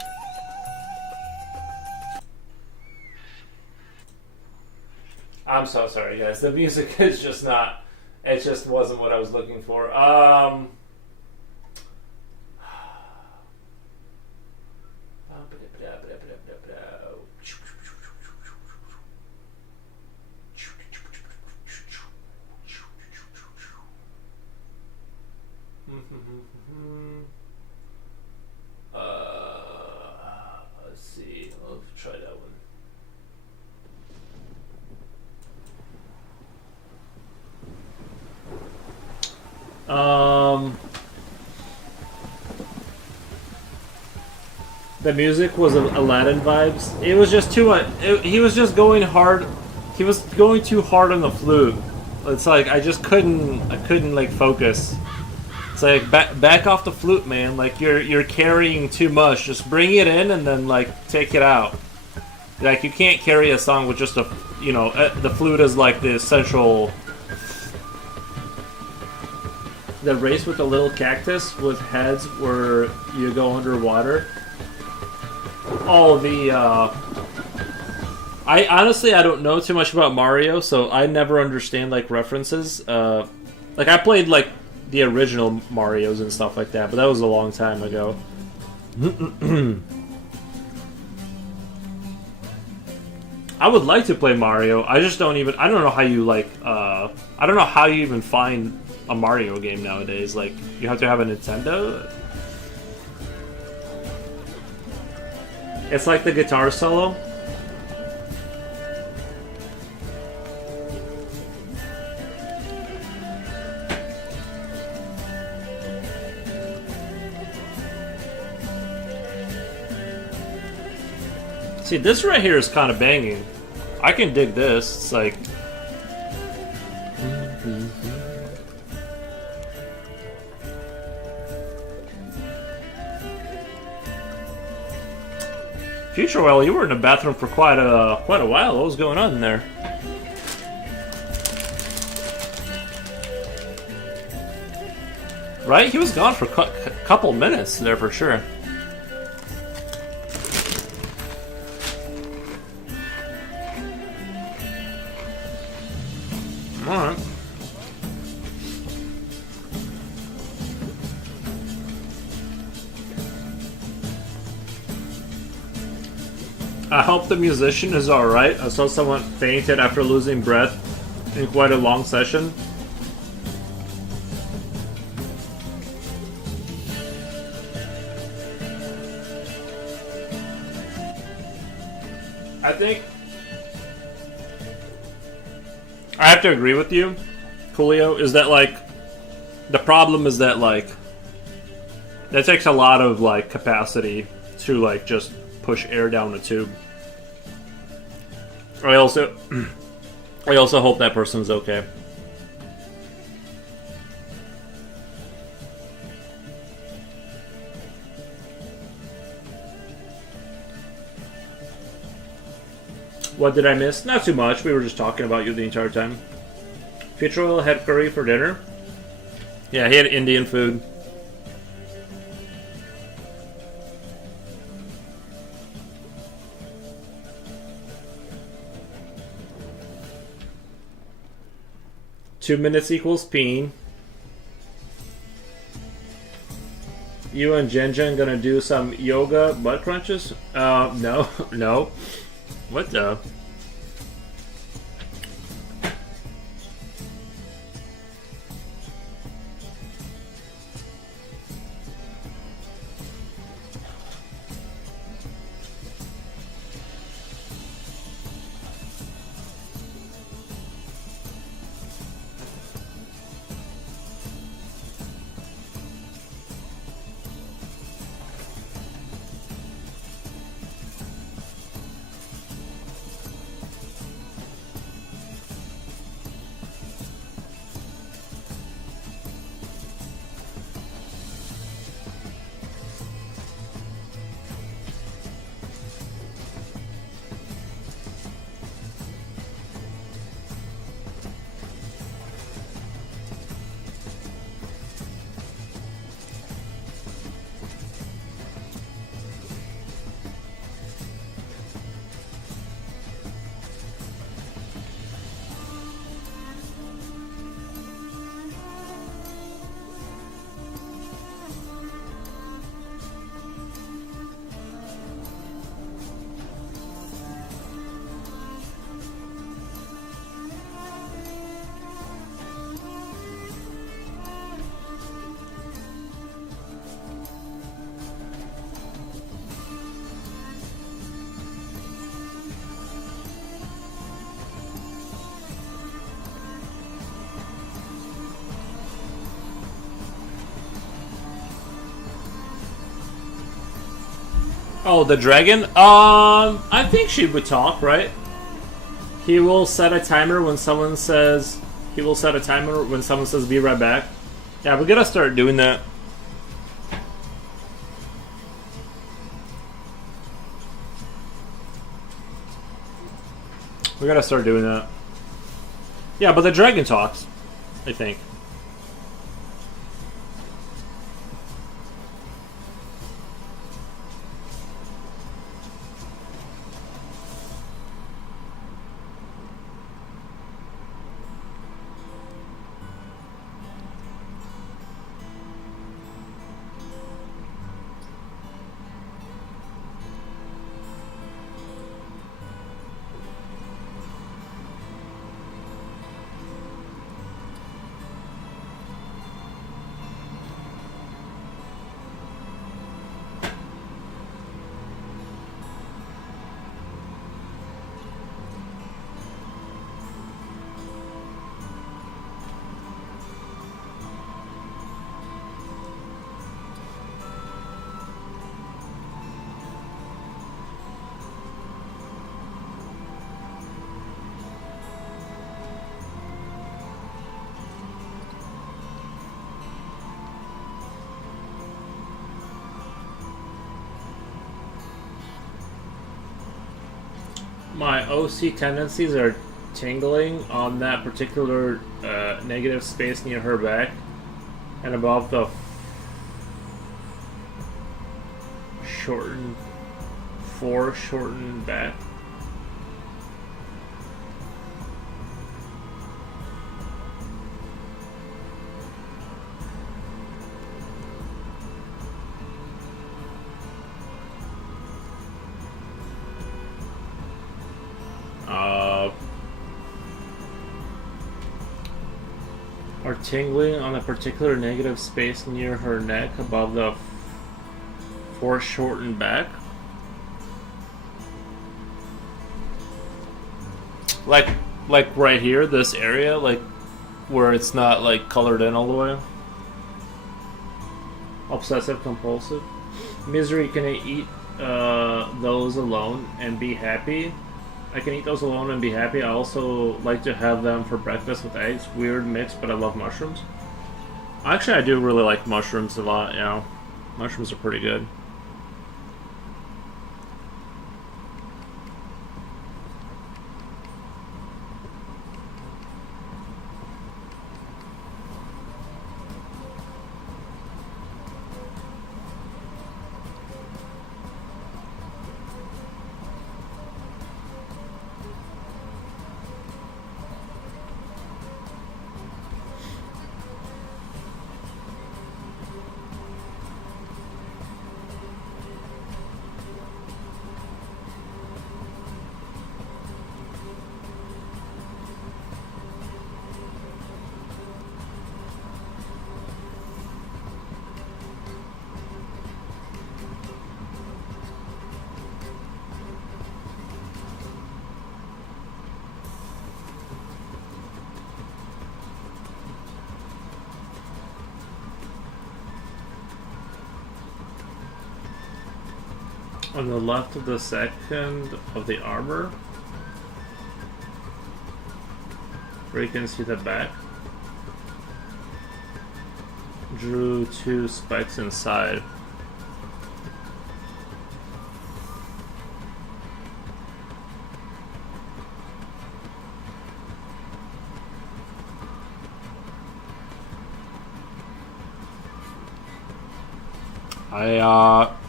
I'm so sorry, guys. The music is just not. It just wasn't what I was looking for. Let's see. I'll try that one. The music was Aladdin vibes. It was just too much. He was just going hard. He was going too hard on the flute. It's like I couldn't like focus. It's like back off the flute, man. Like you're carrying too much. Just bring it in and then like take it out. Like you can't carry a song with just a, you know, the flute is like the essential. The race with the little cactus with heads where you go underwater. Oh, I honestly don't know too much about Mario, so I never understand like references. Like I played like the original Marios and stuff like that, but that was a long time ago. I would like to play Mario. I just don't even. I don't know how you like. I don't know how you even find a Mario game nowadays. Like you have to have a Nintendo. It's like the guitar solo. See, this right here is kind of banging. I can dig this. It's like... Future Well, you were in the bathroom for quite a while. What was going on in there? Right? He was gone for a couple minutes there for sure. Alright. I hope the musician is alright. I saw someone fainted after losing breath in quite a long session. I think I have to agree with you, Coolio, is that like the problem is that like that takes a lot of like capacity to like just push air down the tube. I also hope that person's okay. What did I miss? Not too much. We were just talking about you the entire time. Future Oil had curry for dinner. Yeah, he had Indian food. 2 minutes equals peen. You and Jen gonna do some yoga butt crunches? No, no. What the? Oh, the dragon? I think she would talk, right? He will set a timer when someone says... He will set a timer when someone says be right back. Yeah, we gotta start doing that. We gotta start doing that. Yeah, but the dragon talks, I think. My OC tendencies are tingling on that particular negative space near her back and above the shortened back. Are tingling on a particular negative space near her neck above the foreshortened back. Like right here, this area, like where it's not like colored in all the way. Obsessive compulsive. Misery, can I eat those alone and be happy? I can eat those alone and be happy. I also like to have them for breakfast with eggs. Weird mix, but I love mushrooms. Actually, I do really like mushrooms a lot, yeah. Mushrooms are pretty good. On the left of the second of the armor, where you can see the back. Drew 2 spikes inside.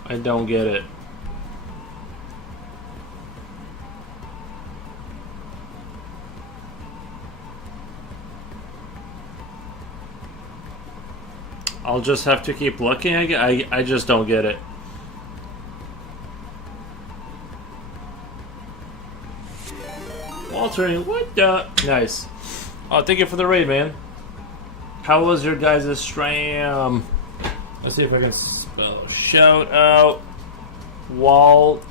I don't get it. I'll just have to keep looking. I just don't get it. Waltering, what the? Nice. Oh, thank you for the raid, man. How was your guys' stream? Let's see if I can spell. Shout out Waltering.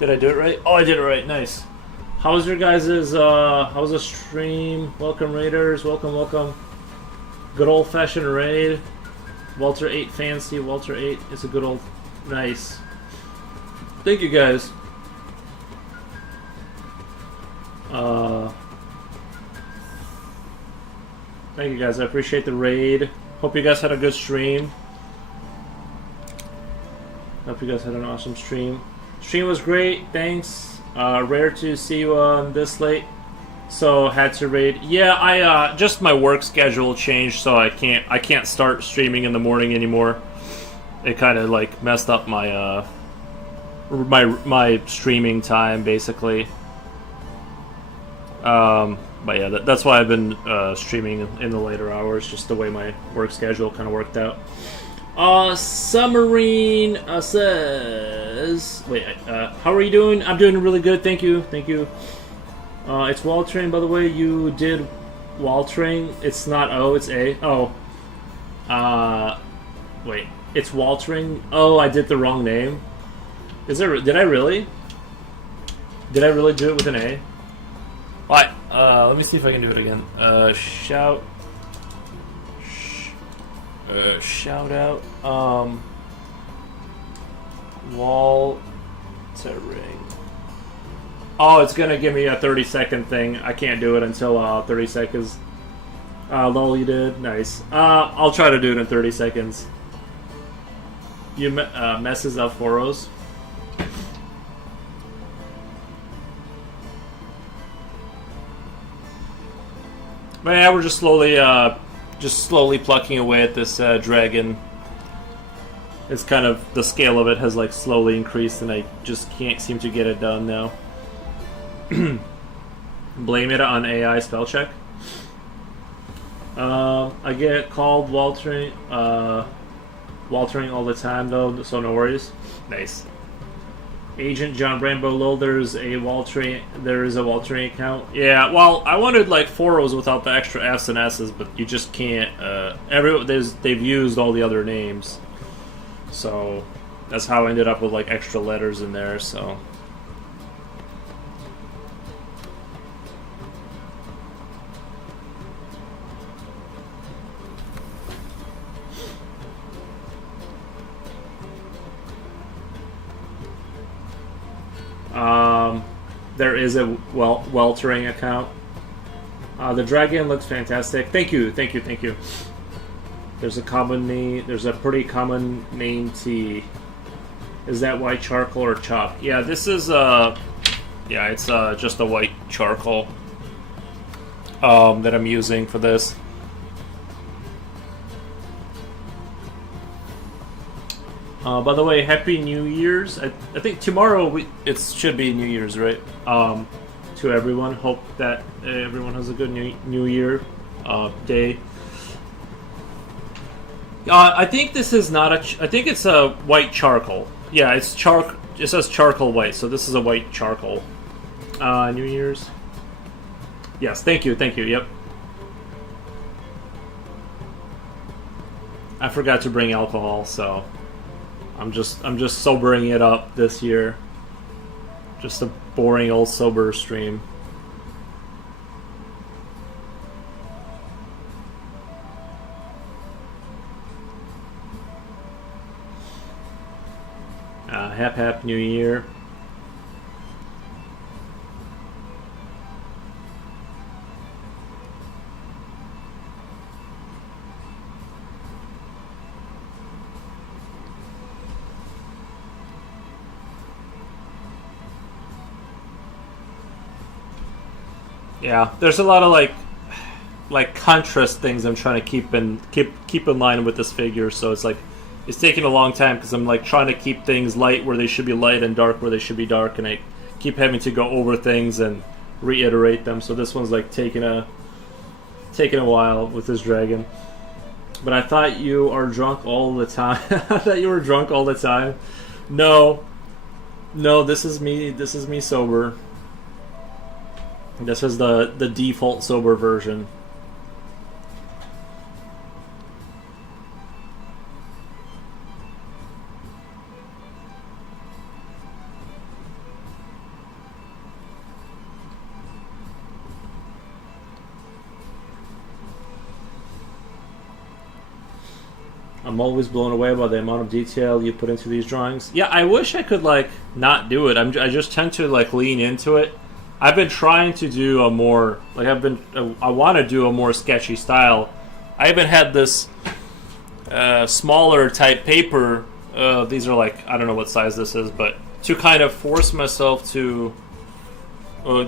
Did I do it right? Oh, I did it right. Nice. How's your guys' how's the stream? Welcome raiders, welcome. Good old fashioned raid. Walter 8 fancy, Walter 8 is a good old nice. Thank you guys. Thank you guys, I appreciate the raid. Hope you guys had a good stream. Hope you guys had an awesome stream. Stream was great, thanks. Rare to see you on this late, so had to raid. Yeah, I just my work schedule changed, so I can't start streaming in the morning anymore. It kind of like messed up my my streaming time basically. But yeah, that's why I've been streaming in the later hours, just the way my work schedule kind of worked out. Submarine says, wait, how are you doing? I'm doing really good, thank you. It's Waltering, by the way. You did Waltering. It's not O, it's A. Oh. Wait, it's Waltering. Oh, I did the wrong name. Did I really? Did I really do it with an A? Alright, let me see if I can do it again. Shout out, Waltering. Oh, it's gonna give me a 30-second thing. I can't do it until 30 seconds. Lol, you did? Nice. I'll try to do it in 30 seconds. You messes up Foros. But yeah, we're just slowly plucking away at this dragon. It's kind of, the scale of it has like slowly increased, and I just can't seem to get it done now. Blame it on AI spell check. I get called Waltering all the time though, so no worries. Nice. Agent John Rambo Lil, there is a Waltering account. Yeah, well, I wanted like 4 O's without the extra F's and S's, but you just can't. They've used all the other names, so that's how I ended up with like extra letters in there. So. There is a Weltering account. The dragon looks fantastic. Thank you. There's a common name. There's a pretty common name tea. Is that white charcoal or chalk? Yeah, this is it's just a white charcoal that I'm using for this. By the way, Happy New Year's. I think tomorrow it should be New Year's, right? To everyone. Hope that everyone has a good New Year day. I think this is not I think it's a white charcoal. Yeah, it's it says charcoal white, so this is a white charcoal. New Year's. Yes, thank you. Yep. I forgot to bring alcohol, so I'm just sobering it up this year. Just a boring old sober stream. Hap New Year. Yeah, there's a lot of like contrast things I'm trying to keep in line with this figure. So it's like it's taking a long time because I'm like trying to keep things light where they should be light and dark where they should be dark, and I keep having to go over things and reiterate them. So this one's like taking a while with this dragon. But I thought you are drunk all the time. I thought you were drunk all the time. No, this is me. This is me sober. This is the default sober version. I'm always blown away by the amount of detail you put into these drawings. Yeah, I wish I could like not do it. I just tend to like lean into it. I've been trying to do a more like I want to do a more sketchy style. I even had this smaller type paper. These are like, I don't know what size this is, but to kind of force myself to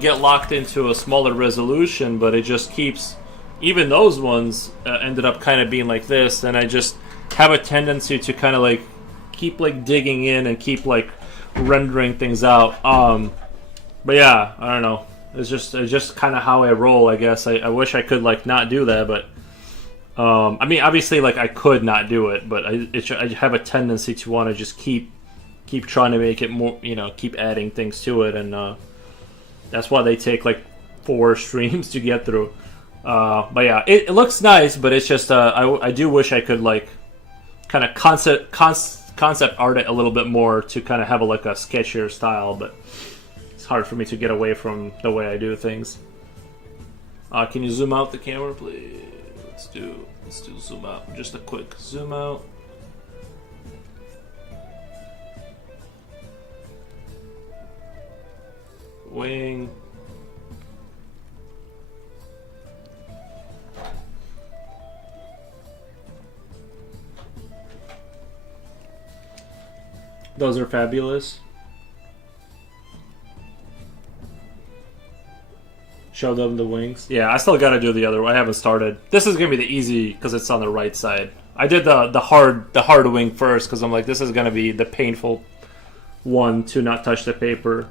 get locked into a smaller resolution, but it just keeps, even those ones ended up kind of being like this, and I just have a tendency to kind of like keep like digging in and keep like rendering things out. But yeah, I don't know. It's just kind of how I roll, I guess. I wish I could like not do that, but I mean, obviously, like I could not do it, but I have a tendency to want to just keep trying to make it more, keep adding things to it, and that's why they take like 4 streams to get through. But yeah, it looks nice, but it's just I do wish I could like kind of concept art it a little bit more to kind of have like a sketchier style, but it's hard for me to get away from the way I do things. Can you zoom out the camera, please? Let's do zoom out. Just a quick zoom out. Wing. Those are fabulous. Show them the wings. Yeah, I still gotta do the other one. I haven't started. This is gonna be the easy because it's on the right side. I did the hard wing first because I'm like, this is gonna be the painful one to not touch the paper.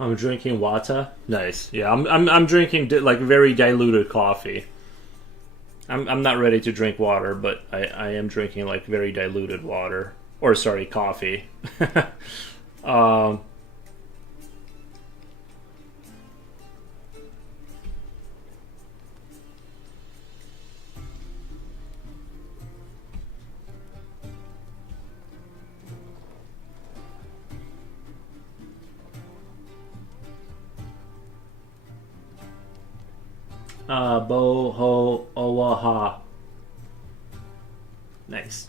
I'm drinking Wata. Nice. Yeah, I'm drinking like very diluted coffee. I'm not ready to drink water, but I am drinking like very diluted water, or sorry, coffee. um, Boho Owaha. Nice.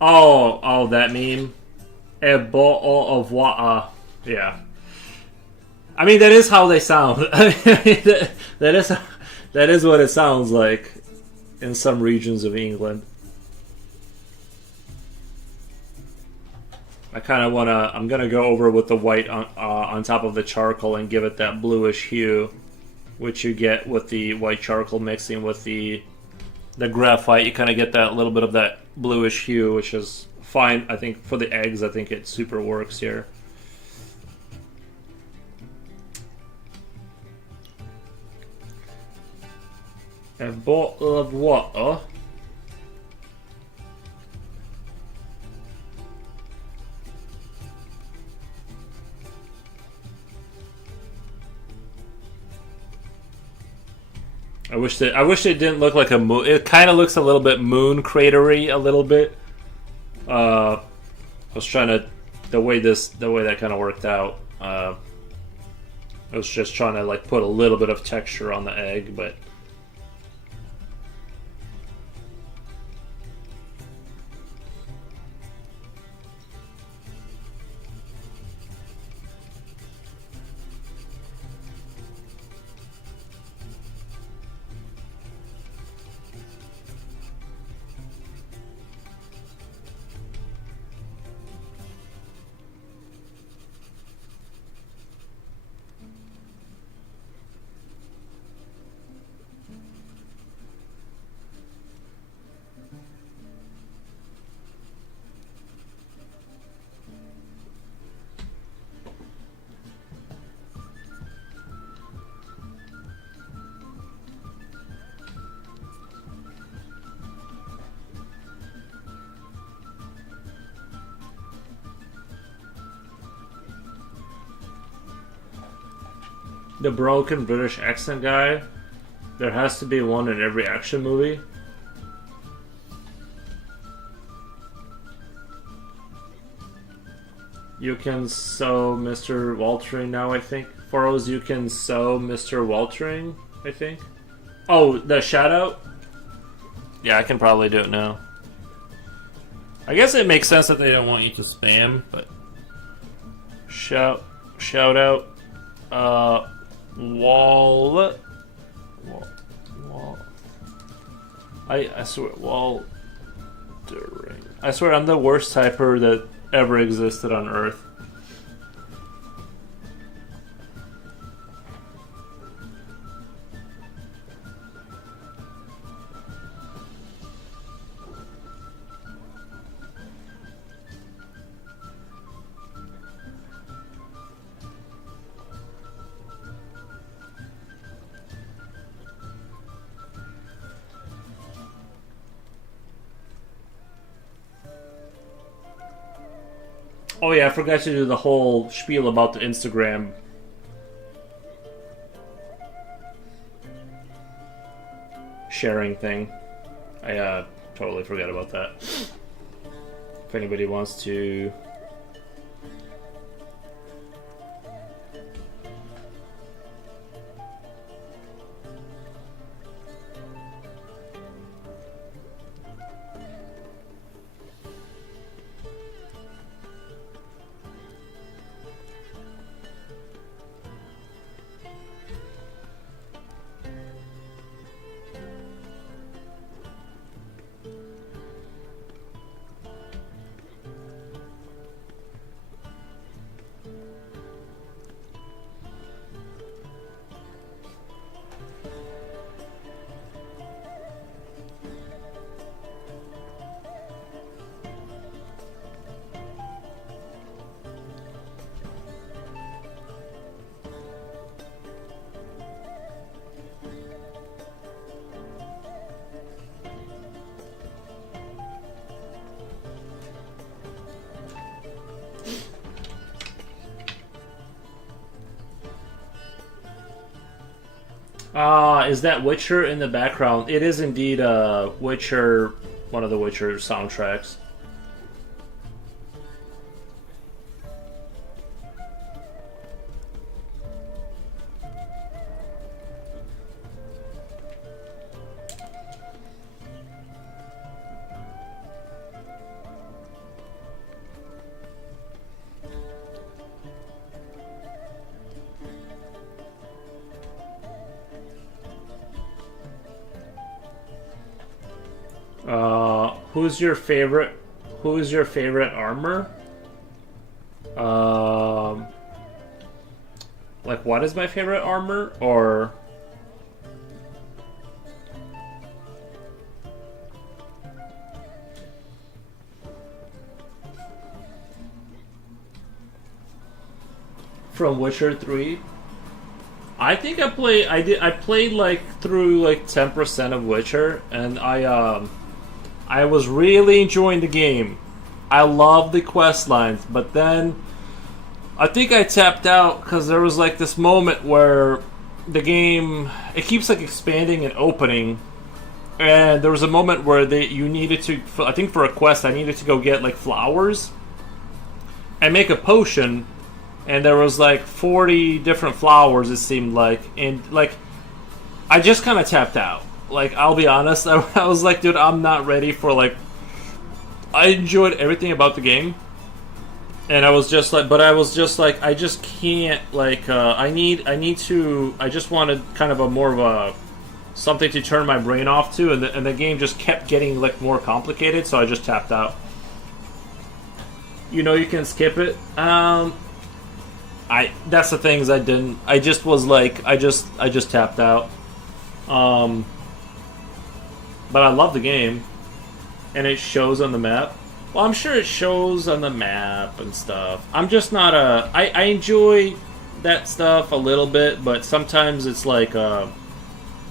Oh, that meme. Ebo of Wa'a. Yeah. I mean, that is how they sound. that is what it sounds like in some regions of England. I kind of want to... I'm going to go over with the white on top of the charcoal and give it that bluish hue, which you get with the white charcoal mixing with the the graphite, you kind of get that little bit of that bluish hue, which is fine. I think for the eggs, I think it super works here. A bottle of water. I wish it didn't look like a moon. It kind of looks a little bit moon cratery, a little bit. I was trying to the way that kind of worked out. I was just trying to like put a little bit of texture on the egg, but. The broken British accent guy. There has to be one in every action movie. You can sew Mr. Waltering now, I think. Furrows, you can sew Mr. Waltering, I think. Oh, the shout out? Yeah, I can probably do it now. I guess it makes sense that they don't want you to spam, but shout out Wall. I swear, Waltering. I swear, I'm the worst typer that ever existed on Earth. Oh yeah, I forgot to do the whole spiel about the Instagram. Sharing thing. I totally forgot about that. If anybody wants to... is that Witcher in the background? It is indeed Witcher, one of the Witcher soundtracks. Who's your favorite armor? Like what is my favorite armor? Or from Witcher 3. I think I played like through like 10% of Witcher, and I was really enjoying the game. I love the quest lines, but then I think I tapped out because there was like this moment where the game, it keeps like expanding and opening, and there was a moment where you needed to, I think for a quest I needed to go get like flowers and make a potion, and there was like 40 different flowers it seemed like, and like I just kind of tapped out. Like, I'll be honest, I was like, dude, I'm not ready for like, I enjoyed everything about the game, and I was just like, I just can't, like, I just wanted kind of a more of a, something to turn my brain off to, and the game just kept getting, like, more complicated, so I just tapped out. You know you can skip it. That's the things I didn't, I just was like, I just tapped out. But I love the game, and it shows on the map. Well, I'm sure it shows on the map and stuff. I'm just not I enjoy that stuff a little bit, but sometimes it's like,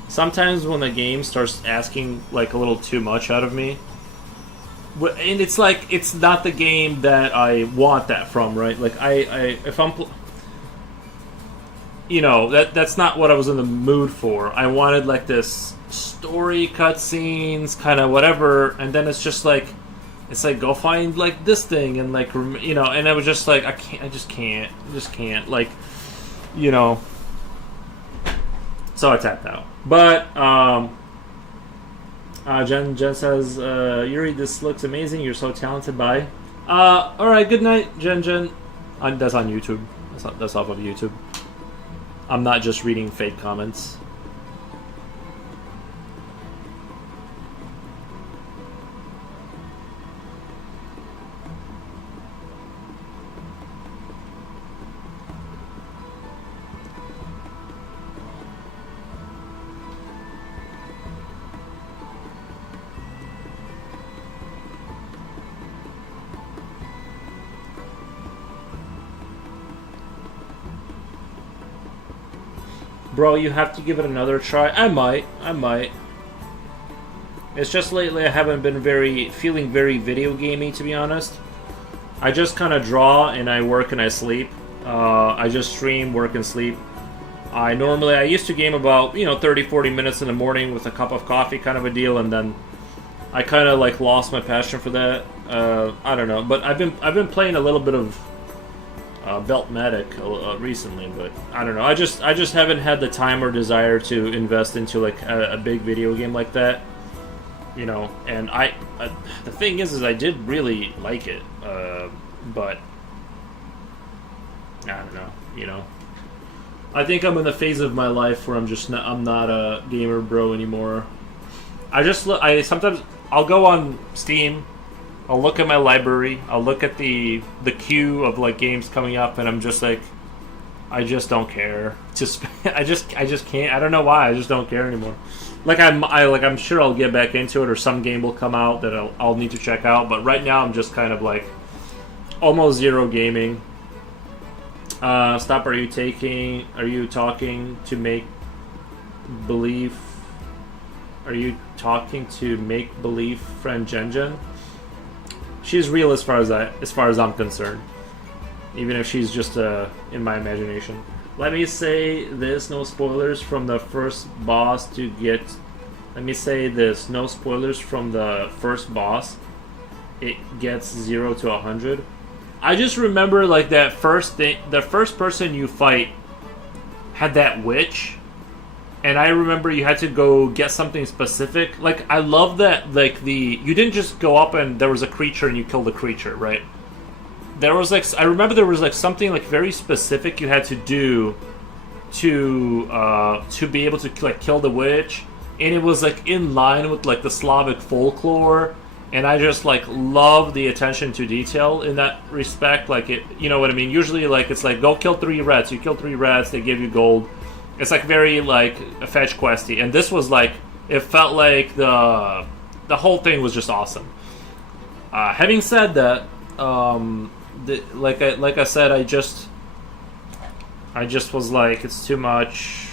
sometimes when the game starts asking like a little too much out of me, and it's like, it's not the game that I want that from, right? Like, if I'm, you know, that's not what I was in the mood for. I wanted like this story cutscenes, kind of whatever, and then it's just like, it's like, go find like this thing, and like, you know, and I was just like, I just can't, like, you know. So I tapped out. But Jen says, Yuri, this looks amazing. You're so talented. Bye. All right. Good night, Jen. That's on YouTube. That's off of YouTube. I'm not just reading fake comments. Bro, you have to give it another try. I might. It's just lately I haven't been feeling very video gamey, to be honest. I just kind of draw, and I work and I sleep. I just stream, work, and sleep. I used to game about, 30, 40 minutes in the morning with a cup of coffee, kind of a deal, and then I kind of like lost my passion for that. I don't know, but I've been playing a little bit of Beltmatic recently, but I don't know. I just haven't had the time or desire to invest into like a big video game like that, And the thing is I did really like it, but I don't know. I think I'm in the phase of my life where I'm not a gamer bro anymore. Sometimes I'll go on Steam. I'll look at my library. I'll look at the queue of like games coming up, and I'm just like, I just don't care. I just can't. I don't know why. I just don't care anymore. Like I'm sure I'll get back into it, or some game will come out that I'll need to check out. But right now I'm just kind of like almost zero gaming. Stop. Are you talking to make believe? Are you talking to make believe friend Jen? She's real as far as I'm concerned, even if she's just in my imagination. Let me say this: no spoilers from the first boss to get. Let me say this: no spoilers from the first boss. It gets 0 to 100. I just remember like that first thing. The first person you fight had that witch. And I remember you had to go get something specific. Like, I love that, like, you didn't just go up and there was a creature and you killed the creature, right? There was, like, I remember there was, like, something, like, very specific you had to do to be able to, like, kill the witch. And it was, like, in line with, like, the Slavic folklore. And I just, like, love the attention to detail in that respect. Like, you know what I mean? Usually, like, it's like, go kill 3 rats. You kill 3 rats, they give you gold. It's like very like fetch questy, and this was like, it felt like the whole thing was just awesome. Having said that, like I said, I just was like, it's too much.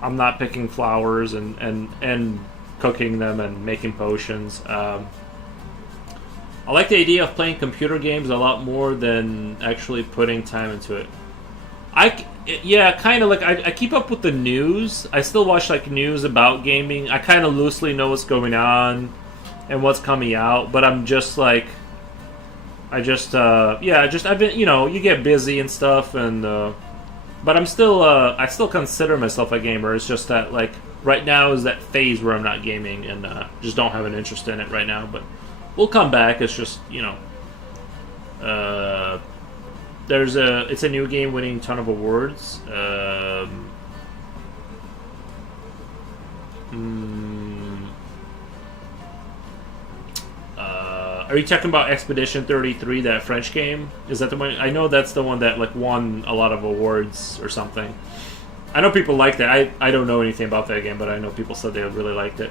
I'm not picking flowers and cooking them and making potions. I like the idea of playing computer games a lot more than actually putting time into it. Yeah, kind of like I keep up with the news. I still watch like news about gaming. I kind of loosely know what's going on and what's coming out, but I'm just like, I've been, you get busy and stuff, and but I'm still, I still consider myself a gamer. It's just that like right now is that phase where I'm not gaming and just don't have an interest in it right now. But we'll come back. It's just it's a new game winning a ton of awards. Are you talking about Expedition 33, that French game? Is that the one? I know that's the one that like won a lot of awards or something. I know people liked it. I don't know anything about that game, but I know people said they really liked it.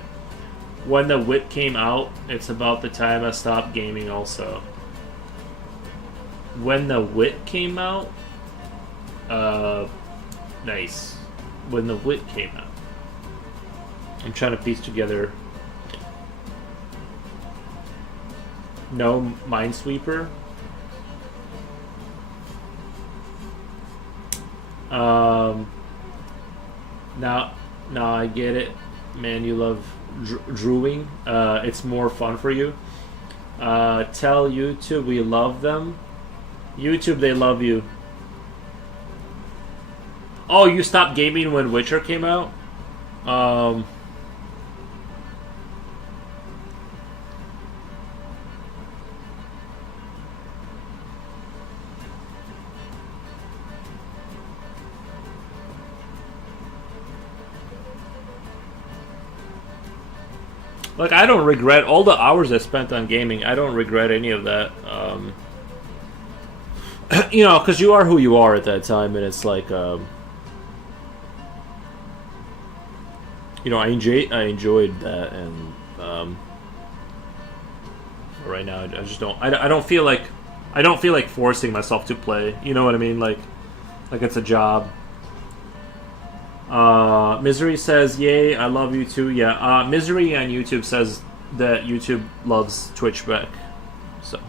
When The Wit came out, it's about the time I stopped gaming also. When The Wit came out? Nice. When The Wit came out. I'm trying to piece together. No, Minesweeper. Now I get it. Man, you love drawing. It's more fun for you. Tell YouTube we love them. YouTube, they love you. Oh, you stopped gaming when Witcher came out? Like, I don't regret all the hours I spent on gaming. I don't regret any of that. Because you are who you are at that time, and it's like, I enjoyed that, and right now I just don't. I don't feel like forcing myself to play. You know what I mean? Like it's a job. Misery says, "Yay, I love you too." Yeah, Misery on YouTube says that YouTube loves Twitch back. So.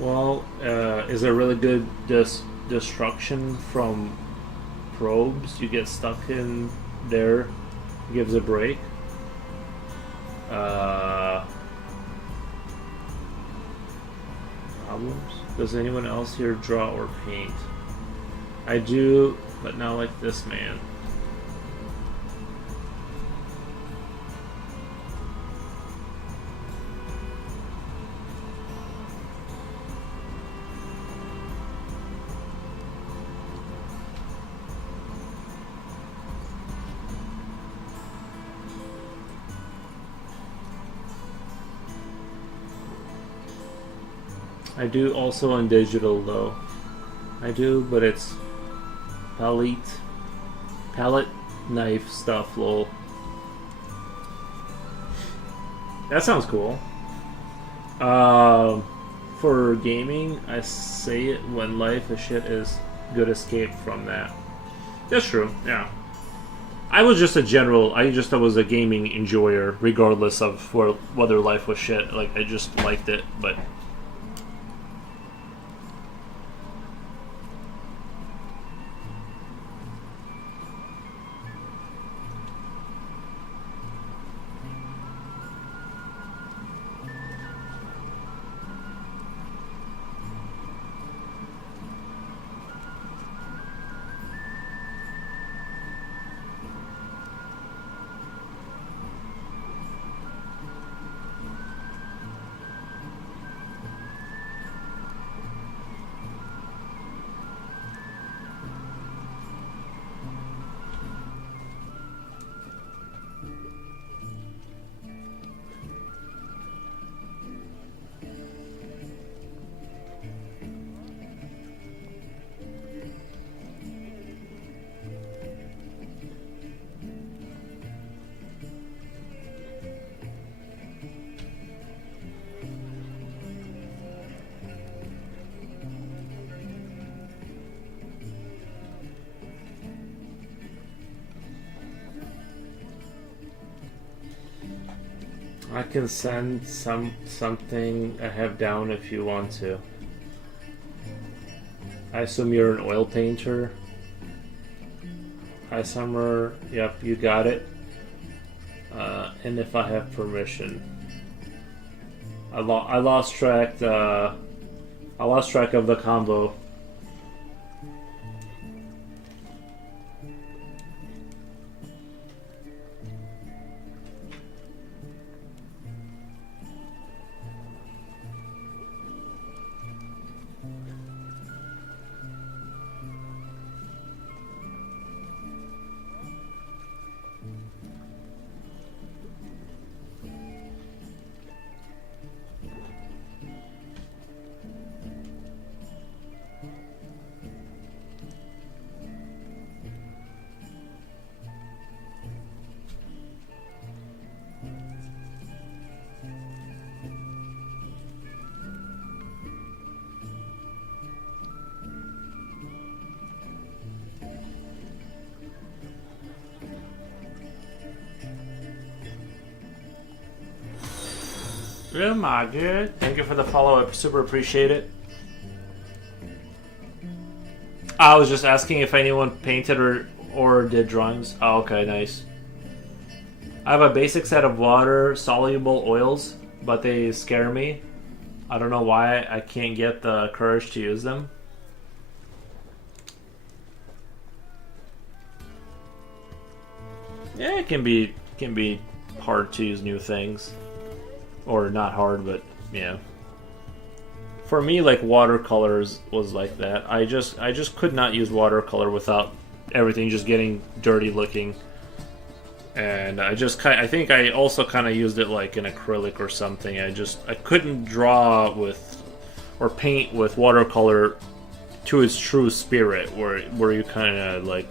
Well, is there really good destruction from probes? You get stuck in there, gives a break. Problems? Does anyone else here draw or paint? I do, but not like this man. I do also on digital though. I do, but it's palette knife stuff, lol. That sounds cool. For gaming, I say it when life is shit is good escape from that. That's true, yeah. I was just a general. I just was a gaming enjoyer, regardless of whether life was shit. Like I just liked it, but. I can send something I have down if you want to. I assume you're an oil painter. Hi Summer, yep, you got it. And if I have permission, I lost track. I lost track of the combo. Real my good. Thank you for the follow. I super appreciate it. I was just asking if anyone painted or did drawings. Oh, okay, nice. I have a basic set of water soluble oils, but they scare me. I don't know why I can't get the courage to use them. Yeah, it can be hard to use new things. Or not hard, but yeah. For me, like watercolors was like that. I just could not use watercolor without everything just getting dirty looking. And I think I also kind of used it like an acrylic or something. I couldn't draw with or paint with watercolor to its true spirit, where you kind of like,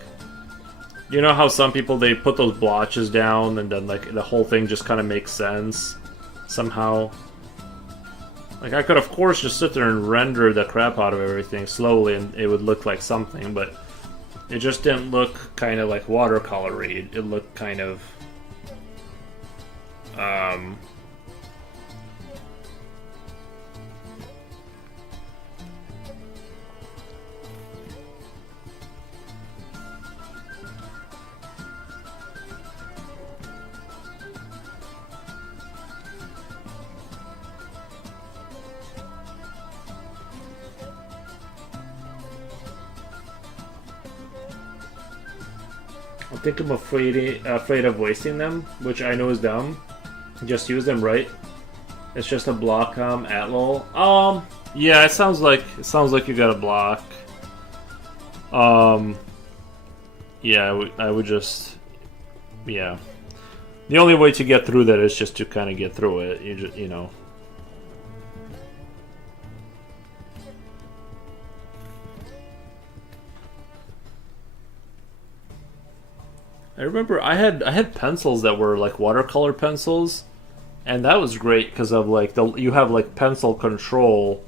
you know how some people they put those blotches down and then like the whole thing just kind of makes sense. Somehow, like I could of course just sit there and render the crap out of everything slowly and it would look like something, but it just didn't look kind of like watercolory. It looked kind of I think I'm afraid of wasting them, which I know is dumb. Just use them right. It's just a block at lol. Yeah, it sounds like you got a block. Yeah, I would just, yeah. The only way to get through that is just to kind of get through it. You know. I remember I had pencils that were like watercolor pencils, and that was great because of like you have like pencil control,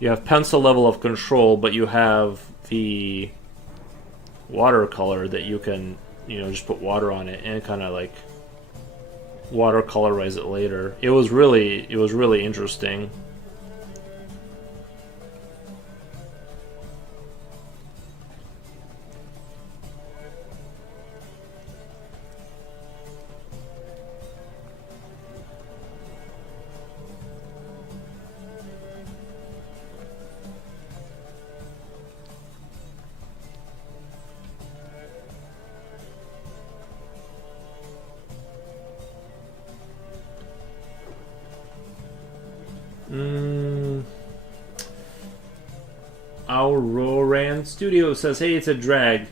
you have pencil level of control, but you have the watercolor that you can just put water on it and kind of like watercolorize it later. It was really interesting. Our Roran Studio says, hey, it's a drag.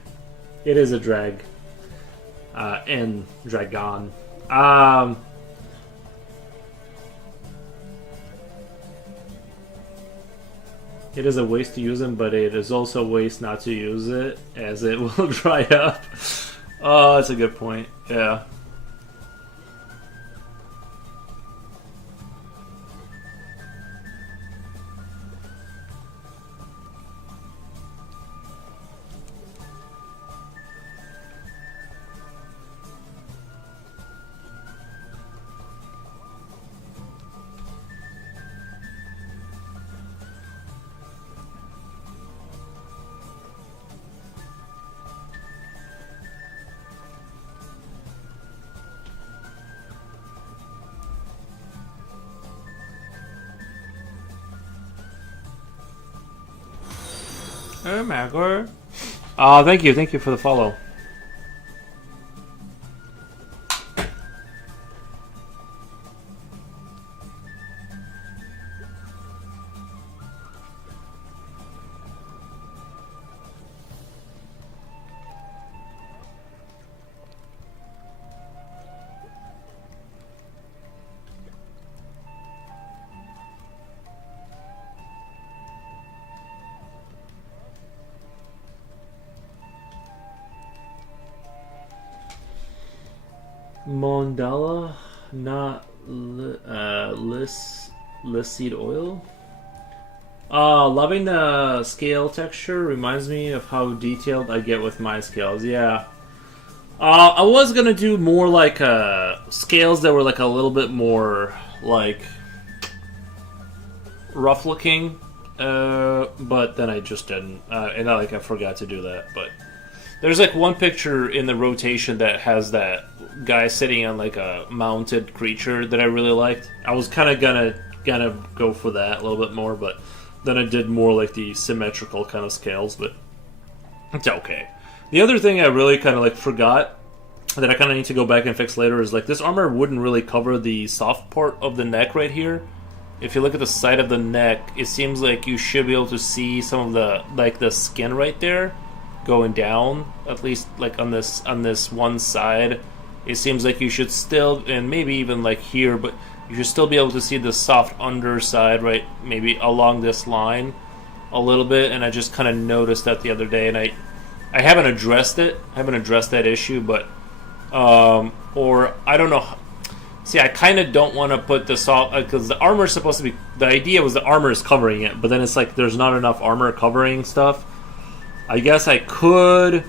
It is a drag. And Dragon. It is a waste to use them, but it is also a waste not to use it, as it will dry up. Oh, that's a good point. Yeah. Oh my god. Thank you for the follow. Mondala, not linseed oil. Loving the scale texture. Reminds me of how detailed I get with my scales. Yeah. I was gonna do more like scales that were like a little bit more like rough looking, but then I just didn't, and I forgot to do that. But there's like one picture in the rotation that has that guy sitting on like a mounted creature that I really liked. I was kind of gonna go for that a little bit more, but then I did more like the symmetrical kind of scales. But it's okay. The other thing I really kind of like forgot that I kind of need to go back and fix later is like this armor wouldn't really cover the soft part of the neck right here. If you look at the side of the neck, it seems like you should be able to see some of the the skin right there going down, at least like on this one side. It seems like you should still, and maybe even like here, but you should still be able to see the soft underside right maybe along this line a little bit. And I just kind of noticed that the other day, and I haven't addressed it. I haven't addressed that issue, but or I don't know. See, I kind of don't want to put the soft, because the armor is supposed to be, the idea was the armor is covering it, but then it's like there's not enough armor covering stuff. I guess I could,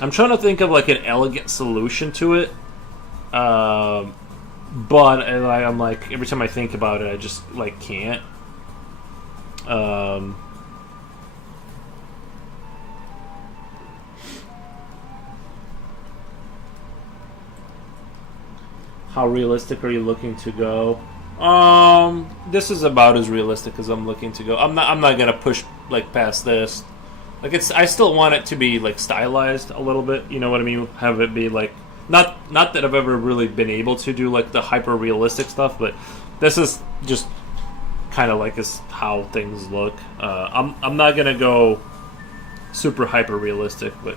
I'm trying to think of like an elegant solution to it, but I'm like, every time I think about it, I just like can't. How realistic are you looking to go? This is about as realistic as I'm looking to go. I'm not gonna push like past this. Like I still want it to be like stylized a little bit. You know what I mean? Have it be like not that I've ever really been able to do like the hyper realistic stuff, but this is just kind of like is how things look. I'm not gonna go super hyper realistic, but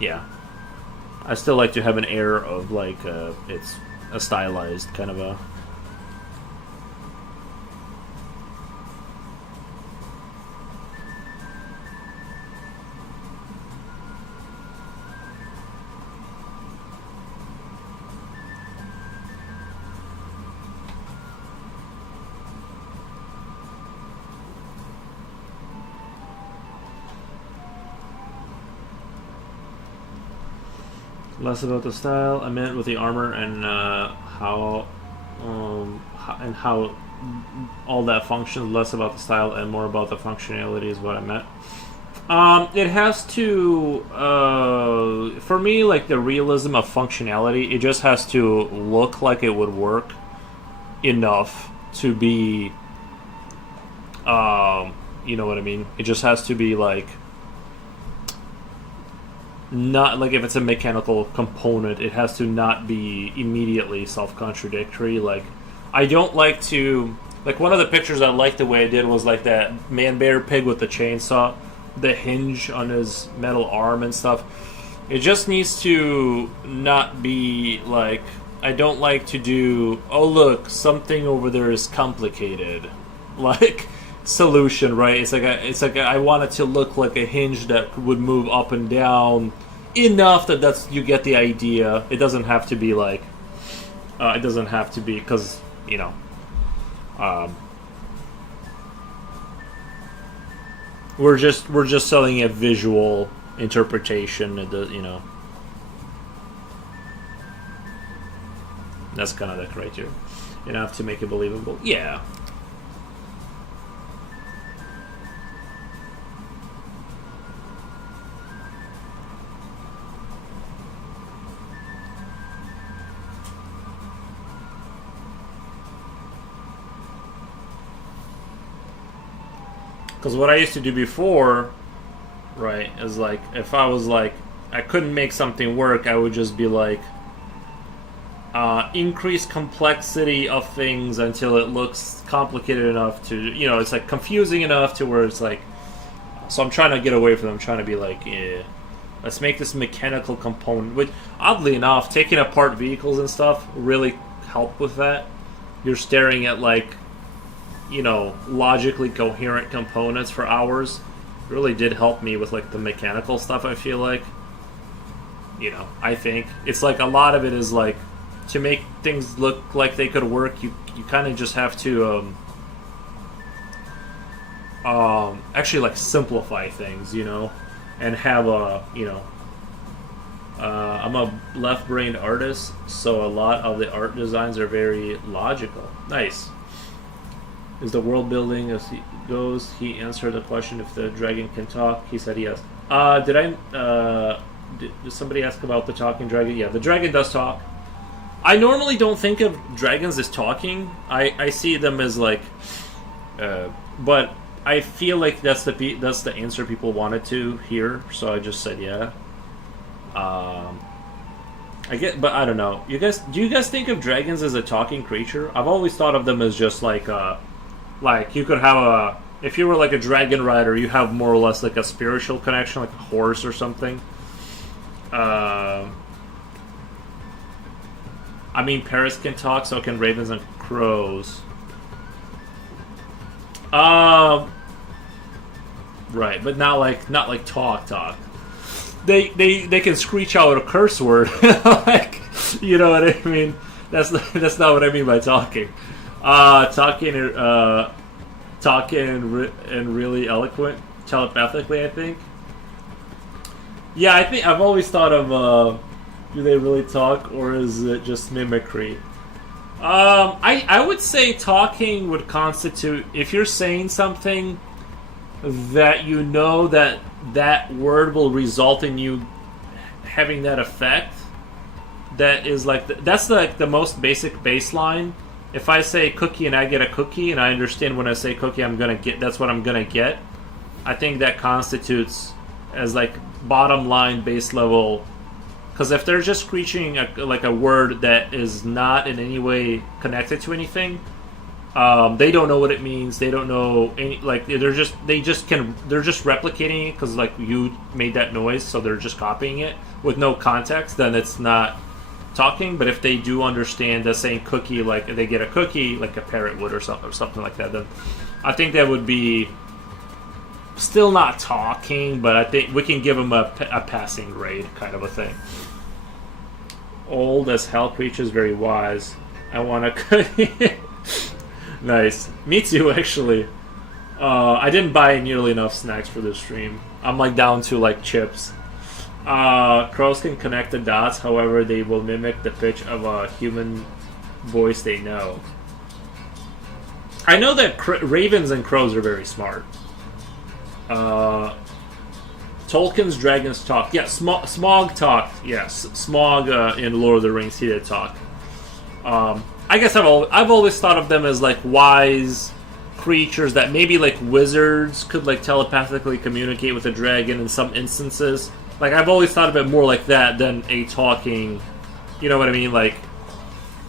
yeah. I still like to have an air of like it's a stylized kind of a. Less about the style. I meant with the armor and how all that functions. Less about the style and more about the functionality is what I meant. It has to, for me, like the realism of functionality, it just has to look like it would work enough to be, you know what I mean? It just has to be like, not like if it's a mechanical component, it has to not be immediately self-contradictory. Like, I don't like to, like one of the pictures I liked the way I did was like that man-bear pig with the chainsaw, the hinge on his metal arm and stuff. It just needs to not be like, I don't like to do, oh look, something over there is complicated, like solution, right? It's like I want it to look like a hinge that would move up and down enough that that's you get the idea. It doesn't have to be like, it doesn't have to be because you know. We're just selling a visual interpretation. You know, that's kind of the criteria. Enough to make it believable. Yeah. Because what I used to do before, right, is like, if I was like, I couldn't make something work, I would just be like, increase complexity of things until it looks complicated enough to, you know, it's like confusing enough to where it's like, so I'm trying to get away from them. I'm trying to be like, yeah, let's make this mechanical component, which, oddly enough, taking apart vehicles and stuff really help with that. You're staring at like, you know, logically coherent components for hours. It really did help me with like the mechanical stuff. I feel like, you know, I think it's like a lot of it is like to make things look like they could work. You kind of just have to actually like simplify things, you know, and have a, you know, I'm a left-brained artist, so a lot of the art designs are very logical. Nice. Is the world building as he goes? He answered the question if the dragon can talk. He said yes. Did somebody ask about the talking dragon? Yeah, the dragon does talk. I normally don't think of dragons as talking. I see them as like, but I feel like that's the answer people wanted to hear, so I just said yeah. I get, but I don't know. Do you guys think of dragons as a talking creature? I've always thought of them as just like you could have if you were like a dragon rider, you have more or less like a spiritual connection, like a horse or something. I mean, parrots can talk, so can ravens and crows. Right, but not like talk. They can screech out a curse word, like, you know what I mean. That's not what I mean by talking. Talking and really eloquent telepathically, I think. Yeah, I think I've always thought of do they really talk or is it just mimicry? I would say talking would constitute, if you're saying something that you know that word will result in you having that effect. That is like that's like the most basic baseline. If I say cookie and I get a cookie, and I understand when I say cookie, that's what I'm gonna get. I think that constitutes as like bottom line base level. Because if they're just screeching like a word that is not in any way connected to anything, they don't know what it means. They don't know any, like they're just replicating it because like you made that noise, so they're just copying it with no context. Then it's not talking. But if they do understand that saying cookie, like they get a cookie like a parrot would or something like that, then I think that would be still not talking. But I think we can give them a passing grade kind of a thing. Old as hell creatures, very wise. I want a cookie. Nice. Me too, actually. I didn't buy nearly enough snacks for this stream. I'm like down to like chips. Crows can connect the dots, however, they will mimic the pitch of a human voice they know. I know that ravens and crows are very smart. Tolkien's dragons talk. Yeah, Smaug talked. Yes, Smaug in Lord of the Rings, he did talk. I guess I've always thought of them as like wise creatures that maybe like wizards could like telepathically communicate with a dragon in some instances. Like I've always thought of it more like that than a talking, you know what I mean, like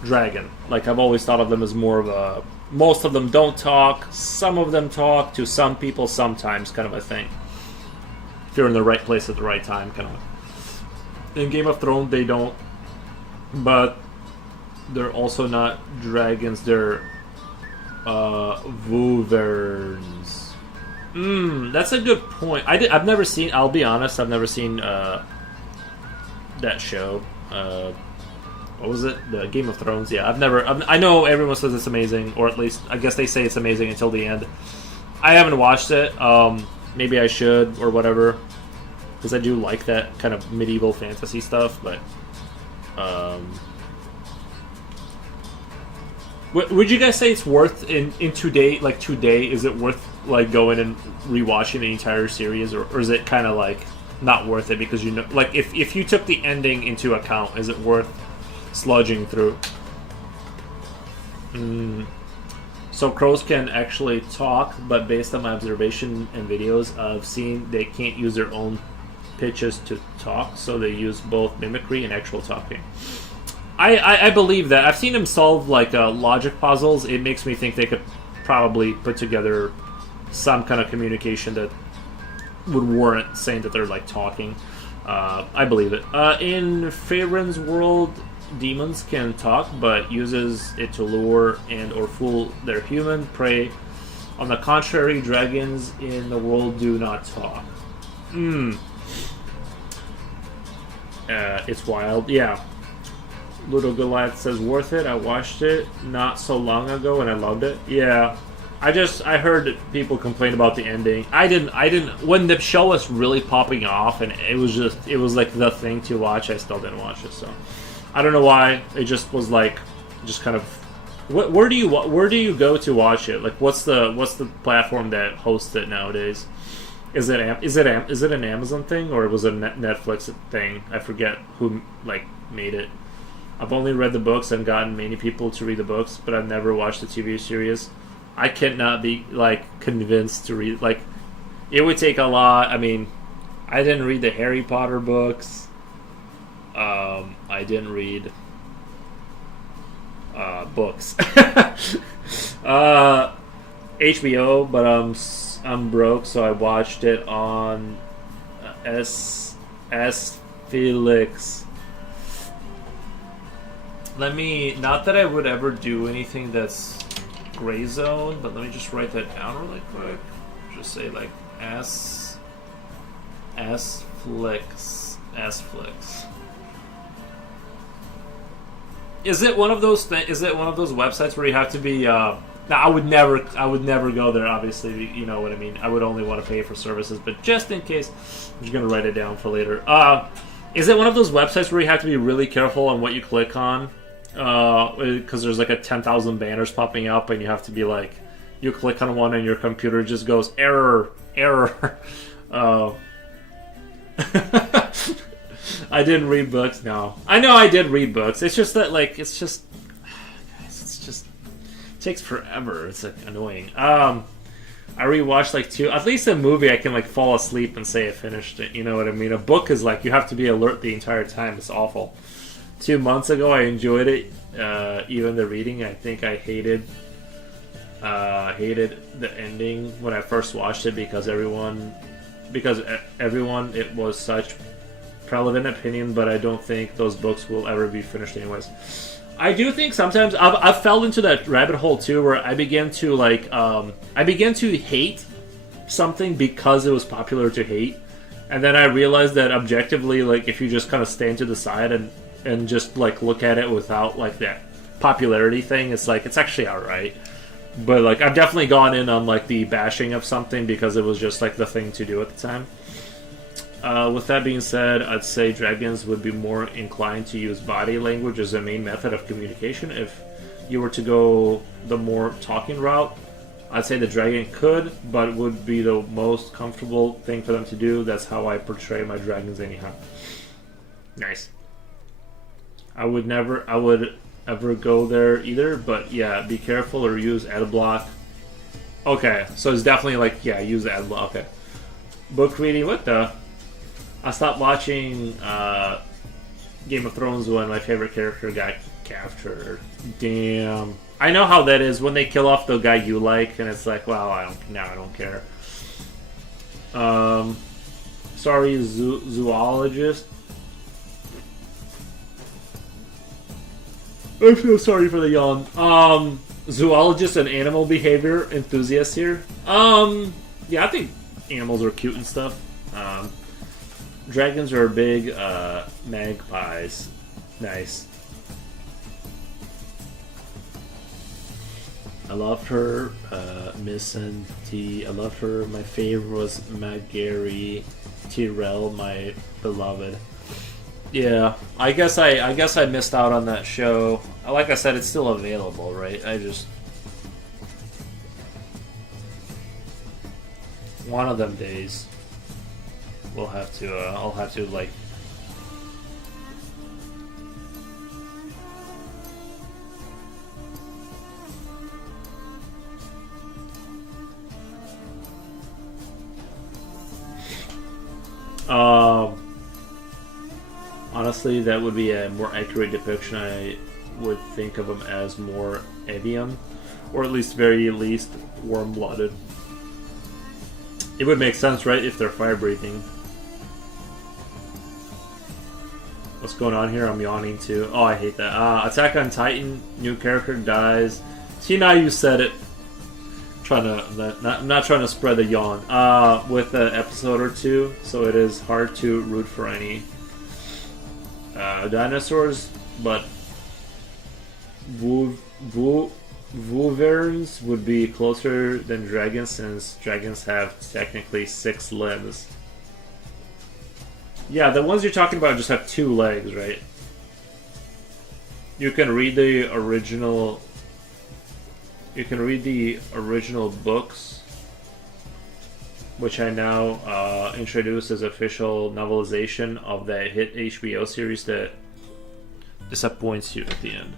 dragon. Like I've always thought of them as more of a. Most of them don't talk. Some of them talk to some people sometimes, kind of a thing. If you're in the right place at the right time, kind of. In Game of Thrones, they don't. But they're also not dragons. They're wyverns. That's a good point. I've never seen. I'll be honest. I've never seen that show. What was it? The Game of Thrones. Yeah, I know everyone says it's amazing, or at least I guess they say it's amazing until the end. I haven't watched it. Maybe I should or whatever, because I do like that kind of medieval fantasy stuff. But would you guys say it's worth in today? Like today, is it worth like going and rewatching the entire series, or is it kind of like not worth it because you know, like if you took the ending into account, is it worth sludging through? So crows can actually talk, but based on my observation and videos I've seen, they can't use their own pitches to talk, so they use both mimicry and actual talking. I believe that. I've seen them solve like logic puzzles. It makes me think they could probably put together some kind of communication that would warrant saying that they're like talking. I believe it. In Faerun's world, demons can talk, but uses it to lure and or fool their human prey. On the contrary, dragons in the world do not talk. It's wild. Yeah. Little Goliath says worth it. I watched it not so long ago and I loved it. Yeah. I heard people complain about the ending. I didn't when the show was really popping off and it was like the thing to watch, I still didn't watch it, so I don't know why. It just was like, just kind of. Where do you go to watch it? Like, what's the platform that hosts it nowadays? Is it an Amazon thing or was it a Netflix thing? I forget who like made it. I've only read the books and gotten many people to read the books, but I've never watched the TV series. I cannot be like convinced to read. Like, it would take a lot. I mean, I didn't read the Harry Potter books. I didn't read books. HBO, but I'm broke, so I watched it on S Felix. Not that I would ever do anything that's gray zone, but let me just write that down really quick. Just say like S Flix. Is it one of those websites where you have to be? Now, I would never go there. Obviously, you know what I mean. I would only want to pay for services, but just in case, I'm just gonna write it down for later. Is it one of those websites where you have to be really careful on what you click on? Because there's like 10,000 banners popping up, and you have to be like, you click on one, and your computer just goes error. I didn't read books. No, I know I did read books. It's just that guys, it takes forever. It's like annoying. I rewatched like two. At least a movie, I can like fall asleep and say I finished it. You know what I mean? A book is like you have to be alert the entire time. It's awful. 2 months ago, I enjoyed it. Even the reading, I think I hated the ending when I first watched it because everyone, it was such prevalent opinion, but I don't think those books will ever be finished anyways. I do think sometimes I've fell into that rabbit hole too, where I began to hate something because it was popular to hate, and then I realized that objectively, like if you just kind of stand to the side and just like look at it without like that popularity thing, it's like it's actually alright. But like I've definitely gone in on like the bashing of something because it was just like the thing to do at the time. With that being said, I'd say dragons would be more inclined to use body language as a main method of communication. If you were to go the more talking route, I'd say the dragon could, but would be the most comfortable thing for them to do. That's how I portray my dragons anyhow. Nice. I would ever go there either, but yeah, be careful or use ad block. Okay, so it's definitely like, yeah, use ad block. Okay. Book reading, what the? I stopped watching Game of Thrones when my favorite character got captured. Damn. I know how that is when they kill off the guy you like, and it's like, well, I don't care. Sorry, zoologist. I feel sorry for the yawn. Zoologist and animal behavior enthusiast here. Yeah, I think animals are cute and stuff. Dragons are big magpies. Nice. I love her, Miss and T. I love her. My favorite was Magary Tyrell, my beloved. Yeah, I guess I missed out on that show. Like I said, it's still available, right? I just one of them days we'll have to. I'll have to like. Honestly, that would be a more accurate depiction. I would think of them as more avian, or at least very least warm-blooded. It would make sense, right, if they're fire-breathing. What's going on here? I'm yawning too. Oh, I hate that. Attack on Titan, new character dies. See, now you said it. I'm not trying to spread the yawn. With an episode or two, so it is hard to root for any dinosaurs, but wyverns would be closer than dragons, since dragons have technically 6 limbs. Yeah, the ones you're talking about just have 2 legs, right? You can read the original. You can read the original books, which I now introduce as official novelization of the hit HBO series that disappoints you at the end.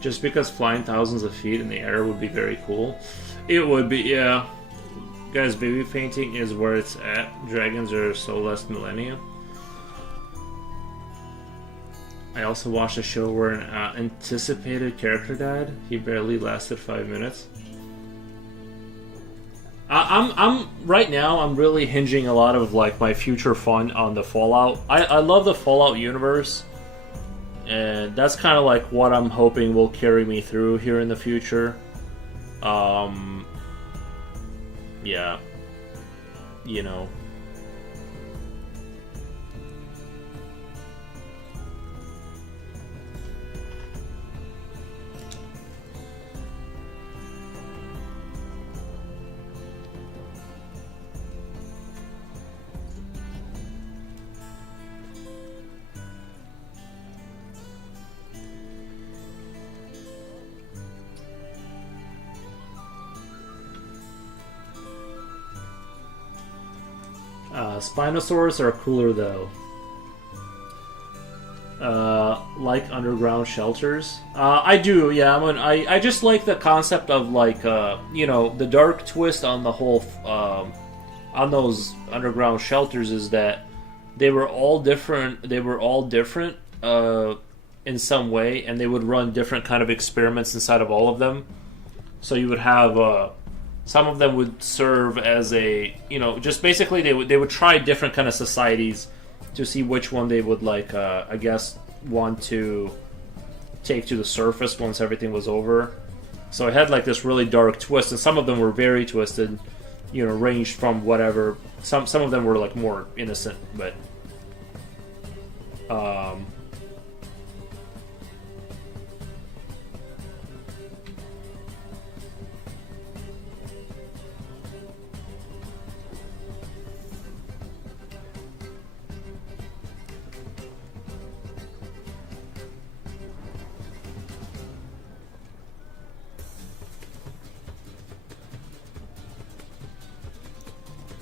Just because flying thousands of feet in the air would be very cool. It would be, yeah. Guys, baby painting is where it's at. Dragons are so less millennia. I also watched a show where an anticipated character died. He barely lasted 5 minutes. I'm right now. I'm really hinging a lot of like my future fun on the Fallout. I love the Fallout universe. And that's kind of like what I'm hoping will carry me through here in the future. Yeah. You know. Spinosaurus are cooler though. Like underground shelters. I do, yeah. I just like the concept of like you know, the dark twist on the whole on those underground shelters is that they were all different. They were all different in some way, and they would run different kind of experiments inside of all of them. So you would have some of them would serve as a, just basically they would try different kind of societies to see which one they would like, I guess, want to take to the surface once everything was over. So it had like this really dark twist, and some of them were very twisted, ranged from whatever. Some of them were like more innocent, but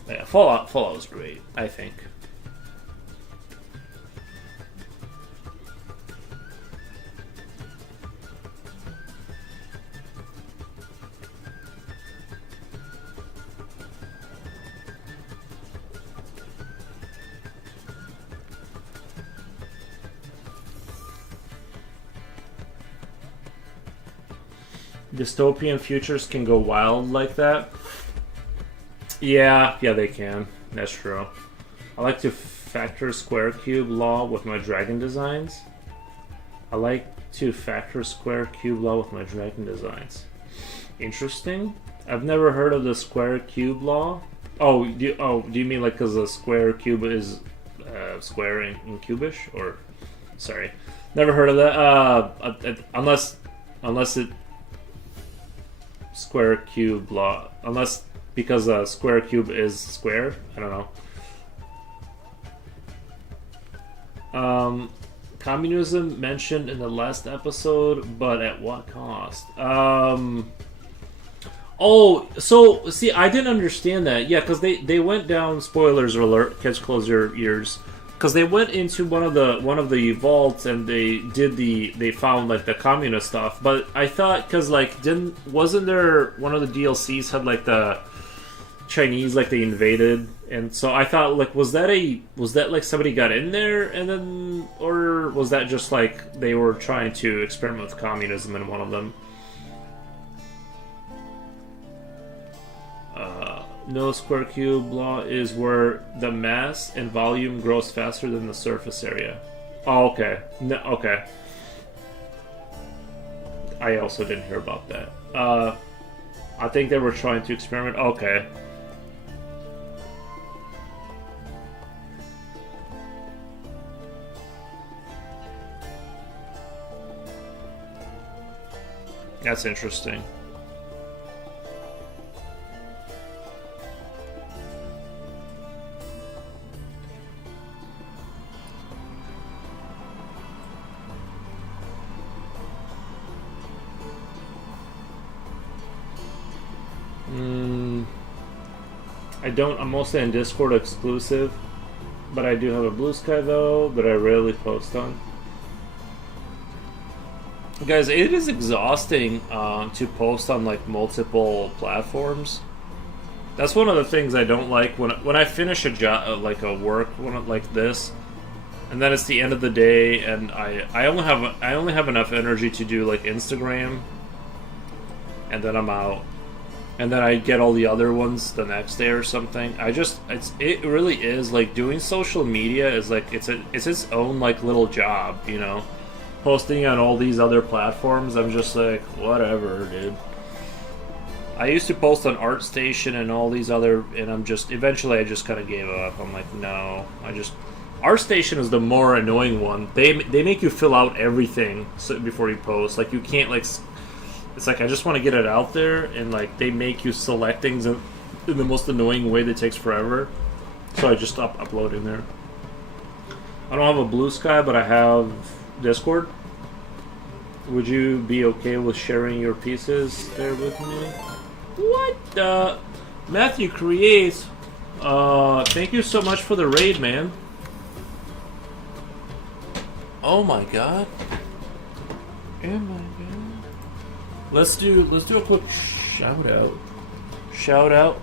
yeah, Fallout was great, I think. Dystopian futures can go wild like that. Yeah, they can. That's true. I like to factor square cube law with my dragon designs. Interesting. I've never heard of the square cube law. Oh, do you mean like because the square cube is square in cubish? Or sorry, never heard of that. Unless it square cube law. Unless because a square cube is square. I don't know. Communism mentioned in the last episode, but at what cost? Oh, so see, I didn't understand that. Yeah, because they went down. Spoilers alert! Kids, close your ears. Because they went into one of the vaults and they found like the communist stuff. But I thought because like wasn't there one of the DLCs had like the Chinese, like they invaded, and so I thought like was that like somebody got in there and then, or was that just like they were trying to experiment with communism in one of them? No, square cube law is where the mass and volume grows faster than the surface area. Oh, okay. No, okay. I also didn't hear about that. I think they were trying to experiment. Okay. That's interesting. I'm mostly on Discord exclusive, but I do have a Blue Sky though, that I rarely post on. Guys, it is exhausting to post on like multiple platforms. That's one of the things I don't like when I finish a job, like a work like this, and then it's the end of the day, and I only have enough energy to do like Instagram, and then I'm out. And then I get all the other ones the next day or something. It really is like doing social media is like it's its own like little job, Posting on all these other platforms, I'm just like whatever, dude. I used to post on ArtStation and all these other, and eventually I just kind of gave up. I'm like, no, ArtStation is the more annoying one. They make you fill out everything before you post. Like you can't like. It's like I just want to get it out there, and like they make you select things in the most annoying way that takes forever. So I just stopped uploading there. I don't have a Blue Sky, but I have Discord. Would you be okay with sharing your pieces there with me? What? Matthew Creates. Thank you so much for the raid, man. Oh my god. Oh my god. Let's do a quick shout out.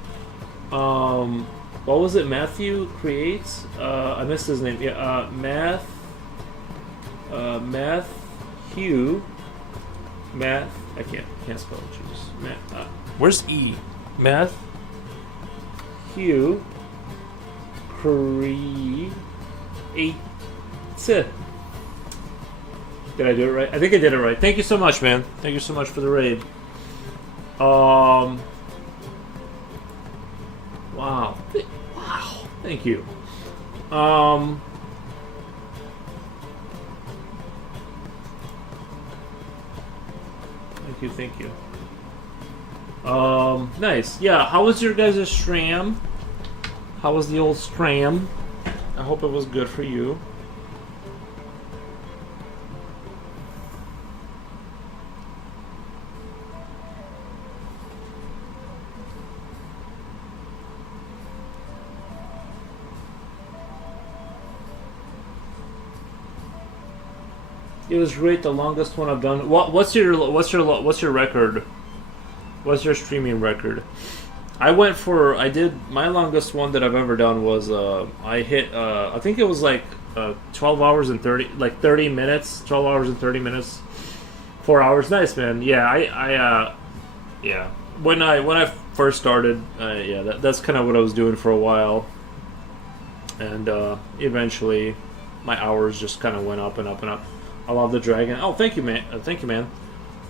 What was it? Matthew Creates. I missed his name. Yeah. Math Hugh. Matt. I can't spell juice. Matt. Where's E? Math. Hugh. Create. Did I do it right? I think I did it right. Thank you so much, man. Thank you so much for the raid. Wow. Wow. Thank you. Thank you. Nice. Yeah, how was your guys' stram? How was the old stram? I hope it was good for you. It was great. The longest one I've done. What's your record? What's your streaming record? I did my longest one that I've ever done was I hit I think it was like 12 hours and 30 minutes. 12 hours and 30 minutes. 4 hours. Nice, man. Yeah, yeah. When I first started, that's kind of what I was doing for a while, and eventually my hours just kind of went up and up and up. I love the dragon. Oh, thank you, man. Thank you, man.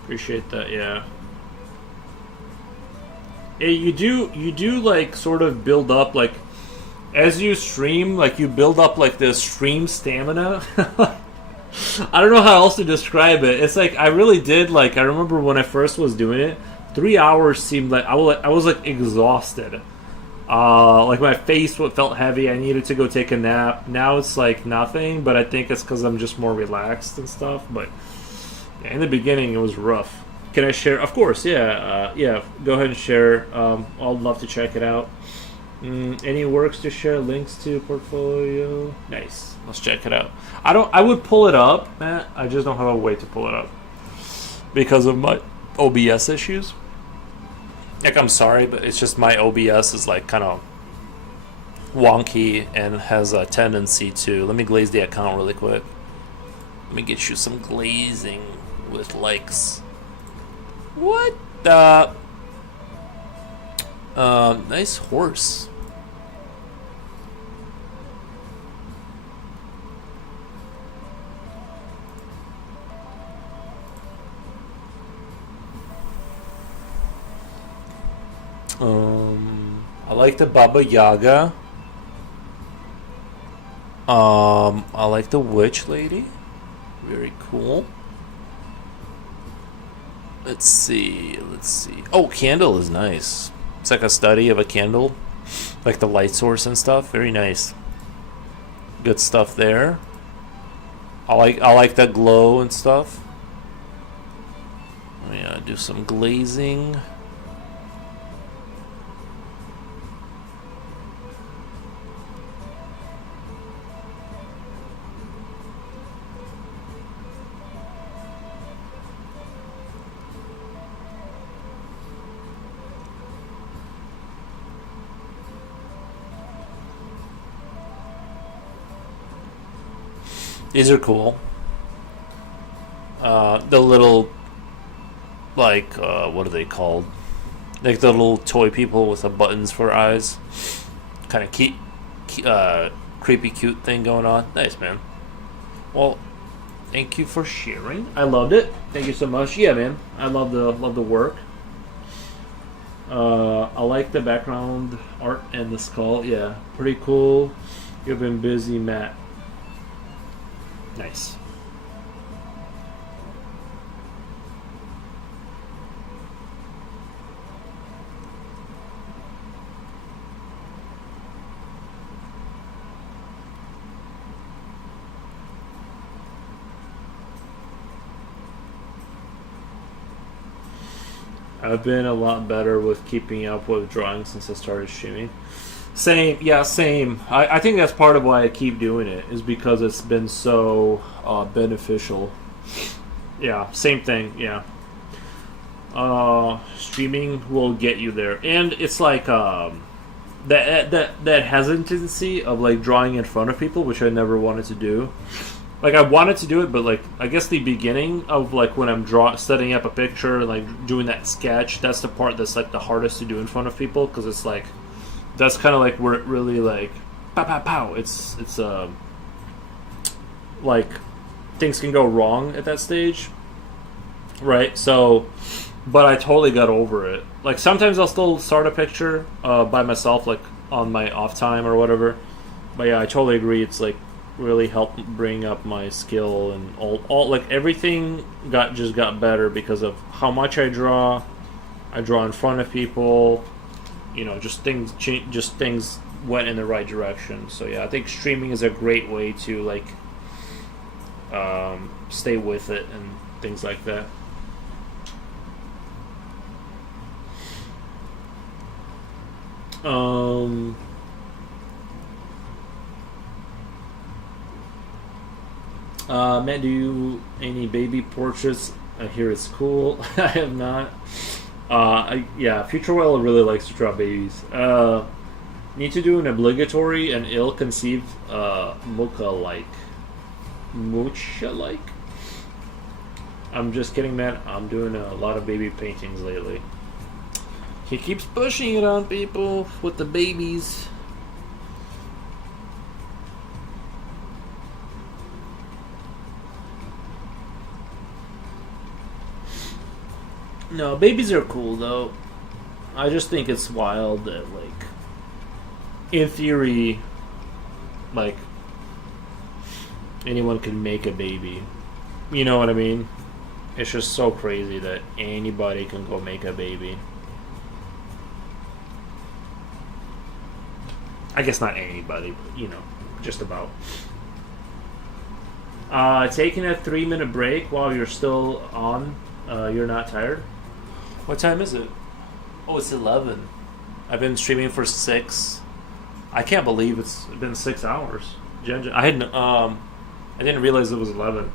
Appreciate that. Yeah. You do like sort of build up like as you stream, like you build up like this stream stamina. I don't know how else to describe it. It's like I really did. Like I remember when I first was doing it, 3 hours seemed like I was like exhausted. Like my face felt heavy. I needed to go take a nap. Now it's like nothing, but I think it's because I'm just more relaxed and stuff. But yeah, in the beginning, it was rough. Can I share? Of course, yeah. Yeah, go ahead and share. I'd love to check it out. Any works to share? Links to portfolio? Nice. Let's check it out. I would pull it up, Matt. I just don't have a way to pull it up because of my OBS issues. Like, I'm sorry, but it's just my OBS is like kind of wonky and has a tendency to. Let me glaze the account really quick. Let me get you some glazing with likes. What the? Nice horse. I like the Baba Yaga. I like the Witch Lady. Very cool. Let's see. Oh, candle is nice. It's like a study of a candle, like the light source and stuff. Very nice. Good stuff there. I like that glow and stuff. Yeah, do some glazing. These are cool. The little, like, what are they called? Like the little toy people with the buttons for eyes. Kind of creepy, cute thing going on. Nice, man. Well, thank you for sharing. I loved it. Thank you so much. Yeah, man. I love the work. I like the background art and the skull. Yeah, pretty cool. You've been busy, Matt. Nice. I've been a lot better with keeping up with drawing since I started streaming. Same, yeah, same. I think that's part of why I keep doing it, is because it's been so beneficial. Yeah, same thing, yeah. Streaming will get you there. And it's like that hesitancy of like drawing in front of people, which I never wanted to do. like I wanted to do it, but like I guess the beginning of like when I'm setting up a picture, like doing that sketch, that's the part that's like the hardest to do in front of people, because it's like that's kind of like where it really like pow pow pow. It's like things can go wrong at that stage, right? So, but I totally got over it. Like sometimes I'll still start a picture by myself, like on my off time or whatever. But yeah, I totally agree. It's like really helped bring up my skill, and all like everything just got better because of how much I draw. I draw in front of people, you know, just things went in the right direction. So yeah, I think streaming is a great way to like stay with it and things like that. Matt, do you any baby portraits? I hear it's cool. I have not. Yeah, Future Well really likes to draw babies. Need to do an obligatory and ill-conceived Mucha-like. I'm just kidding, Matt. I'm doing a lot of baby paintings lately. He keeps pushing it on people with the babies. No, babies are cool though. I just think it's wild that, like, in theory, like, anyone can make a baby. You know what I mean? It's just so crazy that anybody can go make a baby. I guess not anybody, but, you know, just about. Taking a 3-minute break while you're still on. You're not tired? What time is it? Oh, it's 11. I've been streaming for 6. I can't believe it's been 6 hours. I didn't realize it was 11.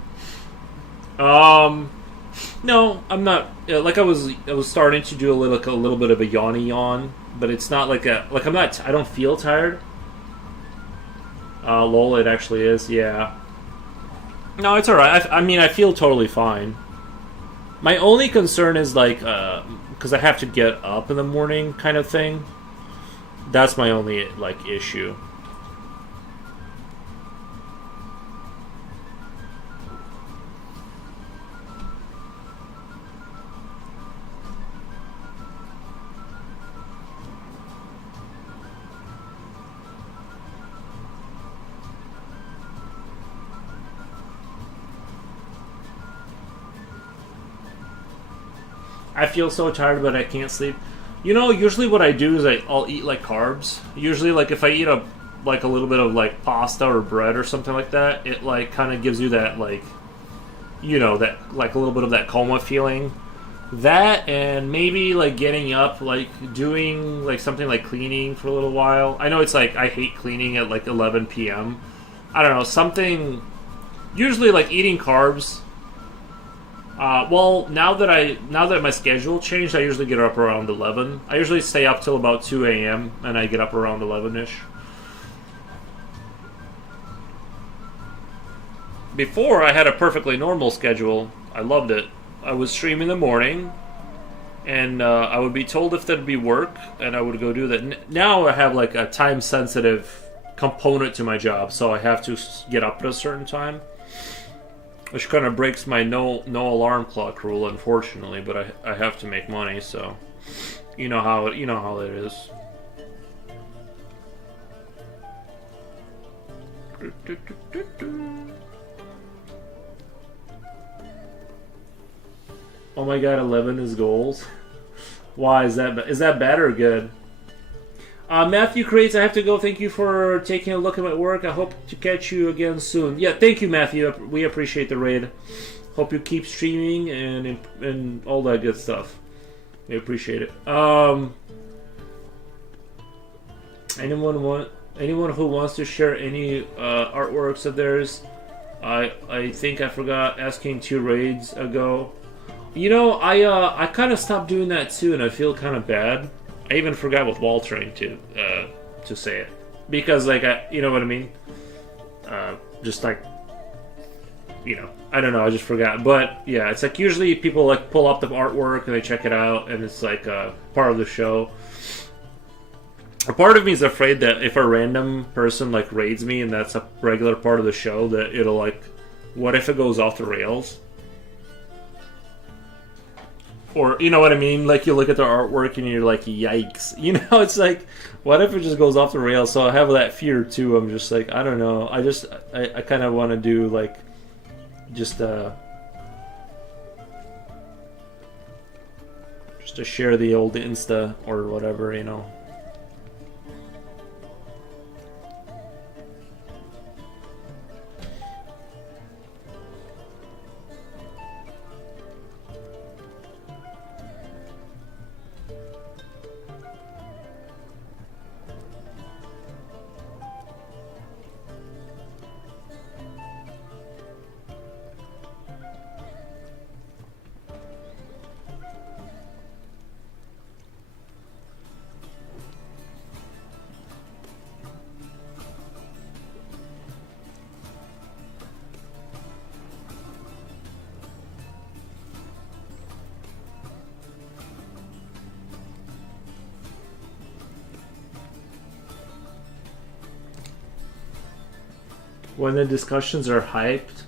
No, I'm not. Like I was starting to do a little bit of a yawny yawn, but it's not like I'm not. I don't feel tired. Lol, it actually is. Yeah. No, it's alright. I mean, I feel totally fine. My only concern is like, because I have to get up in the morning, kind of thing. That's my only like issue. I feel so tired, but I can't sleep. You know, usually what I do is I'll eat like carbs. Usually, like if I eat a little bit of like pasta or bread or something like that, it like kind of gives you that like, you know, that like a little bit of that coma feeling. That and maybe like getting up, like doing like something like cleaning for a little while. I know it's like I hate cleaning at like 11 p.m. I don't know, something. Usually like eating carbs. Well, now that my schedule changed, I usually get up around 11. I usually stay up till about 2 a.m. and I get up around 11ish. Before, I had a perfectly normal schedule. I loved it. I would stream in the morning, and I would be told if there'd be work, and I would go do that. Now I have like a time-sensitive component to my job, so I have to get up at a certain time. Which kind of breaks my no alarm clock rule, unfortunately. But I have to make money, so you know how it is. Oh my god, 11 is goals. Why is that? Is that bad or good? Matthew Crates, I have to go. Thank you for taking a look at my work. I hope to catch you again soon. Yeah, thank you, Matthew. We appreciate the raid. Hope you keep streaming and all that good stuff. We appreciate it. Anyone who wants to share any artworks of theirs? I think I forgot asking 2 raids ago. You know, I kind of stopped doing that too, and I feel kind of bad. I even forgot with wall train to say it, because like you know what I mean. Just like you know, I don't know, I just forgot. But yeah, it's like usually people like pull up the artwork and they check it out, and it's like part of the show. A part of me is afraid that if a random person like raids me and that's a regular part of the show, that it'll like, what if it goes off the rails? Or, you know what I mean? Like, you look at the artwork and you're like, yikes. You know, it's like, what if it just goes off the rails? So I have that fear, too. I'm just like, I don't know. I kind of want to do, like, just to share the old Insta or whatever, you know. When the discussions are hyped,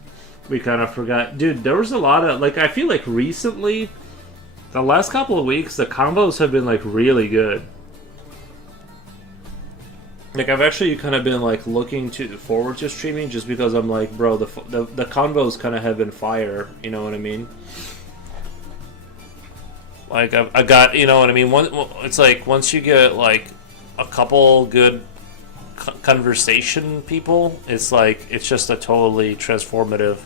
we kind of forgot. Dude, there was a lot of, like, I feel like recently, the last couple of weeks, the combos have been, like, really good. Like, I've actually kind of been, like, looking forward to streaming just because I'm like, bro, the combos kind of have been fire, you know what I mean? Like, I got, you know what I mean? It's like, once you get, like, a couple good conversation people, it's like, it's just a totally transformative.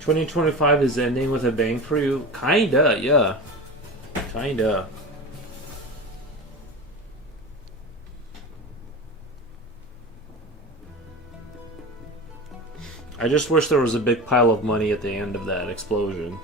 $2025 is ending with a bang for you? Kinda, yeah. Kinda. I just wish there was a big pile of money at the end of that explosion.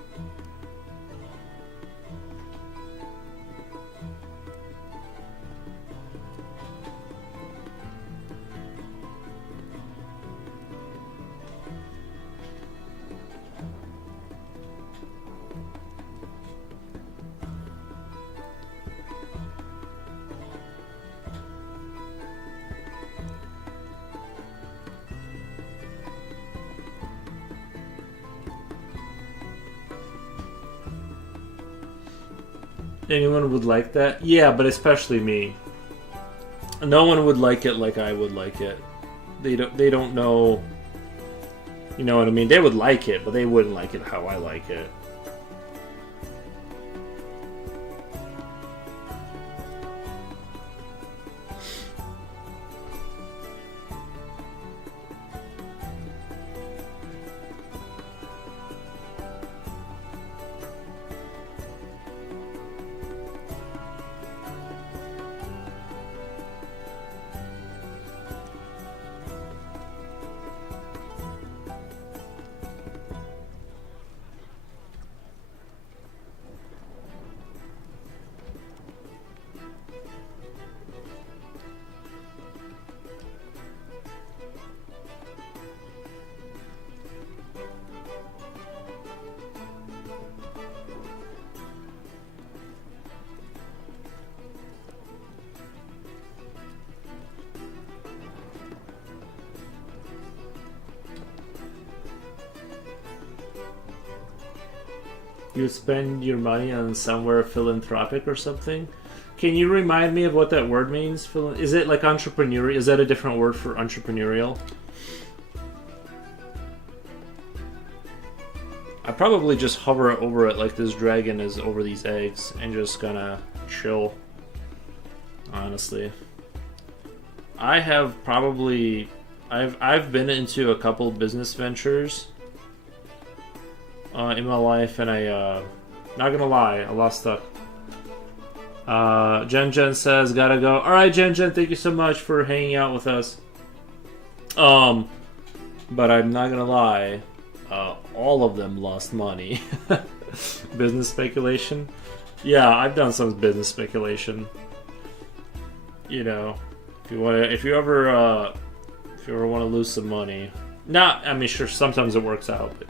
Anyone would like that? Yeah, but especially me. No one would like it like I would like it. They don't know. You know what I mean? They would like it, but they wouldn't like it how I like it. You spend your money on somewhere philanthropic or something? Can you remind me of what that word means? Is it like entrepreneurial? Is that a different word for entrepreneurial? I probably just hover over it like this dragon is over these eggs and just gonna chill. Honestly, I have probably I've been into a couple business ventures in my life, and I not gonna lie, a lot stuck. Jen says gotta go. All right, Jen, thank you so much for hanging out with us. But I'm not gonna lie, all of them lost money. Business speculation. Yeah, I've done some business speculation. You know, if you ever want to lose some money, I mean, sure, sometimes it works out, but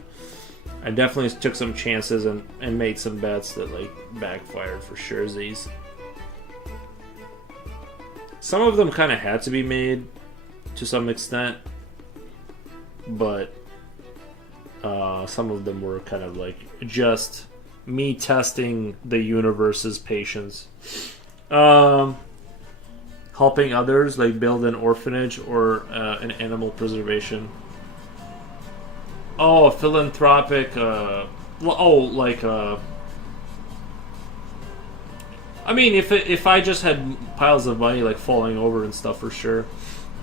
I definitely took some chances and made some bets that like backfired for sure. Some of them kind of had to be made to some extent, but some of them were kind of like just me testing the universe's patience. Helping others, like build an orphanage or an animal preservation. Oh, philanthropic. I mean, if I just had piles of money like falling over and stuff, for sure.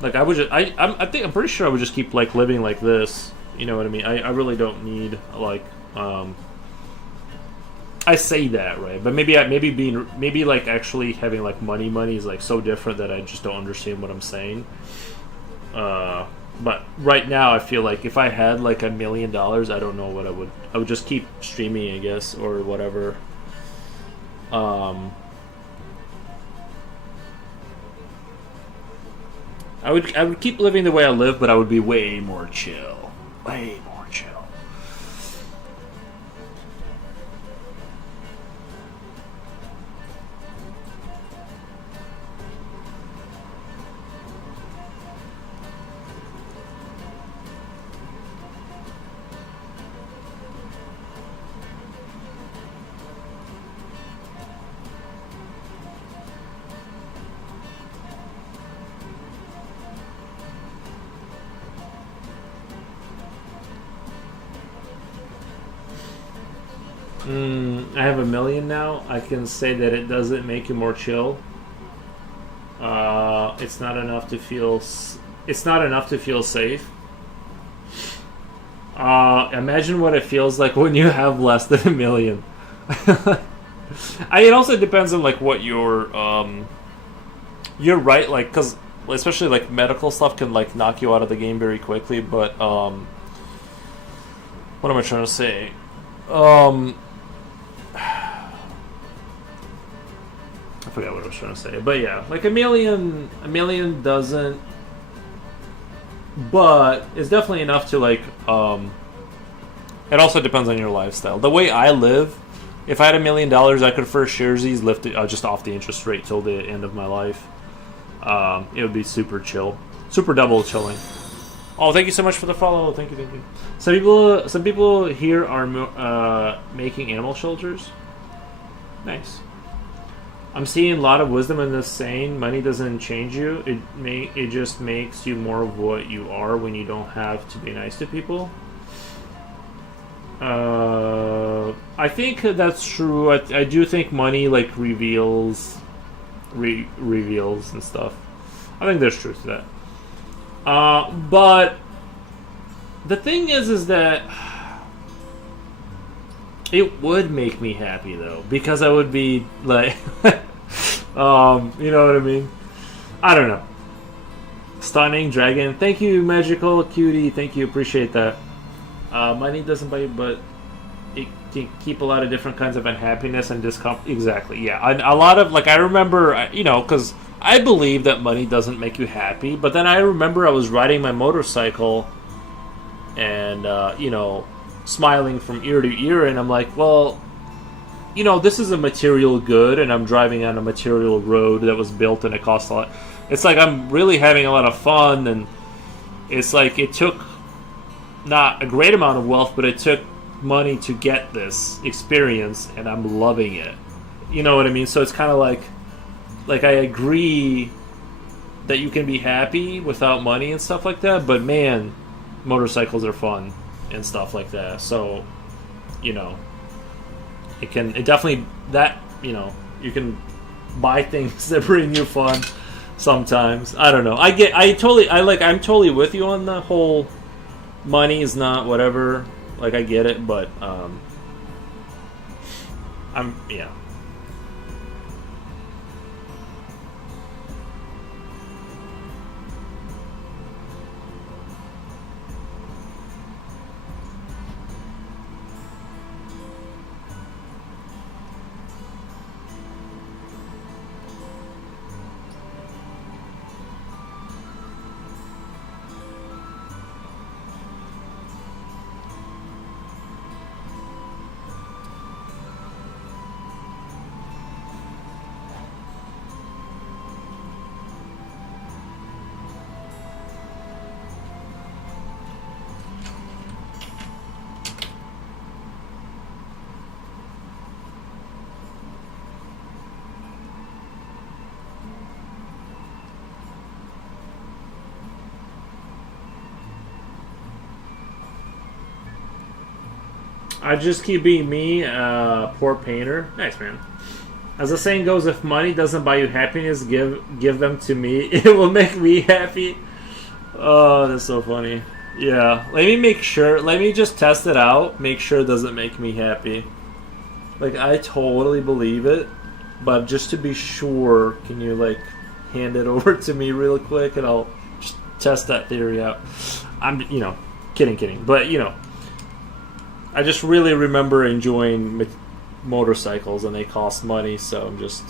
Like I would just, I'm pretty sure I would just keep like living like this. You know what I mean? I really don't need like I say that, right? But maybe like actually having like money is like so different that I just don't understand what I'm saying. But right now I feel like if I had like $1 million, I don't know what I would just keep streaming, I guess, or whatever. I would keep living the way I live, but I would be way more chill. Way more chill. I have $1 million now. I can say that it doesn't make you more chill. It's not enough to feel. It's not enough to feel safe. Imagine what it feels like when you have less than $1 million. It also depends on like what your. You're right, like because especially like medical stuff can like knock you out of the game very quickly. But what am I trying to say? I forgot what I was trying to say, but yeah, like $1 million doesn't, but it's definitely enough to like. It also depends on your lifestyle. The way I live, if I had $1 million, I could for sure lift it just off the interest rate till the end of my life. It would be super chill, super double chilling. Oh, thank you so much for the follow. Thank you. Some people here are making animal shelters. Nice. I'm seeing a lot of wisdom in this saying. Money doesn't change you. It just makes you more of what you are when you don't have to be nice to people. I think that's true. I do think money like reveals and stuff. I think there's truth to that. But the thing is that it would make me happy though, because I would be like, you know what I mean? I don't know. Stunning Dragon, thank you, Magical Cutie, thank you, appreciate that. Money doesn't buy you, but it can keep a lot of different kinds of unhappiness and discomfort. Exactly, yeah. A lot of like I remember, because I believe that money doesn't make you happy, but then I remember I was riding my motorcycle and smiling from ear to ear, and I'm like, well, this is a material good, and I'm driving on a material road that was built and it cost a lot. It's like I'm really having a lot of fun, and it's like it took not a great amount of wealth, but it took money to get this experience, and I'm loving it. You know what I mean? So it's kind of like I agree that you can be happy without money and stuff like that, but man, motorcycles are fun and stuff like that. So you know, it definitely, that, you know, you can buy things that bring you fun sometimes. I don't know. I'm totally with you on the whole money is not whatever. Like, I get it, but yeah. I just keep being me, poor painter. Nice, man. As the saying goes, if money doesn't buy you happiness, give them to me. It will make me happy. Oh, that's so funny. Yeah, let me make sure. Let me just test it out. Make sure it doesn't make me happy. Like, I totally believe it, but just to be sure, can you like hand it over to me real quick, and I'll just test that theory out. I'm, kidding, but I just really remember enjoying motorcycles, and they cost money, so I'm just...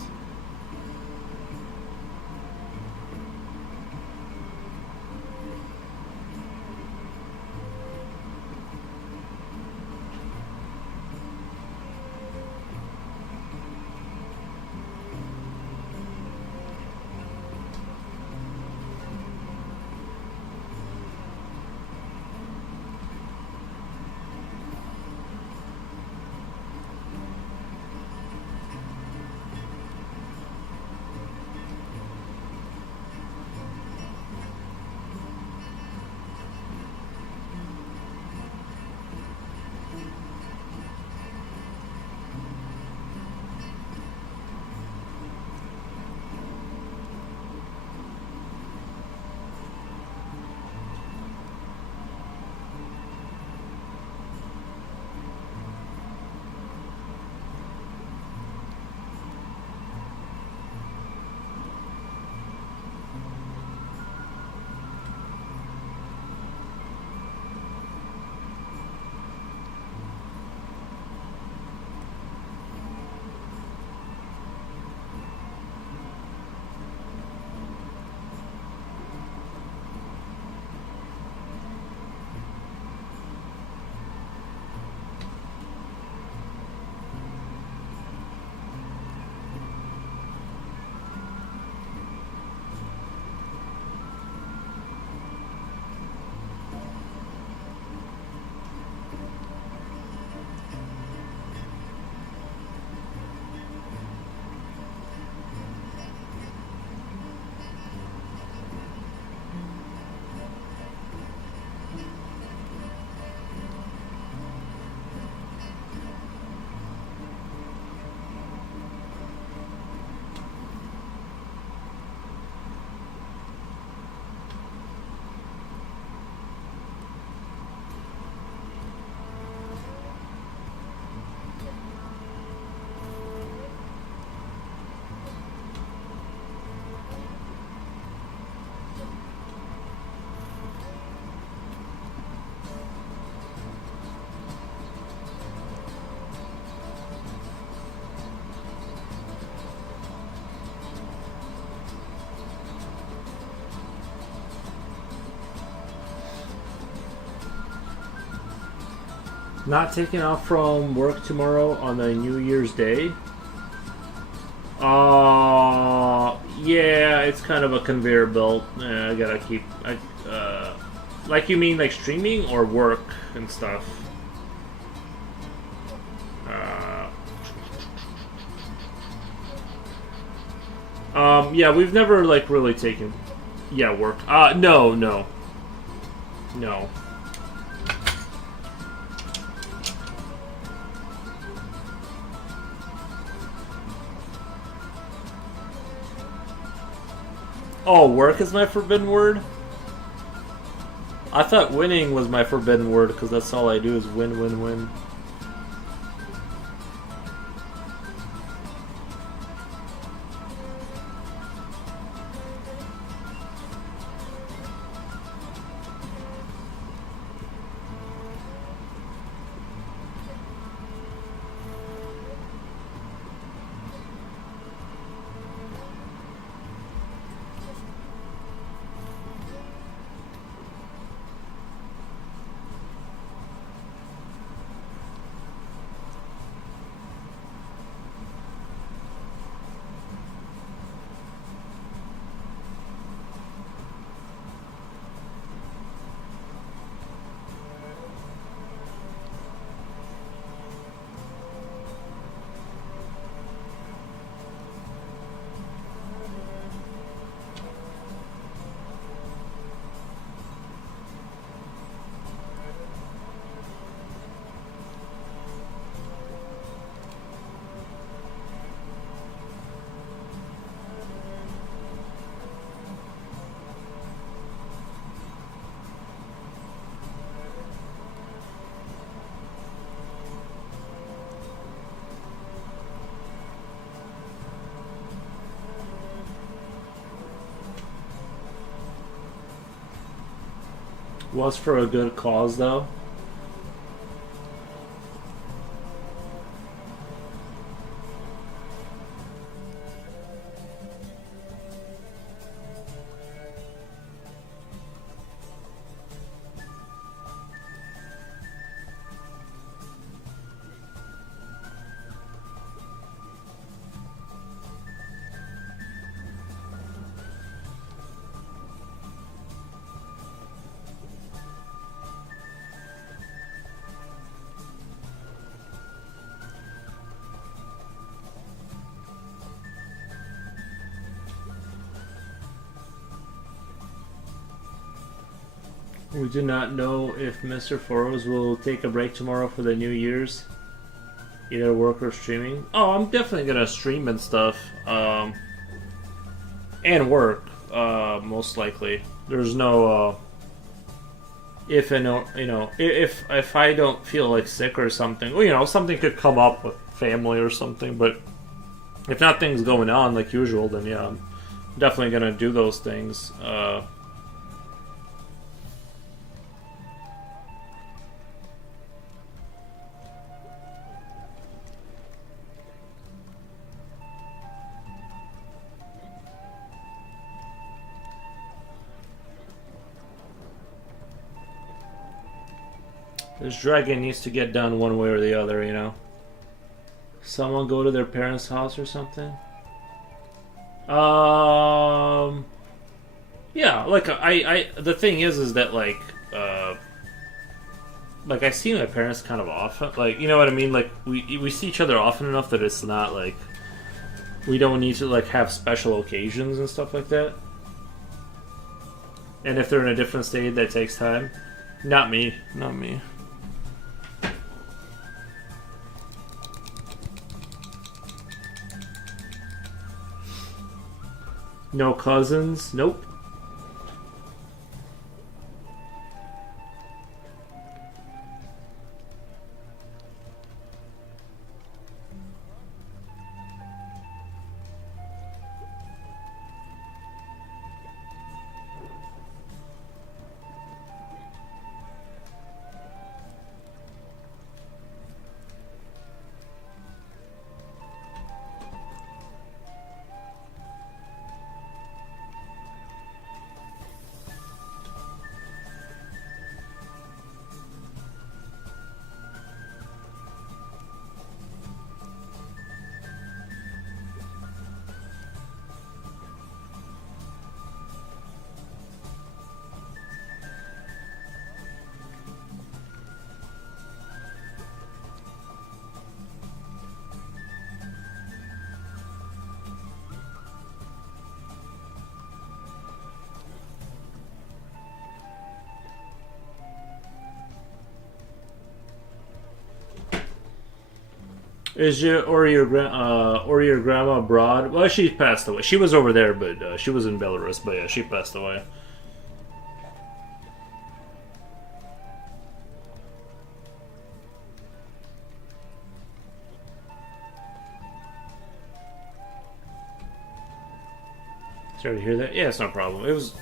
Not taking off from work tomorrow on a New Year's Day. Yeah, it's kind of a conveyor belt. I gotta keep. Like, you mean like streaming or work and stuff? Yeah, we've never like really taken. Yeah, work. No. Oh, work is my forbidden word? I thought winning was my forbidden word because that's all I do is win, win, win. Was for a good cause, though. We do not know if Mr. Foros will take a break tomorrow for the New Year's. Either work or streaming. Oh, I'm definitely gonna stream and stuff. And work, most likely. There's no, if and, if I don't feel like sick or something, well, something could come up with family or something, but if nothing's going on like usual, then yeah, I'm definitely gonna do those things. This dragon needs to get done one way or the other, Someone go to their parents' house or something? Yeah, like, the thing is that, like, I see my parents kind of often, like, you know what I mean? Like, we see each other often enough that it's not, like, we don't need to, like, have special occasions and stuff like that. And if they're in a different state, that takes time. Not me. Not me. No cousins? Nope. Is your or your grandma abroad? Well, she passed away. She was over there, but she was in Belarus. But yeah, she passed away. Sorry to hear that. Yeah, it's no problem. It was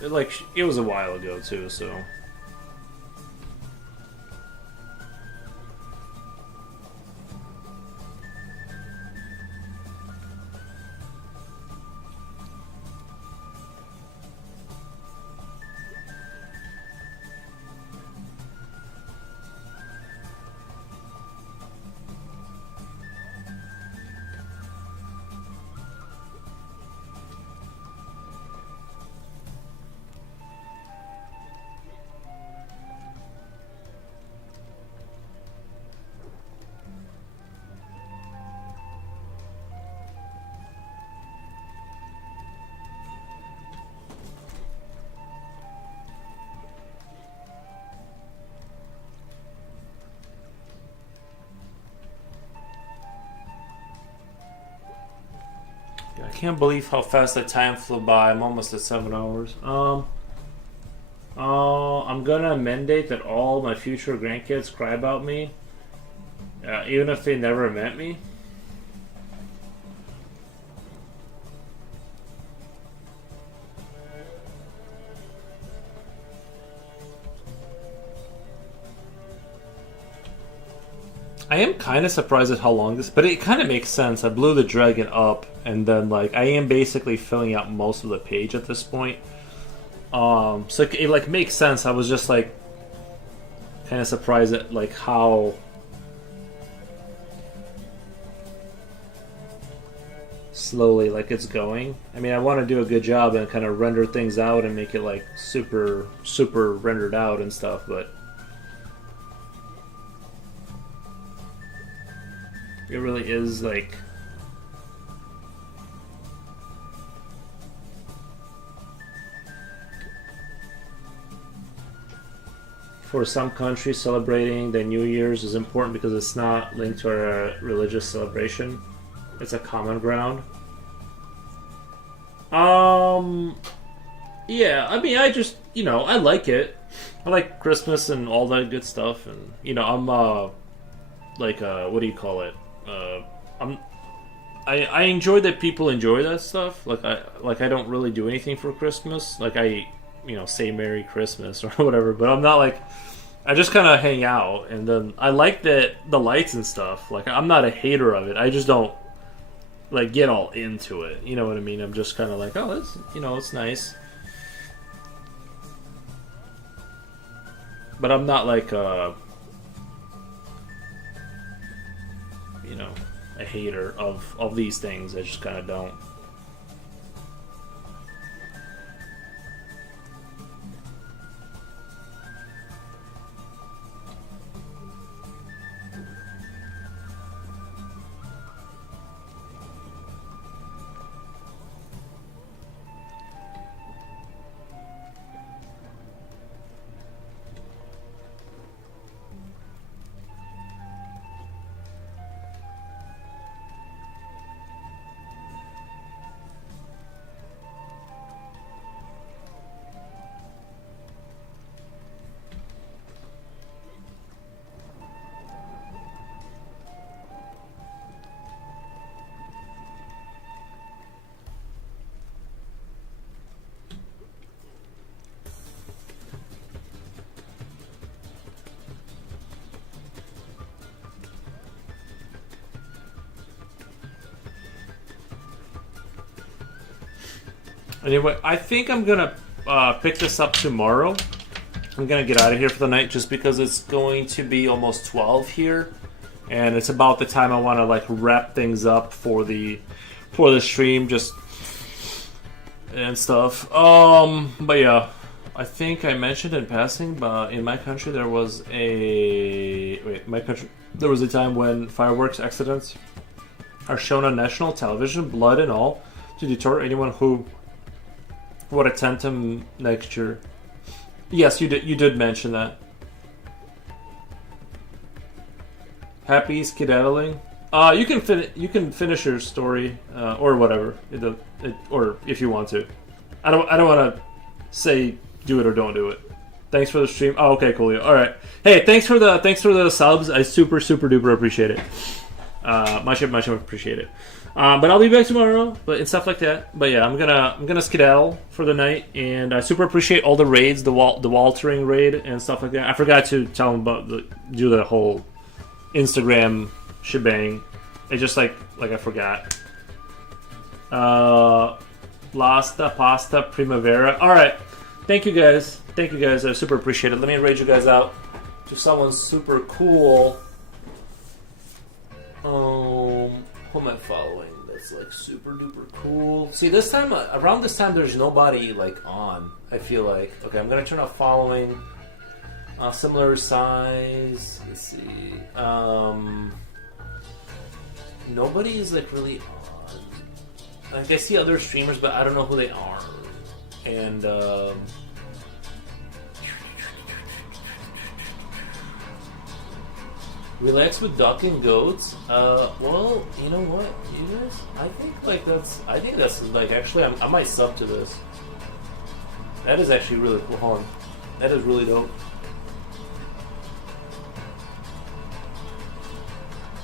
it was a while ago too, so. I can't believe how fast the time flew by. I'm almost at 7 hours. I'm gonna mandate that all my future grandkids cry about me, even if they never met me. I am kind of surprised at how long this, but it kind of makes sense. I blew the dragon up, and then like I am basically filling out most of the page at this point. So it like makes sense. I was just like kind of surprised at like how slowly like it's going. I mean, I want to do a good job and kind of render things out and make it like super rendered out and stuff, but it really is like for some countries celebrating the New Year's is important because it's not linked to a religious celebration. It's a common ground. Yeah, I mean I just I like it. I like Christmas and all that good stuff, and I'm like what do you call it? I enjoy that people enjoy that stuff. Like I don't really do anything for Christmas. Like I say Merry Christmas or whatever, but I'm not like I just kind of hang out, and then I like the lights and stuff. Like I'm not a hater of it. I just don't like get all into it. You know what I mean? I'm just kind of like, oh, it's it's nice. But I'm not like a hater of these things. I just kind of don't. Anyway, I think I'm gonna pick this up tomorrow. I'm gonna get out of here for the night just because it's going to be almost 12 here, and it's about the time I want to like wrap things up for the stream, just and stuff. But yeah, I think I mentioned in passing, but in my country there was there was a time when fireworks accidents are shown on national television, blood and all, to deter anyone who would attend them next year. Yes, you did mention that. Happy skedaddling. You can finish your story or whatever, or if you want to. I don't want to say do it or don't do it. Thanks for the stream. Oh, okay, cool. All right. Hey, thanks for the subs. I super duper appreciate it. Much appreciate it. But I'll be back tomorrow, but and stuff like that. But yeah, I'm gonna skedaddle for the night, and I super appreciate all the raids, the Waltering raid and stuff like that. I forgot to tell them about do the whole Instagram shebang. It just like I forgot. Lasta Pasta Primavera. All right, thank you guys. I super appreciate it. Let me raid you guys out to someone super cool. Who am I following? That's like super duper cool. See, this time around this time, there's nobody like on. I feel like okay. I'm gonna turn off following. Similar size. Let's see. Nobody is like really on. Like I see other streamers, but I don't know who they are. And relax with duck and goats. Well, you know what, you guys? I think that's like actually I might sub to this. That is actually really cool. Hold on. That is really dope.